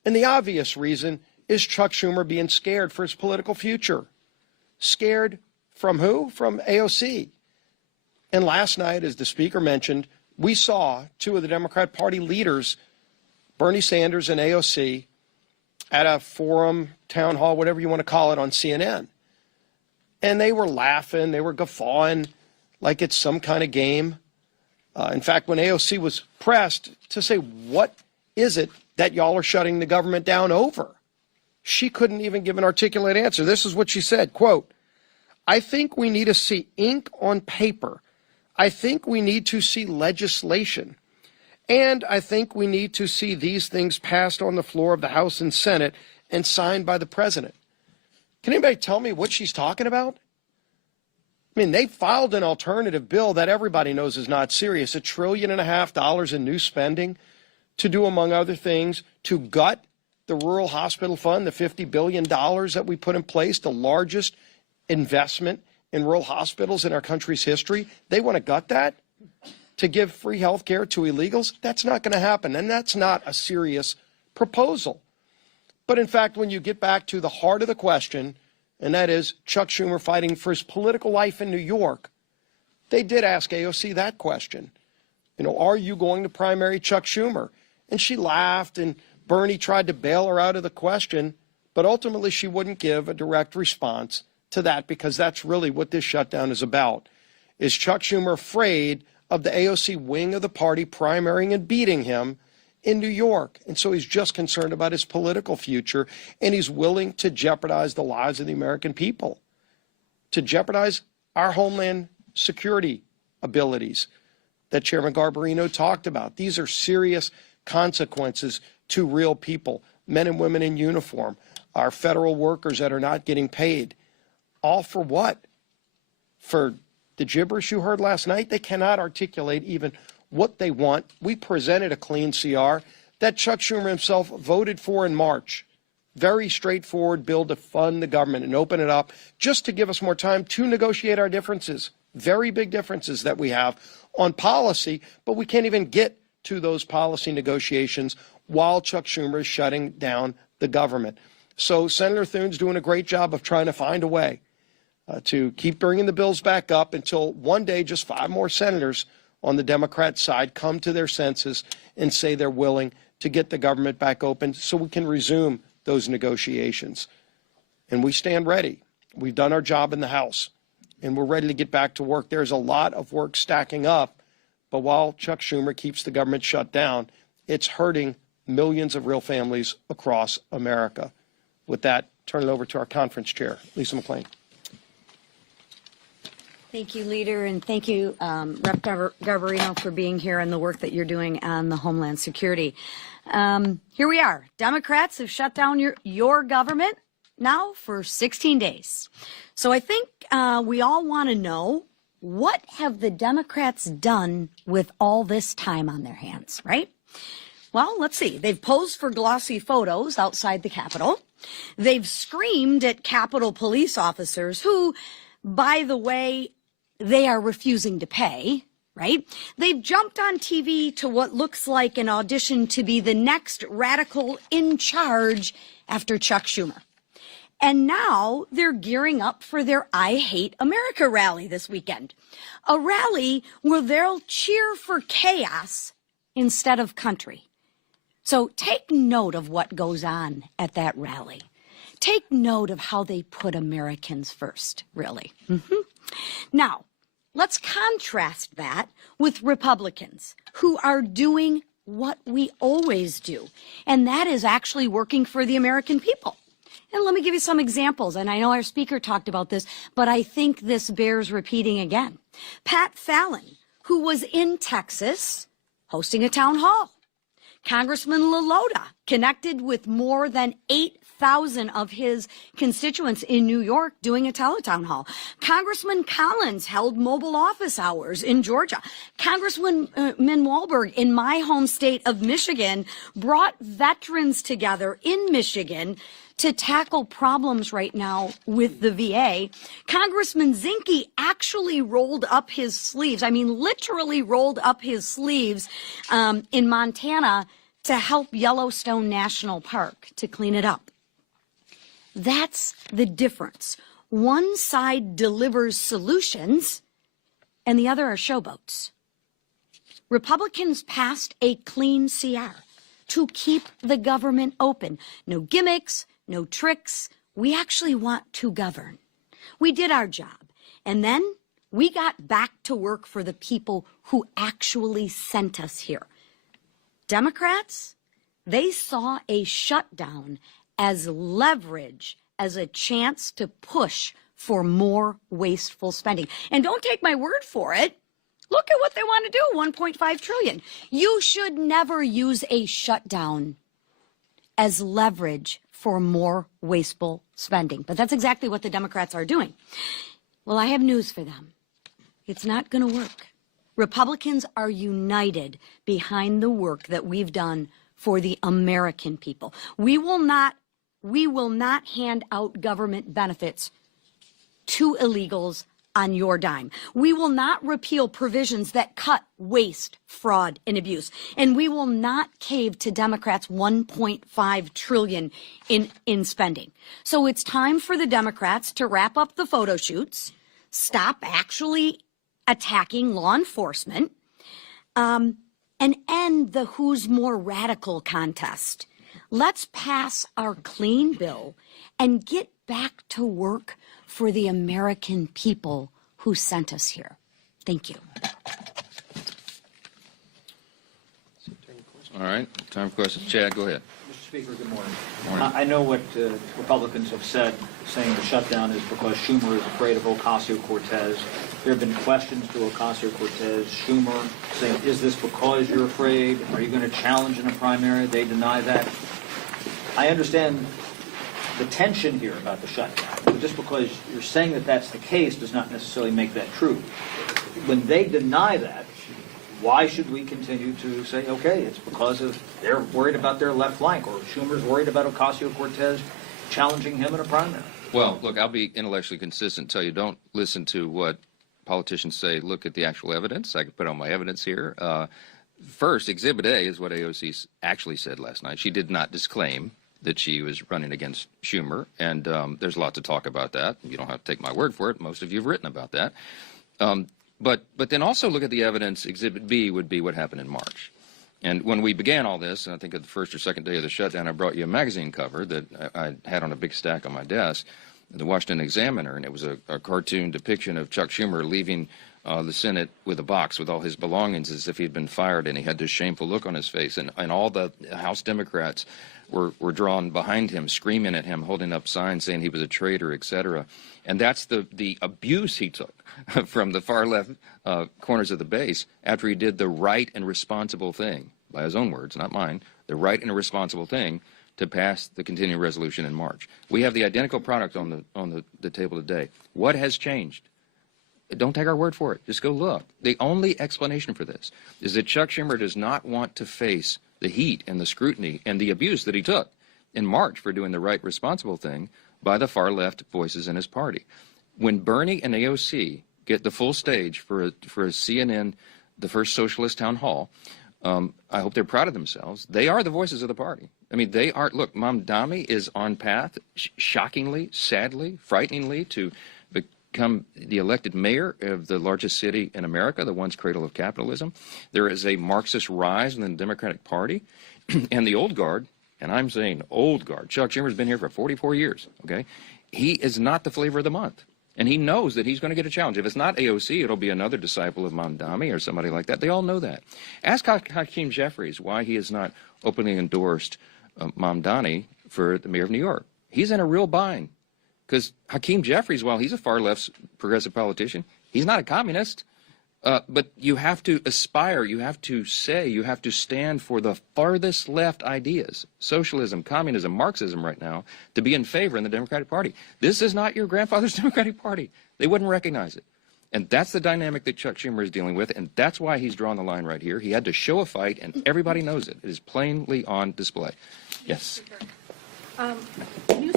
And the obvious reason is Chuck Schumer being scared for his political future. Scared from who? From AOC. And last night, as the speaker mentioned, we saw two of the Democrat Party leaders, Bernie Sanders and AOC, at a forum, town hall, whatever you want to call it, on CNN. And they were laughing, they were guffawing like it's some kind of game. In fact, when AOC was pressed to say, what is it that y'all are shutting the government down over? She couldn't even give an articulate answer. This is what she said, quote, I think we need to see ink on paper. I think we need to see legislation. And I think we need to see these things passed on the floor of the House and Senate and signed by the president. Can anybody tell me what she's talking about? I mean, they filed an alternative bill that everybody knows is not serious, $1.5 trillion in new spending to do, among other things, to gut the rural hospital fund, the $50 billion that we put in place, the largest investment in rural hospitals in our country's history. They want to gut that to give free health care to illegals. That's not going to happen, and that's not a serious proposal. But in fact, when you get back to the heart of the question, and that is Chuck Schumer fighting for his political life in New York, they did ask AOC that question. You know, are you going to primary Chuck Schumer? And she laughed, and Bernie tried to bail her out of the question, but ultimately she wouldn't give a direct response to that, because that's really what this shutdown is about. Is Chuck Schumer afraid of the AOC wing of the party primarying and beating him in New York? And so he's just concerned about his political future, and he's willing to jeopardize the lives of the American people, to jeopardize our homeland security abilities that Chairman Garbarino talked about. These are serious consequences to real people, men and women in uniform, our federal workers that are not getting paid. All for what? For the gibberish you heard last night? They cannot articulate even what they want. We presented a clean CR that Chuck Schumer himself voted for in March. Very straightforward bill to fund the government and open it up just to give us more time to negotiate our differences. Very big differences that we have on policy, but we can't even get to those policy negotiations while Chuck Schumer is shutting down the government. So Senator Thune's doing a great job of trying to find a way to keep bringing the bills back up until one day just 5 more senators on the Democrat side come to their senses and say they're willing to get the government back open so we can resume those negotiations. And we stand ready. We've done our job in the House, and we're ready to get back to work. There's a lot of work stacking up, but while Chuck Schumer keeps the government shut down, it's hurting millions of real families across America. With that, turn it over to our conference chair, Lisa McClain. Thank you, Leader, and thank you, Rep. Garbarino, for being here and the work that you're doing on the Homeland Security. Here we are. Democrats have shut down your government now for 16 days. So I think we all want to know, what have the Democrats done with all this time on their hands, right? Well, let's see. They've posed for glossy photos outside the Capitol. They've screamed at Capitol police officers who, by the way, they are refusing to pay, right? They've jumped on TV to what looks like an audition to be the next radical in charge after Chuck Schumer. And now they're gearing up for their I Hate America rally this weekend. A rally where they'll cheer for chaos instead of country. So take note of what goes on at that rally. Take note of how they put Americans first, really. Now, let's contrast that with Republicans who are doing what we always do, and that is actually working for the American people. And let me give you some examples, and I know our speaker talked about this, but I think this bears repeating again. Pat Fallon, who was in Texas hosting a town hall. Congressman LaLota connected with more than 8,000 of his constituents in New York doing a teletown hall. Congressman Collins held mobile office hours in Georgia. Congressman Walberg in my home state of Michigan brought veterans together in Michigan to tackle problems right now with the VA. Congressman Zinke actually rolled up his sleeves, I mean literally rolled up his sleeves in Montana to help Yellowstone National Park to clean it up. That's the difference. One side delivers solutions and the other are showboats. Republicans passed a clean CR to keep the government open. No gimmicks, no tricks. We actually want to govern. We did our job. And then we got back to work for the people who actually sent us here. Democrats, they saw a shutdown as leverage, as a chance to push for more wasteful spending. And don't take my word for it. Look at what they want to do, $1.5 trillion. You should never use a shutdown as leverage for more wasteful spending. But that's exactly what the Democrats are doing. Well, I have news for them. It's not going to work. Republicans are united behind the work that we've done for the American people. We will not hand out government benefits to illegals on your dime. We will not repeal provisions that cut waste, fraud, and abuse. And we will not cave to Democrats' $1.5 trillion in spending. So it's time for the Democrats to wrap up the photo shoots, stop actually attacking law enforcement, and end the who's more radical contest. Let's pass our clean bill and get back to work for the American people who sent us here. Thank you. All right, time for questions. Chad, go ahead. Mr. Speaker, good morning. Morning. I know what Republicans have said, saying the shutdown is because Schumer is afraid of Ocasio-Cortez. There have been questions to Ocasio-Cortez, Schumer, saying, is this because you're afraid? Are you going to challenge in a primary? They deny that. I understand the tension here about the shutdown. But just because you're saying that that's the case does not necessarily make that true. When they deny that, why should we continue to say, okay, it's because of they're worried about their left flank, or Schumer's worried about Ocasio-Cortez challenging him in a primary? Well, look, I'll be intellectually consistent. Tell you, don't listen to what politicians say. Look at the actual evidence. I can put on my evidence here. First, Exhibit A is what AOC actually said last night. She did not disclaim that she was running against Schumer, and there's a lot to talk about that. You don't have to take my word for it. Most of you have written about that. But then also look at the evidence. Exhibit B would be what happened in March. And when we began all this, and I think at the first or second day of the shutdown, I brought you a magazine cover that I had on a big stack on my desk, the Washington Examiner, and it was a cartoon depiction of Chuck Schumer leaving the Senate with a box with all his belongings as if he'd been fired, and he had this shameful look on his face. And all the House Democrats were drawn behind him, screaming at him, holding up signs saying he was a traitor, etc. And that's the abuse he took from the far left corners of the base after he did the right and responsible thing, by his own words, not mine, the right and responsible thing to pass the continuing resolution in March. We have the identical product on the table today. What has changed? Don't take our word for it. Just go look. The only explanation for this is that Chuck Schumer does not want to face the heat and the scrutiny and the abuse that he took in March for doing the right, responsible thing by the far left voices in his party. When Bernie and AOC get the full stage for a CNN, the first socialist town hall, I hope they're proud of themselves. They are the voices of the party. I mean, they are. Look, Mamdani is on path, shockingly, sadly, frighteningly, to become the elected mayor of the largest city in America, the once cradle of capitalism. There is a Marxist rise in the Democratic Party, and the old guard, and I'm saying old guard, Chuck Schumer's been here for 44 years, okay? He is not the flavor of the month, and he knows that he's going to get a challenge. If it's not AOC, it'll be another disciple of Mamdani or somebody like that. They all know that. Ask Hakeem Jeffries why he has not openly endorsed Mamdani for the mayor of New York. He's in a real bind. Because Hakeem Jeffries, while he's a far-left progressive politician, he's not a communist. But you have to aspire, you have to say, you have to stand for the farthest left ideas, socialism, communism, Marxism right now, to be in favor in the Democratic Party. This is not your grandfather's Democratic Party. They wouldn't recognize it. And that's the dynamic that Chuck Schumer is dealing with, and that's why he's drawn the line right here. He had to show a fight, and everybody knows it. It is plainly on display. Yes. News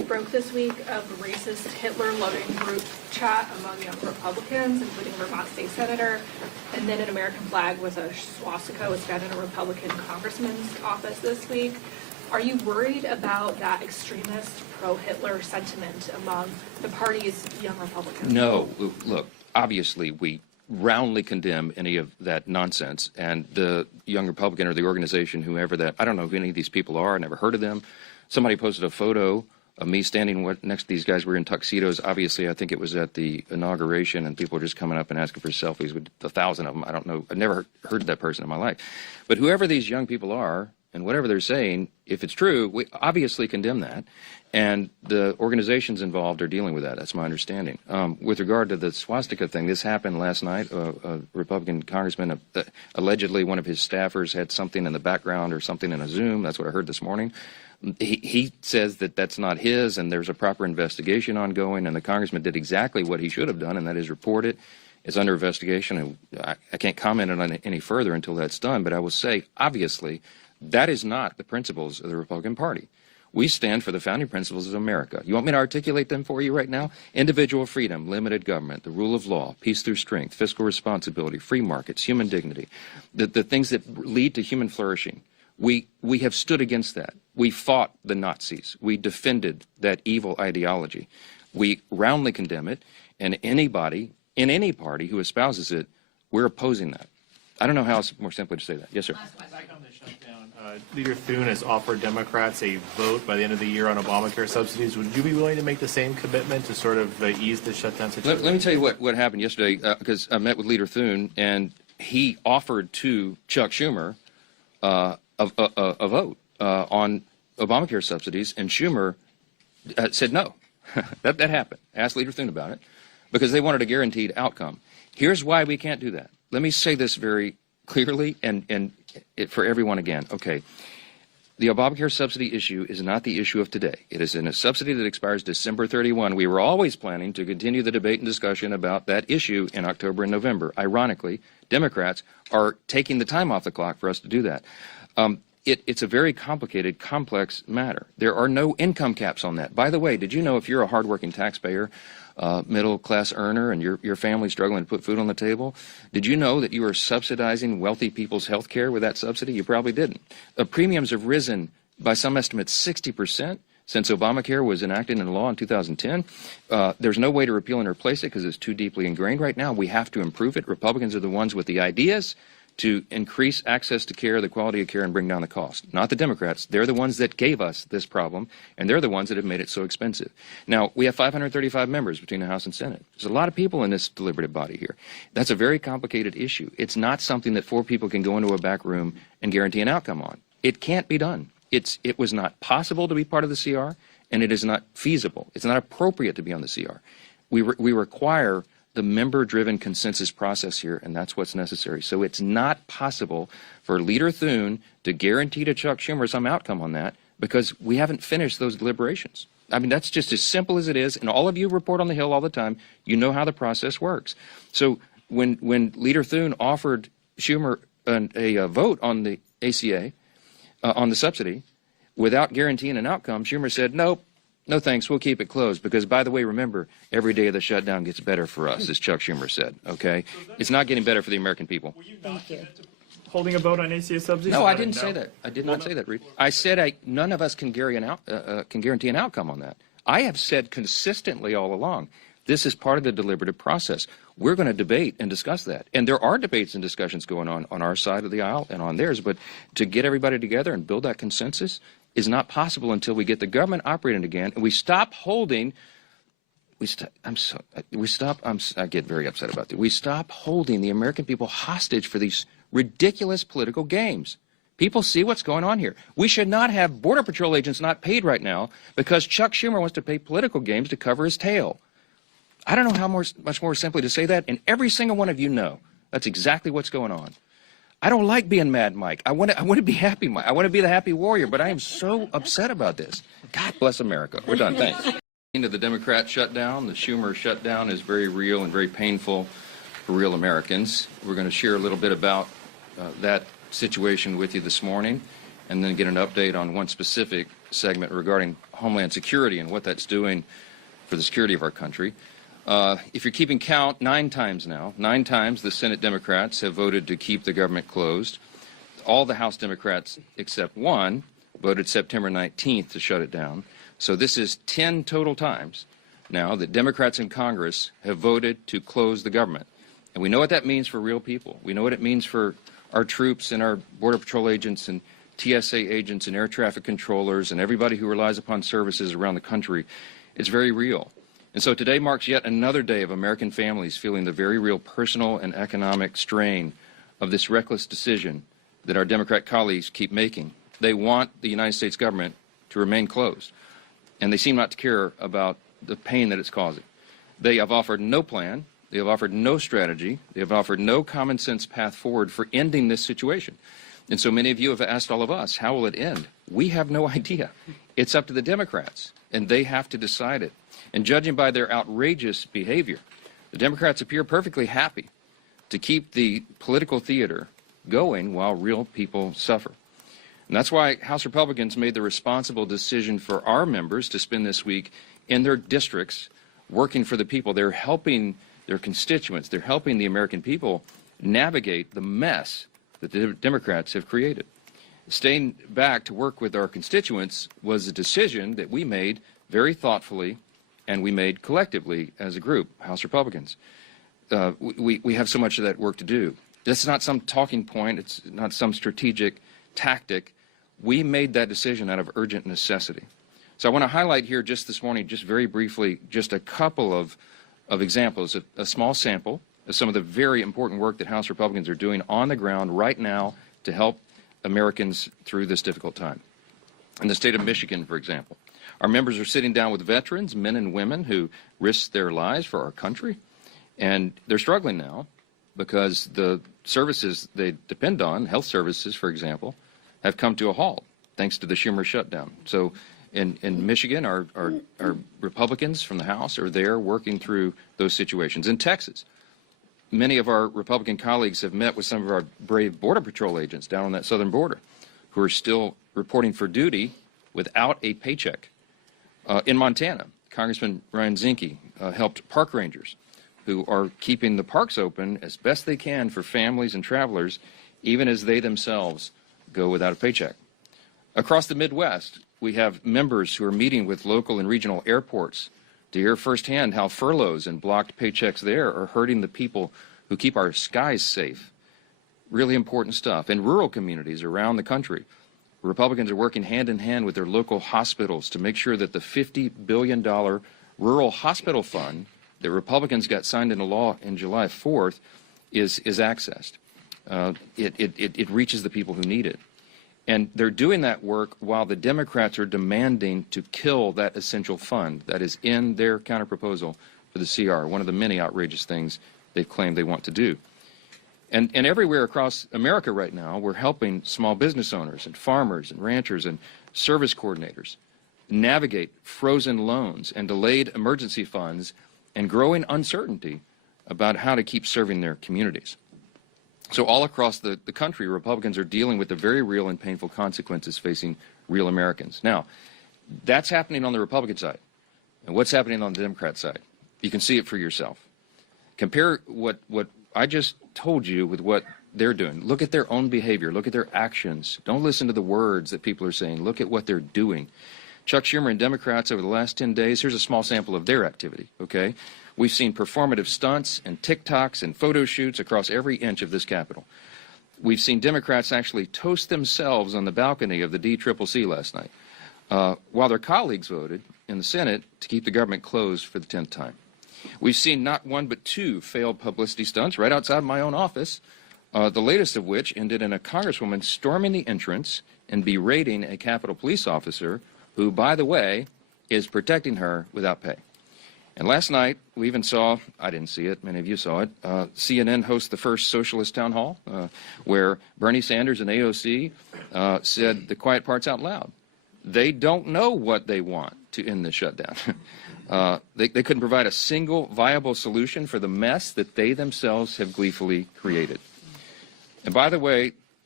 broke this week of a racist Hitler-loving group chat among young Republicans, including a Vermont state senator, and then an American flag with a swastika was found in a Republican congressman's office this week. Are you worried about that extremist pro-Hitler sentiment among the party's young Republicans? No. Look, obviously we roundly condemn any of that nonsense. And the young Republican or the organization, whoever that, I don't know who any of these people are. I never heard of them. Somebody posted a photo of me standing next to these guys. We were in tuxedos. Obviously, I think it was at the inauguration, and people were just coming up and asking for selfies with 1,000 of them. I don't know. I've never heard of that person in my life. But whoever these young people are, and whatever they're saying, if it's true, we obviously condemn that. And the organizations involved are dealing with that. That's my understanding. With regard to the swastika thing, this happened last night. A Republican congressman, allegedly one of his staffers had something in the background or something in a Zoom. That's what I heard this morning. He says that that's not his, and there's a proper investigation ongoing, and the congressman did exactly what he should have done, and that is report it. It's under investigation, and I can't comment on it any further until that's done, but I will say, obviously, that is not the principles of the Republican Party. We stand for the founding principles of America. You want me to articulate them for you right now? Individual freedom, limited government, the rule of law, peace through strength, fiscal responsibility, free markets, human dignity, the things that lead to human flourishing. We have stood against that. We fought the Nazis. We defended that evil ideology. We roundly condemn it, and anybody in any party who espouses it, we're opposing that. I don't know how else more simply to say that. Yes, sir. Back on the shutdown, Leader Thune has offered Democrats a vote by the end of the year on Obamacare subsidies. Would you be willing to make the same commitment to sort of ease the shutdown situation? Let me tell you what happened yesterday, because I met with Leader Thune, and he offered to Chuck Schumer a vote on Obamacare subsidies, and Schumer said no. that happened. Asked Leader Thune about it because they wanted a guaranteed outcome. Here's why we can't do that. Let me say this very clearly and for everyone again. Okay, the Obamacare subsidy issue is not the issue of today. It is in a subsidy that expires December 31. We were always planning to continue the debate and discussion about that issue in October and November. Ironically, Democrats are taking the time off the clock for us to do that. It's a very complicated, complex matter. There are no income caps on that. By the way, did you know if you're a hardworking taxpayer, middle-class earner, and your family's struggling to put food on the table, did you know that you are subsidizing wealthy people's health care with that subsidy? You probably didn't. Premiums have risen by some estimates 60% since Obamacare was enacted into law in 2010. There's no way to repeal and replace it because it's too deeply ingrained right now. We have to improve it. Republicans are the ones with the ideas to increase access to care, the quality of care, and bring down the cost. Not the Democrats. They're the ones that gave us this problem, and they're the ones that have made it so expensive. Now, we have 535 members between the House and Senate. There's a lot of people in this deliberative body here. That's a very complicated issue. It's not something that 4 people can go into a back room and guarantee an outcome on. It can't be done. It was not possible to be part of the CR, and it is not feasible. It's not appropriate to be on the CR. We require the member-driven consensus process here, and that's what's necessary. So it's not possible for Leader Thune to guarantee to Chuck Schumer some outcome on that because we haven't finished those deliberations. I mean, that's just as simple as it is, and all of you report on the Hill all the time. You know how the process works. So when Leader Thune offered Schumer a vote on the ACA, on the subsidy, without guaranteeing an outcome, Schumer said, nope. No thanks, we'll keep it closed because, by the way, remember, every day of the shutdown gets better for us, as Chuck Schumer said, okay? It's not getting better for the American people. Thank you. Holding a vote on ACA subsidies? No, I didn't say that. I did not say that, Reed. I said none of us can guarantee an outcome on that. I have said consistently all along, this is part of the deliberative process. We're going to debate and discuss that. And there are debates and discussions going on our side of the aisle and on theirs, but to get everybody together and build that consensus is not possible until we get the government operating again and we stop holding. I get very upset about that. We stop holding the American people hostage for these ridiculous political games. People see what's going on here. We should not have Border Patrol agents not paid right now because Chuck Schumer wants to pay political games to cover his tail. I don't know how much more simply to say that, and every single one of you know that's exactly what's going on. I don't like being Mad Mike. I want to be Happy Mike. I want to be the happy warrior, but I am so upset about this. God bless America. We're done. Thanks. To the Democrat shutdown, the Schumer shutdown is very real and very painful for real Americans. We're going to share a little bit about that situation with you this morning, and then get an update on one specific segment regarding Homeland Security and what that's doing for the security of our country. If you're keeping count, 9 times the Senate Democrats have voted to keep the government closed. All the House Democrats except one voted September 19th to shut it down. So this is 10 total times now that Democrats in Congress have voted to close the government. And we know what that means for real people. We know what it means for our troops and our Border Patrol agents and TSA agents and air traffic controllers and everybody who relies upon services around the country. It's very real. And so today marks yet another day of American families feeling the very real personal and economic strain of this reckless decision that our Democrat colleagues keep making. They want the United States government to remain closed, and they seem not to care about the pain that it's causing. They have offered no plan. They have offered no strategy. They have offered no common sense path forward for ending this situation. And so many of you have asked all of us, how will it end? We have no idea. It's up to the Democrats, and they have to decide it. And judging by their outrageous behavior, the Democrats appear perfectly happy to keep the political theater going while real people suffer. And that's why House Republicans made the responsible decision for our members to spend this week in their districts working for the people. They're helping their constituents. They're helping the American people navigate the mess that the Democrats have created. Staying back to work with our constituents was a decision that we made very thoughtfully and we made collectively as a group, House Republicans. We have so much of that work to do. This is not some talking point. It's not some strategic tactic. We made that decision out of urgent necessity. So I want to highlight here just this morning, just very briefly, just a couple of examples, a small sample of some of the very important work that House Republicans are doing on the ground right now to help Americans through this difficult time. In the state of Michigan, for example, our members are sitting down with veterans, men and women who risked their lives for our country, and they're struggling now because the services they depend on, health services, for example, have come to a halt thanks to the Schumer shutdown. So in Michigan, our Republicans from the House are there working through those situations. In Texas, many of our Republican colleagues have met with some of our brave Border Patrol agents down on that southern border who are still reporting for duty without a paycheck. In Montana, Congressman Ryan Zinke helped park rangers who are keeping the parks open as best they can for families and travelers, even as they themselves go without a paycheck. Across the Midwest, we have members who are meeting with local and regional airports to hear firsthand how furloughs and blocked paychecks there are hurting the people who keep our skies safe. Really important stuff. In rural communities around the country, Republicans are working hand in hand with their local hospitals to make sure that the $50 billion rural hospital fund that Republicans got signed into law in July 4th is accessed. It reaches the people who need it. And they're doing that work while the Democrats are demanding to kill that essential fund that is in their counterproposal for the CR, one of the many outrageous things they've claimed they want to do. And everywhere across America right now, we're helping small business owners and farmers and ranchers and service coordinators navigate frozen loans and delayed emergency funds and growing uncertainty about how to keep serving their communities. So all across the country, Republicans are dealing with the very real and painful consequences facing real Americans. Now, that's happening on the Republican side. And what's happening on the Democrat side? You can see it for yourself. Compare what I just told you with what they're doing. Look at their own behavior. Look at their actions. Don't listen to the words that people are saying. Look at what they're doing. Chuck Schumer and Democrats over the last 10 days, here's a small sample of their activity, okay? We've seen performative stunts and TikToks and photo shoots across every inch of this Capitol. We've seen Democrats actually toast themselves on the balcony of the DCCC last night, while their colleagues voted in the Senate to keep the government closed for the 10th time. We've seen not one but two failed publicity stunts right outside my own office, the latest of which ended in a congresswoman storming the entrance and berating a Capitol police officer who, by the way, is protecting her without pay. And last night, we even saw, I didn't see it, many of you saw it, CNN host the first socialist town hall, where Bernie Sanders and AOC said the quiet parts out loud. They don't know what they want to end the shutdown. They couldn't provide a single viable solution for the mess that they themselves have gleefully created. And by the way,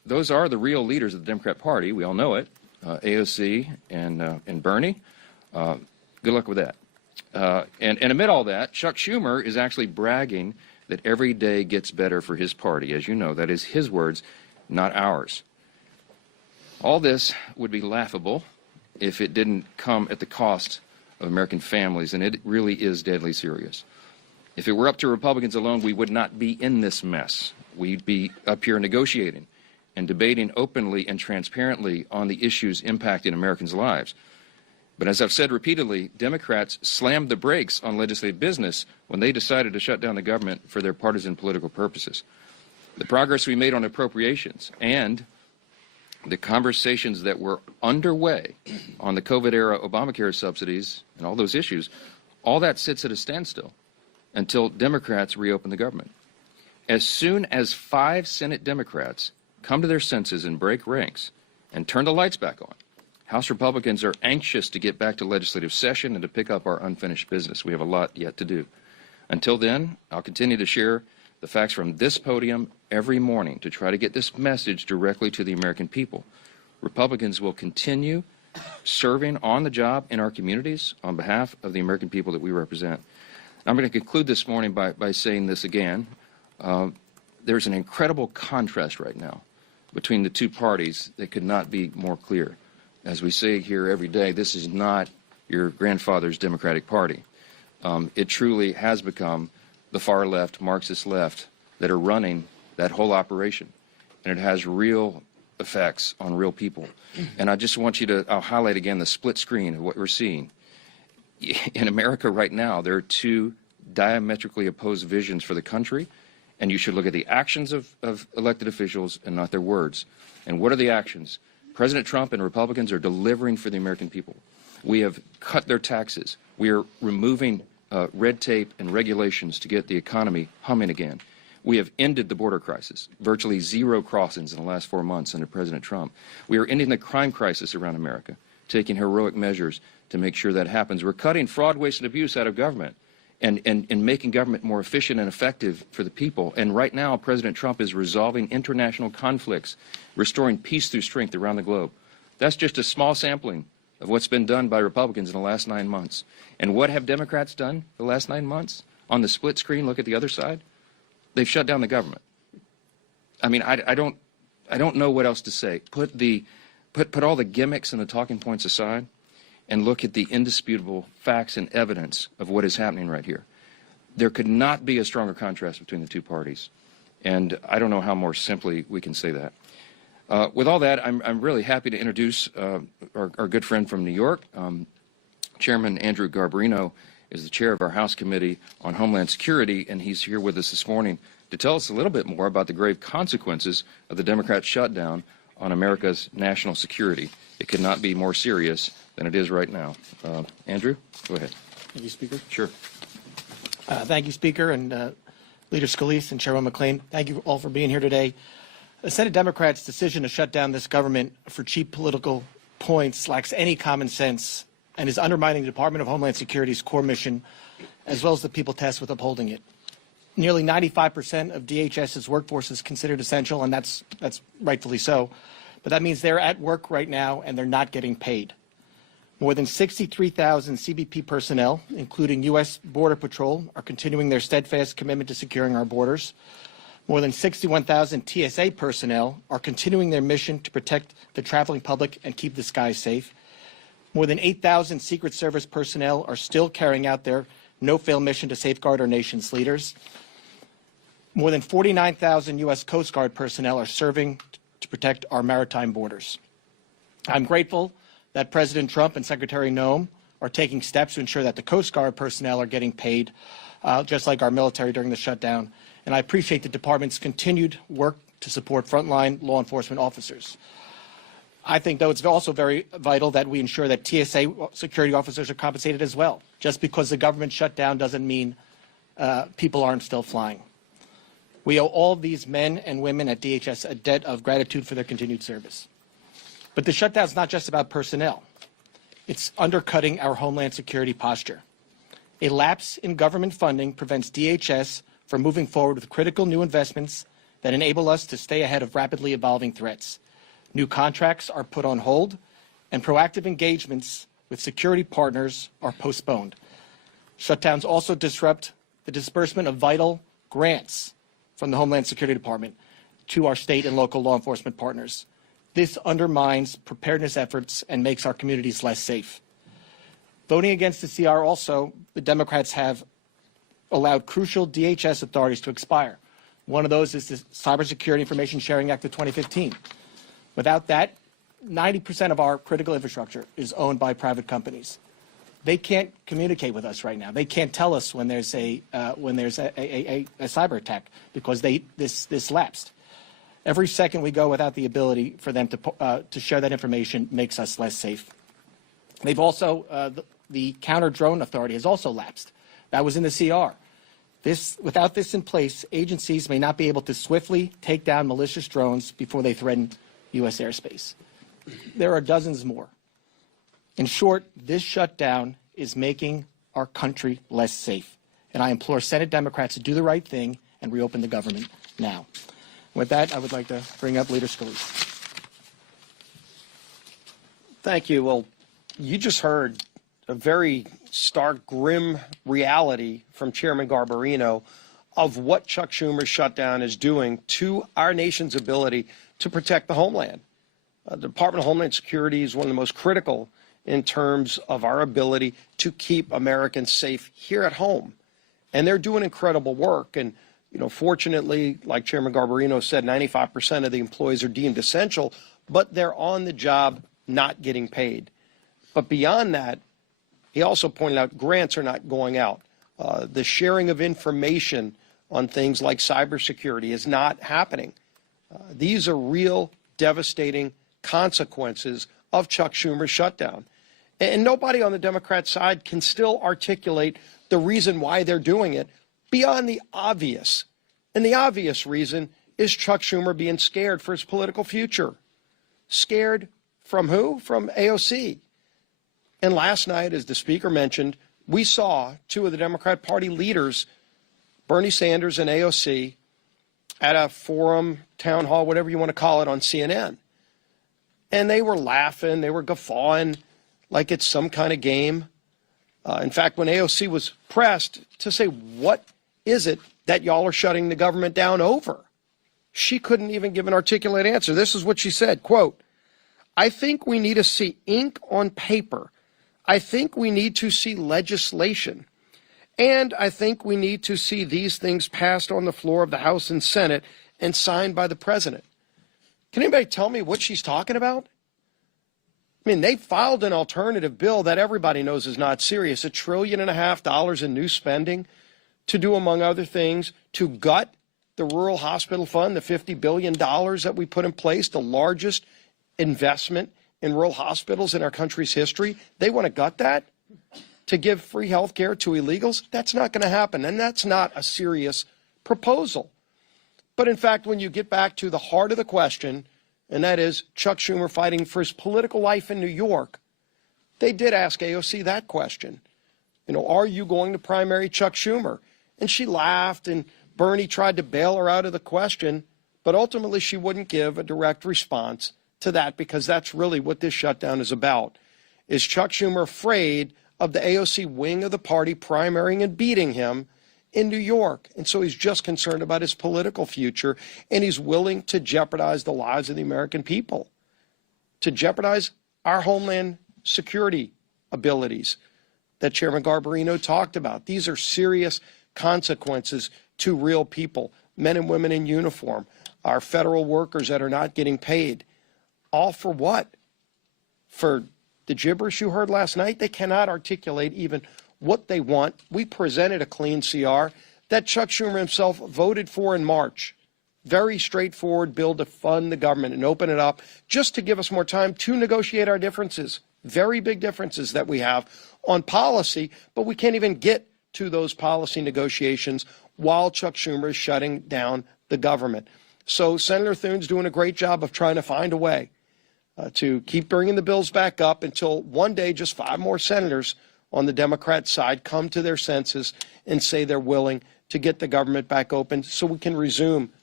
those are the real leaders of the Democrat Party. We all know it, AOC and Bernie. Good luck with that. And amid all that, Chuck Schumer is actually bragging that every day gets better for his party. As you know, that is his words, not ours. All this would be laughable if it didn't come at the cost of American families, and it really is deadly serious. If it were up to Republicans alone, we would not be in this mess. We'd be up here negotiating and debating openly and transparently on the issues impacting Americans' lives. But as I've said repeatedly, Democrats slammed the brakes on legislative business when they decided to shut down the government for their partisan political purposes. The progress we made on appropriations and the conversations that were underway on the COVID-era Obamacare subsidies and all those issues, all that sits at a standstill until Democrats reopen the government. As soon as 5 Senate Democrats come to their senses and break ranks and turn the lights back on, House Republicans are anxious to get back to legislative session and to pick up our unfinished business. We have a lot yet to do. Until then, I'll continue to share the facts from this podium every morning to try to get this message directly to the American people. Republicans will continue serving on the job in our communities on behalf of the American people that we represent. I'm going to conclude this morning by saying this again. There's an incredible contrast right now between the two parties that could not be more clear. As we say here every day, this is not your grandfather's Democratic Party. It truly has become the far left, Marxist left, that are running that whole operation. And it has real effects on real people. And I just want you to, I'll highlight again the split screen of what we're seeing. In America right now, there are 2 diametrically opposed visions for the country, and you should look at the actions of elected officials and not their words. And what are the actions? President Trump and Republicans are delivering for the American people. We have cut their taxes. We are removing red tape and regulations to get the economy humming again. We have ended the border crisis, virtually 0 crossings in the last 4 months under President Trump. We are ending the crime crisis around America, taking heroic measures to make sure that happens. We're cutting fraud, waste, and abuse out of government and making government more efficient and effective for the people. And right now, President Trump is resolving international conflicts, restoring peace through strength around the globe. That's just a small sampling of what's been done by Republicans in the last 9 months. And what have Democrats done the last 9 months? On the split screen, look at the other side. They've shut down the government. I mean, I don't know what else to say. Put all the gimmicks and the talking points aside and look at the indisputable facts and evidence of what is happening right here. There could not be a stronger contrast between the two parties. And I don't know how more simply we can say that. With all that, I'm really happy to introduce our good friend from New York. Chairman Andrew Garbarino is the chair of our House Committee on Homeland Security, and he's here with us this morning to tell us a little bit more about the grave consequences of the Democrat shutdown on America's national security. It could not be more serious than it is right now. Andrew, go ahead. Thank you, Speaker. Sure. Thank you, Speaker, and Leader Scalise and Chairman McClain. Thank you all for being here today. The Senate Democrats' decision to shut down this government for cheap political points lacks any common sense and is undermining the Department of Homeland Security's core mission, as well as the people tasked with upholding it. Nearly 95% of DHS's workforce is considered essential, and that's rightfully so. But that means they're at work right now and they're not getting paid. More than 63,000 CBP personnel, including U.S. Border Patrol, are continuing their steadfast commitment to securing our borders. More than 61,000 TSA personnel are continuing their mission to protect the traveling public and keep the skies safe. More than 8,000 Secret Service personnel are still carrying out their no-fail mission to safeguard our nation's leaders. More than 49,000 U.S. Coast Guard personnel are serving to protect our maritime borders. I'm grateful that President Trump and Secretary Noem are taking steps to ensure that the Coast Guard personnel are getting paid, just like our military during the shutdown. And I appreciate the department's continued work to support frontline law enforcement officers. I think, though, it's also very vital that we ensure that TSA security officers are compensated as well. Just because the government shut down doesn't mean people aren't still flying. We owe all these men and women at DHS a debt of gratitude for their continued service. But the shutdown is not just about personnel. It's undercutting our Homeland Security posture. A lapse in government funding prevents DHS from moving forward with critical new investments that enable us to stay ahead of rapidly evolving threats. New contracts are put on hold, and proactive engagements with security partners are postponed. Shutdowns also disrupt the disbursement of vital grants from the Homeland Security Department to our state and local law enforcement partners. This undermines preparedness efforts and makes our communities less safe. Voting against the CR also, the Democrats have allowed crucial DHS authorities to expire. One of those is the Cybersecurity Information Sharing Act of 2015. Without that, 90% of our critical infrastructure is owned by private companies. They can't communicate with us right now. They can't tell us when there's a cyber attack because this lapsed. Every second we go without the ability for them to share that information makes us less safe. They've also the counter drone authority has also lapsed. That was in the CR. Without this in place, agencies may not be able to swiftly take down malicious drones before they threaten U.S. airspace. There are dozens more. In short, this shutdown is making our country less safe. And I implore Senate Democrats to do the right thing and reopen the government now. With that, I would like to bring up Leader Scalise. Thank you. Well, you just heard a very stark, grim reality from Chairman Garbarino of what Chuck Schumer's shutdown is doing to our nation's ability to protect the homeland. The Department of Homeland Security is one of the most critical in terms of our ability to keep Americans safe here at home. And they're doing incredible work. And, you know, fortunately, like Chairman Garbarino said, 95% of the employees are deemed essential, but they're on the job not getting paid. But beyond that, he also pointed out grants are not going out. The sharing of information on things like cybersecurity is not happening. These are real devastating consequences of Chuck Schumer's shutdown. And nobody on the Democrat side can still articulate the reason why they're doing it beyond the obvious. And the obvious reason is Chuck Schumer being scared for his political future. Scared from who? From AOC. And last night, as the speaker mentioned, we saw two of the Democrat Party leaders, Bernie Sanders and AOC, at a forum, town hall, whatever you want to call it, on CNN. And they were laughing, they were guffawing like it's some kind of game. In fact, when AOC was pressed to say, what is it that y'all are shutting the government down over? She couldn't even give an articulate answer. This is what she said, quote, I think we need to see ink on paper. I think we need to see legislation. And I think we need to see these things passed on the floor of the House and Senate and signed by the president. Can anybody tell me what she's talking about? I mean, they filed an alternative bill that everybody knows is not serious, $1.5 trillion in new spending to do, among other things, to gut the rural hospital fund, the $50 billion that we put in place, the largest investment in rural hospitals in our country's history. They want to gut that to give free health care to illegals. That's not going to happen, and that's not a serious proposal. But in fact, when you get back to the heart of the question, and that is Chuck Schumer fighting for his political life in New York, they did ask AOC that question. You know, are you going to primary Chuck Schumer? And she laughed, and Bernie tried to bail her out of the question, but ultimately she wouldn't give a direct response to that, because that's really what this shutdown is about. Is Chuck Schumer afraid of the AOC wing of the party primarying and beating him in New York? And so he's just concerned about his political future, and he's willing to jeopardize the lives of the American people, to jeopardize our homeland security abilities that Chairman Garbarino talked about. These are serious consequences to real people, men and women in uniform, our federal workers that are not getting paid. All for what? For the gibberish you heard last night? They cannot articulate even what they want. We presented a clean CR that Chuck Schumer himself voted for in March. Very straightforward bill to fund the government and open it up just to give us more time to negotiate our differences. Very big differences that we have on policy, but we can't even get to those policy negotiations while Chuck Schumer is shutting down the government. So Senator Thune's doing a great job of trying to find a way to keep bringing the bills back up until one day just 5 more senators on the Democrat side come to their senses and say they're willing to get the government back open so we can resume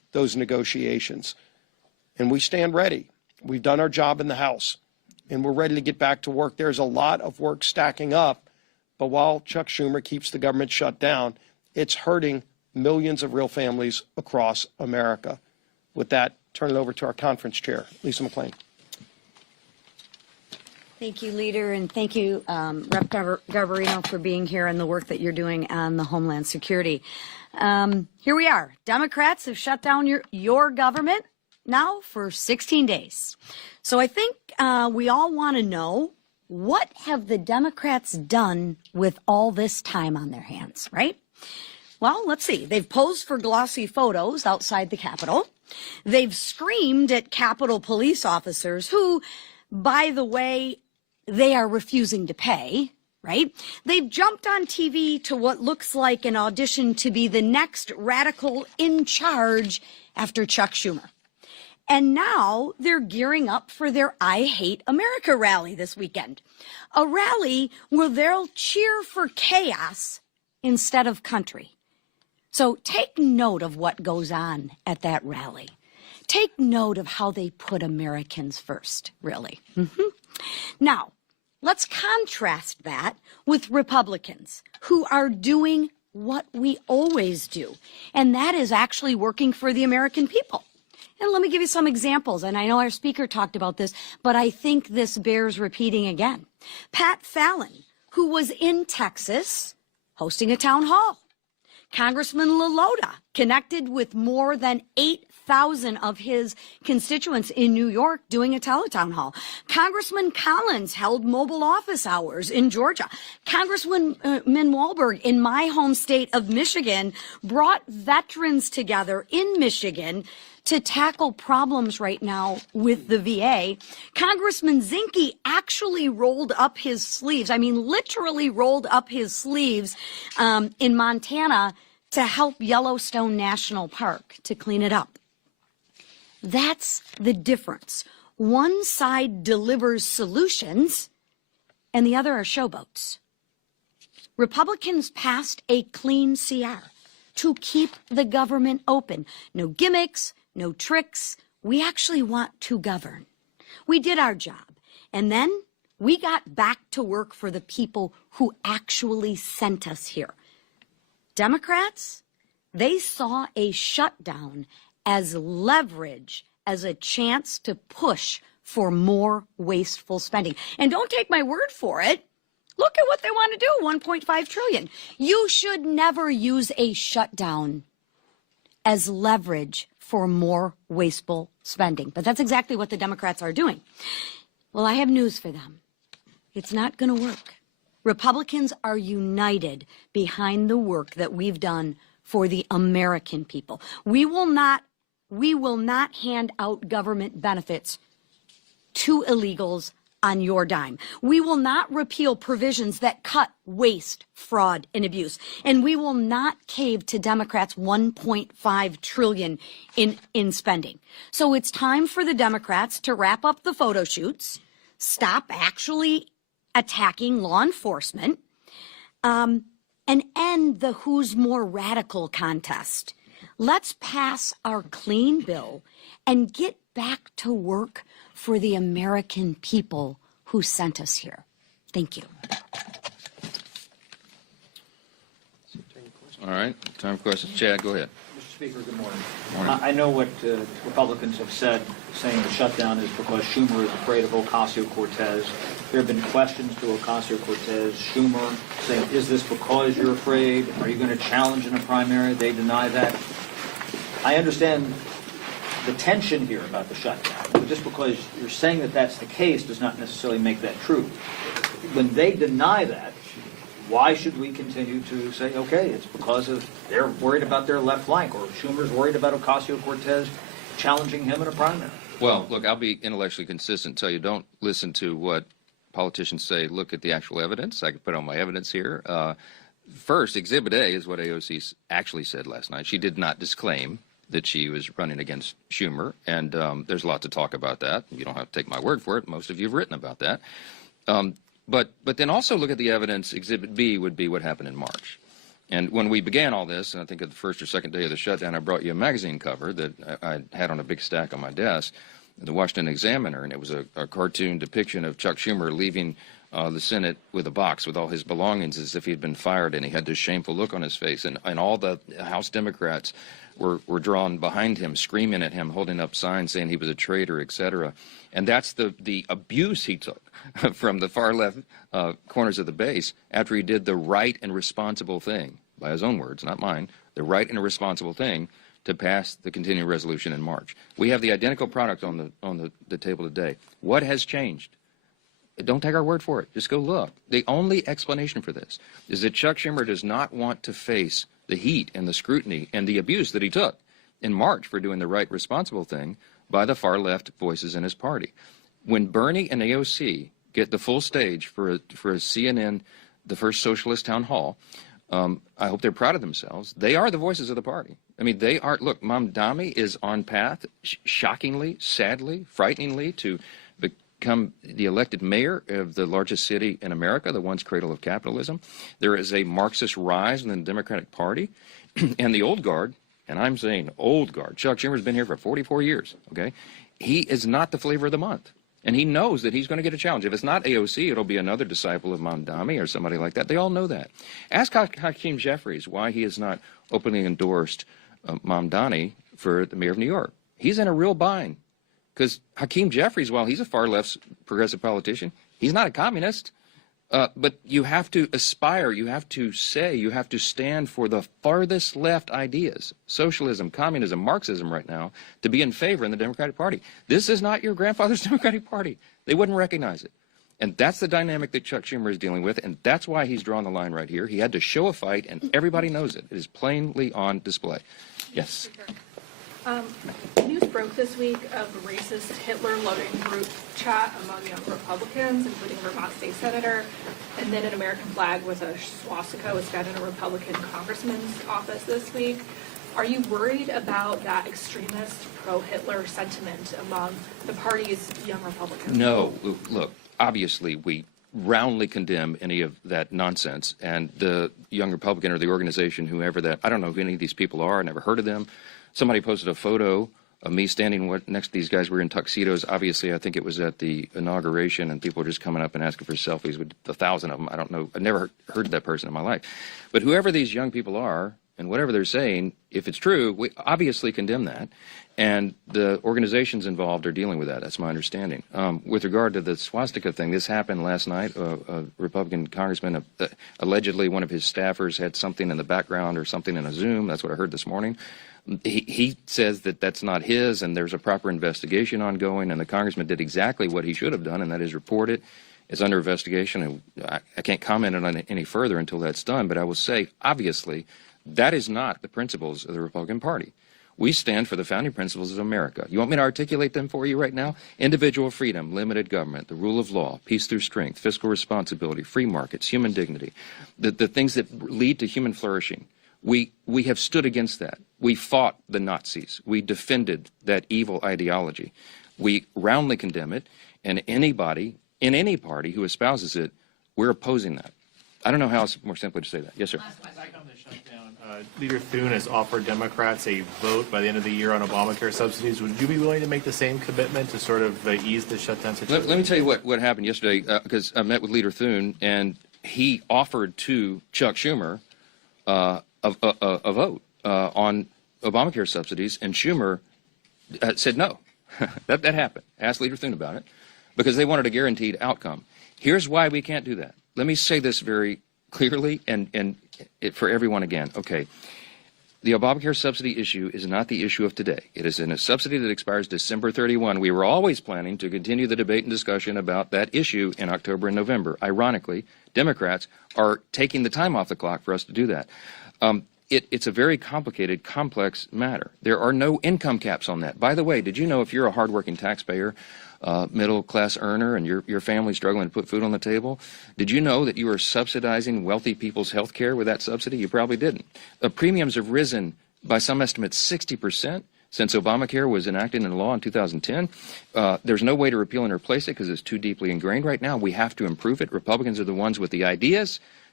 those negotiations. And we stand ready. We've done our job in the House, and we're ready to get back to work. There's a lot of work stacking up, but while Chuck Schumer keeps the government shut down, it's hurting millions of real families across America. With that, turn it over to our conference chair, Lisa McClain. Thank you, Leader, and thank you, Rep. Garbarino, for being here and the work that you're doing on the Homeland Security. Here we are. Democrats have shut down your government now for 16 days. So I think we all want to know, what have the Democrats done with all this time on their hands, right? Well, let's see. They've posed for glossy photos outside the Capitol. They've screamed at Capitol police officers who, by the way, they are refusing to pay, right? They've jumped on TV to what looks like an audition to be the next radical in charge after Chuck Schumer. And now they're gearing up for their I Hate America rally this weekend. A rally where they'll cheer for chaos instead of country. So take note of what goes on at that rally. Take note of how they put Americans first, really. Now, let's contrast that with Republicans who are doing what we always do, and that is actually working for the American people. And let me give you some examples, and I know our speaker talked about this, but I think this bears repeating again. Pat Fallon, who was in Texas hosting a town hall. Congressman LaLota connected with more than 8,000 of his constituents in New York doing a teletown hall. Congressman Collins held mobile office hours in Georgia. Congressman Walberg in my home state of Michigan brought veterans together in Michigan to tackle problems right now with the VA. Congressman Zinke actually rolled up his sleeves, literally rolled up his sleeves in Montana to help Yellowstone National Park to clean it up. That's the difference. One side delivers solutions and the other are showboats. Republicans passed a clean CR to keep the government open. No gimmicks, no tricks. We actually want to govern. We did our job. And then we got back to work for the people who actually sent us here. Democrats, they saw a shutdown as leverage, as a chance to push for more wasteful spending. And don't take my word for it. Look at what they want to do, $1.5 trillion. You should never use a shutdown as leverage for more wasteful spending. But that's exactly what the Democrats are doing. Well, I have news for them. It's not going to work. Republicans are united behind the work that we've done for the American people. We will not hand out government benefits to illegals on your dime. We will not repeal provisions that cut waste, fraud, and abuse. And we will not cave to Democrats' $1.5 trillion in spending. So it's time for the Democrats to wrap up the photo shoots, stop actually attacking law enforcement, and end the who's more radical contest. Let's pass our clean bill and get back to work for the American people who sent us here. Thank you. All right, time for questions. Chad, go ahead. Mr. Speaker, good morning. Morning. I know what Republicans have said, saying the shutdown is because Schumer is afraid of Ocasio-Cortez. There have been questions to Ocasio-Cortez, Schumer, saying, is this because you're afraid? Are you going to challenge in a primary? They deny that. I understand the tension here about the shutdown, but just because you're saying that that's the case does not necessarily make that true. When they deny that, why should we continue to say, okay, it's because they're worried about their left flank, or Schumer's worried about Ocasio-Cortez challenging him in a primary? Well, look, I'll be intellectually consistent, tell you don't listen to what politicians say, look at the actual evidence. I can put on my evidence here. First, Exhibit A is what AOC actually said last night. She did not disclaim that she was running against Schumer, and there's a lot to talk about that. You don't have to take my word for it. Most of you have written about that. But then also look at the evidence. Exhibit B would be what happened in March. And when we began all this, and I think at the first or second day of the shutdown, I brought you a magazine cover that I had on a big stack on my desk, the Washington Examiner, and it was a cartoon depiction of Chuck Schumer leaving the Senate with a box with all his belongings as if he had been fired, and he had this shameful look on his face. And all the House Democrats were drawn behind him, screaming at him, holding up signs saying he was a traitor, etc. And that's the abuse he took from the far left corners of the base after he did the right and responsible thing, by his own words, not mine, the right and responsible thing to pass the continuing resolution in March. We have the identical product on the table today. What has changed? Don't take our word for it. Just go look. The only explanation for this is that Chuck Schumer does not want to face the heat and the scrutiny and the abuse that he took in March for doing the right, responsible thing by the far left voices in his party. When Bernie and AOC get the full stage for a CNN, the first socialist town hall, I hope they're proud of themselves. They are the voices of the party. I mean, they are. Look, Mamdani is on path, shockingly, sadly, frighteningly, to become the elected mayor of the largest city in America, the once cradle of capitalism. There is a Marxist rise in the Democratic Party, and the old guard, and I'm saying old guard, Chuck Schumer's been here for 44 years, okay? He is not the flavor of the month. And he knows that he's going to get a challenge. If it's not AOC, it'll be another disciple of Mamdani or somebody like that. They all know that. Ask Hakeem Jeffries why he has not openly endorsed Mamdani for the mayor of New York. He's in a real bind. Because Hakeem Jeffries, while he's a far-left progressive politician, he's not a communist. But you have to aspire, you have to say, you have to stand for the farthest left ideas, socialism, communism, Marxism right now, to be in favor in the Democratic Party. This is not your grandfather's Democratic Party. They wouldn't recognize it. And that's the dynamic that Chuck Schumer is dealing with, and that's why he's drawn the line right here. He had to show a fight, and everybody knows it. It is plainly on display. Yes. News broke this week of a racist Hitler-loving group chat among young Republicans, including Vermont State Senator, and then an American flag with a swastika was found in a Republican congressman's office this week. Are you worried about that extremist pro-Hitler sentiment among the party's young Republicans? No. Look, obviously we roundly condemn any of that nonsense, and the young Republican or the organization, whoever that, I don't know who any of these people are, I never heard of them. Somebody posted a photo of me standing next to these guys. We were in tuxedos. Obviously, I think it was at the inauguration, and people were just coming up and asking for selfies with 1,000 of them. I don't know. I've never heard of that person in my life. But whoever these young people are, and whatever they're saying, if it's true, we obviously condemn that. And the organizations involved are dealing with that. That's my understanding. With regard to the swastika thing, this happened last night. A Republican congressman, allegedly one of his staffers had something in the background or something in a Zoom. That's what I heard this morning. He says that that's not his, and there's a proper investigation ongoing, and the congressman did exactly what he should have done, and that is report it. It's under investigation, and I can't comment on it any further until that's done, but I will say, obviously, that is not the principles of the Republican Party. We stand for the founding principles of America. You want me to articulate them for you right now? Individual freedom, limited government, the rule of law, peace through strength, fiscal responsibility, free markets, human dignity, the things that lead to human flourishing. We have stood against that. We fought the Nazis. We defended that evil ideology. We roundly condemn it, and anybody in any party who espouses it, we're opposing that. I don't know how else more simply to say that. Yes, sir. Back on the shutdown, Leader Thune has offered Democrats a vote by the end of the year on Obamacare subsidies. Would you be willing to make the same commitment to sort of ease the shutdown situation? Let me tell you what happened yesterday, because I met with Leader Thune, and he offered to Chuck Schumer a vote on Obamacare subsidies, and Schumer said no. that happened. Asked Leader Thune about it, because they wanted a guaranteed outcome. Here's why we can't do that. Let me say this very clearly and for everyone again. Okay, the Obamacare subsidy issue is not the issue of today. It is in a subsidy that expires December 31. We were always planning to continue the debate and discussion about that issue in October and November. Ironically, Democrats are taking the time off the clock for us to do that. It's a very complicated, complex matter. There are no income caps on that. By the way, did you know if you're a hardworking taxpayer, middle-class earner, and your family's struggling to put food on the table, did you know that you are subsidizing wealthy people's health care with that subsidy? You probably didn't. Premiums have risen by some estimates 60% since Obamacare was enacted into law in 2010. There's no way to repeal and replace it because it's too deeply ingrained right now. We have to improve it. Republicans are the ones with the ideas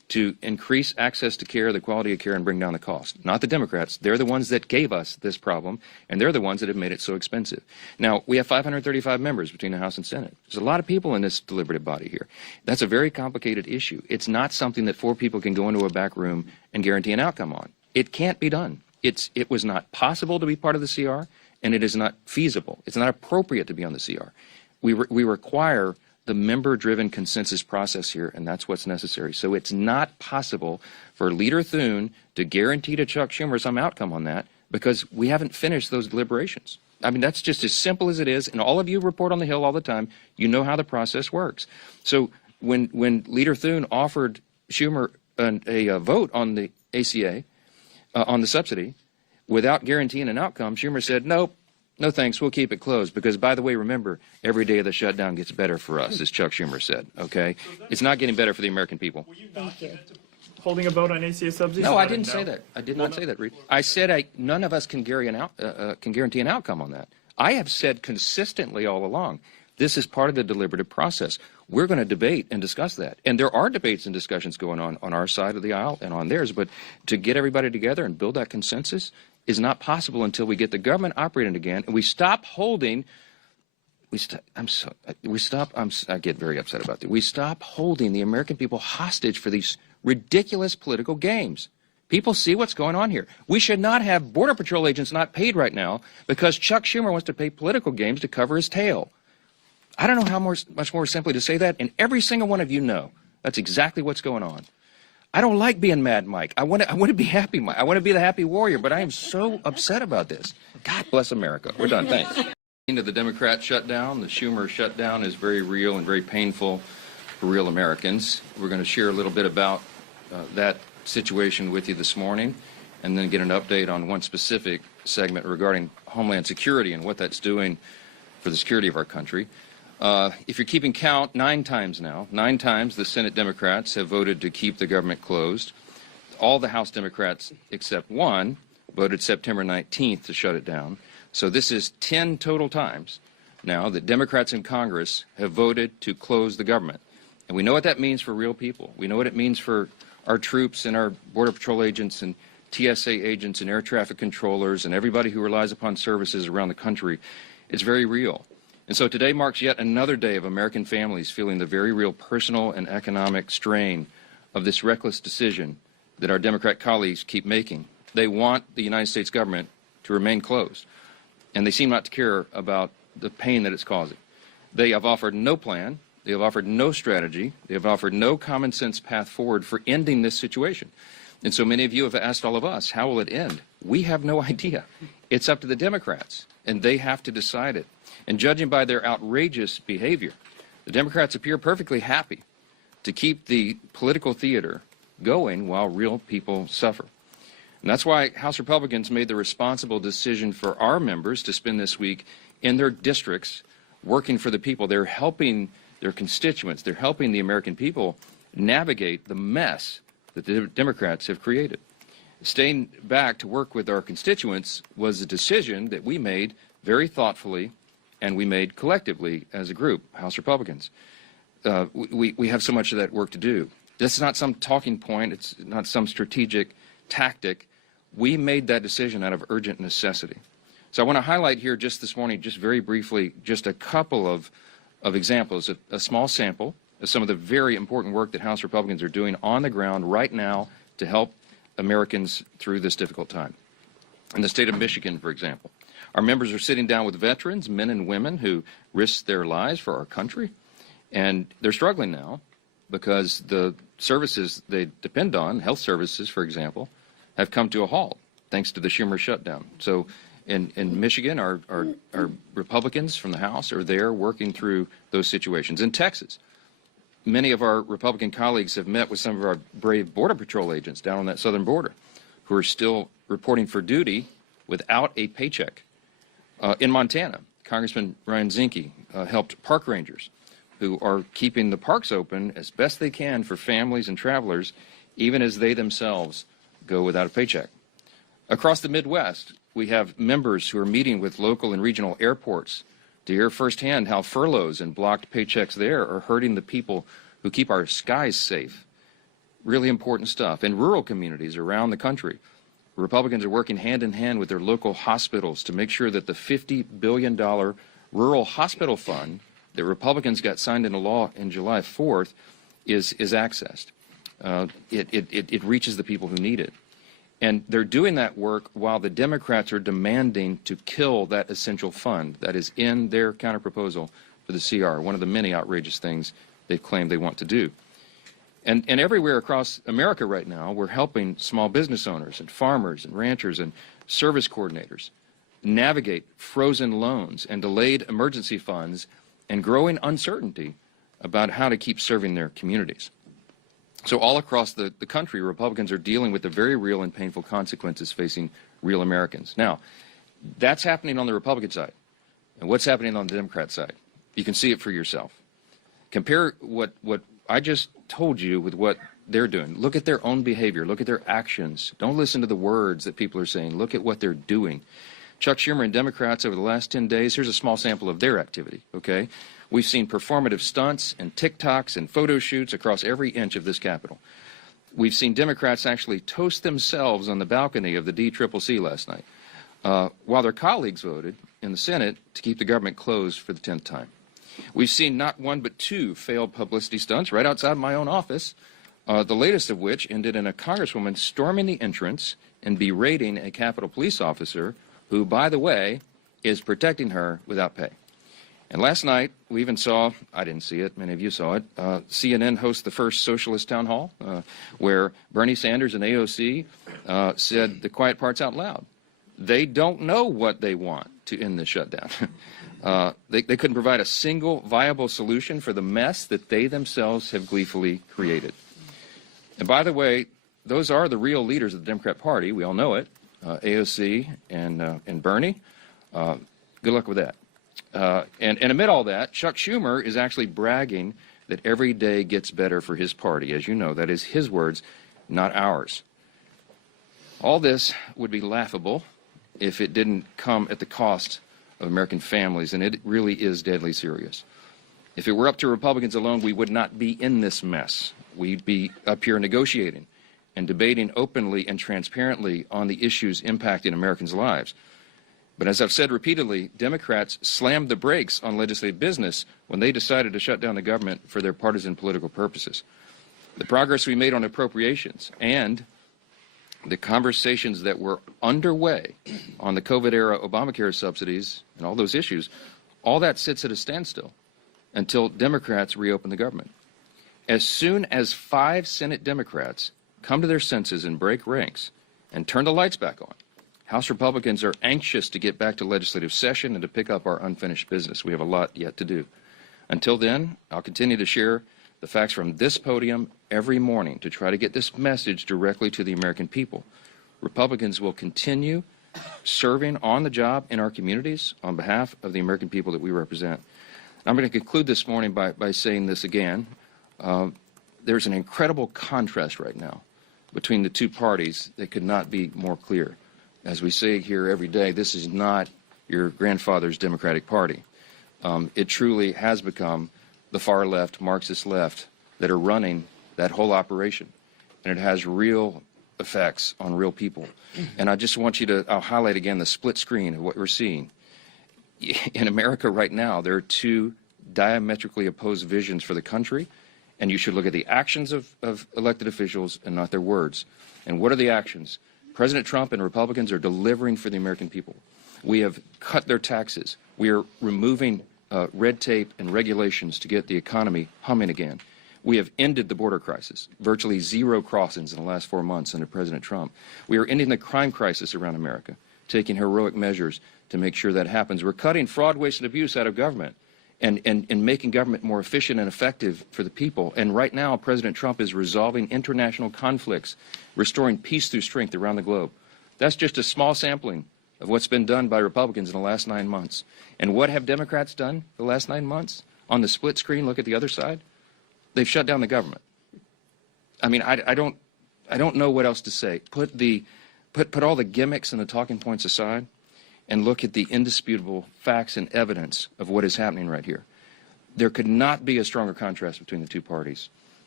to increase access to care, the quality of care, and bring down the cost. Not the Democrats. They're the ones that gave us this problem, and they're the ones that have made it so expensive. Now, we have 535 members between the House and Senate. There's a lot of people in this deliberative body here. That's a very complicated issue. It's not something that 4 people can go into a back room and guarantee an outcome on. It can't be done. It was not possible to be part of the CR, and it is not feasible. It's not appropriate to be on the CR. We require the member-driven consensus process here, and that's what's necessary. So it's not possible for Leader Thune to guarantee to Chuck Schumer some outcome on that because we haven't finished those deliberations. I mean, that's just as simple as it is, and all of you report on the Hill all the time. You know how the process works. So when Leader Thune offered Schumer a vote on the ACA, on the subsidy, without guaranteeing an outcome, Schumer said, nope, no thanks, we'll keep it closed. Because, by the way, remember, every day of the shutdown gets better for us, as Chuck Schumer said, okay? It's not getting better for the American people. Thank you. Holding a vote on ACA subsidies? No, I didn't say that. I did not say that, Reed. I said none of us can guarantee an outcome on that. I have said consistently all along, this is part of the deliberative process. We're going to debate and discuss that. And there are debates and discussions going on our side of the aisle and on theirs. But to get everybody together and build that consensus is not possible until we get the government operating again and we stop holding. I get very upset about that. We stop holding the American people hostage for these ridiculous political games. People see what's going on here. We should not have Border Patrol agents not paid right now because Chuck Schumer wants to play political games to cover his tail. I don't know how much more simply to say that, and every single one of you know that's exactly what's going on. I don't like being Mad Mike. I want to be Happy Mike. I want to be the happy warrior, but I am so upset about this. God bless America. We're done. Thanks. Into the Democrat shutdown, the Schumer shutdown is very real and very painful for real Americans. We're going to share a little bit about that situation with you this morning and then get an update on one specific segment regarding Homeland Security and what that's doing for the security of our country. If you're keeping count, 9 times the Senate Democrats have voted to keep the government closed. All the House Democrats except one voted September 19th to shut it down. So this is 10 total times now that Democrats in Congress have voted to close the government. And we know what that means for real people. We know what it means for our troops and our Border Patrol agents and TSA agents and air traffic controllers and everybody who relies upon services around the country. It's very real. And so today marks yet another day of American families feeling the very real personal and economic strain of this reckless decision that our Democrat colleagues keep making. They want the United States government to remain closed, and they seem not to care about the pain that it's causing. They have offered no plan. They have offered no strategy. They have offered no common sense path forward for ending this situation. And so many of you have asked all of us, how will it end? We have no idea. It's up to the Democrats, and they have to decide it. And judging by their outrageous behavior, the Democrats appear perfectly happy to keep the political theater going while real people suffer. And that's why House Republicans made the responsible decision for our members to spend this week in their districts working for the people. They're helping their constituents. They're helping the American people navigate the mess that the Democrats have created. Staying back to work with our constituents was a decision that we made very thoughtfully and we made collectively as a group, House Republicans. We have so much of that work to do. This is not some talking point. It's not some strategic tactic. We made that decision out of urgent necessity. So I want to highlight here just this morning, just very briefly, just a couple of examples, a small sample of some of the very important work that House Republicans are doing on the ground right now to help Americans through this difficult time. In the state of Michigan, for example, our members are sitting down with veterans, men and women who risked their lives for our country, and they're struggling now because the services they depend on, health services, for example, have come to a halt thanks to the Schumer shutdown. So in Michigan, our Republicans from the House are there working through those situations. In Texas, many of our Republican colleagues have met with some of our brave Border Patrol agents down on that southern border who are still reporting for duty without a paycheck. In Montana, Congressman Ryan Zinke helped park rangers who are keeping the parks open as best they can for families and travelers, even as they themselves go without a paycheck. Across the Midwest, we have members who are meeting with local and regional airports to hear firsthand how furloughs and blocked paychecks there are hurting the people who keep our skies safe. really important stuff. In rural communities around the country, Republicans are working hand in hand with their local hospitals to make sure that the $50 billion rural hospital fund that Republicans got signed into law in July 4th is accessed. It reaches the people who need it. And they're doing that work while the Democrats are demanding to kill that essential fund that is in their counterproposal for the CR, one of the many outrageous things they've claimed they want to do. And everywhere across America right now, we're helping small business owners and farmers and ranchers and service coordinators navigate frozen loans and delayed emergency funds and growing uncertainty about how to keep serving their communities. So all across the country, Republicans are dealing with the very real and painful consequences facing real Americans. Now, that's happening on the Republican side. And what's happening on the Democrat side? You can see it for yourself. Compare what I just told you with what they're doing. Look at their own behavior. Look at their actions. Don't listen to the words that people are saying. Look at what they're doing. Chuck Schumer and Democrats over the last 10 days, here's a small sample of their activity, okay? We've seen performative stunts and TikToks and photo shoots across every inch of this Capitol. We've seen Democrats actually toast themselves on the balcony of the DCCC last night, while their colleagues voted in the Senate to keep the government closed for the 10th time. We've seen not one but two failed publicity stunts right outside my own office, the latest of which ended in a congresswoman storming the entrance and berating a Capitol police officer who, by the way, is protecting her without pay. And last night, we even saw, I didn't see it, many of you saw it, CNN host the first socialist town hall, where Bernie Sanders and AOC said the quiet parts out loud. They don't know what they want to end the shutdown. They couldn't provide a single viable solution for the mess that they themselves have gleefully created. And by the way, those are the real leaders of the Democrat Party. We all know it, AOC and Bernie. Good luck with that. And amid all that, Chuck Schumer is actually bragging that every day gets better for his party. As you know, that is his words, not ours. All this would be laughable if it didn't come at the cost of American families, and it really is deadly serious. If it were up to Republicans alone, we would not be in this mess. We'd be up here negotiating and debating openly and transparently on the issues impacting Americans' lives. But as I've said repeatedly, Democrats slammed the brakes on legislative business when they decided to shut down the government for their partisan political purposes. The progress we made on appropriations and the conversations that were underway on the COVID-era Obamacare subsidies and all those issues, all that sits at a standstill until Democrats reopen the government. As soon as 5 Senate Democrats come to their senses and break ranks and turn the lights back on, House Republicans are anxious to get back to legislative session and to pick up our unfinished business. We have a lot yet to do. Until then, I'll continue to share the facts from this podium every morning to try to get this message directly to the American people. Republicans will continue serving on the job in our communities on behalf of the American people that we represent. I'm going to conclude this morning by saying this again. There's an incredible contrast right now between the two parties that could not be more clear. As we say here every day, this is not your grandfather's Democratic Party. It truly has become the far left, Marxist left, that are running that whole operation. And it has real effects on real people. And I just want you to, I'll highlight again the split screen of what we're seeing. In America right now, there are two diametrically opposed visions for the country, and you should look at the actions of elected officials and not their words. And what are the actions? President Trump and Republicans are delivering for the American people. We have cut their taxes. We are removing red tape and regulations to get the economy humming again. We have ended the border crisis, virtually 0 crossings in the last 4 months under President Trump. We are ending the crime crisis around America, taking heroic measures to make sure that happens. We're cutting fraud, waste, and abuse out of government and making government more efficient and effective for the people. And right now, President Trump is resolving international conflicts, restoring peace through strength around the globe. That's just a small sampling of what's been done by Republicans in the last 9 months. And what have Democrats done the last 9 months? On the split screen, look at the other side. They've shut down the government. I mean, I don't know what else to say. Put all the gimmicks and the talking points aside and look at the indisputable facts and evidence of what is happening right here. There could not be a stronger contrast between the two parties.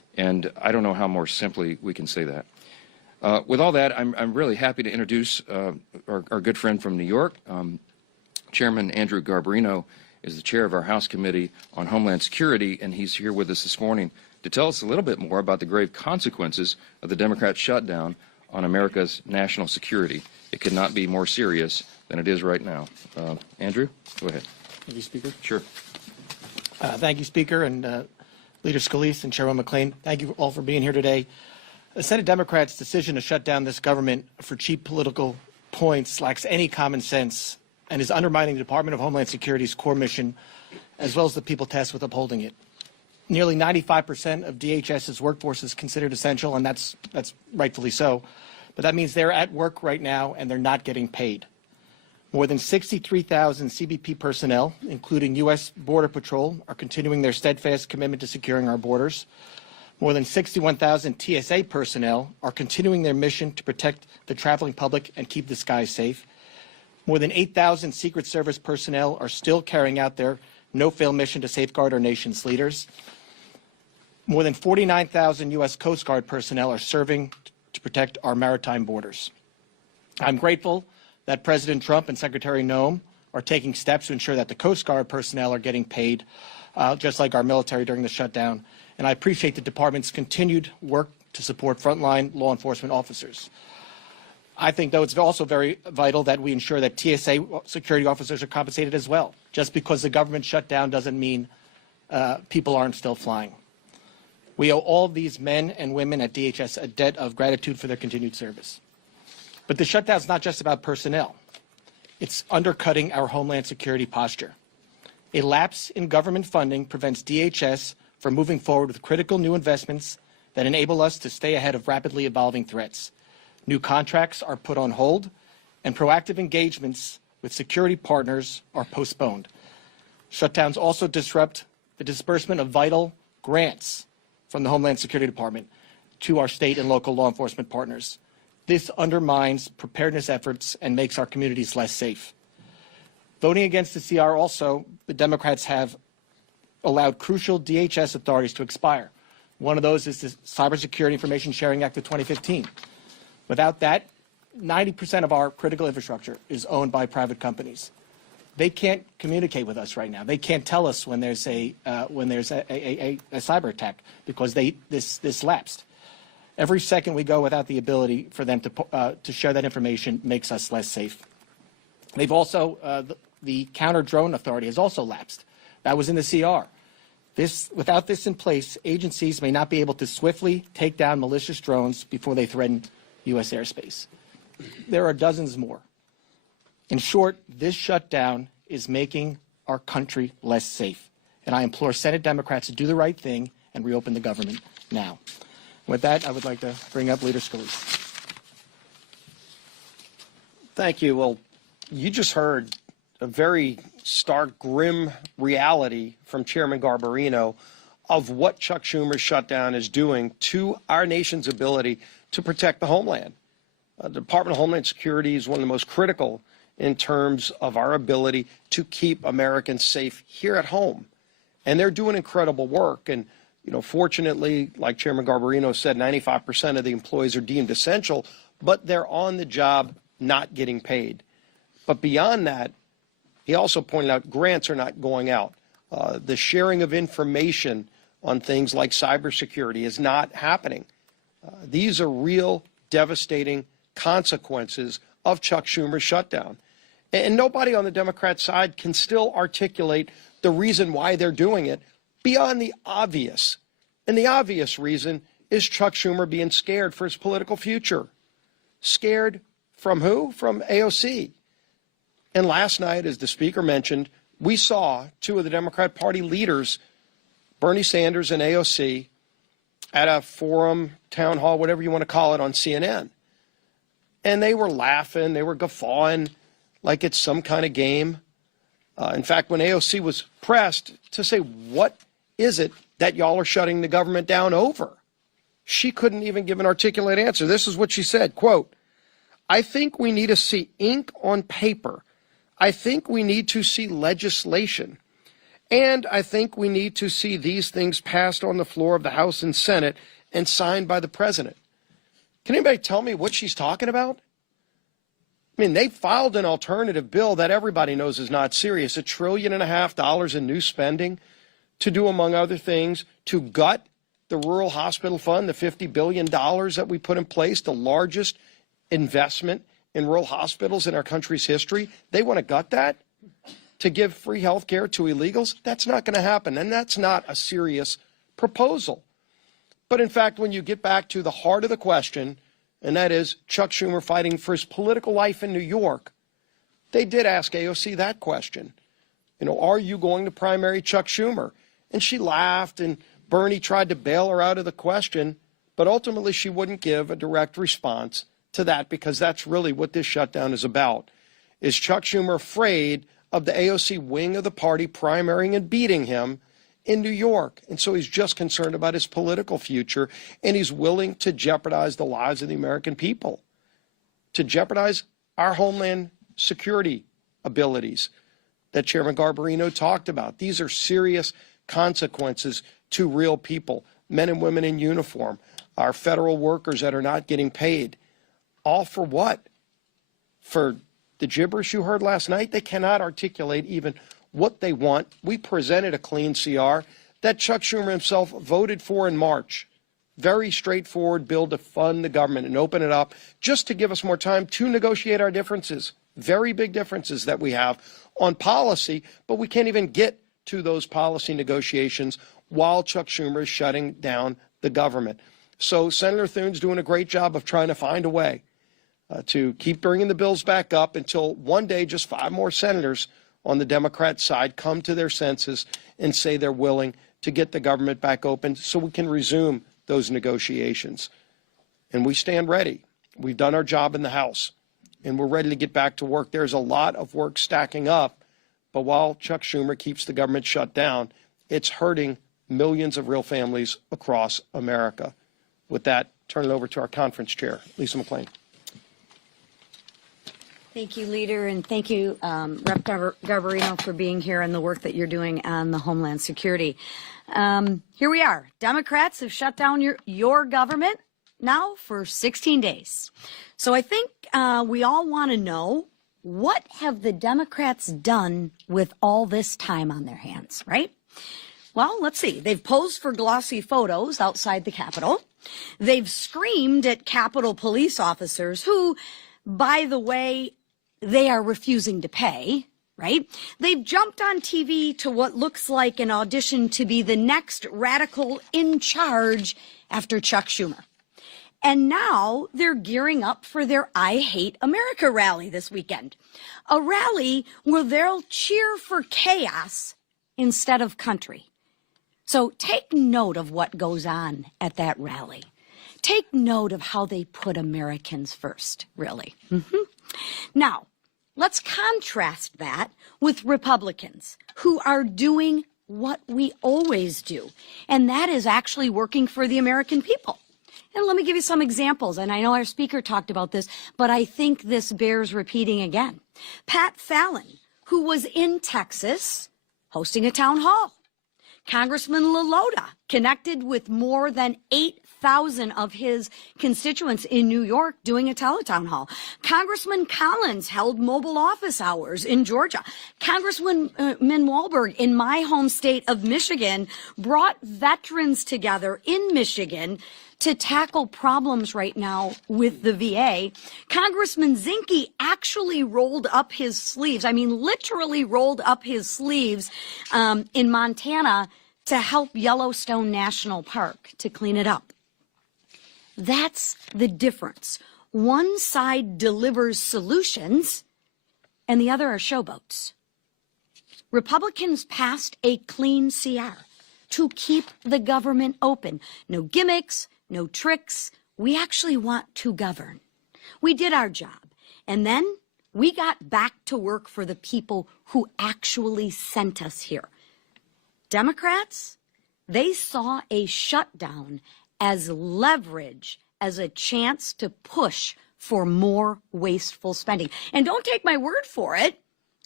And I don't know how more simply we can say that. With all that, I'm really happy to introduce our good friend from New York. Chairman Andrew Garbarino is the chair of our House Committee on Homeland Security, and he's here with us this morning to tell us a little bit more about the grave consequences of the Democrat shutdown on America's national security. It could not be more serious than it is right now. Andrew, go ahead. Thank you, Speaker. Sure. Thank you, Speaker, and Leader Scalise and Chairman McClain. Thank you all for being here today. The Senate Democrats' decision to shut down this government for cheap political points lacks any common sense and is undermining the Department of Homeland Security's core mission, as well as the people tasked with upholding it. Nearly 95% of DHS's workforce is considered essential, and that's rightfully so. But that means they're at work right now and they're not getting paid. More than 63,000 CBP personnel, including U.S. Border Patrol, are continuing their steadfast commitment to securing our borders. More than 61,000 TSA personnel are continuing their mission to protect the traveling public and keep the skies safe. More than 8,000 Secret Service personnel are still carrying out their no-fail mission to safeguard our nation's leaders. More than 49,000 U.S. Coast Guard personnel are serving to protect our maritime borders. I'm grateful that President Trump and Secretary Noem are taking steps to ensure that the Coast Guard personnel are getting paid, just like our military during the shutdown. And I appreciate the department's continued work to support frontline law enforcement officers. I think, though, it's also very vital that we ensure that TSA security officers are compensated as well. Just because the government shut down doesn't mean people aren't still flying. We owe all these men and women at DHS a debt of gratitude for their continued service. But the shutdown is not just about personnel. It's undercutting our Homeland Security posture. A lapse in government funding prevents DHS from moving forward with critical new investments that enable us to stay ahead of rapidly evolving threats. New contracts are put on hold, and proactive engagements with security partners are postponed. Shutdowns also disrupt the disbursement of vital grants from the Homeland Security Department to our state and local law enforcement partners. This undermines preparedness efforts and makes our communities less safe. Voting against the CR also, the Democrats have allowed crucial DHS authorities to expire. One of those is the Cybersecurity Information Sharing Act of 2015. Without that, 90% of our critical infrastructure is owned by private companies. They can't communicate with us right now. They can't tell us when there's a cyber attack because this lapsed. Every second we go without the ability for them to share that information makes us less safe. They've also the counter drone authority has also lapsed. That was in the CR. Without this in place, agencies may not be able to swiftly take down malicious drones before they threaten U.S. airspace. There are dozens more. In short, this shutdown is making our country less safe. And I implore Senate Democrats to do the right thing and reopen the government now. With that, I would like to bring up Leader Scalise. Thank you. Well, you just heard a very stark, grim reality from Chairman Garbarino of what Chuck Schumer's shutdown is doing to our nation's ability to protect the homeland. The Department of Homeland Security is one of the most critical in terms of our ability to keep Americans safe here at home. And they're doing incredible work. And, you know, fortunately, like Chairman Garbarino said, 95% of the employees are deemed essential, but they're on the job not getting paid. But beyond that, he also pointed out grants are not going out. The sharing of information on things like cybersecurity is not happening. These are real devastating consequences of Chuck Schumer's shutdown. And nobody on the Democrat side can still articulate the reason why they're doing it beyond the obvious. And the obvious reason is Chuck Schumer being scared for his political future. Scared from who? From AOC. And last night, as the Speaker mentioned, we saw two of the Democrat Party leaders, Bernie Sanders and AOC, at a forum, town hall, whatever you want to call it, on CNN. And they were laughing, they were guffawing like it's some kind of game. In fact, when AOC was pressed to say, what is it that y'all are shutting the government down over? She couldn't even give an articulate answer. This is what she said, quote, I think we need to see ink on paper. I think we need to see legislation. And I think we need to see these things passed on the floor of the House and Senate and signed by the president. Can anybody tell me what she's talking about? I mean, they filed an alternative bill that everybody knows is not serious, $1.5 trillion in new spending to do, among other things, to gut the rural hospital fund, the $50 billion that we put in place, the largest investment in rural hospitals in our country's history. They want to gut that to give free health care to illegals. That's not going to happen, and that's not a serious proposal. But in fact, when you get back to the heart of the question, and that is Chuck Schumer fighting for his political life in New York, they did ask AOC that question. You know, are you going to primary Chuck Schumer? And she laughed, and Bernie tried to bail her out of the question, but ultimately she wouldn't give a direct response to that, because that's really what this shutdown is about. Is Chuck Schumer afraid of the AOC wing of the party primarying and beating him in New York? And so he's just concerned about his political future, and he's willing to jeopardize the lives of the American people, to jeopardize our homeland security abilities that Chairman Garbarino talked about. These are serious consequences to real people, men and women in uniform, our federal workers that are not getting paid. All for what? For the gibberish you heard last night? They cannot articulate even what they want. We presented a clean CR that Chuck Schumer himself voted for in March. Very straightforward bill to fund the government and open it up just to give us more time to negotiate our differences, very big differences that we have on policy, but we can't even get to those policy negotiations while Chuck Schumer is shutting down the government. So Senator Thune's doing a great job of trying to find a way to keep bringing the bills back up until one day just 5 more senators on the Democrat side come to their senses and say they're willing to get the government back open so we can resume those negotiations. And we stand ready. We've done our job in the House, and we're ready to get back to work. There's a lot of work stacking up, but while Chuck Schumer keeps the government shut down, it's hurting millions of real families across America. With that, turn it over to our conference chair, Lisa McClain. Thank you, Leader, and thank you, Rep. Garbarino, for being here and the work that you're doing on the Homeland Security. Here we are. Democrats have shut down your government now for 16 days. So I think we all want to know, what have the Democrats done with all this time on their hands, right? Well, let's see. They've posed for glossy photos outside the Capitol. They've screamed at Capitol police officers who, by the way, they are refusing to pay, right? They've jumped on TV to what looks like an audition to be the next radical in charge after Chuck Schumer. And now they're gearing up for their I Hate America rally this weekend. A rally where they'll cheer for chaos instead of country. So take note of what goes on at that rally. Take note of how they put Americans first, really. Now, let's contrast that with Republicans who are doing what we always do, and that is actually working for the American people. And let me give you some examples, and I know our speaker talked about this, but I think this bears repeating again. Pat Fallon, who was in Texas hosting a town hall. Congressman LaLota connected with more than 8,000 of his constituents in New York doing a teletown hall. Congressman Collins held mobile office hours in Georgia. Congressman Walberg in my home state of Michigan brought veterans together in Michigan to tackle problems right now with the VA. Congressman Zinke actually rolled up his sleeves, I mean literally rolled up his sleeves in Montana to help Yellowstone National Park to clean it up. That's the difference. One side delivers solutions and the other are showboats. Republicans passed a clean CR to keep the government open. No gimmicks, no tricks. We actually want to govern. We did our job. And then we got back to work for the people who actually sent us here. Democrats, they saw a shutdown as leverage, as a chance to push for more wasteful spending. And don't take my word for it.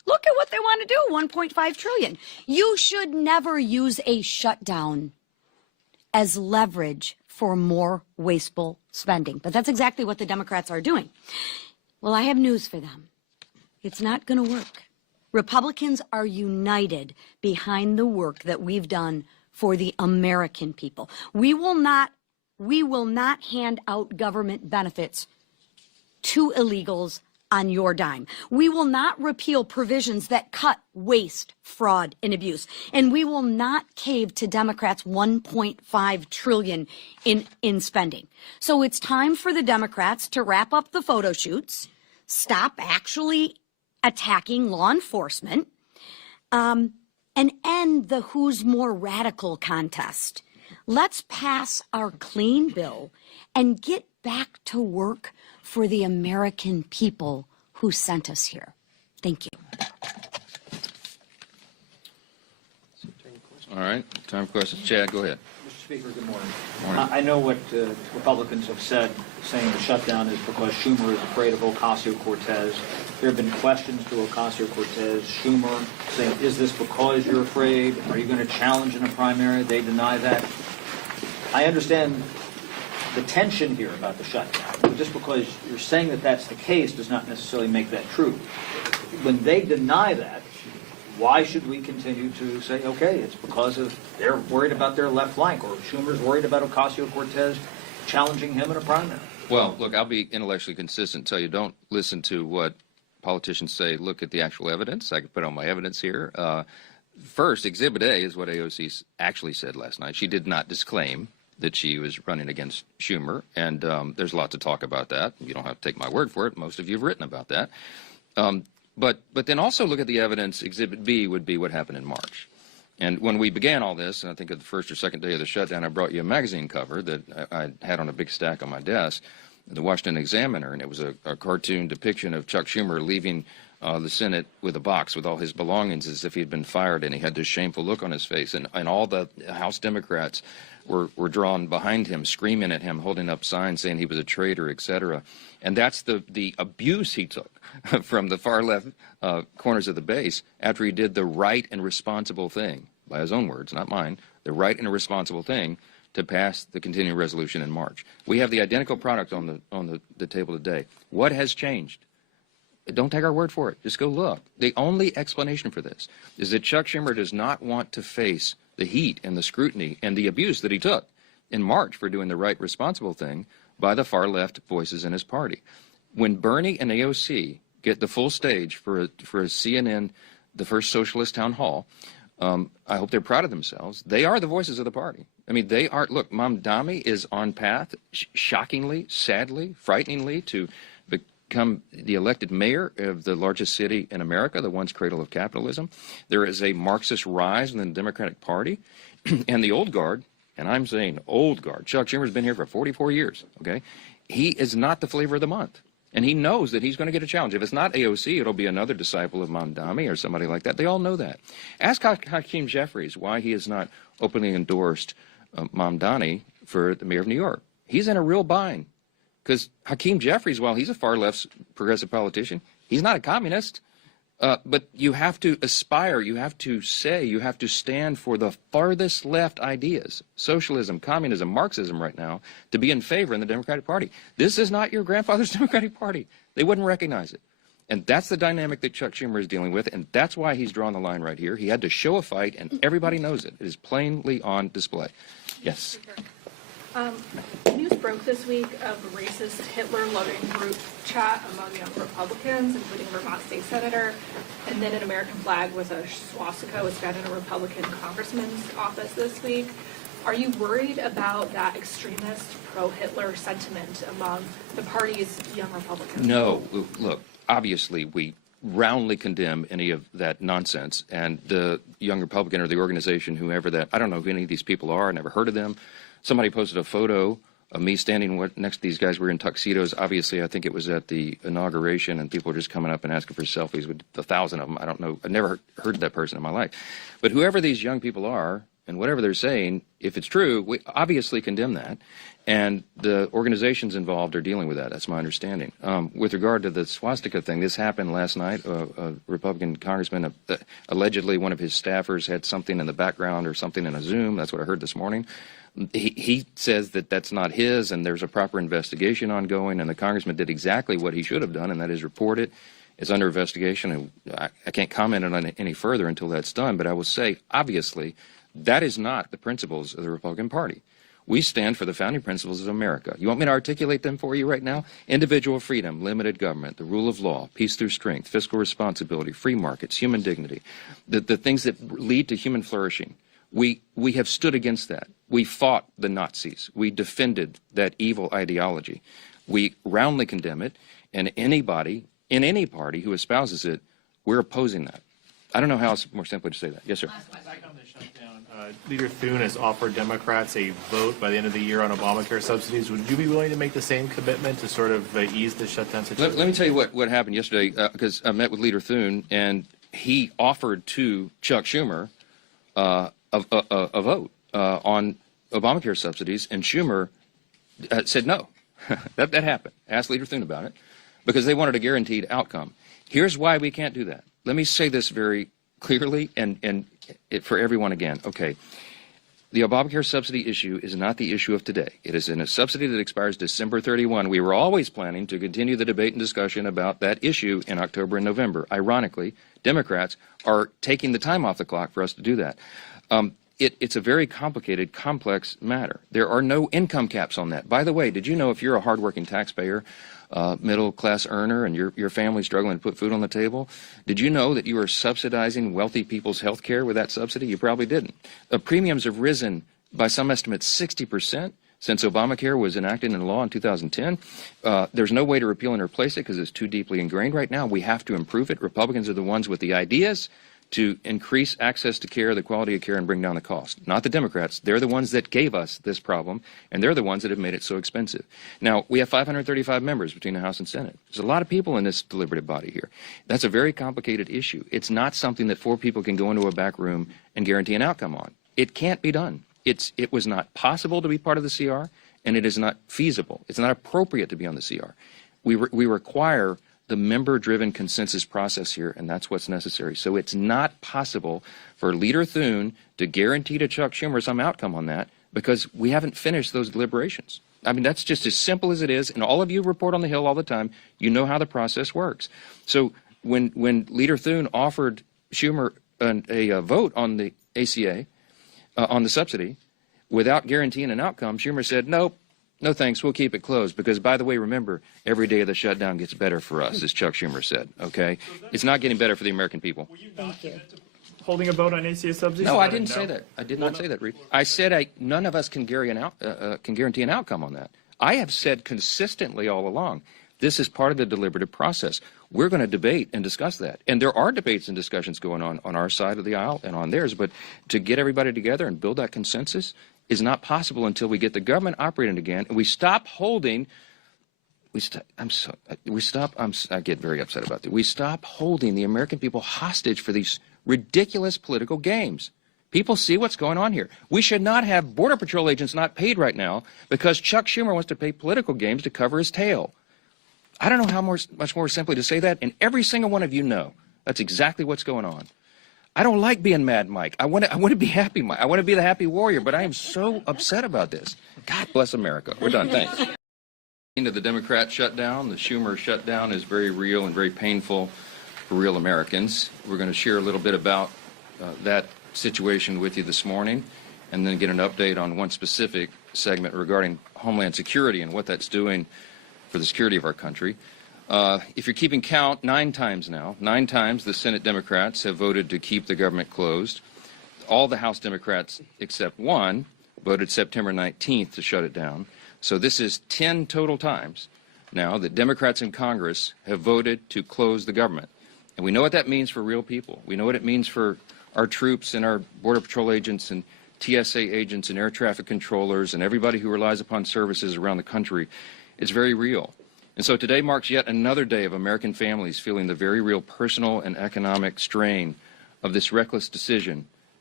Look at what they want to do, 1.5 trillion. You should never use a shutdown as leverage for more wasteful spending. But that's exactly what the Democrats are doing. Well, I have news for them. It's not going to work. Republicans are united behind the work that we've done for the American people. We will not hand out government benefits to illegals on your dime. We will not repeal provisions that cut waste, fraud, and abuse. And we will not cave to Democrats' 1.5 trillion in spending. So it's time for the Democrats to wrap up the photo shoots, stop actually attacking law enforcement, and end the who's more radical contest. Let's pass our clean bill and get back to work for the American people who sent us here. Thank you. All right, time for questions. Chad, go ahead. Mr. Speaker, good morning. Morning. I know what Republicans have said, saying the shutdown is because Schumer is afraid of Ocasio-Cortez. There have been questions to Ocasio-Cortez, Schumer, saying, is this because you're afraid? Are you going to challenge in a primary? They deny that. I understand the tension here about the shutdown. But just because you're saying that that's the case does not necessarily make that true. When they deny that, why should we continue to say, okay, it's because of they're worried about their left flank, or Schumer's worried about Ocasio-Cortez challenging him in a primary? Well, look, I'll be intellectually consistent and tell you don't listen to what politicians say. Look at the actual evidence. I can put on my evidence here. First, Exhibit A is what AOC actually said last night. She did not disclaim that she was running against Schumer, and there's a lot to talk about that. You don't have to take my word for it. Most of you have written about that. But then also look at the evidence. Exhibit B would be what happened in March. And when we began all this, and I think at the first or second day of the shutdown, I brought you a magazine cover that I had on a big stack on my desk, the Washington Examiner, and it was a cartoon depiction of Chuck Schumer leaving the Senate with a box with all his belongings as if he had been fired, and he had this shameful look on his face. And all the House Democrats were drawn behind him, screaming at him, holding up signs saying he was a traitor, etc. And that's the abuse he took from the far left corners of the base after he did the right and responsible thing, by his own words, not mine, the right and responsible thing to pass the continuing resolution in March. We have the identical product on the table today. What has changed? Don't take our word for it. Just go look. The only explanation for this is that Chuck Schumer does not want to face the heat and the scrutiny and the abuse that he took in March for doing the right, responsible thing by the far left voices in his party. When Bernie and AOC get the full stage for a CNN, the first socialist town hall, I hope they're proud of themselves. They are the voices of the party. I mean, they are. Look, Mamdani is on path, shockingly, sadly, frighteningly, to become the elected mayor of the largest city in America, the once cradle of capitalism. There is a Marxist rise in the Democratic Party, and the old guard, and I'm saying old guard, Chuck Schumer's been here for 44 years, okay? He is not the flavor of the month. And he knows that he's going to get a challenge. If it's not AOC, it'll be another disciple of Mamdani or somebody like that. They all know that. Ask Hakeem Jeffries why he has not openly endorsed Mamdani for the mayor of New York. He's in a real bind. Because Hakeem Jeffries, while he's a far-left progressive politician, he's not a communist. But you have to aspire, you have to say, you have to stand for the farthest left ideas, socialism, communism, Marxism right now, to be in favor in the Democratic Party. This is not your grandfather's Democratic Party. They wouldn't recognize it. And that's the dynamic that Chuck Schumer is dealing with, and that's why he's drawn the line right here. He had to show a fight, and everybody knows it. It is plainly on display. Yes. News broke this week of a racist Hitler-loving group chat among young Republicans, including Vermont State Senator, and then an American flag with a swastika was found in a Republican congressman's office this week. Are you worried about that extremist pro-Hitler sentiment among the party's young Republicans? No. Look, obviously we roundly condemn any of that nonsense, and the young Republican or the organization, whoever that, I don't know who any of these people are, I never heard of them. Somebody posted a photo of me standing next to these guys. We were in tuxedos. Obviously, I think it was at the inauguration, and people were just coming up and asking for selfies with 1,000 of them. I don't know. I've never heard of that person in my life. But whoever these young people are, And whatever they're saying, if it's true, we obviously condemn that. And the organizations involved are dealing with that. That's my understanding. With regard to the swastika thing, this happened last night. A Republican congressman, allegedly one of his staffers had something in the background or something in a Zoom. That's what I heard this morning. He says that that's not his, and there's a proper investigation ongoing, and the congressman did exactly what he should have done, and that is report it. It's under investigation, and I can't comment on it any further until that's done, but I will say, obviously, that is not the principles of the Republican Party. We stand for the founding principles of America. You want me to articulate them for you right now? Individual freedom, limited government, the rule of law, peace through strength, fiscal responsibility, free markets, human dignity, the things that lead to human flourishing. We have stood against that. We fought the Nazis. We defended that evil ideology. We roundly condemn it, and anybody in any party who espouses it, we're opposing that. I don't know how else more simply to say that. Yes, sir. Back on the shutdown, Leader Thune has offered Democrats a vote by the end of the year on Obamacare subsidies. Would you be willing to make the same commitment to sort of ease the shutdown situation? Let me tell you what happened yesterday, because I met with Leader Thune, and he offered to Chuck Schumer a vote on Obamacare subsidies, and Schumer said no. that happened. Asked Leader Thune about it, because they wanted a guaranteed outcome. Here's why we can't do that. Let me say this very clearly and for everyone again. Okay, the Obamacare subsidy issue is not the issue of today. It is in a subsidy that expires December 31. We were always planning to continue the debate and discussion about that issue in October and November. Ironically, Democrats are taking the time off the clock for us to do that. It's a very complicated, complex matter. There are no income caps on that. By the way, did you know if you're a hardworking taxpayer, middle-class earner, and your family's struggling to put food on the table, did you know that you are subsidizing wealthy people's health care with that subsidy? You probably didn't. Premiums have risen by some estimates 60% since Obamacare was enacted into law in 2010. There's no way to repeal and replace it because it's too deeply ingrained right now. We have to improve it. Republicans are the ones with the ideas to increase access to care, the quality of care, and bring down the cost. Not the Democrats. They're the ones that gave us this problem, and they're the ones that have made it so expensive. Now, we have 535 members between the House and Senate. There's a lot of people in this deliberative body here. That's a very complicated issue. It's not something that 4 people can go into a back room and guarantee an outcome on. It can't be done. It was not possible to be part of the CR, and it is not feasible. It's not appropriate to be on the CR. We require the member-driven consensus process here, and that's what's necessary. So it's not possible for Leader Thune to guarantee to Chuck Schumer some outcome on that because we haven't finished those deliberations. I mean, that's just as simple as it is, and all of you report on the Hill all the time. You know how the process works. So when Leader Thune offered Schumer a vote on the ACA, on the subsidy, without guaranteeing an outcome, Schumer said, nope. No thanks, we'll keep it closed because, by the way, remember, every day of the shutdown gets better for us, as Chuck Schumer said, okay? It's not getting better for the American people. Thank you. Holding a vote on ACA subsidies? No, I didn't say that. I did not say that, Reed. I said none of us can guarantee an outcome on that. I have said consistently all along, this is part of the deliberative process. We're going to debate and discuss that. And there are debates and discussions going on our side of the aisle and on theirs, but to get everybody together and build that consensus is not possible until we get the government operating again and we stop holding. I get very upset about that. We stop holding the American people hostage for these ridiculous political games. People see what's going on here. We should not have Border Patrol agents not paid right now because Chuck Schumer wants to play political games to cover his tail. I don't know how much more simply to say that, and every single one of you know that's exactly what's going on. I don't like being Mad Mike. I want to be Happy Mike. I want to be the happy warrior, but I am so upset about this. God bless America. We're done. Thanks. Into the Democrat shutdown, the Schumer shutdown is very real and very painful for real Americans. We're going to share a little bit about that situation with you this morning and then get an update on one specific segment regarding Homeland Security and what that's doing for the security of our country. If you're keeping count, 9 times now, 9 times the Senate Democrats have voted to keep the government closed. All the House Democrats except one voted September 19th to shut it down. So this is 10 total times now that Democrats in Congress have voted to close the government. And we know what that means for real people. We know what it means for our troops and our Border Patrol agents and TSA agents and air traffic controllers and everybody who relies upon services around the country. It's very real. And so today marks yet another day of American families feeling the very real personal and economic strain of this reckless decision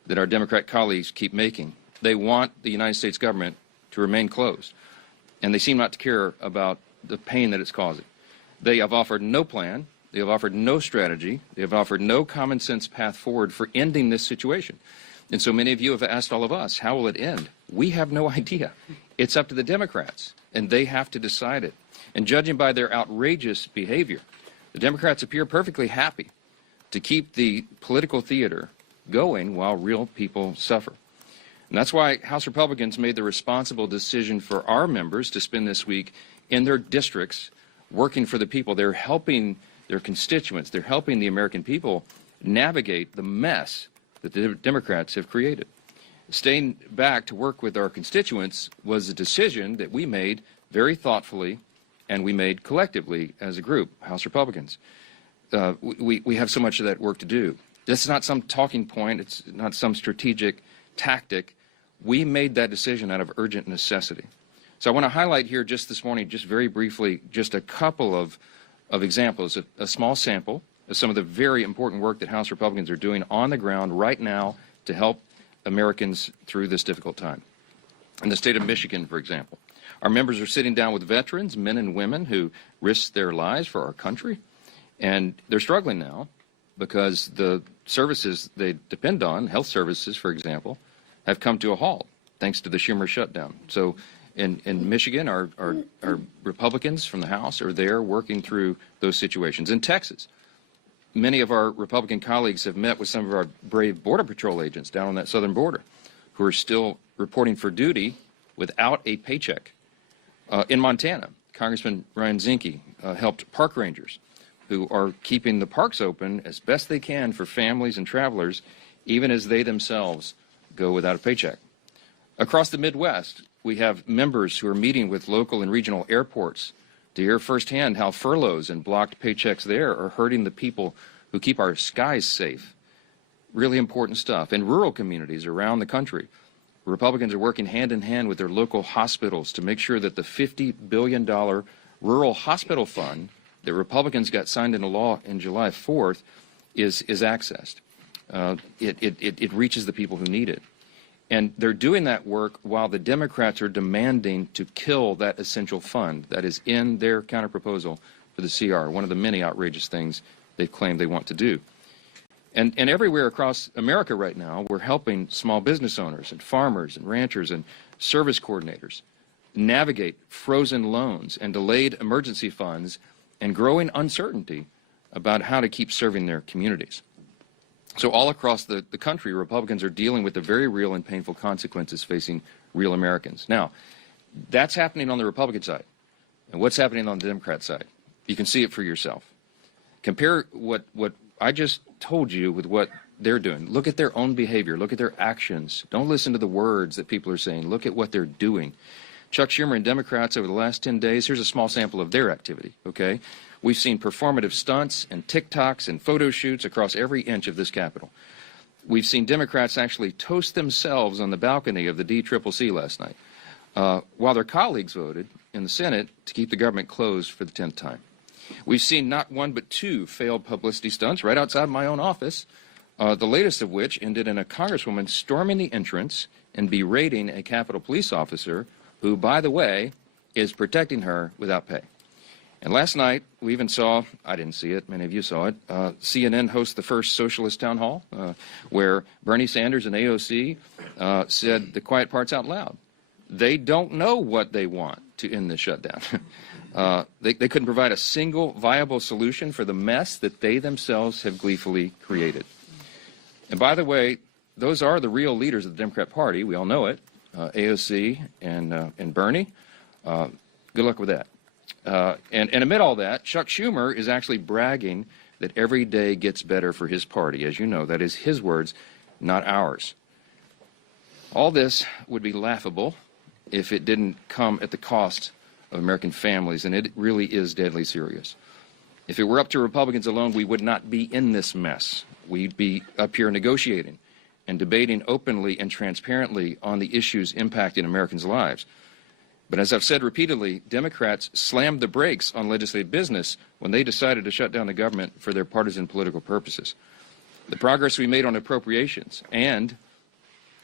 that our Democrat colleagues keep making. They want the United States government to remain closed, and they seem not to care about the pain that it's causing. They have offered no plan. They have offered no strategy. They have offered no common sense path forward for ending this situation. And so many of you have asked all of us, how will it end? We have no idea. It's up to the Democrats, and they have to decide it. And judging by their outrageous behavior, the Democrats appear perfectly happy to keep the political theater going while real people suffer. And that's why House Republicans made the responsible decision for our members to spend this week in their districts working for the people. They're helping their constituents. They're helping the American people navigate the mess that the Democrats have created. Staying back to work with our constituents was a decision that we made very thoughtfully, and we made collectively as a group, House Republicans. We have so much of that work to do. This is not some talking point. It's not some strategic tactic. We made that decision out of urgent necessity. So I want to highlight here just this morning, just very briefly, just a couple of examples, a small sample of some of the very important work that House Republicans are doing on the ground right now to help Americans through this difficult time. In the state of Michigan, for example, our members are sitting down with veterans, men and women who risked their lives for our country, and they're struggling now because the services they depend on, health services, for example, have come to a halt thanks to the Schumer shutdown. So in Michigan, our Republicans from the House are there working through those situations. In Texas, many of our Republican colleagues have met with some of our brave Border Patrol agents down on that southern border who are still reporting for duty without a paycheck. In Montana, Congressman Ryan Zinke helped park rangers who are keeping the parks open as best they can for families and travelers, even as they themselves go without a paycheck. Across the Midwest, we have members who are meeting with local and regional airports to hear firsthand how furloughs and blocked paychecks there are hurting the people who keep our skies safe. Really important stuff. In rural communities around the country, Republicans are working hand in hand with their local hospitals to make sure that the $50 billion rural hospital fund that Republicans got signed into law in July 4th is accessed. It reaches the people who need it. And they're doing that work while the Democrats are demanding to kill that essential fund that is in their counterproposal for the CR, one of the many outrageous things they've claimed they want to do. And everywhere across America right now, we're helping small business owners and farmers and ranchers and service coordinators navigate frozen loans and delayed emergency funds and growing uncertainty about how to keep serving their communities. So all across the country, Republicans are dealing with the very real and painful consequences facing real Americans. Now, that's happening on the Republican side. And what's happening on the Democrat side? You can see it for yourself. Compare what I just told you with what they're doing. Look at their own behavior. Look at their actions. Don't listen to the words that people are saying. Look at what they're doing. Chuck Schumer and Democrats over the last 10 days, here's a small sample of their activity, okay? We've seen performative stunts and TikToks and photo shoots across every inch of this Capitol. We've seen Democrats actually toast themselves on the balcony of the DCCC last night, while their colleagues voted in the Senate to keep the government closed for the 10th time. We've seen not one but two failed publicity stunts right outside my own office, the latest of which ended in a congresswoman storming the entrance and berating a Capitol police officer who, by the way, is protecting her without pay. And last night, we even saw, I didn't see it, many of you saw it, CNN host the first socialist town hall, where Bernie Sanders and AOC said the quiet parts out loud. They don't know what they want to end this shutdown. They couldn't provide a single viable solution for the mess that they themselves have gleefully created. And by the way, those are the real leaders of the Democrat Party. We all know it, AOC and Bernie. Good luck with that. And amid all that, Chuck Schumer is actually bragging that every day gets better for his party. As you know, that is his words, not ours. All this would be laughable if it didn't come at the cost of American families, and it really is deadly serious. If it were up to Republicans alone, we would not be in this mess. We'd be up here negotiating and debating openly and transparently on the issues impacting Americans' lives. But as I've said repeatedly, Democrats slammed the brakes on legislative business when they decided to shut down the government for their partisan political purposes. The progress we made on appropriations and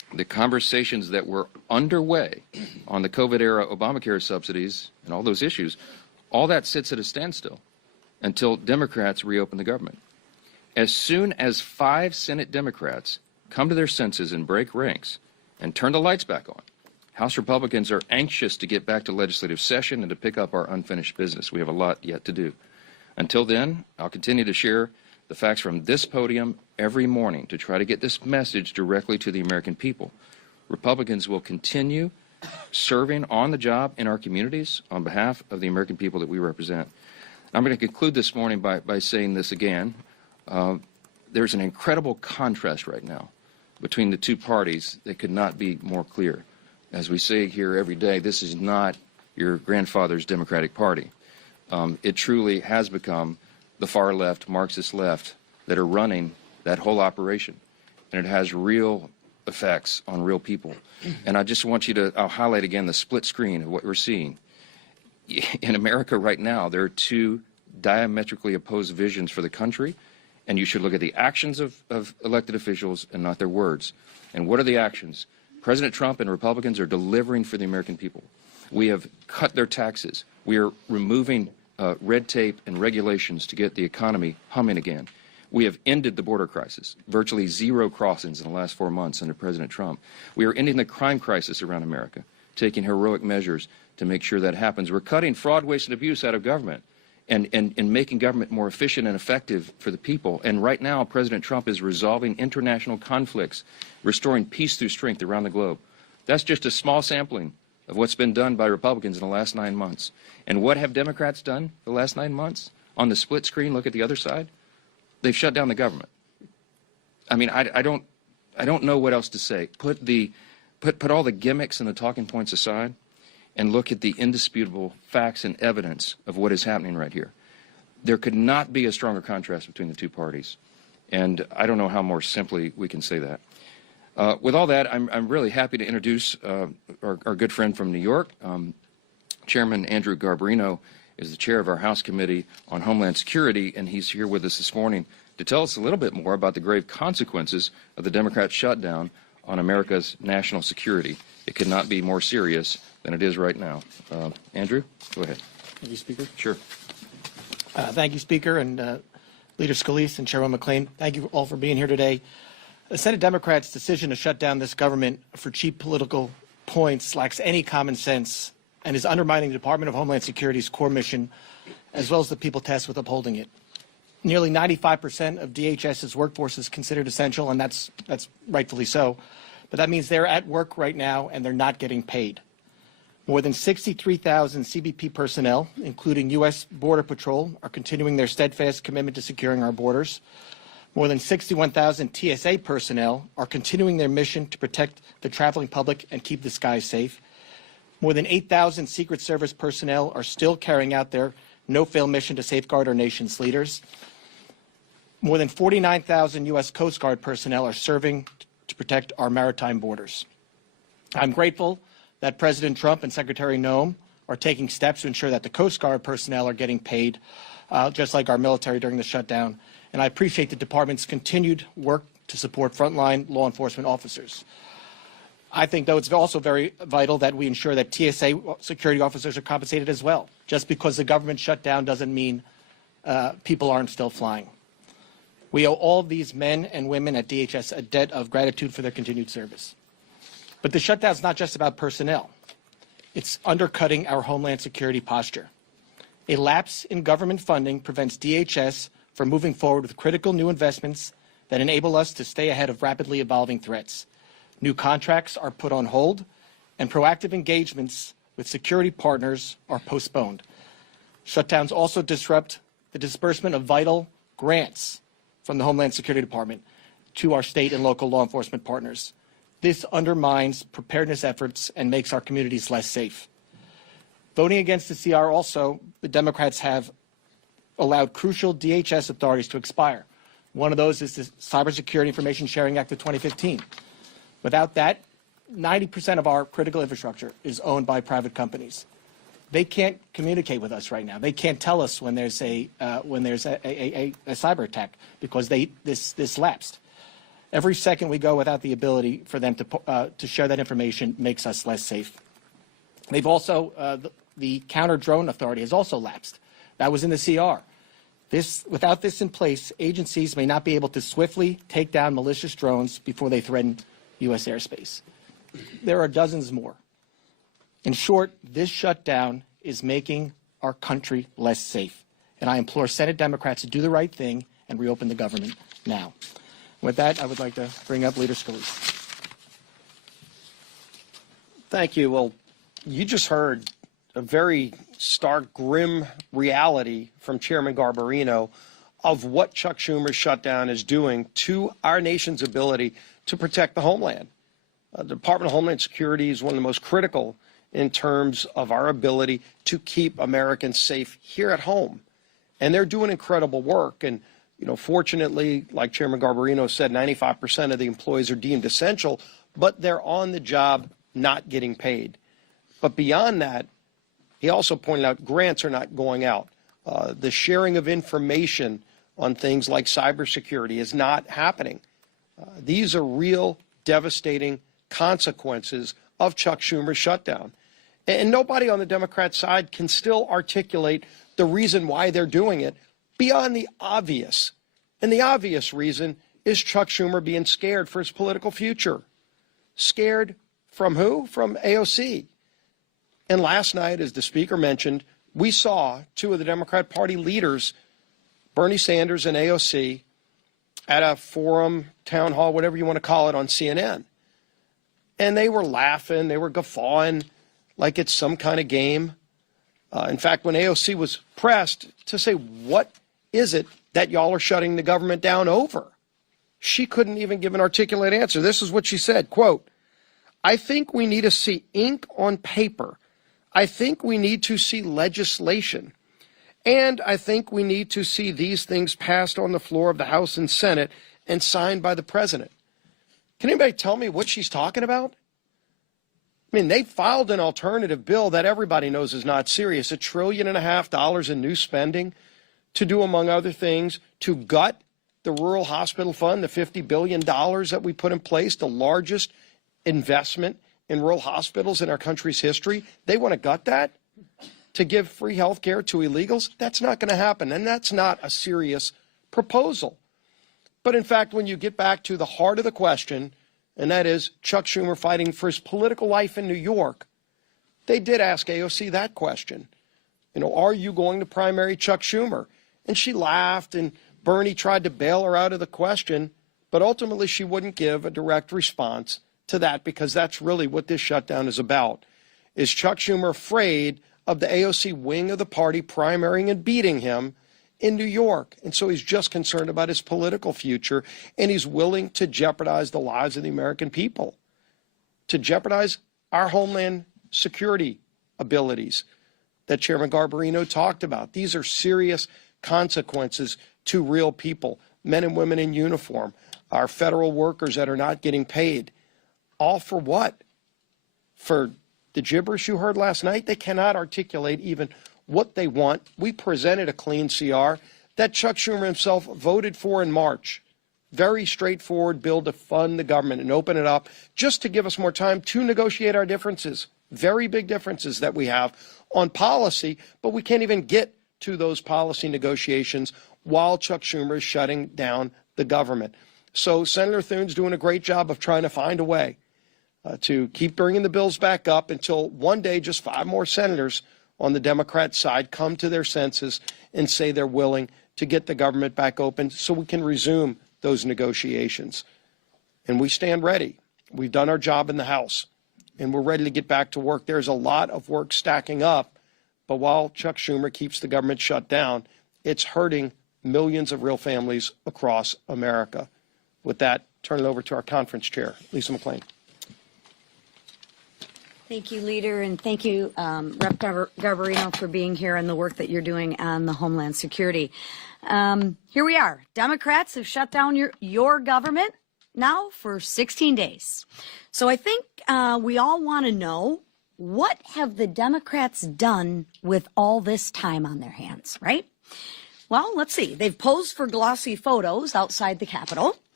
the conversations that were underway on the COVID-era Obamacare subsidies and all those issues, all that sits at a standstill until Democrats reopen the government. As soon as 5 Senate Democrats come to their senses and break ranks and turn the lights back on, House Republicans are anxious to get back to legislative session and to pick up our unfinished business. We have a lot yet to do. Until then, I'll continue to share the facts from this podium every morning to try to get this message directly to the American people. Republicans will continue serving on the job in our communities on behalf of the American people that we represent. I'm going to conclude this morning by saying this again. There's an incredible contrast right now between the two parties that could not be more clear. As we say here every day, this is not your grandfather's Democratic Party. It truly has become the far left, Marxist left, that are running that whole operation. And it has real effects on real people. And I just want you to, I'll highlight again the split screen of what we're seeing. In America right now, there are 2 diametrically opposed visions for the country, and you should look at the actions of elected officials and not their words. And what are the actions? President Trump and Republicans are delivering for the American people. We have cut their taxes. We are removing red tape and regulations to get the economy humming again. We have ended the border crisis, virtually 0 crossings in the last 4 months under President Trump. We are ending the crime crisis around America, taking heroic measures to make sure that happens. We're cutting fraud, waste, and abuse out of government and making government more efficient and effective for the people. And right now, President Trump is resolving international conflicts, restoring peace through strength around the globe. That's just a small sampling of what's been done by Republicans in the last 9 months. And what have Democrats done the last 9 months? On the split screen, look at the other side. They've shut down the government. I mean, I don't know what else to say. Put all the gimmicks and the talking points aside and look at the indisputable facts and evidence of what is happening right here. There could not be a stronger contrast between the two parties. And I don't know how more simply we can say that. With all that, I'm really happy to introduce our good friend from New York. Chairman Andrew Garbarino is the chair of our House Committee on Homeland Security, and he's here with us this morning to tell us a little bit more about the grave consequences of the Democrat shutdown on America's national security. It could not be more serious than it is right now. Andrew, go ahead. Thank you, Speaker. Sure. Thank you, Speaker, and Leader Scalise and Chairman McClain. Thank you all for being here today. The Senate Democrats' decision to shut down this government for cheap political points lacks any common sense and is undermining the Department of Homeland Security's core mission, as well as the people tasked with upholding it. Nearly 95% of DHS's workforce is considered essential, and that's rightfully so. But that means they're at work right now, and they're not getting paid. More than 63,000 CBP personnel, including U.S. Border Patrol, are continuing their steadfast commitment to securing our borders. More than 61,000 TSA personnel are continuing their mission to protect the traveling public and keep the skies safe. More than 8,000 Secret Service personnel are still carrying out their no-fail mission to safeguard our nation's leaders. More than 49,000 U.S. Coast Guard personnel are serving to protect our maritime borders. I'm grateful that President Trump and Secretary Noem are taking steps to ensure that the Coast Guard personnel are getting paid, just like our military during the shutdown. And I appreciate the department's continued work to support frontline law enforcement officers. I think, though, it's also very vital that we ensure that TSA security officers are compensated as well. Just because the government shut down doesn't mean people aren't still flying. We owe all these men and women at DHS a debt of gratitude for their continued service. But the shutdown is not just about personnel. It's undercutting our Homeland Security posture. A lapse in government funding prevents DHS from moving forward with critical new investments that enable us to stay ahead of rapidly evolving threats. New contracts are put on hold, and proactive engagements with security partners are postponed. Shutdowns also disrupt the disbursement of vital grants from the Homeland Security Department to our state and local law enforcement partners. This undermines preparedness efforts and makes our communities less safe. Voting against the CR also, the Democrats have allowed crucial DHS authorities to expire. One of those is the Cybersecurity Information Sharing Act of 2015. Without that, 90% of our critical infrastructure is owned by private companies. They can't communicate with us right now. They can't tell us when there's a cyber attack because this lapsed. Every second we go without the ability for them to share that information makes us less safe. They've also, the counter-drone authority has also lapsed. That was in the CR. Without this in place, agencies may not be able to swiftly take down malicious drones before they threaten U.S. airspace. There are dozens more. In short, this shutdown is making our country less safe. And I implore Senate Democrats to do the right thing and reopen the government now. With that, I would like to bring up Leader Scalise. Thank you. Well, you just heard a very stark, grim reality from Chairman Garbarino of what Chuck Schumer's shutdown is doing to our nation's ability to protect the homeland. The Department of Homeland Security is one of the most critical in terms of our ability to keep Americans safe here at home. And they're doing incredible work. And, you know, fortunately, like Chairman Garbarino said, 95% of the employees are deemed essential, but they're on the job not getting paid. But beyond that, he also pointed out grants are not going out. The sharing of information on things like cybersecurity is not happening. These are real devastating consequences of Chuck Schumer's shutdown. And nobody on the Democrat side can still articulate the reason why they're doing it beyond the obvious. And the obvious reason is Chuck Schumer being scared for his political future. Scared from who? From AOC. And last night, as the speaker mentioned, we saw two of the Democrat Party leaders, Bernie Sanders and AOC, at a forum, town hall, whatever you want to call it, on CNN. And they were laughing, they were guffawing like it's some kind of game. In fact, when AOC was pressed to say, what is it that y'all are shutting the government down over? She couldn't even give an articulate answer. This is what she said, quote, I think we need to see ink on paper. I think we need to see legislation. And I think we need to see these things passed on the floor of the House and Senate and signed by the president. Can anybody tell me what she's talking about? I mean, they filed an alternative bill that everybody knows is not serious, $1.5 trillion in new spending to do, among other things, to gut the Rural Hospital Fund, the $50 billion that we put in place, the largest investment in rural hospitals in our country's history. They want to gut that to give free health care to illegals. That's not going to happen, and that's not a serious proposal. But in fact, when you get back to the heart of the question, and that is Chuck Schumer fighting for his political life in New York, they did ask AOC that question. You know, are you going to primary Chuck Schumer? And she laughed, and Bernie tried to bail her out of the question, but ultimately she wouldn't give a direct response to that, because that's really what this shutdown is about. Is Chuck Schumer afraid of the AOC wing of the party primarying and beating him in New York? And so he's just concerned about his political future, and he's willing to jeopardize the lives of the American people, to jeopardize our homeland security abilities that Chairman Garbarino talked about. These are serious consequences to real people, men and women in uniform, our federal workers that are not getting paid. All for what? For the gibberish you heard last night? They cannot articulate even what they want. We presented a clean CR that Chuck Schumer himself voted for in March. Very straightforward bill to fund the government and open it up just to give us more time to negotiate our differences. Very big differences that we have on policy, but we can't even get to those policy negotiations while Chuck Schumer is shutting down the government. So Senator Thune's doing a great job of trying to find a way to keep bringing the bills back up until one day just 5 more senators on the Democrat side come to their senses and say they're willing to get the government back open so we can resume those negotiations. And we stand ready. We've done our job in the House, and we're ready to get back to work. There's a lot of work stacking up, but while Chuck Schumer keeps the government shut down, it's hurting millions of real families across America. With that, turn it over to our conference chair, Lisa McClain. Thank you, Leader, and thank you, Rep. Garbarino, for being here and the work that you're doing on the Homeland Security. Here we are. Democrats have shut down your government now for 16 days. So I think we all want to know, what have the Democrats done with all this time on their hands, right? Well, let's see. They've posed for glossy photos outside the Capitol.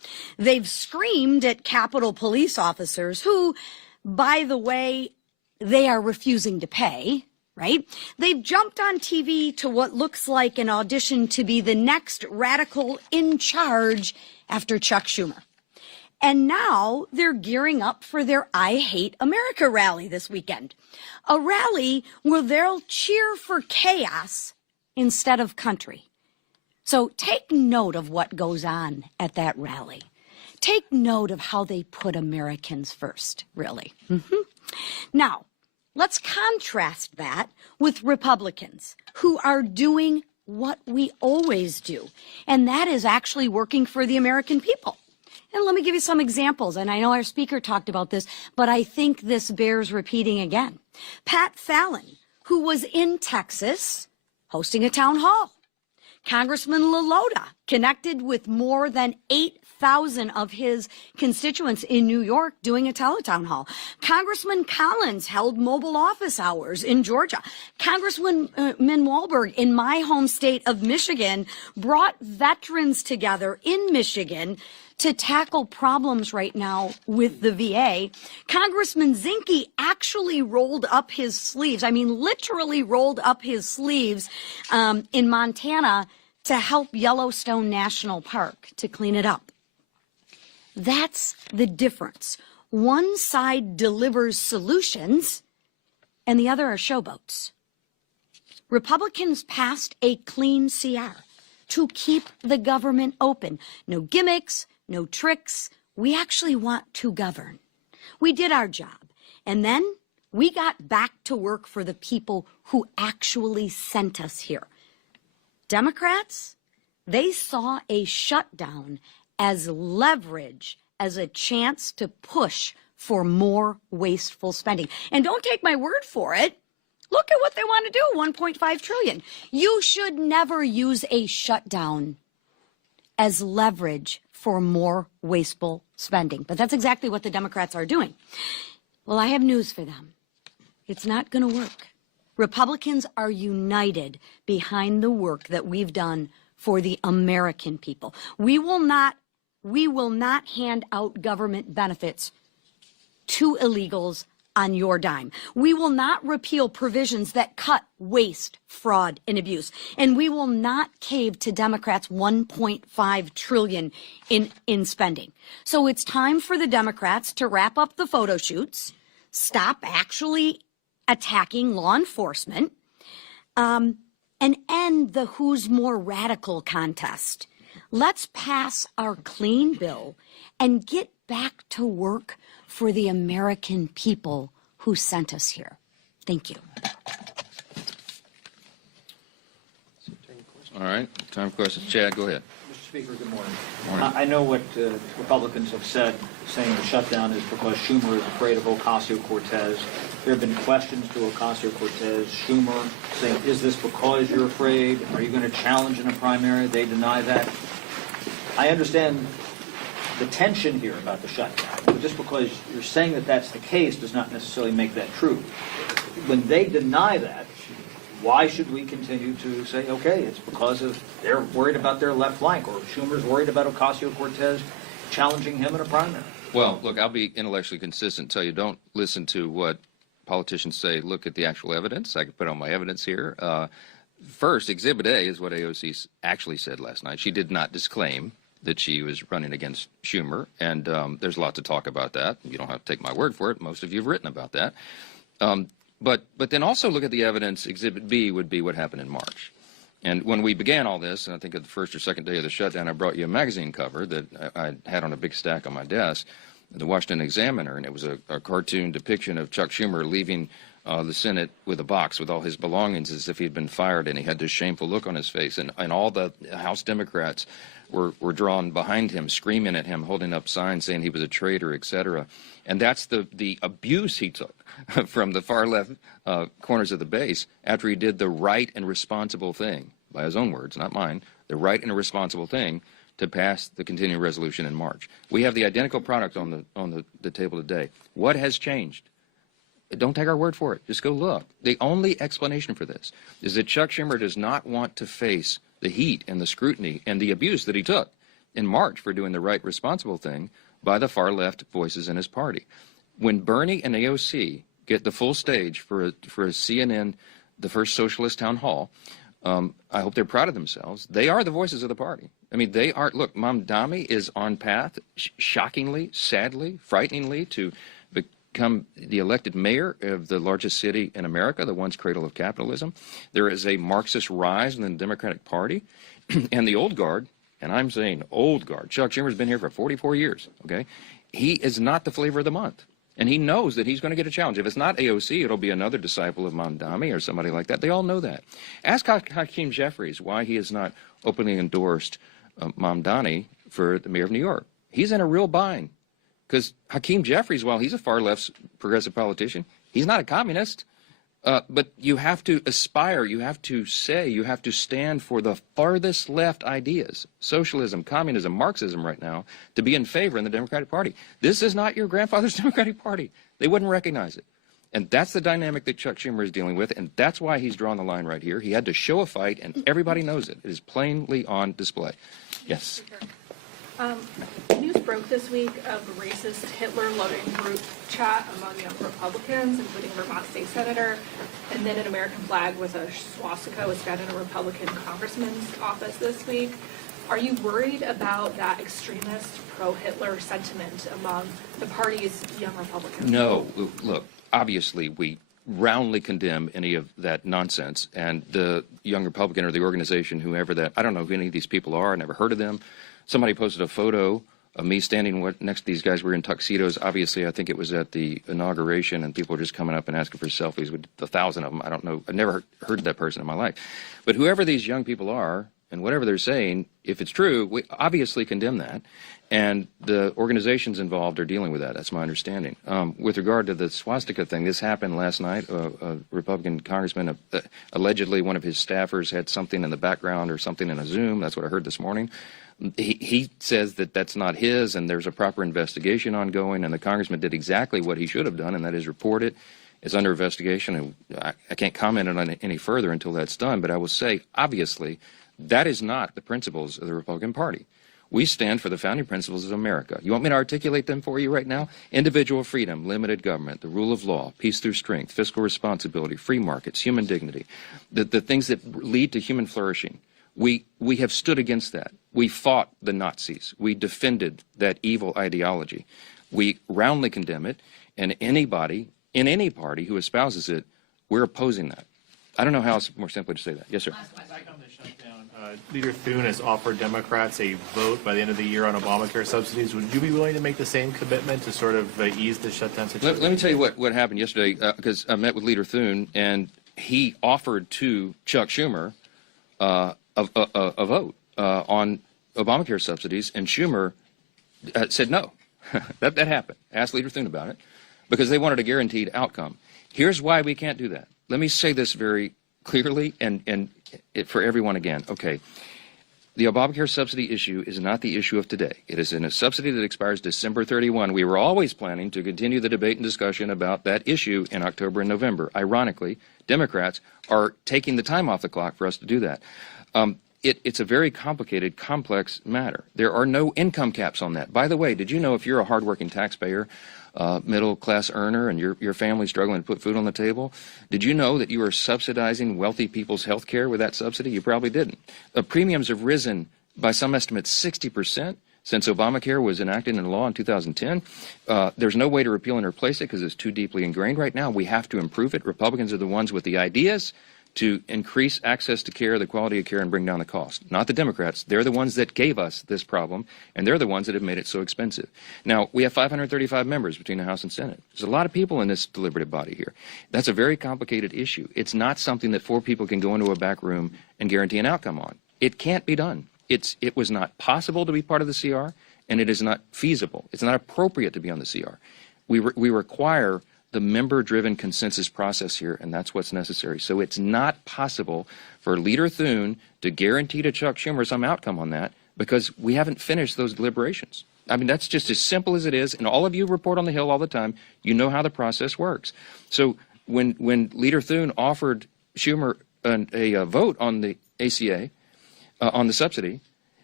They've screamed at Capitol Police officers who, by the way, they are refusing to pay, right? They've jumped on TV to what looks like an audition to be the next radical in charge after Chuck Schumer. And now they're gearing up for their I Hate America rally this weekend. A rally where they'll cheer for chaos instead of country. So take note of what goes on at that rally. Take note of how they put Americans first, really. Now, let's contrast that with Republicans who are doing what we always do, and that is actually working for the American people. And let me give you some examples, and I know our speaker talked about this, but I think this bears repeating again. Pat Fallon, who was in Texas hosting a town hall. Congressman LaLota connected with more than 8,000 of his constituents in New York doing a teletown hall. Congressman Collins held mobile office hours in Georgia. Congressman Walberg in my home state of Michigan brought veterans together in Michigan to tackle problems right now with the VA. Congressman Zinke actually rolled up his sleeves, I mean literally rolled up his sleeves in Montana to help Yellowstone National Park to clean it up. That's the difference. One side delivers solutions and the other are showboats. Republicans passed a clean CR to keep the government open. No gimmicks, no tricks. We actually want to govern. We did our job. And then we got back to work for the people who actually sent us here. Democrats, they saw a shutdown as leverage, as a chance to push for more wasteful spending. And don't take my word for it. Look at what they want to do, $1.5 trillion. You should never use a shutdown as leverage for more wasteful spending. But that's exactly what the Democrats are doing. Well, I have news for them. It's not going to work. Republicans are united behind the work that we've done for the American people. We will not hand out government benefits to illegals on your dime. We will not repeal provisions that cut waste, fraud, and abuse. And we will not cave to Democrats' $1.5 trillion in spending. So it's time for the Democrats to wrap up the photo shoots, stop actually attacking law enforcement, and end the who's more radical contest. Let's pass our clean bill and get back to work for the American people who sent us here. Thank you. All right, time for questions. Chad, go ahead. Mr. Speaker, good morning. Morning. I know what Republicans have said, saying the shutdown is because Schumer is afraid of Ocasio-Cortez. There have been questions to Ocasio-Cortez, Schumer, saying, is this because you're afraid? Are you going to challenge in a primary? They deny that. I understand the tension here about the shutdown. But just because you're saying that that's the case does not necessarily make that true. When they deny that, why should we continue to say, okay, it's because of they're worried about their left flank, or Schumer's worried about Ocasio-Cortez challenging him in a primary? Well, look, I'll be intellectually consistent, tell you don't listen to what politicians say, look at the actual evidence. I can put on my evidence here. First, Exhibit A is what AOC actually said last night. She did not disclaim that she was running against Schumer, and there's a lot to talk about that. You don't have to take my word for it. Most of you have written about that. But then also look at the evidence. Exhibit B would be what happened in March. And when we began all this, and I think at the first or second day of the shutdown, I brought you a magazine cover that I had on a big stack on my desk, the Washington Examiner, and it was a cartoon depiction of Chuck Schumer leaving the Senate with a box with all his belongings as if he'd been fired, and he had this shameful look on his face. And all the House Democrats were drawn behind him, screaming at him, holding up signs saying he was a traitor, etc. And that's the abuse he took from the far left corners of the base after he did the right and responsible thing, by his own words, not mine, the right and responsible thing to pass the continuing resolution in March. We have the identical product on the table today. What has changed? Don't take our word for it. Just go look. The only explanation for this is that Chuck Schumer does not want to face the heat and the scrutiny and the abuse that he took in March for doing the right, responsible thing by the far left voices in his party. When Bernie and AOC get the full stage for a CNN, the first socialist town hall, I hope they're proud of themselves. They are the voices of the party. I mean, they are. Look, Mamdani is on path, shockingly, sadly, frighteningly, to become the elected mayor of the largest city in America, the once cradle of capitalism. There is a Marxist rise in the Democratic Party, and the old guard, and I'm saying old guard, Chuck Schumer's been here for 44 years, okay? He is not the flavor of the month. And he knows that he's going to get a challenge. If it's not AOC, it'll be another disciple of Mamdani or somebody like that. They all know that. Ask Hakeem Jeffries why he has not openly endorsed Mamdani for the mayor of New York. He's in a real bind. Because Hakeem Jeffries, while he's a far-left progressive politician, he's not a communist. But you have to aspire, you have to say, you have to stand for the farthest left ideas, socialism, communism, Marxism right now, to be in favor in the Democratic Party. This is not your grandfather's Democratic Party. They wouldn't recognize it. And that's the dynamic that Chuck Schumer is dealing with, and that's why he's drawn the line right here. He had to show a fight, and everybody knows it. It is plainly on display. Yes. News broke this week of a racist Hitler-loving group chat among young Republicans, including Vermont State Senator, and then an American flag with a swastika was found in a Republican congressman's office this week. Are you worried about that extremist pro-Hitler sentiment among the party's young Republicans? No. Look, obviously we roundly condemn any of that nonsense, and the young Republican or the organization, whoever that, I don't know who any of these people are, I never heard of them. Somebody posted a photo of me standing next to these guys. We were in tuxedos. Obviously, I think it was at the inauguration, and people were just coming up and asking for selfies with 1,000 of them. I don't know. I've never heard of that person in my life. But whoever these young people are, and whatever they're saying, if it's true, we obviously condemn that. And the organizations involved are dealing with that. That's my understanding. With regard to the swastika thing, this happened last night. A Republican congressman, allegedly one of his staffers had something in the background or something in a Zoom. That's what I heard this morning. He says that that's not his, and there's a proper investigation ongoing, and the congressman did exactly what he should have done, and that is report it. It's under investigation, and I can't comment on it any further until that's done, but I will say, obviously, that is not the principles of the Republican Party. We stand for the founding principles of America. You want me to articulate them for you right now? Individual freedom, limited government, the rule of law, peace through strength, fiscal responsibility, free markets, human dignity, the things that lead to human flourishing. We have stood against that. We fought the Nazis. We defended that evil ideology. We roundly condemn it, and anybody in any party who espouses it, we're opposing that. I don't know how else more simply to say that. Yes, sir. Back on the shutdown, Leader Thune has offered Democrats a vote by the end of the year on Obamacare subsidies. Would you be willing to make the same commitment to sort of ease the shutdown situation? Let me tell you what happened yesterday, because I met with Leader Thune, and he offered to Chuck Schumer a vote on Obamacare subsidies, and Schumer said no. that happened. Asked Leader Thune about it, because they wanted a guaranteed outcome. Here's why we can't do that. Let me say this very clearly and for everyone again. Okay, the Obamacare subsidy issue is not the issue of today. It is in a subsidy that expires December 31. We were always planning to continue the debate and discussion about that issue in October and November. Ironically, Democrats are taking the time off the clock for us to do that. It's a very complicated, complex matter. There are no income caps on that. By the way, did you know if you're a hardworking taxpayer, middle-class earner, and your family's struggling to put food on the table, did you know that you are subsidizing wealthy people's health care with that subsidy? You probably didn't. Premiums have risen by some estimates 60% since Obamacare was enacted into law in 2010. There's no way to repeal and replace it because it's too deeply ingrained right now. We have to improve it. Republicans are the ones with the ideas to increase access to care, the quality of care, and bring down the cost. Not the Democrats. They're the ones that gave us this problem, and they're the ones that have made it so expensive. Now, we have 535 members between the House and Senate. There's a lot of people in this deliberative body here. That's a very complicated issue. It's not something that 4 people can go into a back room and guarantee an outcome on. It can't be done. It was not possible to be part of the CR, and it is not feasible. It's not appropriate to be on the CR. We require the member-driven consensus process here, and that's what's necessary. So it's not possible for Leader Thune to guarantee to Chuck Schumer some outcome on that because we haven't finished those deliberations. I mean, that's just as simple as it is, and all of you report on the Hill all the time. You know how the process works. So when Leader Thune offered Schumer a vote on the ACA, on the subsidy,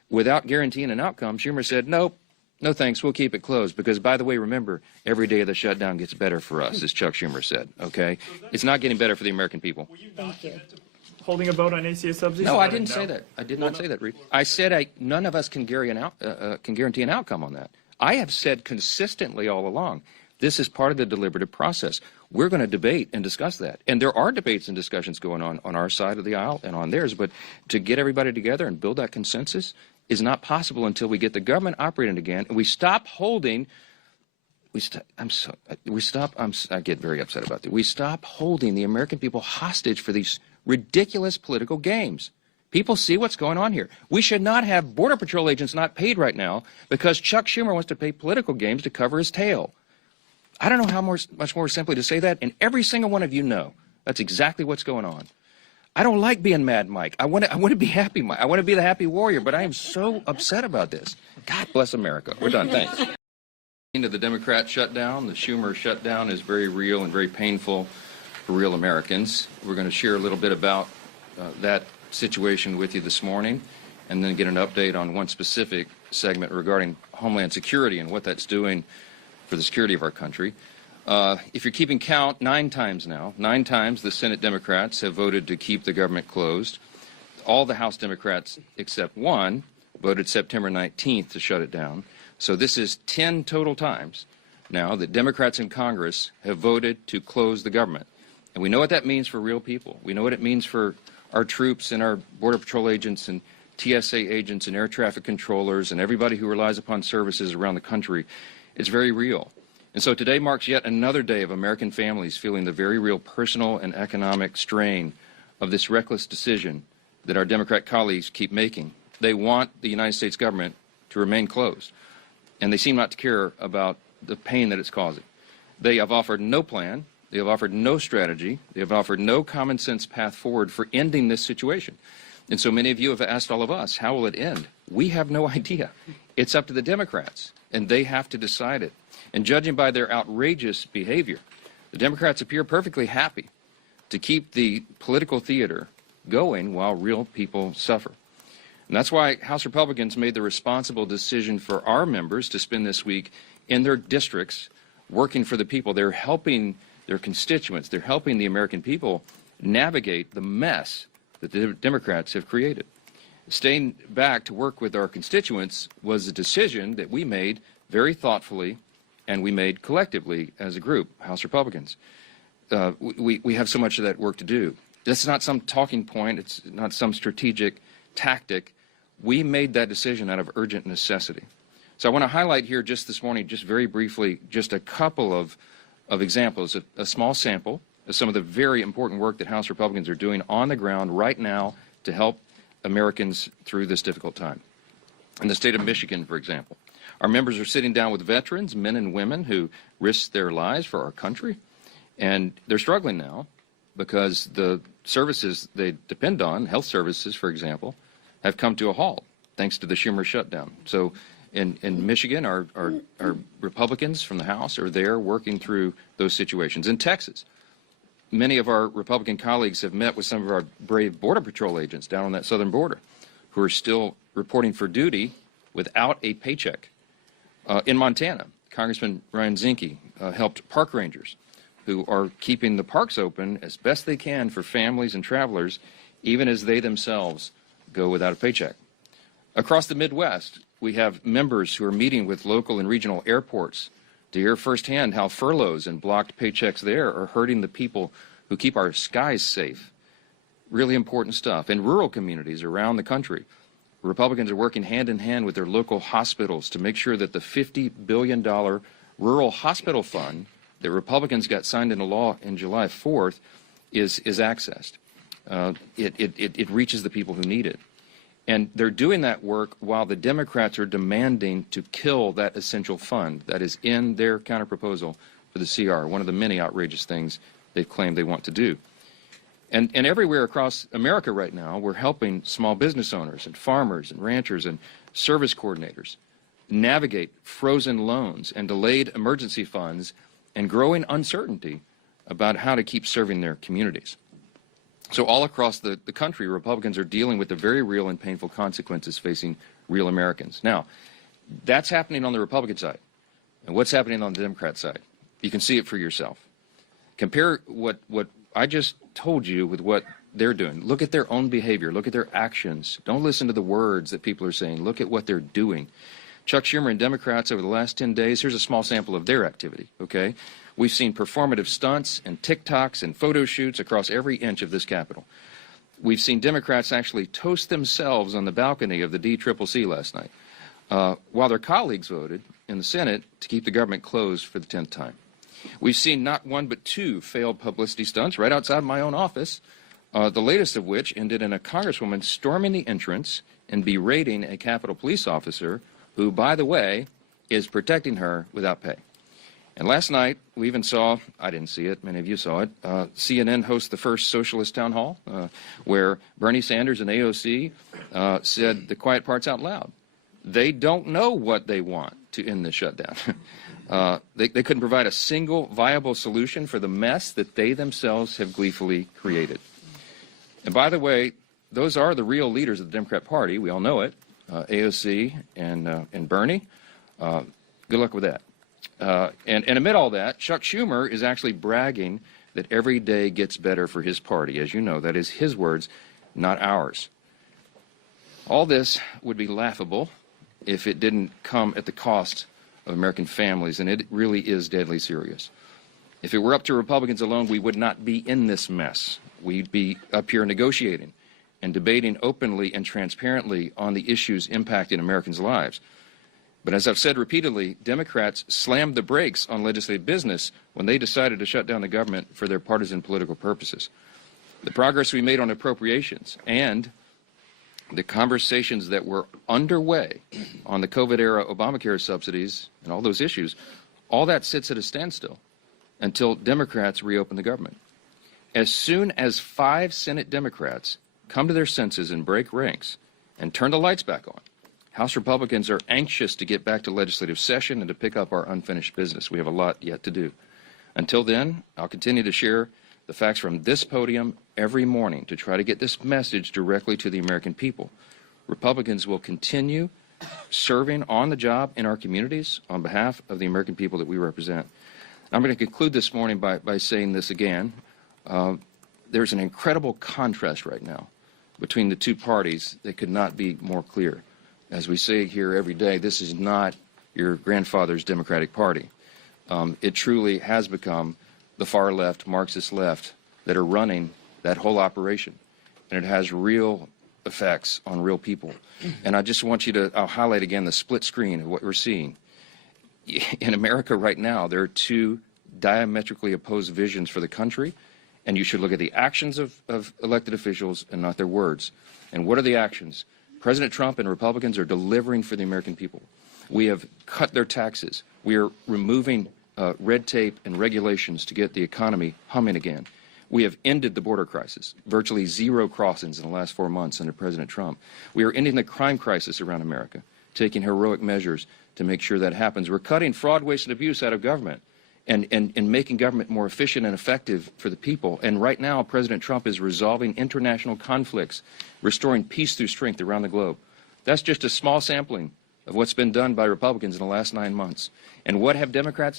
without guaranteeing an outcome, Schumer said, nope, no thanks, we'll keep it closed. Because, by the way, remember, every day of the shutdown gets better for us, as Chuck Schumer said, okay? It's not getting better for the American people. Thank you. Holding a vote on ACA subsidies? No, I didn't say that. I did not say that, Reed. I said none of us can guarantee an outcome on that. I have said consistently all along, this is part of the deliberative process. We're going to debate and discuss that. And there are debates and discussions going on our side of the aisle and on theirs. But to get everybody together and build that consensus is not possible until we get the government operating again and we stop holding. I get very upset about that. We stop holding the American people hostage for these ridiculous political games. People see what's going on here. We should not have Border Patrol agents not paid right now because Chuck Schumer wants to play political games to cover his tail. I don't know how much more simply to say that, and every single one of you know that's exactly what's going on. I don't like being Mad Mike. I want to be Happy Mike. I want to be the happy warrior, but I am so upset about this. God bless America. We're done. Thanks. Into the Democrat shutdown, the Schumer shutdown is very real and very painful for real Americans. We're going to share a little bit about that situation with you this morning and then get an update on one specific segment regarding Homeland Security and what that's doing for the security of our country. If you're keeping count, 9 times the Senate Democrats have voted to keep the government closed. All the House Democrats except one voted September 19th to shut it down. So this is 10 total times now that Democrats in Congress have voted to close the government. And we know what that means for real people. We know what it means for our troops and our Border Patrol agents and TSA agents and air traffic controllers and everybody who relies upon services around the country. It's very real. And so today marks yet another day of American families feeling the very real personal and economic strain of this reckless decision that our Democrat colleagues keep making. They want the United States government to remain closed, and they seem not to care about the pain that it's causing. They have offered no plan. They have offered no strategy. They have offered no common sense path forward for ending this situation. And so many of you have asked all of us, how will it end? We have no idea. It's up to the Democrats, and they have to decide it. And judging by their outrageous behavior, the Democrats appear perfectly happy to keep the political theater going while real people suffer. And that's why House Republicans made the responsible decision for our members to spend this week in their districts working for the people. They're helping their constituents. They're helping the American people navigate the mess that the Democrats have created. Staying back to work with our constituents was a decision that we made very thoughtfully and we made collectively as a group, House Republicans. We have so much of that work to do. This is not some talking point. It's not some strategic tactic. We made that decision out of urgent necessity. So I want to highlight here just this morning, just very briefly, just a couple of examples, a small sample of some of the very important work that House Republicans are doing on the ground right now to help Americans through this difficult time. In the state of Michigan, for example, our members are sitting down with veterans, men and women who risked their lives for our country, and they're struggling now because the services they depend on, health services, for example, have come to a halt thanks to the Schumer shutdown. So in Michigan, our Republicans from the House are there working through those situations. In Texas, many of our Republican colleagues have met with some of our brave Border Patrol agents down on that southern border who are still reporting for duty without a paycheck. In Montana, Congressman Ryan Zinke helped park rangers who are keeping the parks open as best they can for families and travelers, even as they themselves go without a paycheck. Across the Midwest, we have members who are meeting with local and regional airports to hear firsthand how furloughs and blocked paychecks there are hurting the people who keep our skies safe. Really important stuff. In rural communities around the country, Republicans are working hand in hand with their local hospitals to make sure that the $50 billion rural hospital fund that Republicans got signed into law in July 4th is accessed. It reaches the people who need it. And they're doing that work while the Democrats are demanding to kill that essential fund that is in their counterproposal for the CR, one of the many outrageous things they've claimed they want to do. And everywhere across America right now, we're helping small business owners and farmers and ranchers and service coordinators navigate frozen loans and delayed emergency funds and growing uncertainty about how to keep serving their communities. So all across the country, Republicans are dealing with the very real and painful consequences facing real Americans. Now, that's happening on the Republican side. And what's happening on the Democrat side? You can see it for yourself. Compare what I just told you with what they're doing. Look at their own behavior. Look at their actions. Don't listen to the words that people are saying. Look at what they're doing. Chuck Schumer and Democrats over the last 10 days, here's a small sample of their activity, okay? We've seen performative stunts and TikToks and photo shoots across every inch of this Capitol. We've seen Democrats actually toast themselves on the balcony of the DCCC last night, while their colleagues voted in the Senate to keep the government closed for the 10th time. We've seen not one but two failed publicity stunts right outside my own office, the latest of which ended in a congresswoman storming the entrance and berating a Capitol police officer who, by the way, is protecting her without pay. And last night, we even saw, I didn't see it, many of you saw it, CNN host the first socialist town hall, where Bernie Sanders and AOC said the quiet parts out loud. They don't know what they want to end the shutdown. They couldn't provide a single viable solution for the mess that they themselves have gleefully created. And by the way, those are the real leaders of the Democrat Party. We all know it, AOC and Bernie. Good luck with that. And amid all that, Chuck Schumer is actually bragging that every day gets better for his party. As you know, that is his words, not ours. All this would be laughable if it didn't come at the cost of American families, and it really is deadly serious. If it were up to Republicans alone, we would not be in this mess. We'd be up here negotiating and debating openly and transparently on the issues impacting Americans' lives. But as I've said repeatedly, Democrats slammed the brakes on legislative business when they decided to shut down the government for their partisan political purposes. The progress we made on appropriations and the conversations that were underway on the COVID-era Obamacare subsidies and all those issues, all that sits at a standstill until Democrats reopen the government. As soon as 5 Senate Democrats come to their senses and break ranks and turn the lights back on, House Republicans are anxious to get back to legislative session and to pick up our unfinished business. We have a lot yet to do. Until then, I'll continue to share the facts from this podium every morning to try to get this message directly to the American people. Republicans will continue serving on the job in our communities on behalf of the American people that we represent. I'm going to conclude this morning by saying this again. There's an incredible contrast right now between the two parties that could not be more clear. As we say here every day, this is not your grandfather's Democratic Party. It truly has become the far left, Marxist left, that are running that whole operation. And it has real effects on real people. And I just want you to, I'll highlight again the split screen of what we're seeing. In America right now, there are two diametrically opposed visions for the country, and you should look at the actions of elected officials and not their words. And what are the actions? President Trump and Republicans are delivering for the American people. We have cut their taxes. We are removing red tape and regulations to get the economy humming again. We have ended the border crisis, virtually 0 crossings in the last 4 months under President Trump. We are ending the crime crisis around America, taking heroic measures to make sure that happens. We're cutting fraud, waste, and abuse out of government and making government more efficient and effective for the people. And right now, President Trump is resolving international conflicts, restoring peace through strength around the globe. That's just a small sampling of what's been done by Republicans in the last 9 months. And what have Democrats